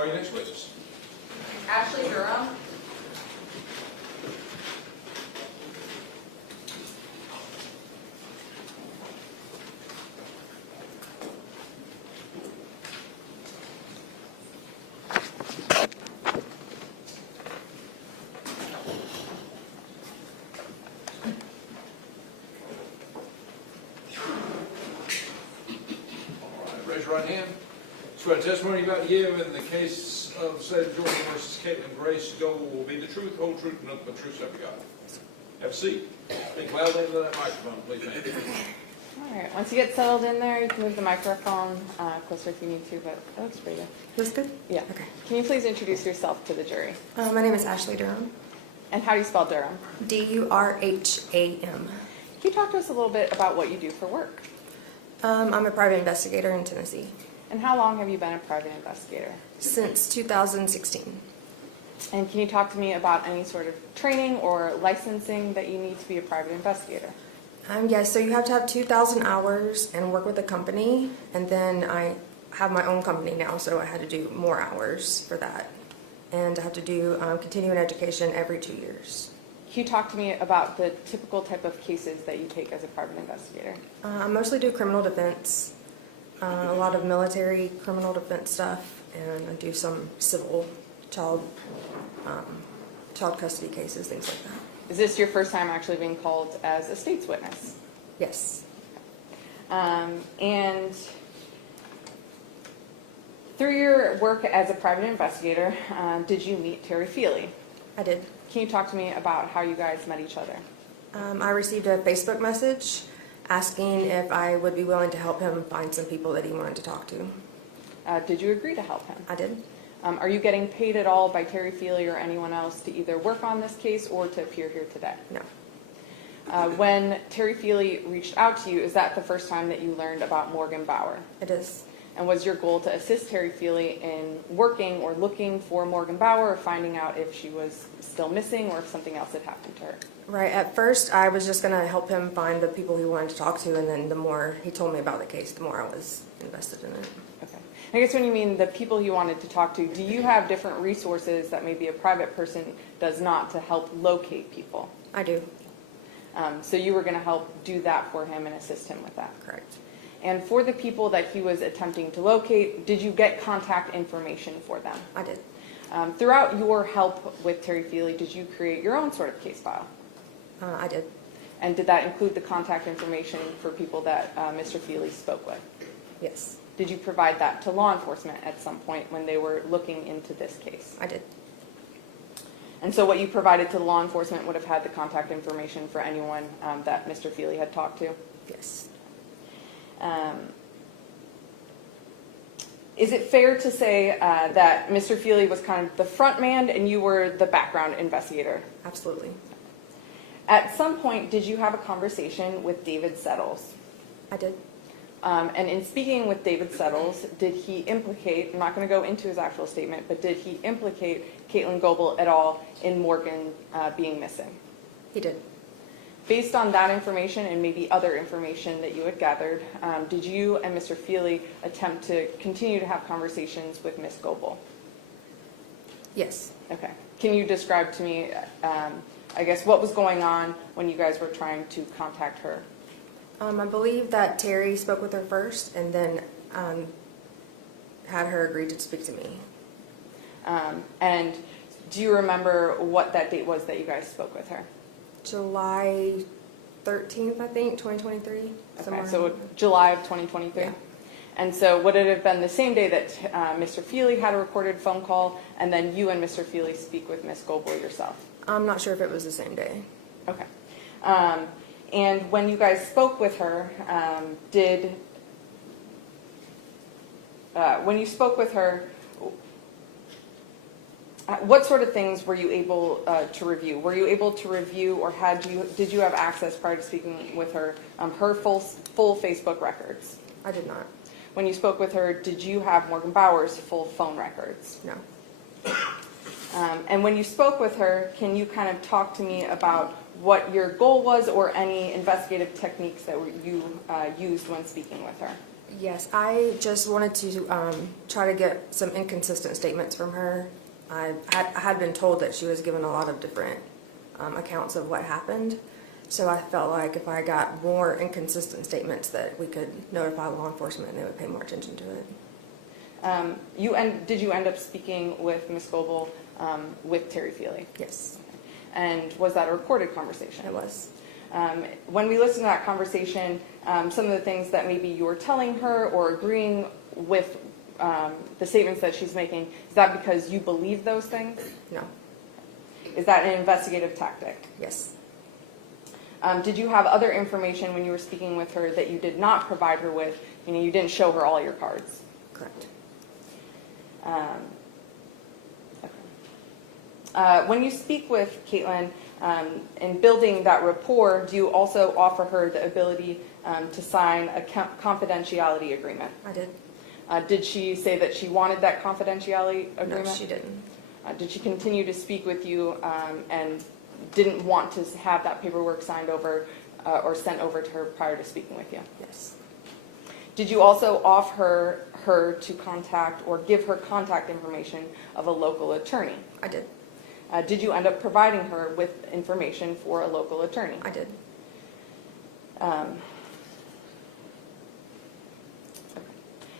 Call your next witness. Ashley Durham. Raise your right hand. Swear the testimony you're about to give in the case of the state of Georgia versus Katelyn Goble will be the truth, whole truth, and nothing but truth, so help you God. Have a seat. Think loudly into that microphone, please, ma'am. All right, once you get settled in there, you can move the microphone closer if you need to, but that looks pretty good. Looks good? Yeah. Okay. Can you please introduce yourself to the jury? My name is Ashley Durham. And how do you spell Durham? Durham. Can you talk to us a little bit about what you do for work? I'm a private investigator in Tennessee And how long have you been a private investigator? since 2016. And can you talk to me about any sort of training or licensing that you need to be a private investigator? Yes, so you have to have 2,000 hours and work with a company, and then I have my own company now, so I had to do more hours for that. And I have to do continuing education every 2 years. Can you talk to me about the typical type of cases that you take as a private investigator? I mostly do criminal defense, a lot of military criminal defense stuff, and I do some civil child custody cases, things like that. Is this your first time actually being called as a state's witness? Yes. And through your work as a private investigator, did you meet Terry Feely? I did. Can you talk to me about how you guys met each other? I received a Facebook message asking if I would be willing to help him find some people that he wanted to talk to. Did you agree to help him? I did. Are you getting paid at all by Terry Feely or anyone else to either work on this case or to appear here today? No. When Terry Feely reached out to you, is that the first time that you learned about Morgan Bauer? It is. And was your goal to assist Terry Feely in working or looking for Morgan Bauer or finding out if she was still missing or if something else had happened to her? Right. At first, I was just going to help him find the people he wanted to talk to, and then the more he told me about the case, the more I was invested in it. Okay. I guess when you mean the people you wanted to talk to, do you have different resources that maybe a private person does not to help locate people? I do. So you were going to help do that for him and assist him with that? Correct. And for the people that he was attempting to locate, did you get contact information for them? I did. Throughout your help with Terry Feely, did you create your own sort of case file? I did. And did that include the contact information for people that Mr. Feely spoke with? Yes. Did you provide that to law enforcement at some point when they were looking into this case? I did. And so what you provided to law enforcement would have had the contact information for anyone that Mr. Feely had talked to? Yes. Is it fair to say that Mr. Feely was kind of the front man and you were the background investigator? Absolutely. At some point, did you have a conversation with David Settles? I did. And in speaking with David Settles, did he implicate, I'm not going to go into his actual statement, but did he implicate Katelyn Goble at all in Morgan being missing? He did. Based on that information and maybe other information that you had gathered, did you and Mr. Feely attempt to continue to have conversations with Ms. Goble? Yes. Okay. Can you describe to me, I guess, what was going on when you guys were trying to contact her? I believe that Terry spoke with her first and then had her agree to speak to me. And do you remember what that date was that you guys spoke with her? July 13th, I think, 2023. Okay, so July of 2023? Yeah. And so would it have been the same day that Mr. Feely had a recorded phone call and then you and Mr. Feely speak with Ms. Goble yourself? I'm not sure if it was the same day. Okay. And when you guys spoke with her, when you spoke with her, what sort of things were you able to review? Were you able to review, or did you have access prior to speaking with her, her full Facebook records? I did not. When you spoke with her, did you have Morgan Bauer's full phone records? No. And when you spoke with her, can you kind of talk to me about what your goal was or any investigative techniques that you used when speaking with her? Yes, I just wanted to try to get some inconsistent statements from her. I had been told that she was given a lot of different accounts of what happened, so I felt like if I got more inconsistent statements that we could notify law enforcement and they would pay more attention to it. Did you end up speaking with Ms. Goble with Terry Feely? Yes. And was that a recorded conversation? It was. When we listened to that conversation, some of the things that maybe you were telling her or agreeing with the statements that she's making, is that because you believe those things? No. Is that an investigative tactic? Yes. Did you have other information when you were speaking with her that you did not provide her with? You know, you didn't show her all your cards? Correct. Okay. When you speak with Katelyn, in building that rapport, do you also offer her the ability to sign a confidentiality agreement? I did. Did she say that she wanted that confidentiality agreement? No, she didn't. Did she continue to speak with you and didn't want to have that paperwork signed over or sent over to her prior to speaking with you? Yes. Did you also offer her to contact or give her contact information of a local attorney? I did. Did you end up providing her with information for a local attorney? I did.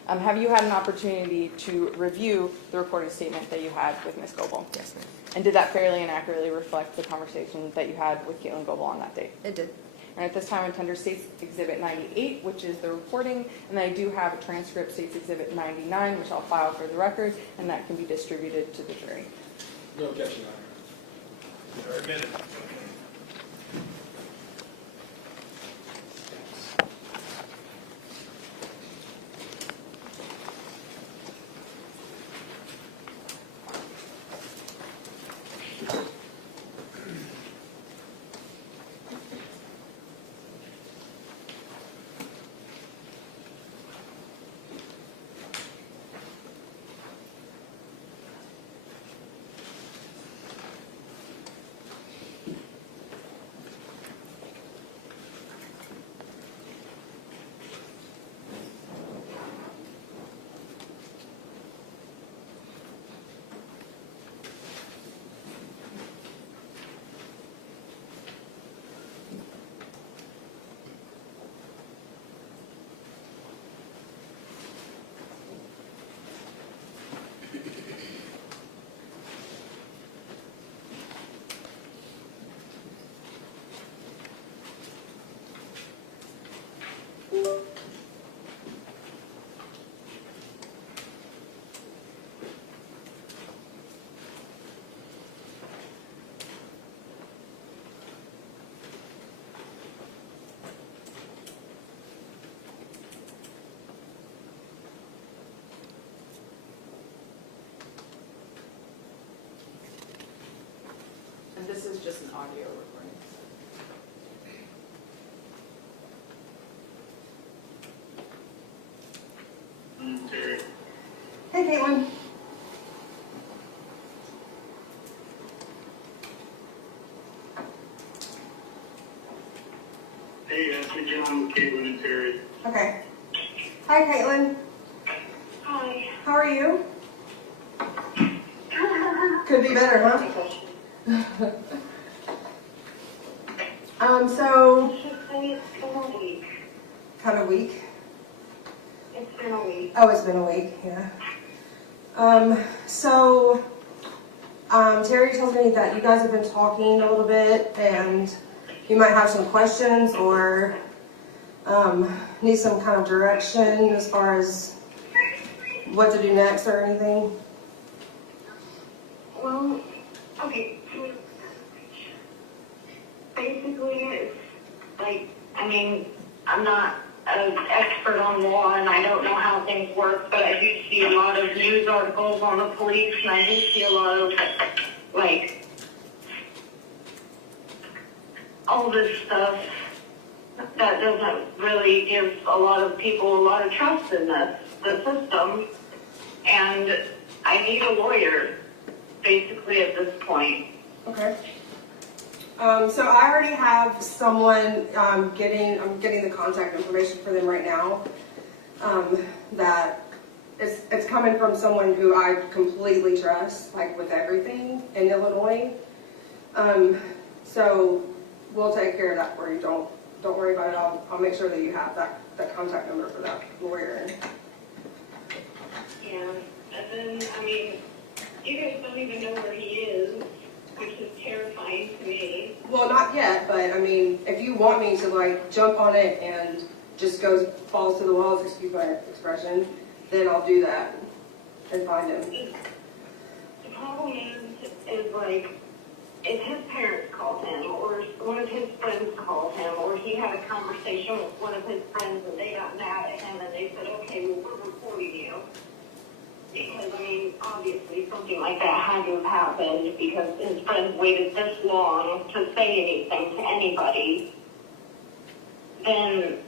Have you had an opportunity to review the recorded statement that you had with Ms. Goble? Yes, ma'am. And did that fairly and accurately reflect the conversation that you had with Katelyn Goble on that date? It did. And at this time, I tender State's Exhibit 98, which is the recording, and then I do have a transcript, State's Exhibit 99, which I'll file for the record, and that can be distributed to the jury. No objection, Your Honor. Very minute. And this is just an audio recording. Hey, Katelyn. Hey, Ashley John with Katelyn and Terry. Okay. Hi, Katelyn. Hi. How are you? Could be better, huh? So, It's been a week. kind of weak. It's been a week. Oh, it's been a week, yeah. Terry tells me that you guys have been talking a little bit and you might have some questions or need some kind of direction as far as what to do next or anything. Well, okay. Basically, it's like, I mean, I'm not an expert on law and I don't know how things work, but I do see a lot of news articles on the police and I do see a lot of, like, all this stuff that doesn't really give a lot of people a lot of trust in the system. And I need a lawyer, basically, at this point. Okay. So I already have someone I'm getting the contact information for them right now. that it's coming from someone who I completely trust, like with everything in Illinois. So we'll take care of that for you. Don't worry about it. I'll make sure that you have that contact number for that lawyer. Yeah, and then, I mean, you guys don't even know where he is, which is terrifying to me. Well, not yet, but I mean, if you want me to like jump on it and just falls to the walls, excuse my expression, then I'll do that and find him. The problem is like, if his parents called him, or one of his friends called him, or he had a conversation with one of his friends and they got mad at him and they said, okay, well, we're reporting you. Because, I mean, obviously something like that had to have happened because his friends waited this long to say anything to anybody. Then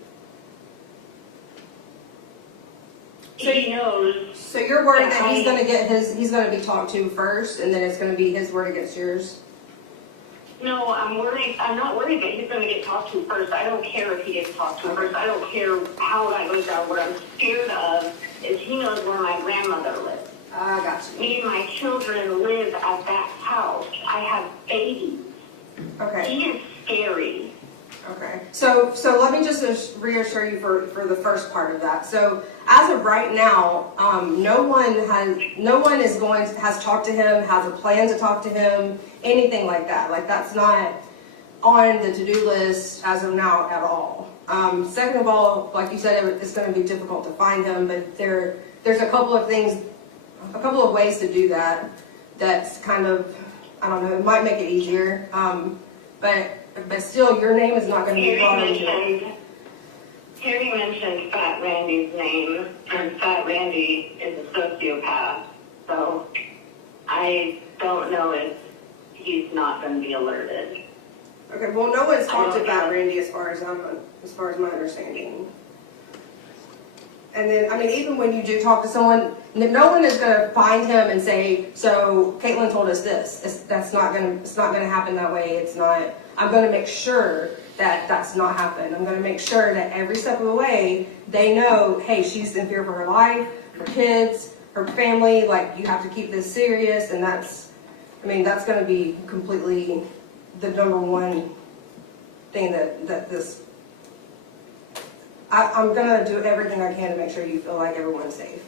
he knows. So you're worried that he's going to be talked to first, and then it's going to be his word against yours? No, I'm worried. I'm not worried that he's going to get talked to first. I don't care if he gets talked to first. I don't care how that goes down. What I'm scared of is he knows where my grandmother lives. I got you. Me and my children live at that house. I have babies. Okay. He is scary. Okay. So let me just reassure you for the first part of that. So as of right now, no one has talked to him, has a plan to talk to him, anything like that. Like that's not on the to-do list as of now at all. Second of all, like you said, it's going to be difficult to find him, but there's a couple of ways to do that. That's kind of, I don't know, it might make it easier. But still, your name is not going to be brought into it. Harry mentioned Fat Randy's name, and Fat Randy is a sociopath. So I don't know if he's not going to be alerted. Okay, well, no one's talked to Fat Randy as far as my understanding. And then, I mean, even when you do talk to someone, no one is going to find him and say, "So Katelyn told us this." It's not going to happen that way. It's not. I'm going to make sure that that's not happened. I'm going to make sure that every step of the way they know, hey, she's in fear for her life, her kids, her family. Like you have to keep this serious, and that's going to be completely the number one thing that this. I'm going to do everything I can to make sure you feel like everyone's safe.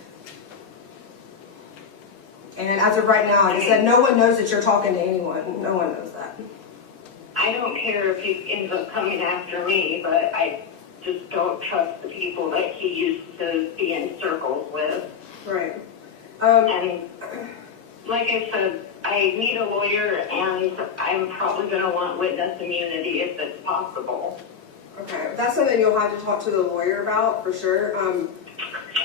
And as of right now, like I said, no one knows that you're talking to anyone. No one knows that. I don't care if he ends up coming after me, but I just don't trust the people that he used to be in circles with. Right. And like I said, I need a lawyer, and I'm probably going to want witness immunity if it's possible. Okay, that's something you'll have to talk to the lawyer about for sure.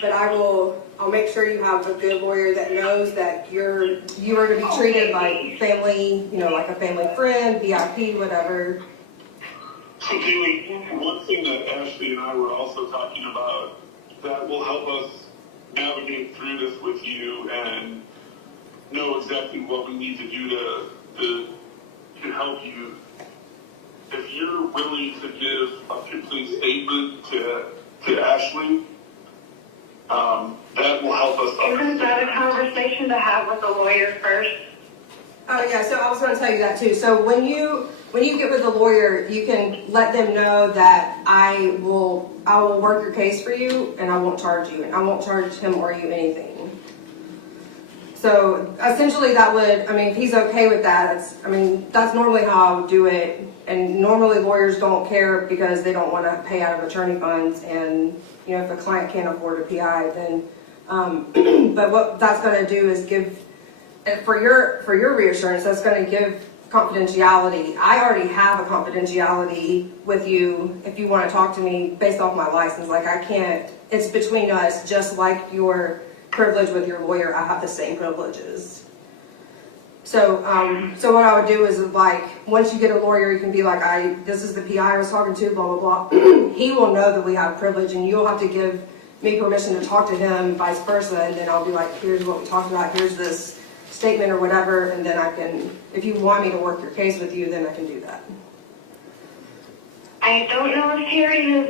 But I'll make sure you have a good lawyer that knows that you are to be treated like family, like a family friend, VIP, whatever. So, Kaylee, one thing that Ashley and I were also talking about that will help us navigate through this with you and know exactly what we need to do to help you. If you're willing to give a complete statement to Ashley, that will help us. Isn't that a conversation to have with the lawyer first? Oh yeah, so I was going to tell you that too. So when you get with a lawyer, you can let them know that I will work your case for you, and I won't charge you, and I won't charge him or you anything. So essentially that would, if he's okay with that, that's normally how I would do it. And normally lawyers don't care because they don't want to pay out of attorney funds, and if a client can't afford a PI, then. But what that's going to do is give, for your reassurance, that's going to give confidentiality. I already have a confidentiality with you if you want to talk to me based off my license. Like I can't. It's between us, just like your privilege with your lawyer. I have the same privileges. So what I would do is once you get a lawyer, you can be like, this is the PI I was talking to, blah, blah, blah. He will know that we have privilege, and you'll have to give me permission to talk to him, vice versa, and then I'll be like, here's what we talked about, here's this statement or whatever, and then I can, if you want me to work your case with you, then I can do that. I don't know if Harry is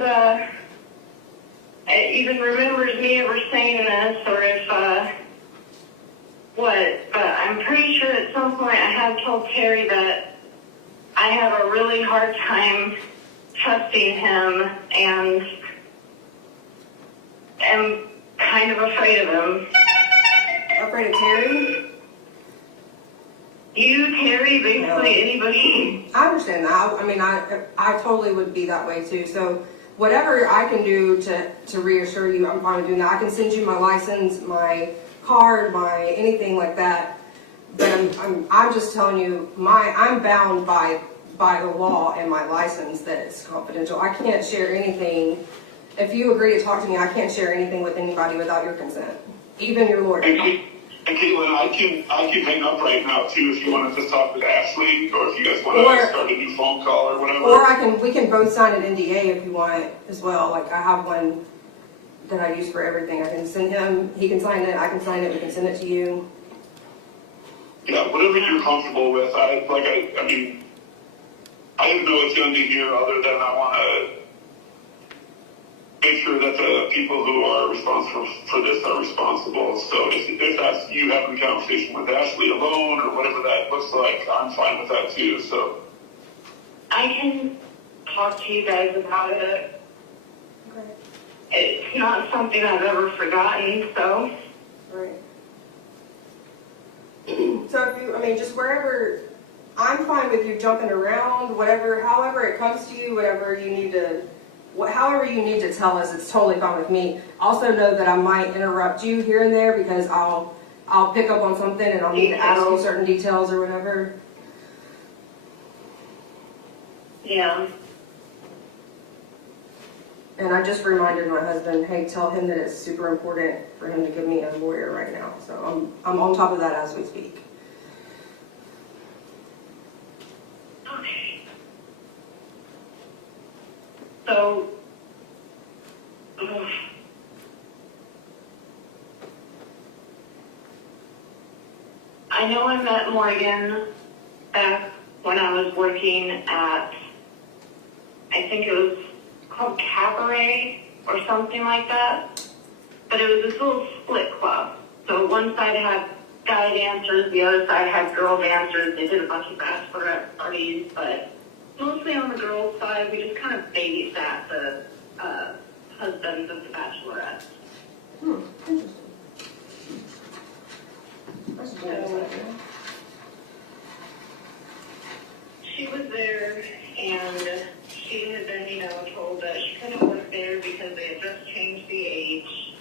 even remembers me ever saying this, or if, but I'm pretty sure at some point I have told Terry that I have a really hard time trusting him and am kind of afraid of him. Afraid of Terry? You, Terry, basically anybody. I understand that. I mean, I totally would be that way too. So whatever I can do to reassure you, I'm fine with doing that. I can send you my license, my card, my anything like that. But I'm just telling you, I'm bound by the law and my license that it's confidential. I can't share anything. If you agree to talk to me, I can't share anything with anybody without your consent, even your lawyer. And Katelyn, I can hang up right now too if you want to just talk with Ashley, or if you guys want to start a new phone call or whatever. Or we can both sign an NDA if you want as well. Like I have one that I use for everything. I can send him, he can sign it, I can sign it, we can send it to you. Yeah, whatever you're comfortable with. I mean, I have no agenda here other than I want to make sure that the people who are responsible for this are responsible. So if that's you having a conversation with Ashley alone or whatever that looks like, I'm fine with that too. So I can talk to you guys about it. Okay. It's not something I've ever forgotten, so. Right. So if you, I mean, just wherever, I'm fine with you jumping around, whatever, however it comes to you, whatever you need to, however you need to tell us, it's totally fine with me. Also know that I might interrupt you here and there because I'll pick up on something and I'll need to ask you certain details or whatever. Yeah. And I just reminded my husband, hey, tell him that it's super important for him to give me a lawyer right now. So I'm on top of that as we speak. Okay. So, I know I met Morgan back when I was working at, I think it was called Cabaret or something like that. But it was this little split club. So one side had guy dancers, the other side had girl dancers. They did a bunch of bachelorette parties, but mostly on the girls' side, we just kind of babysat the husbands of the bachelorettes. Interesting. That's a good idea. She was there, and she had been, told that she couldn't work there because they had just changed the age.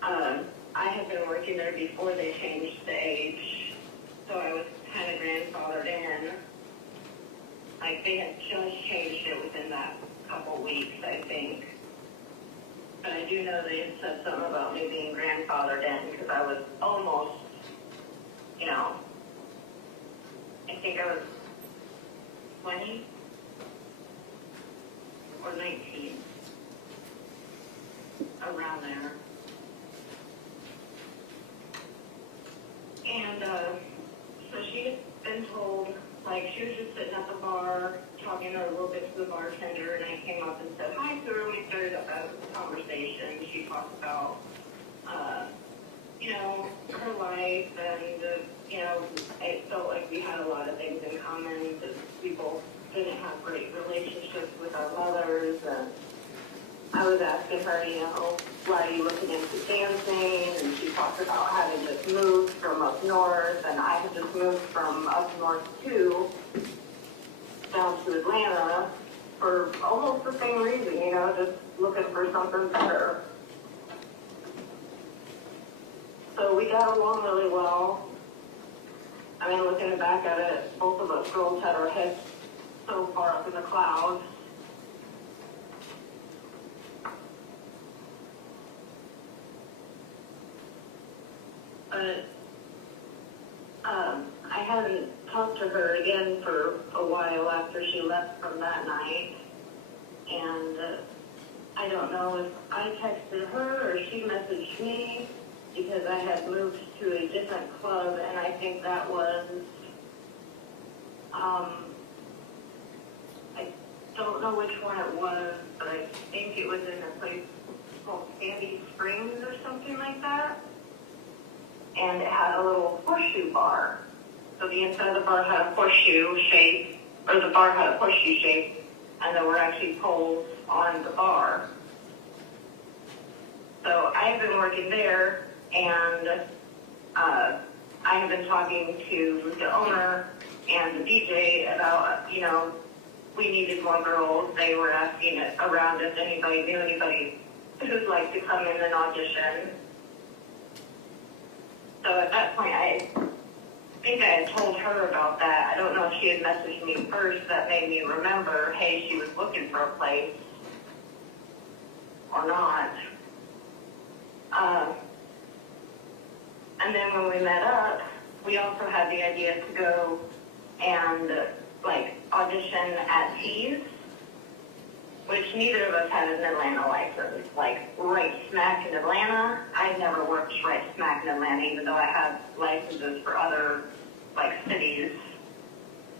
I had been working there before they changed the age, so I was kind of grandfathered in. Like, they had just changed it within that couple weeks, I think. But I do know they had said something about me being grandfathered in because I was almost, I think I was 20 or 19, around there. And so she had been told, like, she was just sitting at the bar, talking a little bit to the bartender, and I came up and said hi to her. We started up a conversation. She talked about, her life, and, it felt like we had a lot of things in common because we both didn't have great relationships with our mothers, and I was asking her, why are you looking into dancing? And she talked about having just moved from up north, and I had just moved from up north too, down to Atlanta for almost the same reason, just looking for something better. So we got along really well. I mean, looking back at it, both of us girls had our heads so far up in the clouds. But I hadn't talked to her again for a while after she left from that night. And I don't know if I texted her or she messaged me because I had moved to a different club, and I think that was, I don't know which one it was, but I think it was in a place called Sandy Springs or something like that. And it had a little horseshoe bar. So the inside of the bar had a horseshoe shape, or the bar had a horseshoe shape, and there were actually poles on the bar. So I have been working there, and I have been talking to the owner and the DJ about, you know, we needed more girls. They were asking around if anybody knew anybody who'd like to come in and audition. So at that point, I think I had told her about that. I don't know if she had messaged me first. That made me remember, hey, she was looking for a place or not. And then when we met up, we also had the idea to go and like audition at T's, which neither of us had an Atlanta license, like right smack in Atlanta. I'd never worked right smack in Atlanta, even though I have licenses for other like cities,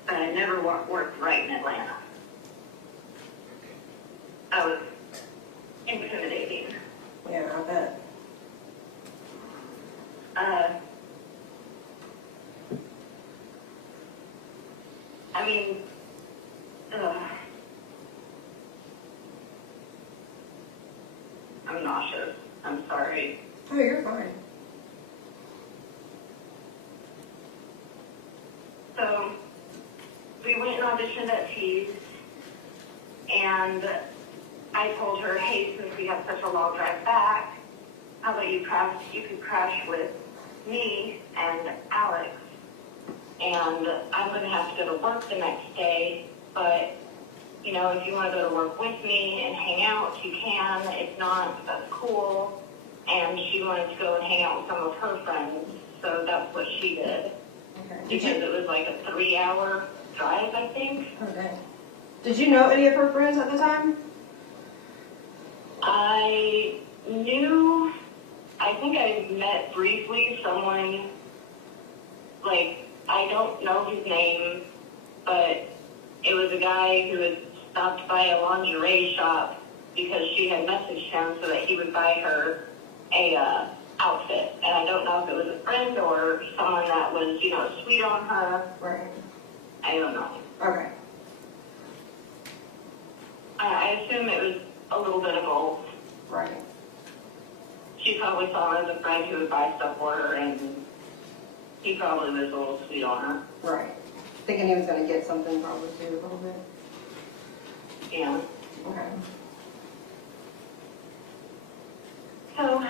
but I never worked right in Atlanta. That was intimidating. Yeah, I bet. I mean, I'm nauseous. I'm sorry. Oh, you're fine. So we went and auditioned at T's, and I told her, hey, since we have such a long drive back, how about you could crash with me and Alex, and I'm going to have to go to work the next day, but, you know, if you want to go to work with me and hang out, you can. If not, that's cool. And she wanted to go and hang out with some of her friends, so that's what she did. Okay. Because it was like a 3-hour drive, I think. Okay. Did you know any of her friends at the time? I knew, I think I met briefly someone, like, I don't know his name, but it was a guy who had stopped by a lingerie shop because she had messaged him so that he would buy her a outfit. And I don't know if it was a friend or someone that was, you know, sweet on her. Right. I don't know. Okay. I assume it was a little bit of both. Right. She probably saw him as a friend who would buy stuff for her, and he probably was a little sweet on her. Right. Thinking he was going to get something probably too, a little bit. Yeah. Okay. So,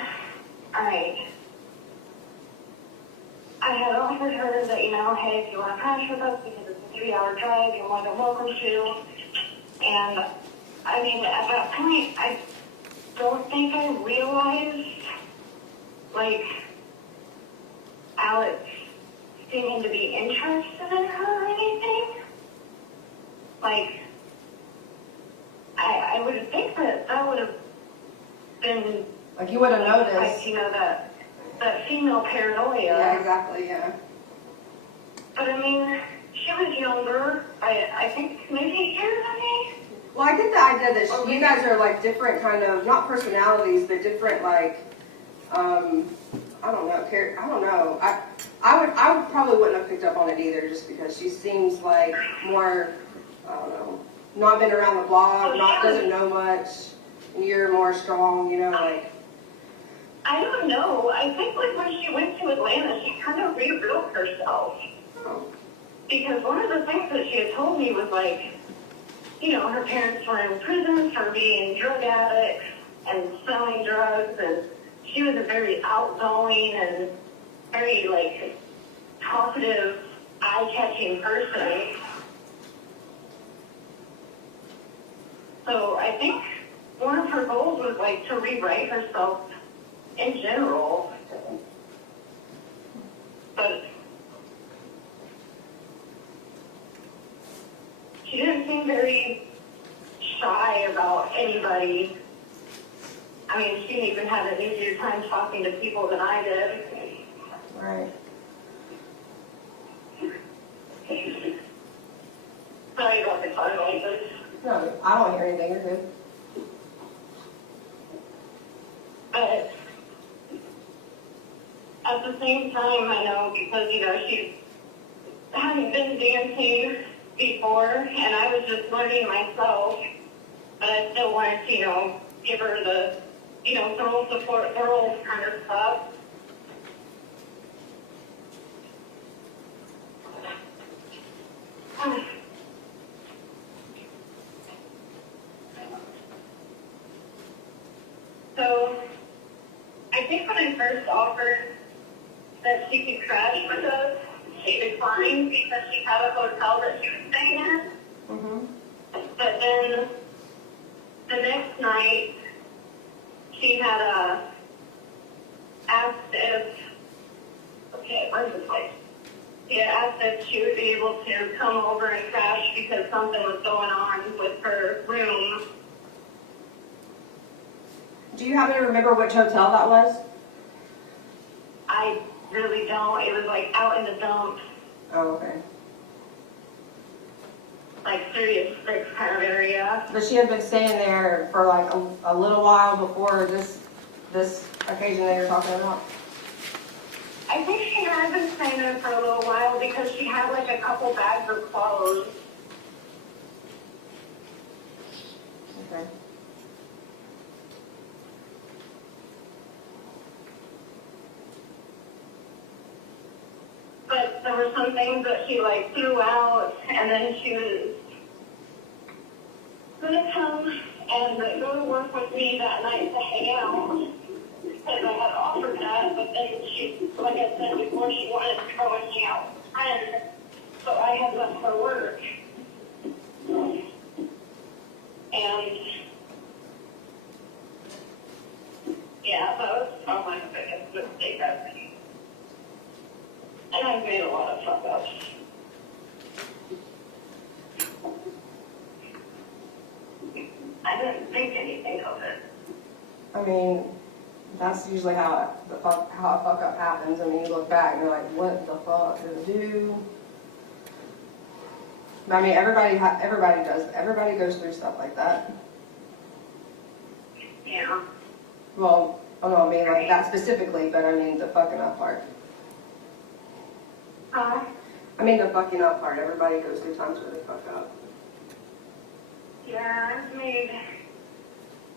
alright. I had offered her that, you know, hey, if you want to crash with us because it's a 3-hour drive, you're more than welcome to. And, I mean, at that point, I don't think I realized, like, Alex seeming to be interested in her or anything. Like, I would think that would have been, Like you would have noticed. like, you know, that female paranoia. Yeah, exactly, yeah. But I mean, she was younger. I think maybe a year than me. Well, I get the idea that you guys are like different kind of, not personalities, but different like, I don't know, I don't know. I would probably wouldn't have picked up on it either, just because she seems like more, I don't know, not been around the block, doesn't know much, and you're more strong, you know, like. I don't know. I think like when she went to Atlanta, she kind of rebuilt herself. Oh. Because one of the things that she had told me was like, you know, her parents were in prison for being drug addicts and selling drugs, and she was a very outgoing and very, like, talkative, eye-catching person. So I think one of her goals was, like, to rewrite herself in general. But she didn't seem very shy about anybody. I mean, she even had an easier time talking to people than I did. Right. Sorry about the car noises. No, I don't hear anything, you're good. But at the same time, I know because, she hadn't been dancing before, and I was just learning myself, but I still wanted to, give her the, girl support, girl kind of stuff. So, I think when I first offered that she could crash with us, she declined because she had a hotel that she was staying in. Mm-hmm. But then the next night, she had asked if, where's the place? She had asked if she would be able to come over and crash because something was going on with her room. Do you happen to remember which hotel that was? I really don't. It was like out in the dumps, Oh, okay. like Serious Six kind of area. But she had been staying there for like a little while before this occasion that you're talking about? I think she had been staying there for a little while because she had like a couple bags of clothes. Okay. But there were some things that she like threw out, and then she was gonna come and go to work with me that night to hang out. Because I had offered that, but then she, like I said before, she wanted to go and hang out with friends, so I had left for work. And yeah, that was probably the biggest mistake I've made. And I've made a lot of fuck-ups. I didn't think anything of it. I mean, that's usually how a fuck up happens. I mean, you look back and you're like, what the fuck did I do? But I mean, everybody goes through stuff like that. Yeah. Well, I don't mean like that specifically, but I mean the fucking up part. Huh? I mean the fucking up part. Everybody goes through times where they fuck up. Yeah, I've made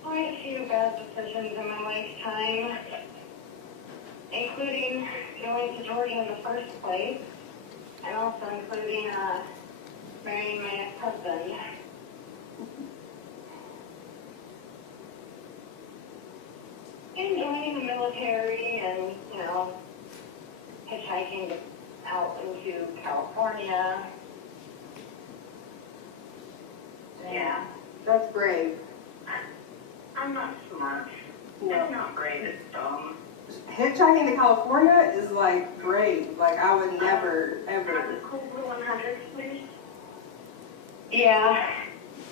quite a few bad decisions in my lifetime, including going to Georgia in the first place, and also including marrying my ex-husband. And joining the military and, hitchhiking out into California. Yeah. That's brave. I'm not smart. No. I'm not brave, it's dumb. Hitchhiking to California is like brave. Like I would never, ever. Cool Blue 100, please. Yeah.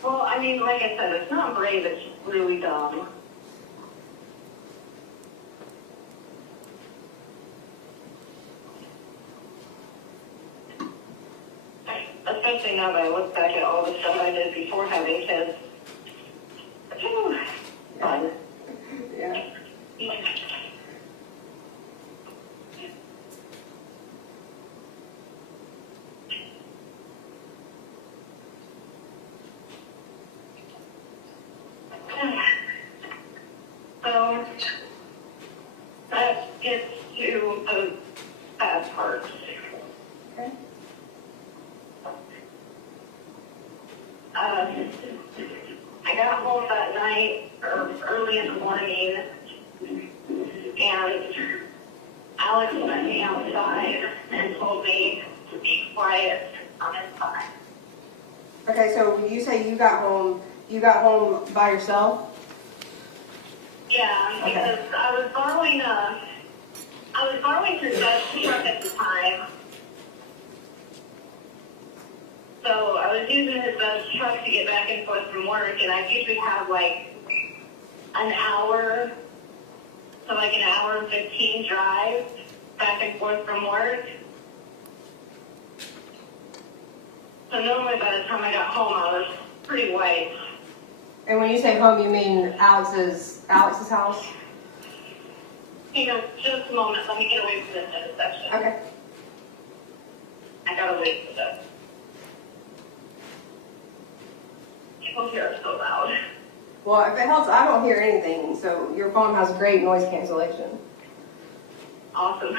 Well, I mean, like I said, it's not brave, it's really dumb. Especially now that I look back at all the stuff I did before having kids. Whew, fun. Yeah. So, that gets to the bad parts. Okay. I got home that night, or early in the morning, and Alex met me outside and told me to be quiet on his side. Okay, so when you say you got home by yourself? Yeah, because I was borrowing his dad's truck at the time. So I was using his dad's truck to get back and forth from work, and I usually have like an hour, so like an hour and 15 drive back and forth from work. So normally by the time I got home, I was pretty white. And when you say home, you mean Alex's house? hang on just a moment. Let me get away from this intersection. Okay. I gotta wait for this. People here are so loud. Well, if it helps, I don't hear anything, so your phone has great noise cancellation. Awesome.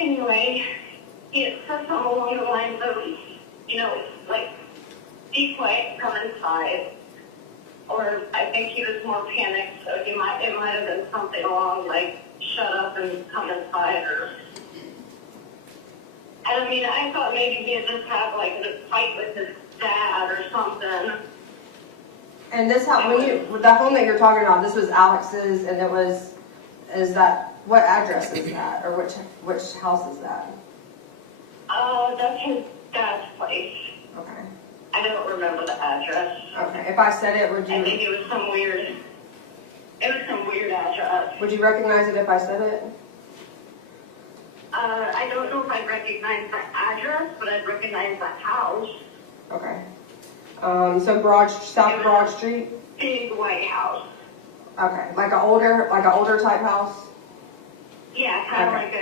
Anyway, it said something along the lines of, like, be quiet, come inside. Or I think he was more panicked, so it might have been something along like, shut up and come inside, or. And I mean, I thought maybe he had just had like a fight with his dad or something. And this house, the home that you're talking about, this was Alex's, and what address is that, or which house is that? That's his dad's place. Okay. I don't remember the address. Okay. If I said it, would you? I think it was some weird address. Would you recognize it if I said it? I don't know if I'd recognize the address, but I'd recognize the house. Okay. So South Broad Street? Big white house. Okay. Like an older type house? Yeah, kind of like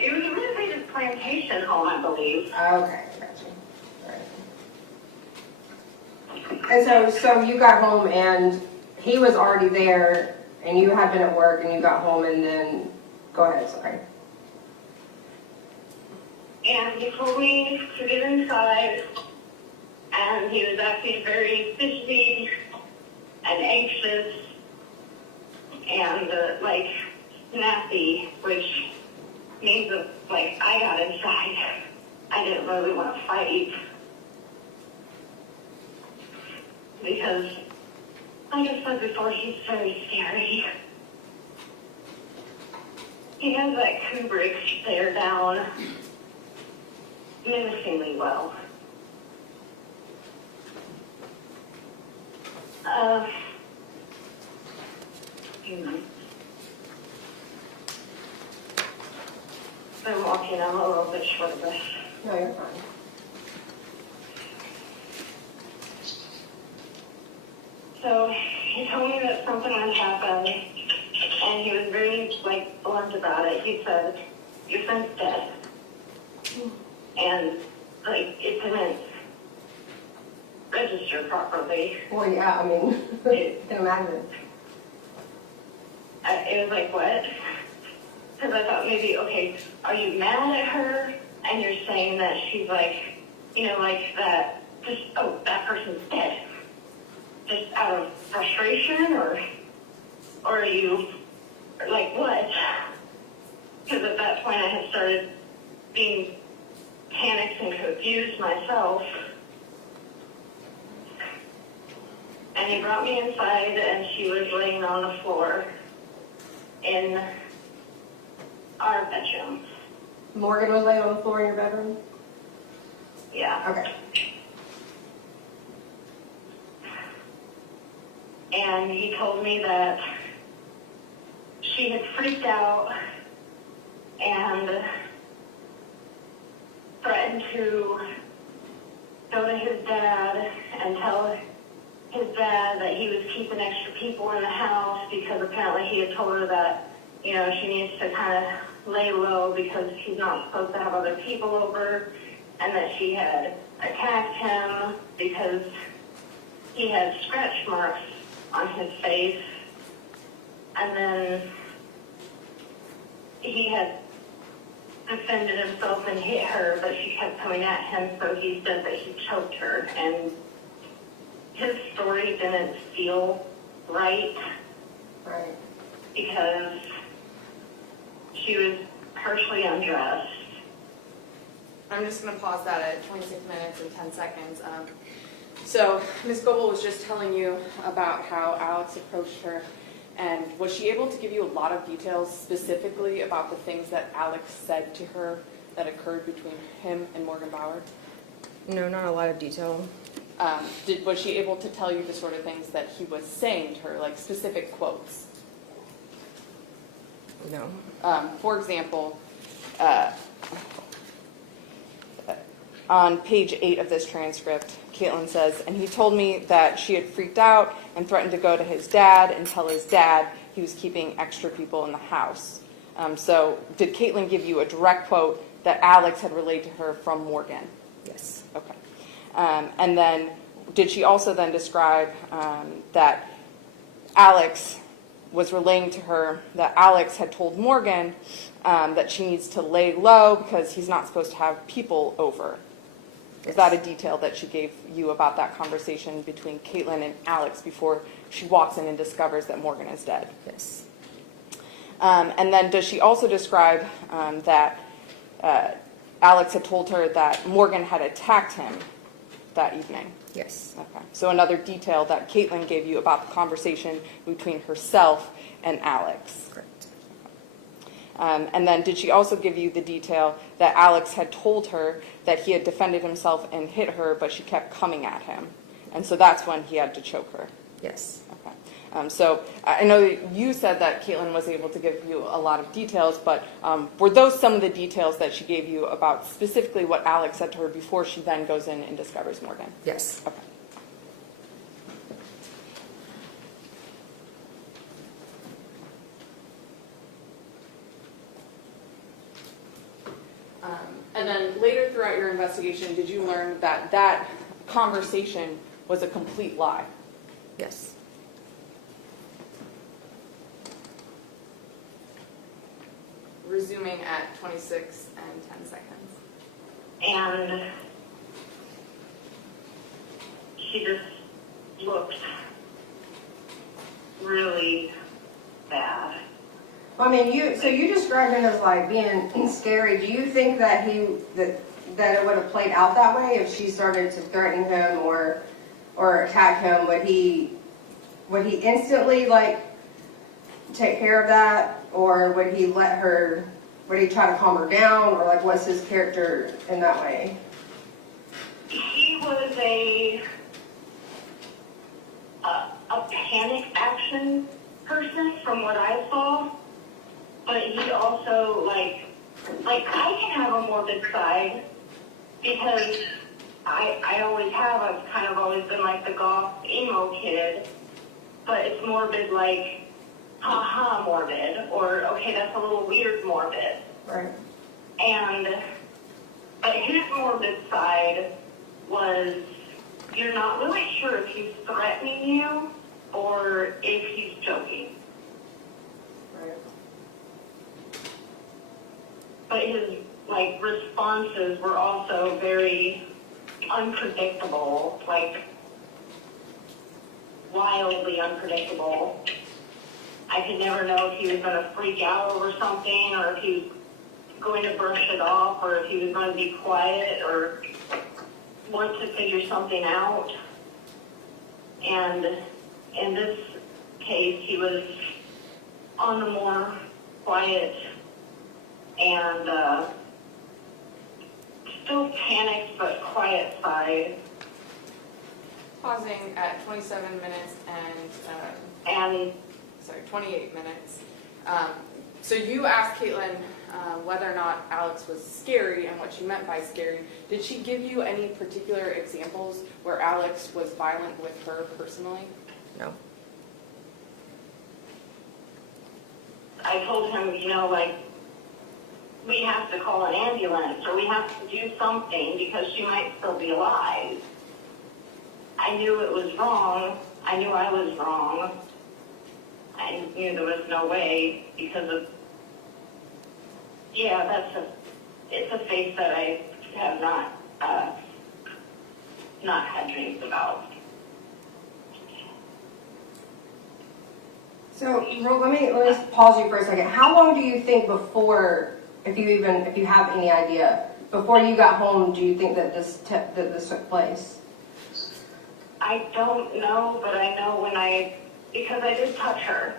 it was a really big plantation home, I believe. Okay, gotcha. Right. And so you got home and he was already there and you had been at work and you got home and then, go ahead, sorry. And he told me to get inside, and he was acting very fidgety and anxious and like snappy, which means that like I got inside. I didn't really want to fight because, like I said before, he's very scary. He has that Kubrick stare down menacingly well. I'm walking, I'm a little bit short of breath. No, you're fine. So he told me that something had happened, and he was very blunt about it. He said, "Your son's dead," and it didn't register properly. Well, yeah, I mean, I can imagine. It was like, what? Because I thought maybe, okay, are you mad at her? And you're saying that she's that, just, oh, that person's dead. Just out of frustration, or are you, what? Because at that point I had started being panicked and confused myself. And he brought me inside, and she was laying on the floor in our bedroom. Morgan was laying on the floor in your bedroom? Yeah. Okay. And he told me that she had freaked out and threatened to go to his dad and tell his dad that he was keeping extra people in the house because apparently he had told her that, she needs to kind of lay low because she's not supposed to have other people over, and that she had attacked him because he had scratch marks on his face, and then he had defended himself and hit her, but she kept coming at him, so he said that he choked her, and his story didn't feel right. Right. Because she was partially undressed. I'm just going to pause that at 26 minutes and 10 seconds. So Ms. Goble was just telling you about how Alex approached her, and was she able to give you a lot of details specifically about the things that Alex said to her that occurred between him and Morgan Bauer? No, not a lot of detail. Was she able to tell you the sort of things that he was saying to her, like specific quotes? No. For example, on page 8 of this transcript, Katelyn says, and he told me that she had freaked out and threatened to go to his dad and tell his dad he was keeping extra people in the house. So did Katelyn give you a direct quote that Alex had relayed to her from Morgan? Yes. Okay. And then did she also then describe that Alex was relaying to her that Alex had told Morgan that she needs to lay low because he's not supposed to have people over? Is that a detail that she gave you about that conversation between Katelyn and Alex before she walks in and discovers that Morgan is dead? Yes. And then does she also describe that Alex had told her that Morgan had attacked him that evening? Yes. Okay. So another detail that Katelyn gave you about the conversation between herself and Alex. Correct. And then did she also give you the detail that Alex had told her that he had defended himself and hit her, but she kept coming at him? And so that's when he had to choke her. Yes. Okay. So I know you said that Katelyn was able to give you a lot of details, but were those some of the details that she gave you about specifically what Alex said to her before she then goes in and discovers Morgan? Yes. Okay. And then later throughout your investigation, did you learn that that conversation was a complete lie? Yes. Resuming at 26 and 10 seconds. And she just looked really bad. Well, I mean, you described him as like being scary. Do you think that that it would have played out that way if she started to threaten him or attack him? Would he instantly like take care of that, or would he would he try to calm her down, or like what's his character in that way? He was a panic action person from what I saw, but he also like I can have a morbid side because I always have. I've kind of always been like the goth emo kid, but it's morbid like haha morbid, or okay, that's a little weird morbid. Right. But his morbid side was you're not really sure if he's threatening you or if he's joking. Right. But his like responses were also very unpredictable, like wildly unpredictable. I could never know if he was going to freak out over something, or if he was going to brush it off, or if he was going to be quiet, or want to figure something out. And in this case, he was on the more quiet and still panicked but quiet side. Pausing at 27 minutes and 28 minutes. So you asked Katelyn whether or not Alex was scary and what she meant by scary. Did she give you any particular examples where Alex was violent with her personally? No. I told him, like, we have to call an ambulance, or we have to do something because she might still be alive. I knew it was wrong. I knew I was wrong. I knew there was no way because of, it's a face that I have not had dreams about. So, let me pause you for a second. How long do you think before, if you have any idea, before you got home, do you think that this took place? I don't know, but I know because I did touch her.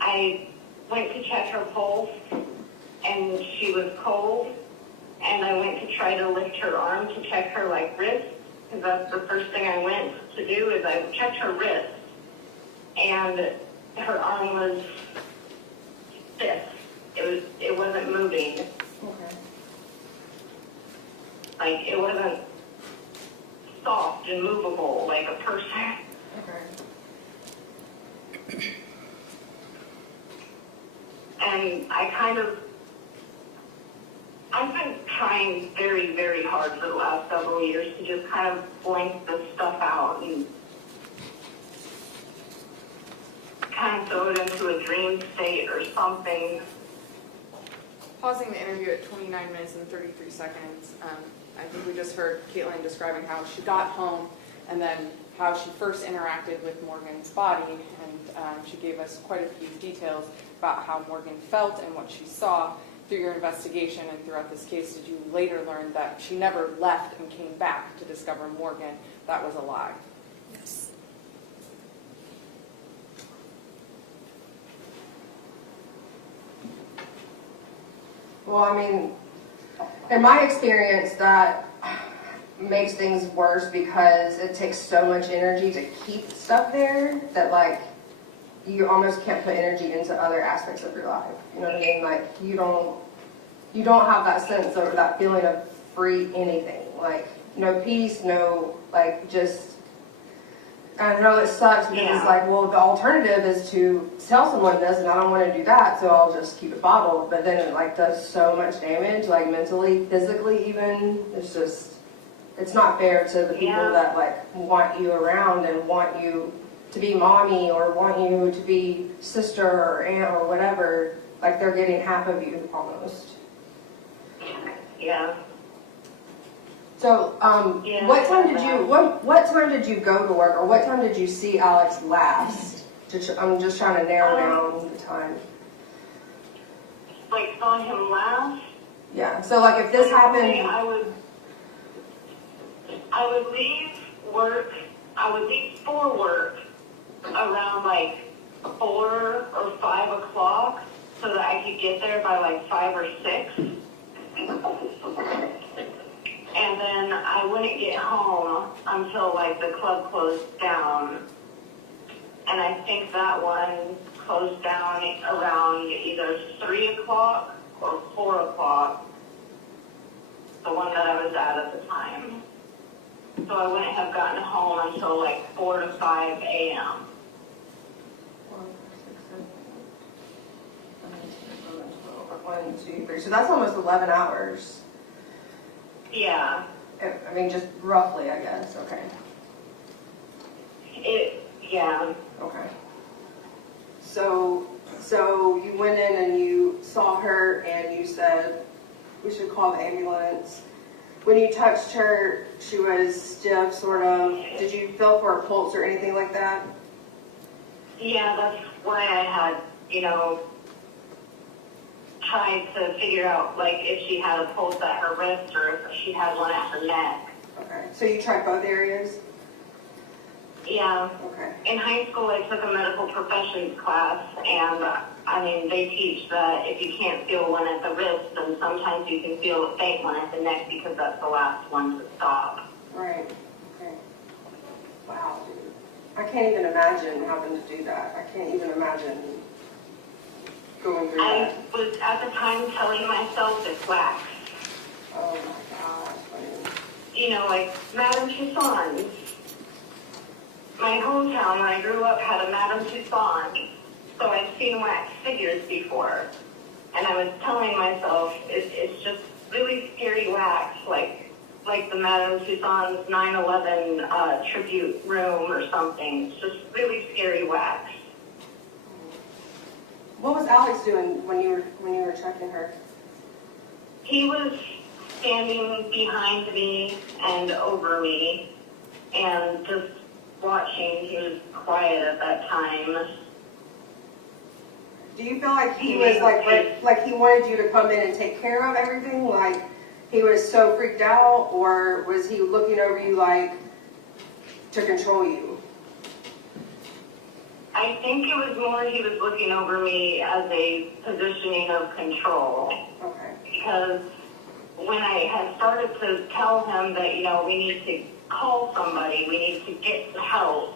I went to check her pulse, and she was cold, and I went to try to lift her arm to check her, wrist, because that's the first thing I went to do is I checked her wrist, and her arm was stiff. It wasn't moving. Okay. Like, it wasn't soft and movable like a person. Okay. And I've been trying very, very hard for the last several years to just kind of blank this stuff out and kind of throw it into a dream state or something. Pausing the interview at 29 minutes and 33 seconds, I think we just heard Katelyn describing how she got home and then how she first interacted with Morgan's body, and she gave us quite a few details about how Morgan felt and what she saw. Through your investigation and throughout this case, did you later learn that she never left and came back to discover Morgan? That was a lie. Yes. Well, I mean, in my experience, that makes things worse because it takes so much energy to keep stuff there that, like, you almost can't put energy into other aspects of your life. You know what I mean? Like, you don't have that sense or that feeling of free anything. Like, no peace, no, like, just, I know it sucks because it's like, well, the alternative is to tell someone this, and I don't want to do that, so I'll just keep it bottled. But then it, like, does so much damage, like, mentally, physically even. It's just, it's not fair to the people that, like, want you around and want you to be mommy or want you to be sister or aunt or whatever. Like, they're getting half of you almost. Yeah. So, what time did you go to work, or what time did you see Alex last? I'm just trying to narrow down the time. Like, saw him last? Yeah. So, like, if this happened, I would leave work. I would leave for work around like 4 or 5 o'clock, so that I could get there by like 5 or 6. And then I wouldn't get home until like the club closed down. And I think that one closed down around either 3 o'clock or 4 o'clock, the one that I was at the time. So I wouldn't have gotten home until like 4 to 5 a.m. 1, 2, 3. So that's almost 11 hours. Yeah. I mean, just roughly, I guess. Okay. Yeah. Okay. So you went in and you saw her and you said, we should call the ambulance. When you touched her, she was stiff, sort of. Did you feel for a pulse or anything like that? Yeah, that's why I had, tried to figure out, like, if she had a pulse at her wrist or if she had one at her neck. Okay. So you tried both areas? Yeah. Okay. In high school, I took a medical professions class, and, they teach that if you can't feel one at the wrist, then sometimes you can feel a faint one at the neck because that's the last one to stop. Right. Okay. Wow, dude. I can't even imagine having to do that. I can't even imagine going through that. I was at the time telling myself it's wax. Oh my gosh. Like Madame Tussauds. My hometown where I grew up had a Madame Tussauds, so I'd seen wax figures before. And I was telling myself, it's just really scary wax, like the Madame Tussauds 9/11 tribute room or something. It's just really scary wax. What was Alex doing when you were checking her? He was standing behind me and over me and just watching. He was quiet at that time. Do you feel like he was like he wanted you to come in and take care of everything? Like he was so freaked out, or was he looking over you like to control you? I think it was more he was looking over me as a positioning of control. Okay. Because when I had started to tell him that, we need to call somebody, we need to get help.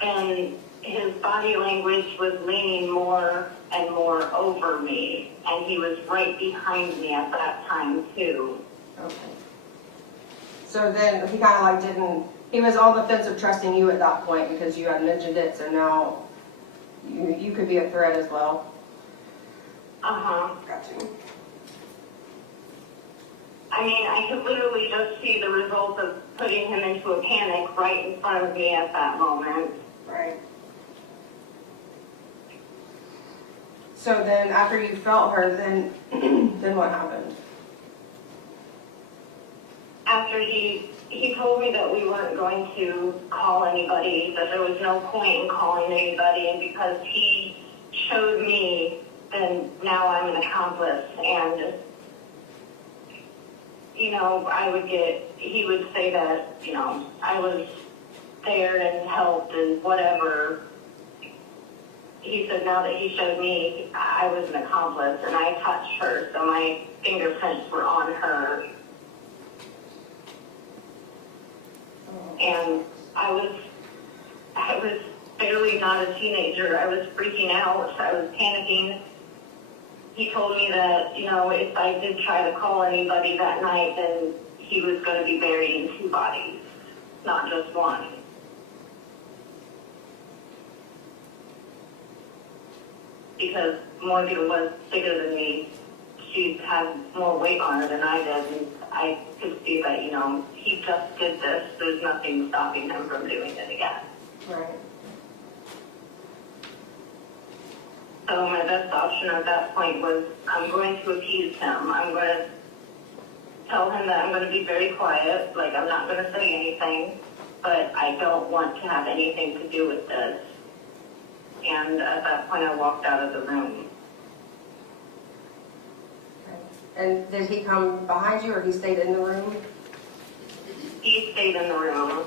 And his body language was leaning more and more over me, and he was right behind me at that time too. Okay. So then he kind of like didn't, he was on the fence of trusting you at that point because you had mentioned it, so now you could be a threat as well. Uh-huh. Got you. I mean, I could literally just see the results of putting him into a panic right in front of me at that moment. Right. So then after you felt her, then then what happened? After he told me that we weren't going to call anybody, that there was no point in calling anybody, and because he showed me, then now I'm an accomplice. And, you know, he would say that, you know, I was there and helped and whatever. He said now that he showed me, I was an accomplice and I touched her, so my fingerprints were on her. And I was barely not a teenager. I was freaking out. I was panicking. He told me that, you know, if I did try to call anybody that night, then he was going to be buried in 2 bodies, not just one. Because Morgan was bigger than me. She had more weight on her than I did, and I could see that, you know, he just did this. There's nothing stopping him from doing it again. Right. So my best option at that point was I'm going to appease him. I'm going to tell him that I'm going to be very quiet, like I'm not going to say anything, but I don't want to have anything to do with this. And at that point I walked out of the room. And did he come behind you or he stayed in the room? He stayed in the room.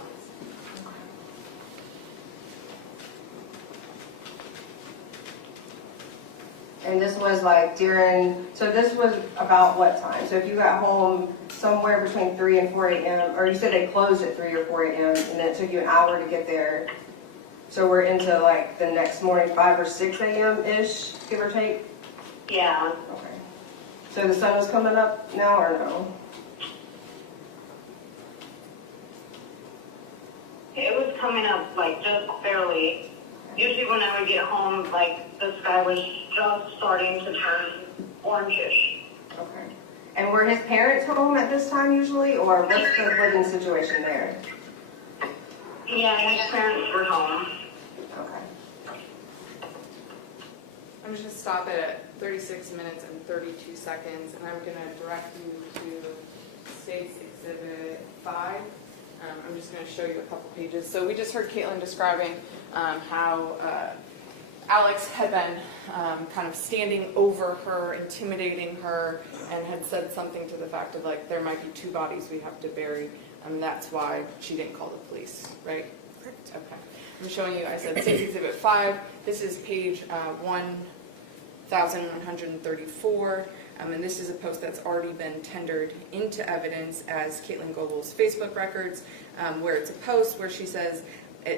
And this was like during, so this was about what time? So if you got home somewhere between 3 and 4 a.m., or you said they closed at 3 or 4 a.m., and then it took you an hour to get there. So we're into like the next morning, 5 or 6 a.m.-ish, give or take? Yeah. Okay. So the sun is coming up now or no? It was coming up like just barely. Usually when I would get home, like the sky was just starting to turn orangish. Okay. And were his parents home at this time usually, or what's the living situation there? Yeah, his parents were home. Okay. I'm just going to stop it at 36 minutes and 32 seconds, and I'm going to direct you to State's Exhibit 5. I'm just going to show you a couple pages. So we just heard Katelyn describing how Alex had been kind of standing over her, intimidating her, and had said something to the fact of like, there might be 2 bodies we have to bury, and that's why she didn't call the police, right? Correct. Okay. I'm showing you, I said State's Exhibit 5. This is page 1134. And this is a post that's already been tendered into evidence as Katelyn Goble's Facebook records, where it's a post where she says,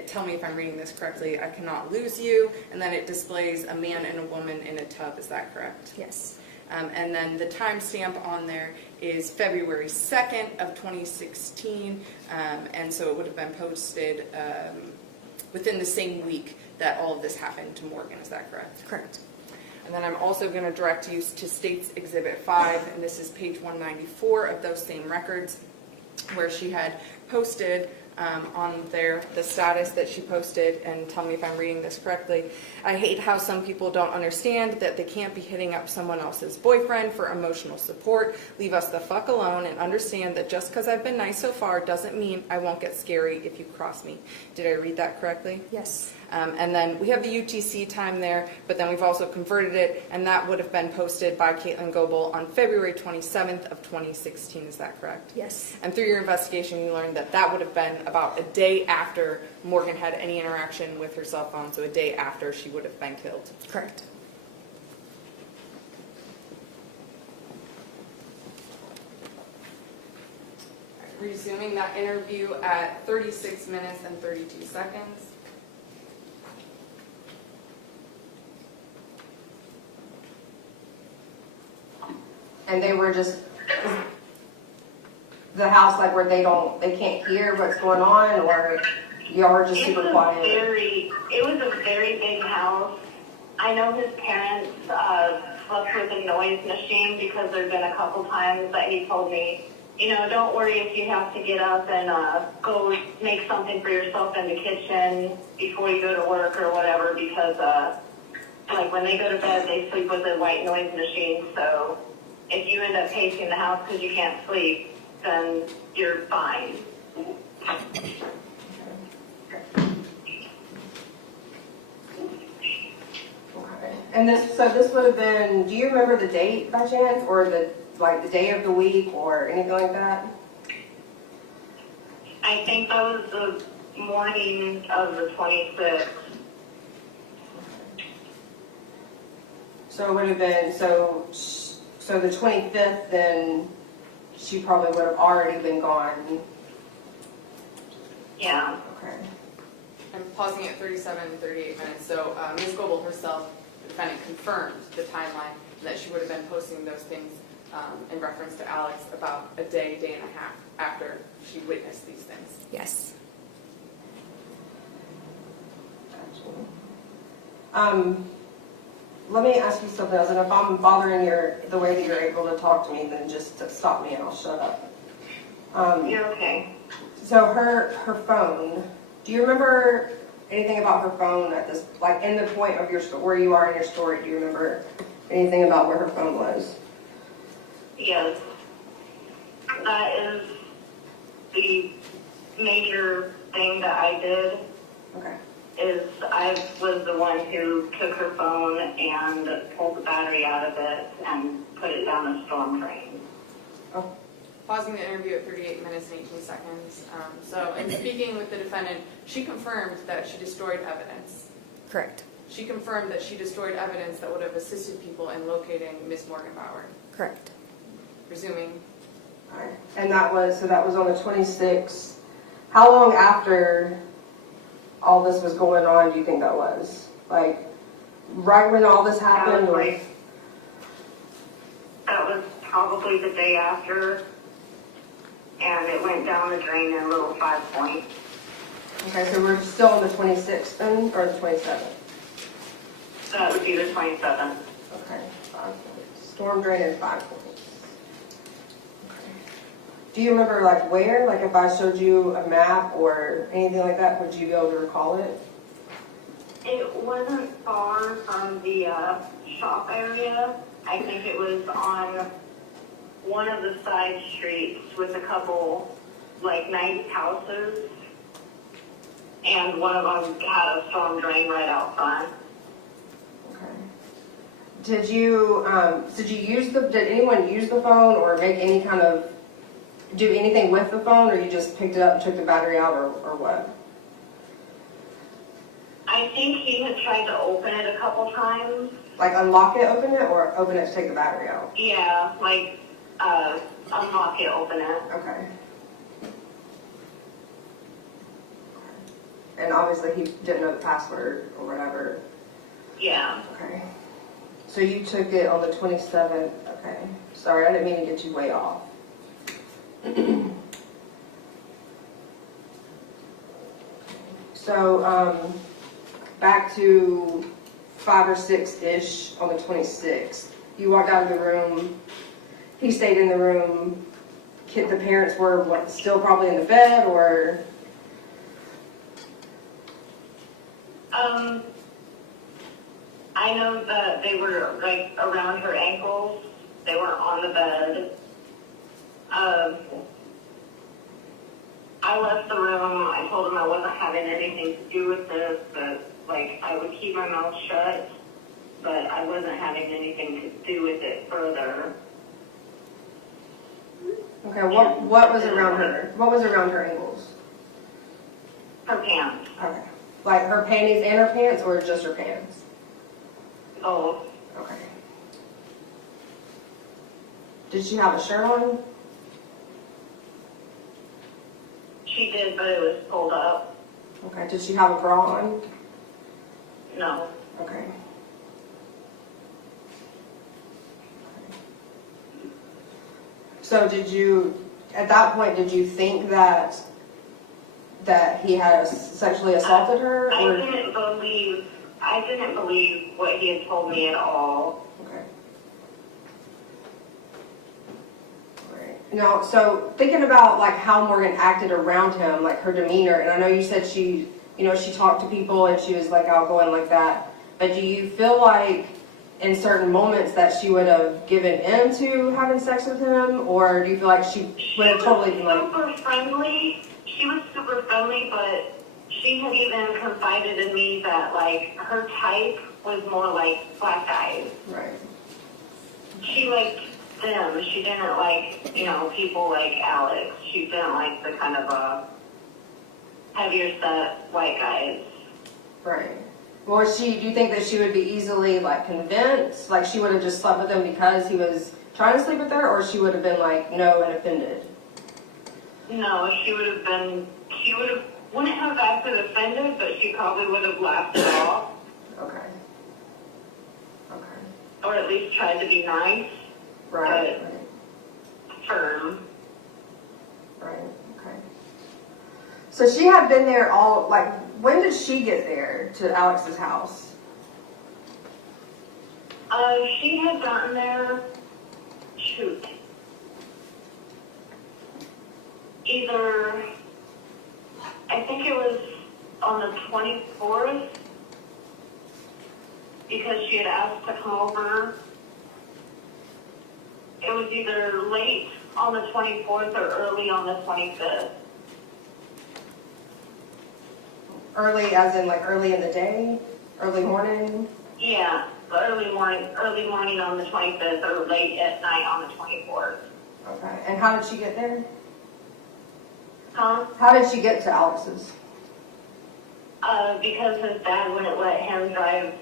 tell me if I'm reading this correctly, I cannot lose you, and then it displays a man and a woman in a tub. Is that correct? Yes. And then the timestamp on there is February 2nd of 2016, and so it would have been posted within the same week that all of this happened to Morgan. Is that correct? Correct. And then I'm also going to direct you to State's Exhibit 5, and this is page 194 of those same records, where she had posted on there the status that she posted, and tell me if I'm reading this correctly. I hate how some people don't understand that they can't be hitting up someone else's boyfriend for emotional support. Leave us the fuck alone and understand that just because I've been nice so far doesn't mean I won't get scary if you cross me. Did I read that correctly? Yes. And then we have the UTC time there, but then we've also converted it, and that would have been posted by Katelyn Goble on February 27th of 2016. Is that correct? Yes. And through your investigation, you learned that that would have been about a day after Morgan had any interaction with her cell phone, so a day after she would have been killed. Correct. Resuming that interview at 36 minutes and 32 seconds. And they were just, the house like where they can't hear what's going on, or y'all were just super quiet? It was a very big house. I know his parents slept with a noise machine because there've been a couple times that he told me, don't worry if you have to get up and go make something for yourself in the kitchen before you go to work or whatever, because like when they go to bed, they sleep with a white noise machine. So if you end up pacing the house because you can't sleep, then you're fine. And this would have been, do you remember the date by chance, or the day of the week, or anything like that? I think that was the morning of the 26th. So it would have been, so the 25th, then she probably would have already been gone. Yeah. Okay. I'm pausing at 37 and 38 minutes. So Ms. Goble herself, the defendant, confirmed the timeline that she would have been posting those things in reference to Alex about a day and a half after she witnessed these things. Yes. Let me ask you something else, and if I'm bothering the way that you're able to talk to me, then just stop me and I'll shut up. You're okay. So her phone, do you remember anything about her phone at this, like in the point of where you are in your story? Do you remember anything about where her phone was? Yes. That is the major thing that I did. Okay. Is I was the one who took her phone and pulled the battery out of it and put it down the storm drain. Oh. Pausing the interview at 38 minutes and 18 seconds. So in speaking with the defendant, she confirmed that she destroyed evidence. Correct. She confirmed that she destroyed evidence that would have assisted people in locating Miss Morgan Bauer. Correct. Presuming. All right. And that was on the 26th. How long after all this was going on do you think that was? Like, right when all this happened? That was probably the day after, and it went down the drain in a little 5 point. Okay, so we're still on the 26th then, or the 27th? That would be the 27th. Okay, 5 points. Storm drain in 5 points. Okay. Do you remember like where? Like if I showed you a map or anything like that, would you be able to recall it? It wasn't far from the shop area. I think it was on one of the side streets with a couple like nice houses, and one of them had a storm drain right out front. Did anyone use the phone or make any kind of, do anything with the phone, or you just picked it up and took the battery out, or what? I think he had tried to open it a couple times. Like unlock it, open it, or open it to take the battery out? Yeah, like unlock it, open it. Okay. And obviously he didn't know the password or whatever. Yeah. Okay. So you took it on the 27th. Okay. Sorry, I didn't mean to get you way off. So back to 5 or 6-ish on the 26th. You walked out of the room. He stayed in the room. The parents were still probably in the bed, or? I know that they were like around her ankles. They weren't on the bed. I left the room. I told him I wasn't having anything to do with this, but like I would keep my mouth shut, but I wasn't having anything to do with it further. Okay, what was around her? What was around her ankles? Her pants. Okay. Like her panties and her pants, or just her pants? Both. Okay. Did she have a shirt on? She did, but it was pulled up. Okay, did she have a bra on? No. Okay. So did you, at that point, did you think that he had sexually assaulted her? I Or? didn't believe what he had told me at all. Okay. Right. Now, so thinking about like how Morgan acted around him, like her demeanor, and I know you said she, you know, she talked to people and she was like outgoing like that, but do you feel like in certain moments that she would have given in to having sex with him, or do you feel like she would have totally been like... Super friendly. She was super friendly, but she had even confided in me that like her type was more like black guys. Right. She liked them. She didn't like, you know, people like Alex. She didn't like the kind of heavier set white guys. Right. Well, do you think that she would be easily like convinced, like she would have just slept with him because he was trying to sleep with her, or she would have been like no and offended? No, wouldn't have acted offended, but she probably would have laughed it off. Okay. Okay. Or at least tried to be nice. Right. But firm. Right. Okay. So she had been there all, like, when did she get there to Alex's house? She had gotten there, either, I think it was on the 24th, because she had asked to come over. It was either late on the 24th or early on the 25th. Early as in like early in the day? Early morning? Yeah, early morning on the 25th or late at night on the 24th. Okay. And how did she get there? Huh? How did she get to Alex's? Because his dad wouldn't let him drive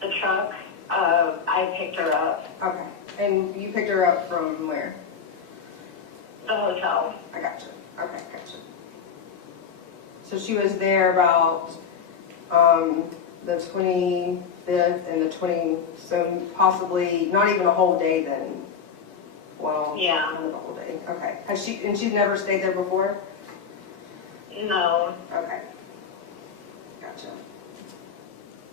the truck, I picked her up. Okay. And you picked her up from where? The hotel. I gotcha. Okay, gotcha. So she was there about the 25th and the 20th, so possibly not even a whole day then. Well, yeah. Not a whole day. Okay. And she's never stayed there before? No. Okay. Gotcha.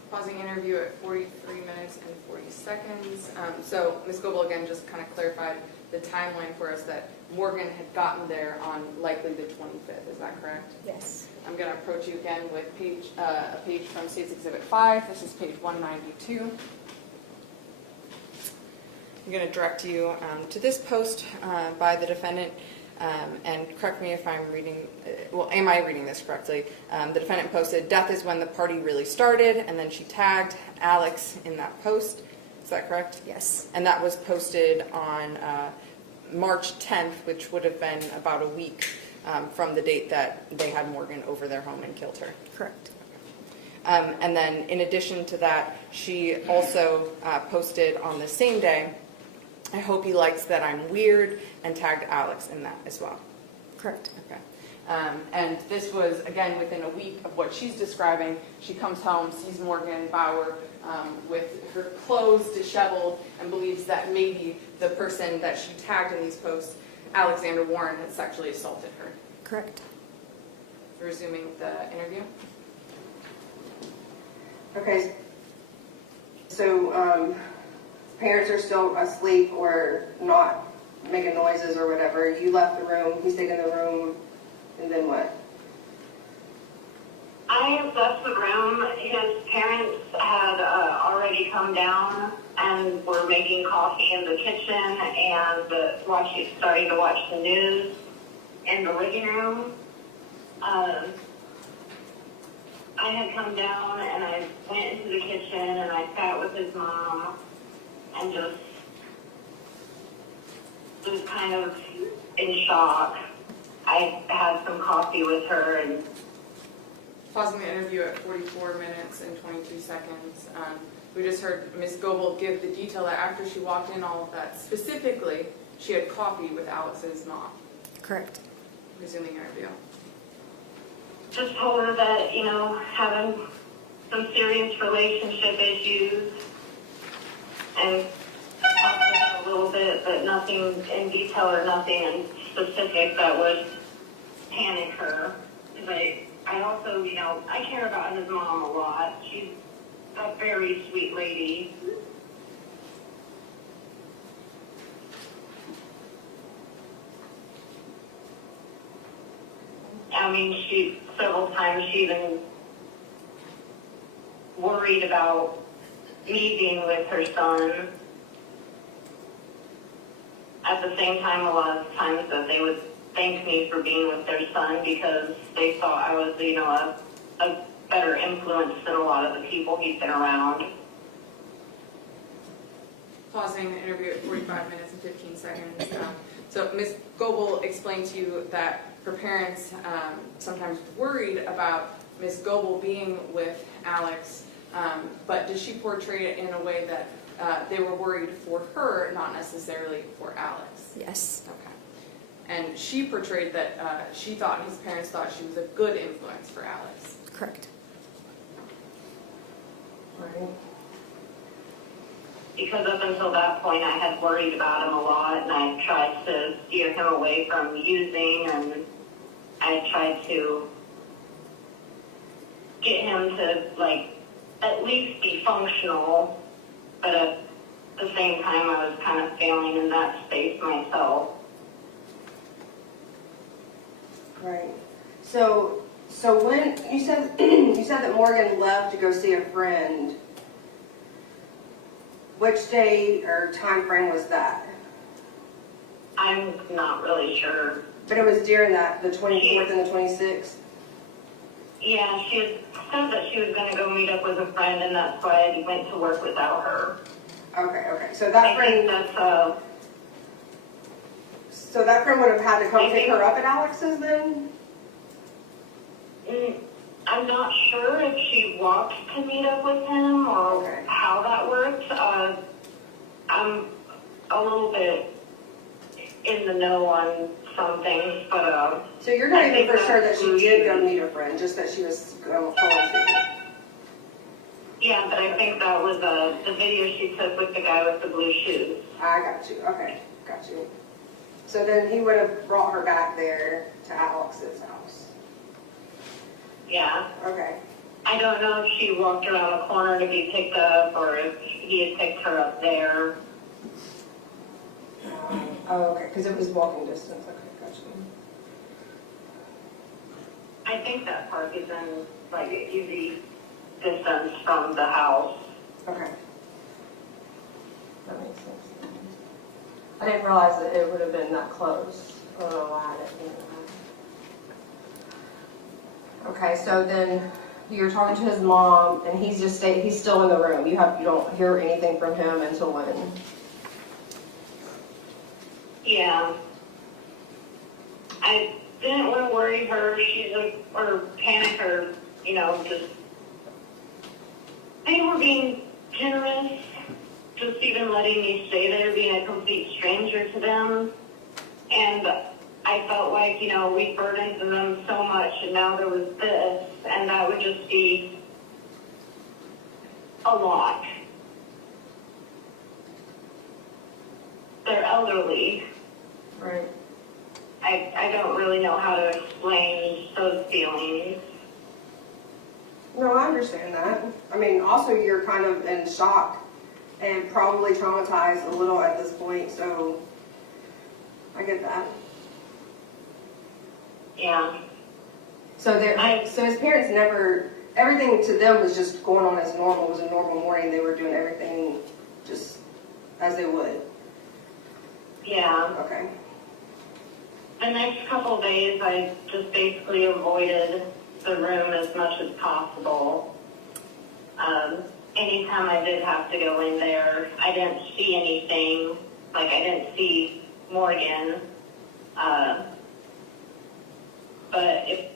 Pausing interview at 43 minutes and 40 seconds. So Ms. Goble again just kind of clarified the timeline for us that Morgan had gotten there on likely the 25th. Is that correct? Yes. I'm going to approach you again with a page from State's Exhibit 5. This is page 192. I'm going to direct you to this post by the defendant. And correct me if I'm reading, am I reading this correctly? The defendant posted, "Death is when the party really started," and then she tagged Alex in that post. Is that correct? Yes. And that was posted on March 10th, which would have been about a week from the date that they had Morgan over their home and killed her. Correct. And then in addition to that, she also posted on the same day, "I hope he likes that I'm weird," and tagged Alex in that as well. Correct. Okay. And this was, again, within a week of what she's describing. She comes home, sees Morgan Bauer with her clothes disheveled, and believes that maybe the person that she tagged in these posts, Alexander Warren, had sexually assaulted her. Correct. Resuming the interview. Okay. So parents are still asleep or not making noises or whatever. You left the room, he stayed in the room, and then what? I left the room. His parents had already come down and were making coffee in the kitchen and starting to watch the news in the living room. I had come down and I went into the kitchen and I sat with his mom and just was kind of in shock. I had some coffee with her and Pausing the interview at 44 minutes and 22 seconds. We just heard Ms. Goble give the detail that after she walked in, all of that, specifically, she had coffee with Alex's mom. Correct. Resuming interview. just told her that, you know, having some serious relationship issues, and talked to her a little bit, but nothing in detail or nothing in specific that would panic her. But I also, you know, I care about his mom a lot. She's a very sweet lady. I mean, she, several times she even worried about me being with her son. At the same time, a lot of times that they would thank me for being with their son because they thought I was, you know, a better influence than a lot of the people he's been around. Pausing the interview at 45 minutes and 15 seconds. So Ms. Goble explained to you that her parents sometimes worried about Ms. Goble being with Alex, but did she portray it in a way that they were worried for her, not necessarily for Alex? Yes. Okay. And she portrayed that she thought, his parents thought she was a good influence for Alex. Correct. Right. Because up until that point, I had worried about him a lot, and I tried to steer him away from using, and I tried to get him to, like, at least be functional, but at the same time, I was kind of failing in that space myself. Right. So when you said you said that Morgan left to go see a friend, which day or time frame was that? I'm not really sure. But it was during that, the 24th and the 26th? Yeah, she had said that she was going to go meet up with a friend, and that's why I went to work without her. Okay. So that friend, so that friend would have had to come pick her up at Alex's then? I'm not sure if she walked to meet up with him or how that worked. I'm a little bit in the know on some things, but so you're not even for sure that she did go meet her friend, just that she was going to. Yeah, but I think that was the video she took with the guy with the blue shoes. I got you. Okay, got you. So then he would have brought her back there to Alex's house. Yeah. Okay. I don't know if she walked around the corner to be picked up or if he had picked her up there. Oh, okay, because it was walking distance. Okay, gotcha. I think that park is in like easy distance from the house. Okay. That makes sense. I didn't realize that it would have been that close. I don't know why I didn't know that. Okay, so then you're talking to his mom, and he's still in the room. You don't hear anything from him until when? Yeah. I didn't want to worry her, or panic her, you know, just, they were being generous, just even letting me stay there, being a complete stranger to them. And I felt like, you know, we burdened them so much, and now there was this, and that would just be a lot. They're elderly. Right. I don't really know how to explain those feelings. No, I understand that. I mean, also you're kind of in shock and probably traumatized a little at this point, so I get that. Yeah. So his parents never, everything to them was just going on as normal. It was a normal morning. They were doing everything just as they would. Yeah. Okay. The next couple of days, I just basically avoided the room as much as possible. Anytime I did have to go in there, I didn't see anything. Like, I didn't see Morgan. But if...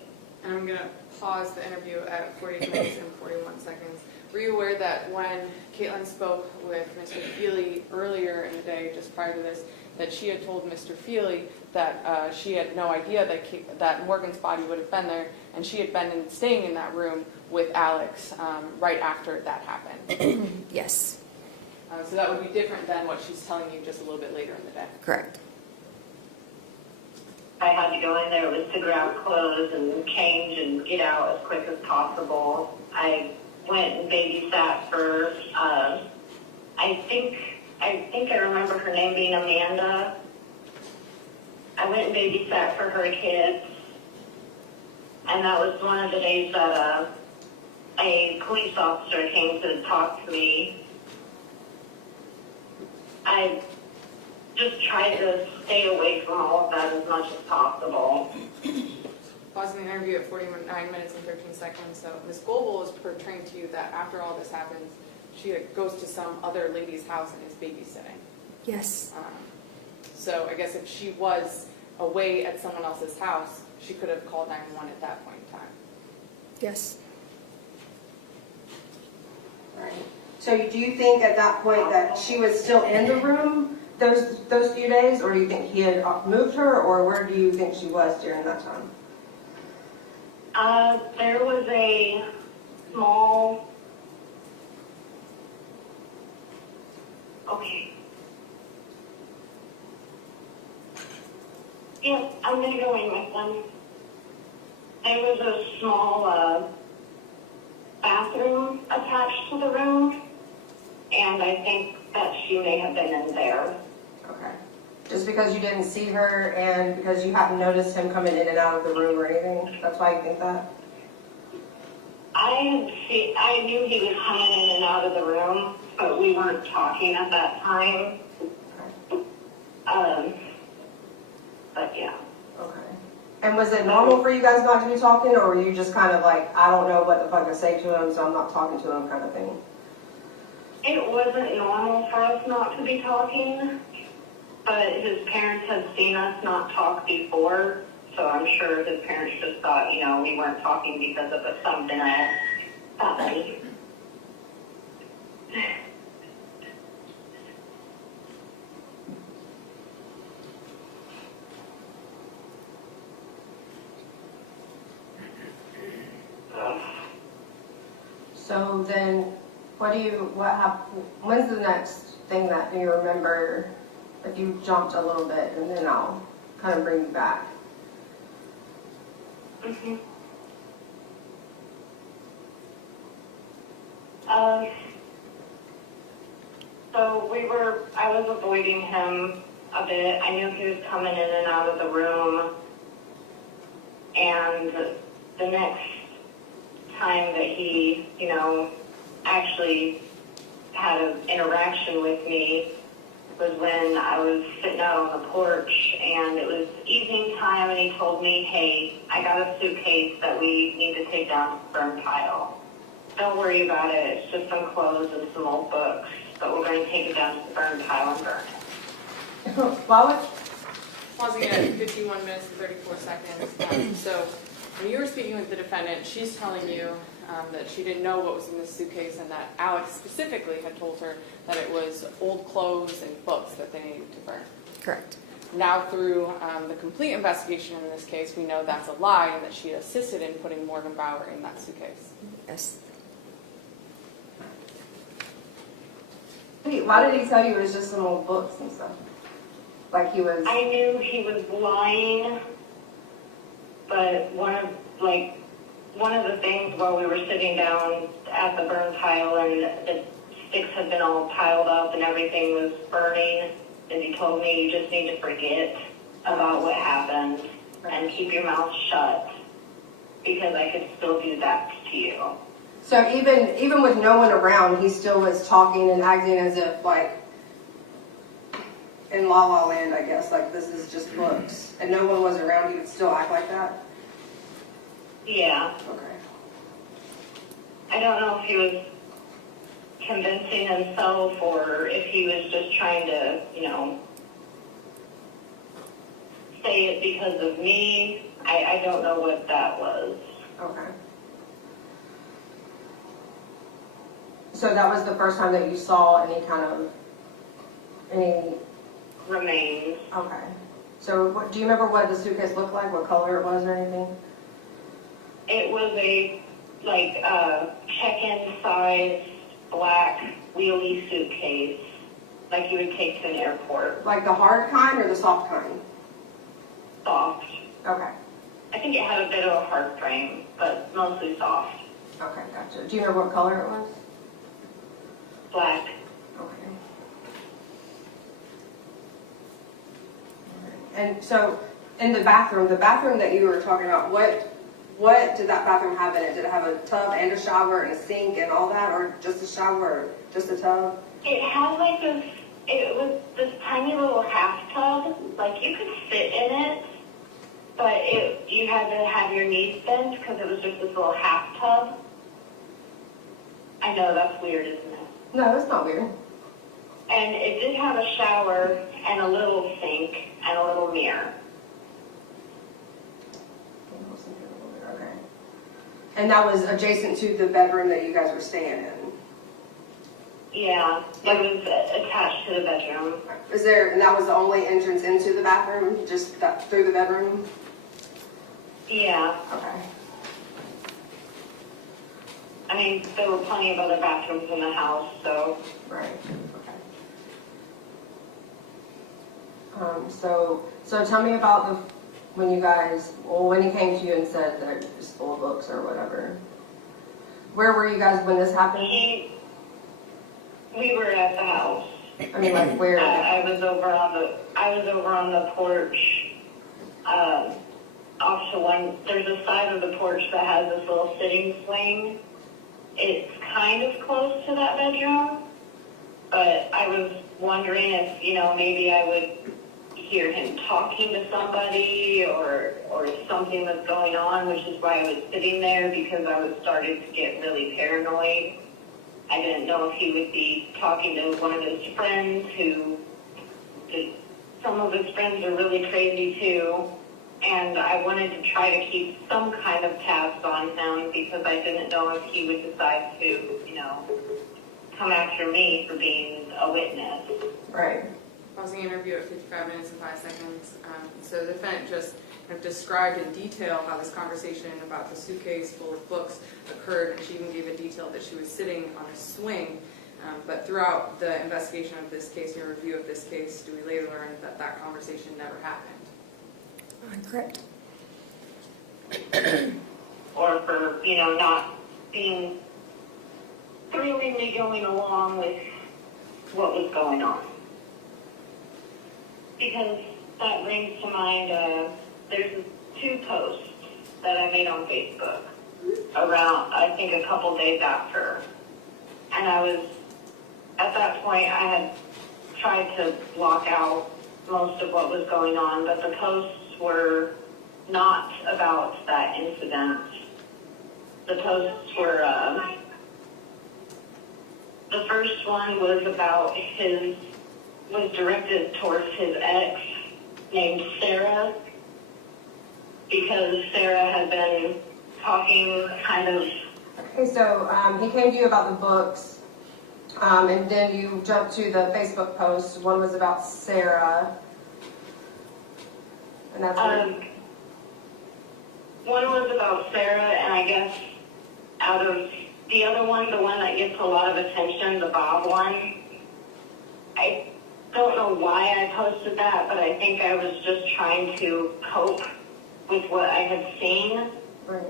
And I'm going to pause the interview at 48 minutes and 41 seconds. were you aware that when Katelyn spoke with Mr. Feely earlier in the day, just prior to this, that she had told Mr. Feely that she had no idea that Morgan's body would have been there, and she had been staying in that room with Alex right after that happened? Yes, So that would be different than what she's telling you just a little bit later in the day. correct. I had to go in there was to grab clothes and change and get out as quick as possible. I went and babysat for, I think I remember her name being Amanda. I went and babysat for her kids. And that was one of the days that a police officer came to talk to me. I just tried to stay away from all of that as much as possible. Pausing the interview at 49 minutes and 13 seconds. So Ms. Goble is portraying to you that after all this happens, she goes to some other lady's house and is babysitting. Yes, So I guess if she was away at someone else's house, she could have called 911 at that point in time. yes. Right. So do you think at that point that she was still in the room those few days, or do you think he had moved her, or where do you think she was during that time? There was a small, okay. Yeah, I'm gonna go in with them. There was a small, bathroom attached to the room, and I think that she may have been in there. Okay. Just because you didn't see her and because you hadn't noticed him coming in and out of the room or anything? That's why you think that? I knew he was coming in and out of the room, but we weren't talking at that time. But yeah. Okay. And was it normal for you guys not to be talking, or were you just kind of like, I don't know what the fuck to say to him, so I'm not talking to him kind of thing? It wasn't normal for us not to be talking, but his parents had seen us not talk before, so I'm sure his parents just thought, we weren't talking because of something else happened. So then, when's the next thing that you remember, if you jumped a little bit, and then I'll kind of bring you back? Mm-hmm. So I was avoiding him a bit. I knew he was coming in and out of the room, and the next time that he, actually had an interaction with me was when I was sitting out on the porch, and it was evening time, and he told me, hey, I got a suitcase that we need to take down to the burn pile. Don't worry about it. It's just some clothes and some old books, but we're going to take it down to the burn pile and burn it. Pausing at 51 minutes and 34 seconds. So when you were speaking with the defendant, she's telling you that she didn't know what was in the suitcase, and that Alex specifically had told her that it was old clothes and books that they needed to burn. Correct. Now through the complete investigation in this case, we know that's a lie and that she assisted in putting Morgan Bauer in that suitcase. Yes. Wait, why did he tell you it was just some old books and stuff? Like he was... I knew he was lying, but one of the things while we were sitting down at the burn pile and the sticks had been all piled up and everything was burning, is he told me, you just need to forget about what happened and keep your mouth shut, because I could still do that to you. So even with no one around, he still was talking and acting as if, like, in La La Land, I guess, like this is just books, and no one was around, he would still act like that? Yeah. Okay. I don't know if he was convincing himself or if he was just trying to, say it because of me. I don't know what that was. Okay. So that was the first time that you saw any Remains. okay. So do you remember what the suitcase looked like, what color it was or anything? It was a check-in size black wheelie suitcase, like you would take to an airport. Like the hard kind or the soft kind? Soft. Okay. I think it had a bit of a hard frame, but mostly soft. Okay, gotcha. Do you remember what color it was? Black. Okay. And so, in the bathroom that you were talking about, what did that bathroom have in it? Did it have a tub and a shower and a sink and all that, or just a shower, or just a tub? It had like this, it was this tiny little half tub, like you could sit in it, but you had to have your knees bent because it was just this little half tub. I know, that's weird, isn't it? No, that's not weird. And it did have a shower and a little sink and a little mirror. Okay. And that was adjacent to the bedroom that you guys were staying in? Yeah, it was attached to the bedroom. And that was the only entrance into the bathroom, just through the bedroom? Yeah. Okay. I mean, there were plenty of other bathrooms in the house, so. Right, okay. So tell me about when he came to you and said that it was full of books or whatever. Where were you guys when this happened? We were at the house. I mean, like where? I was over on the porch, off to one. There's a side of the porch that has this little sitting swing. It's kind of close to that bedroom, but I was wondering if, maybe I would hear him talking to somebody or something was going on, which is why I was sitting there, because I was starting to get really paranoid. I didn't know if he would be talking to one of his friends some of his friends are really crazy too. And I wanted to try to keep some kind of tabs on him because I didn't know if he would decide to, come after me for being a witness. Right. Pausing the interview at 55 minutes and 5 seconds. So the defendant just kind of described in detail how this conversation about the suitcase full of books occurred, and she even gave a detail that she was sitting on a swing. But throughout the investigation of this case and review of this case, do we later learn that that conversation never happened? Correct. Or for, not being really going along with what was going on. Because that brings to mind, there's 2 posts that I made on Facebook around, I think, a couple days after. And at that point, I had tried to block out most of what was going on, but the posts were not about that incident. The posts were, the first one was was directed towards his ex named Sarah, because Sarah had been talking kind of. Okay, so he came to you about the books, and then you jumped to the Facebook post. One was about Sarah. And that's one was about Sarah, and I guess out of the other one, the one that gets a lot of attention, the Bob one, I don't know why I posted that, but I think I was just trying to cope with what I had seen. Right.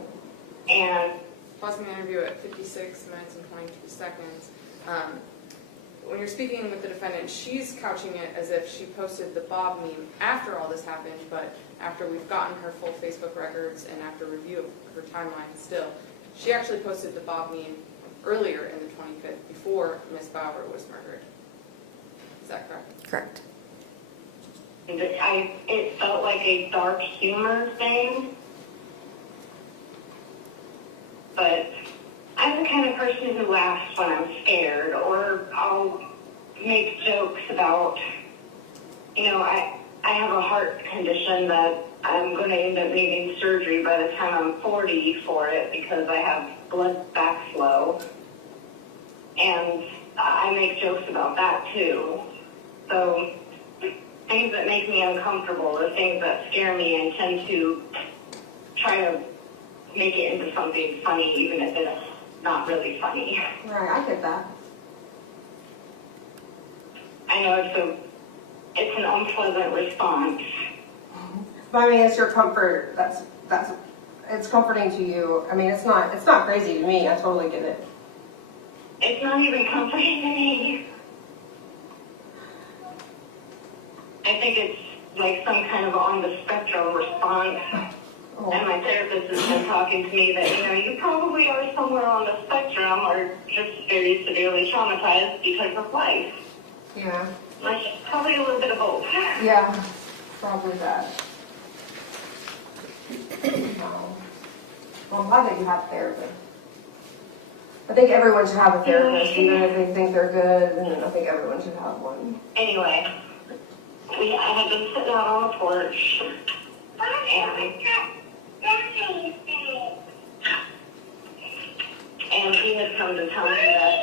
And pausing the interview at 56 minutes and 22 seconds. When you're speaking with the defendant, she's couching it as if she posted the Bob meme after all this happened, but after we've gotten her full Facebook records and after review of her timeline still, she actually posted the Bob meme earlier in the 25th, before Miss Bauer was murdered. Is that correct? Correct. It felt like a dark humor thing, but I'm the kind of person who laughs when I'm scared, or I'll make jokes about, I have a heart condition that I'm going to end up needing surgery by the time I'm 40 for it because I have blood backflow. And I make jokes about that too. So things that make me uncomfortable are things that scare me and tend to try to make it into something funny, even if it's not really funny. Right, I get that. I know it's an unpleasant response. But I mean, it's your comfort. It's comforting to you. I mean, it's not crazy to me. I totally get it. It's not even comforting to me. I think it's like some kind of on the spectrum response. Oh. And my therapist has been talking to me that, you probably are somewhere on the spectrum or just very severely traumatized because of life. Yeah. Like, probably a little bit of both. Yeah, probably that. Wow. Well, I'm glad that you have a therapist. I think everyone should have a therapist, even if they think they're good, and I think everyone should have one. Anyway, I have been sitting out on the porch, and he had come to tell me that.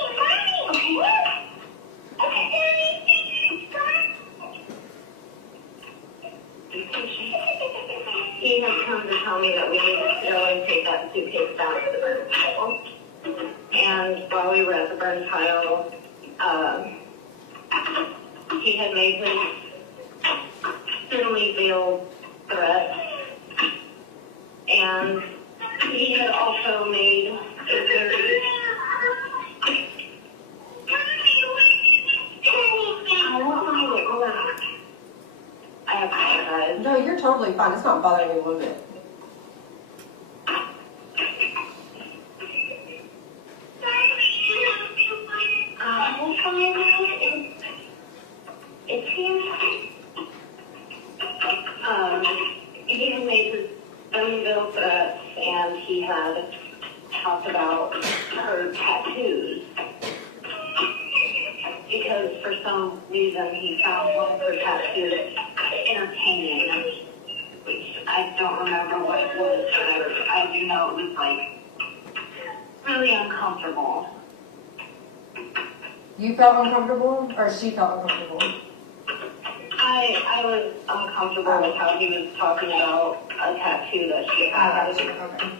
He had come to tell me that we needed to go and take that suitcase down to the burn pile. And while we were at the burn pile, he had made his thinly veiled threats. And he had also made a very... I apologize. No, you're totally fine. It's not bothering me one bit. He had made his unveiled threats, and he had talked about her tattoos. Because for some reason he found one of her tattoos entertaining, which I don't remember what it was, but I do know it was like really uncomfortable. You felt uncomfortable, or she felt uncomfortable? I was uncomfortable with how he was talking about a tattoo that she had. Okay.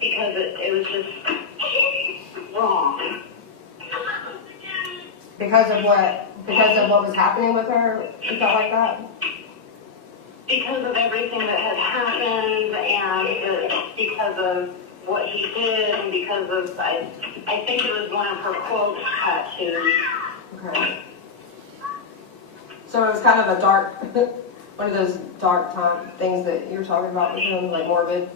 Because it was just wrong. Because of what was happening with her, you felt like that? Because of everything that had happened, and because of what he did, and because of, I think it was one of her quote tattoos. Okay. So it was kind of a dark, one of those dark time things that you were talking about with him, like morbid.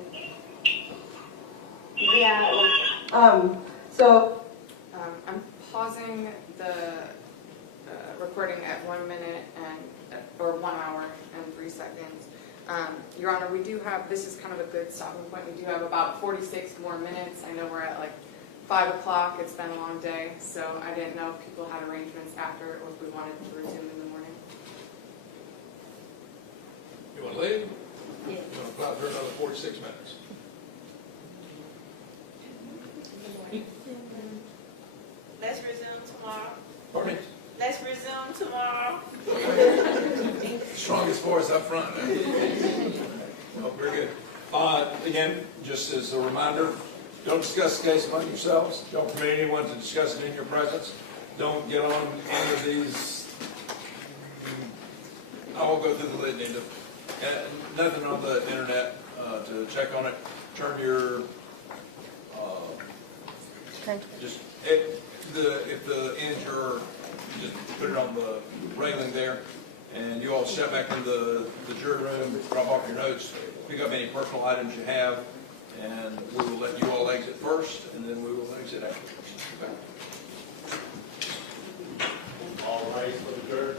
Yeah, it was. I'm pausing the recording at 1 minute or 1 hour and 3 seconds. Your Honor, we do have, this is kind of a good stopping point. We do have about 46 more minutes. I know we're at like 5 o'clock. It's been a long day, so I didn't know if people had arrangements after or if we wanted to resume in the morning. You want to leave? Yeah. You want to apply for another 46 minutes? Let's resume tomorrow. Pardon me? Let's resume tomorrow. Strongest voice up front. Oh, very good. Again, just as a reminder, don't discuss the case among yourselves. Don't permit anyone to discuss it in your presence. Don't get on any of these. I will go through the litany. Nothing on the internet to check on it. Turn your just if the injure, just put it on the railing there, and you all step back into the jury room, drop off your notes, pick up any personal items you have, and we will let you all exit first, and then we will exit afterwards. Okay. All rise for the jury.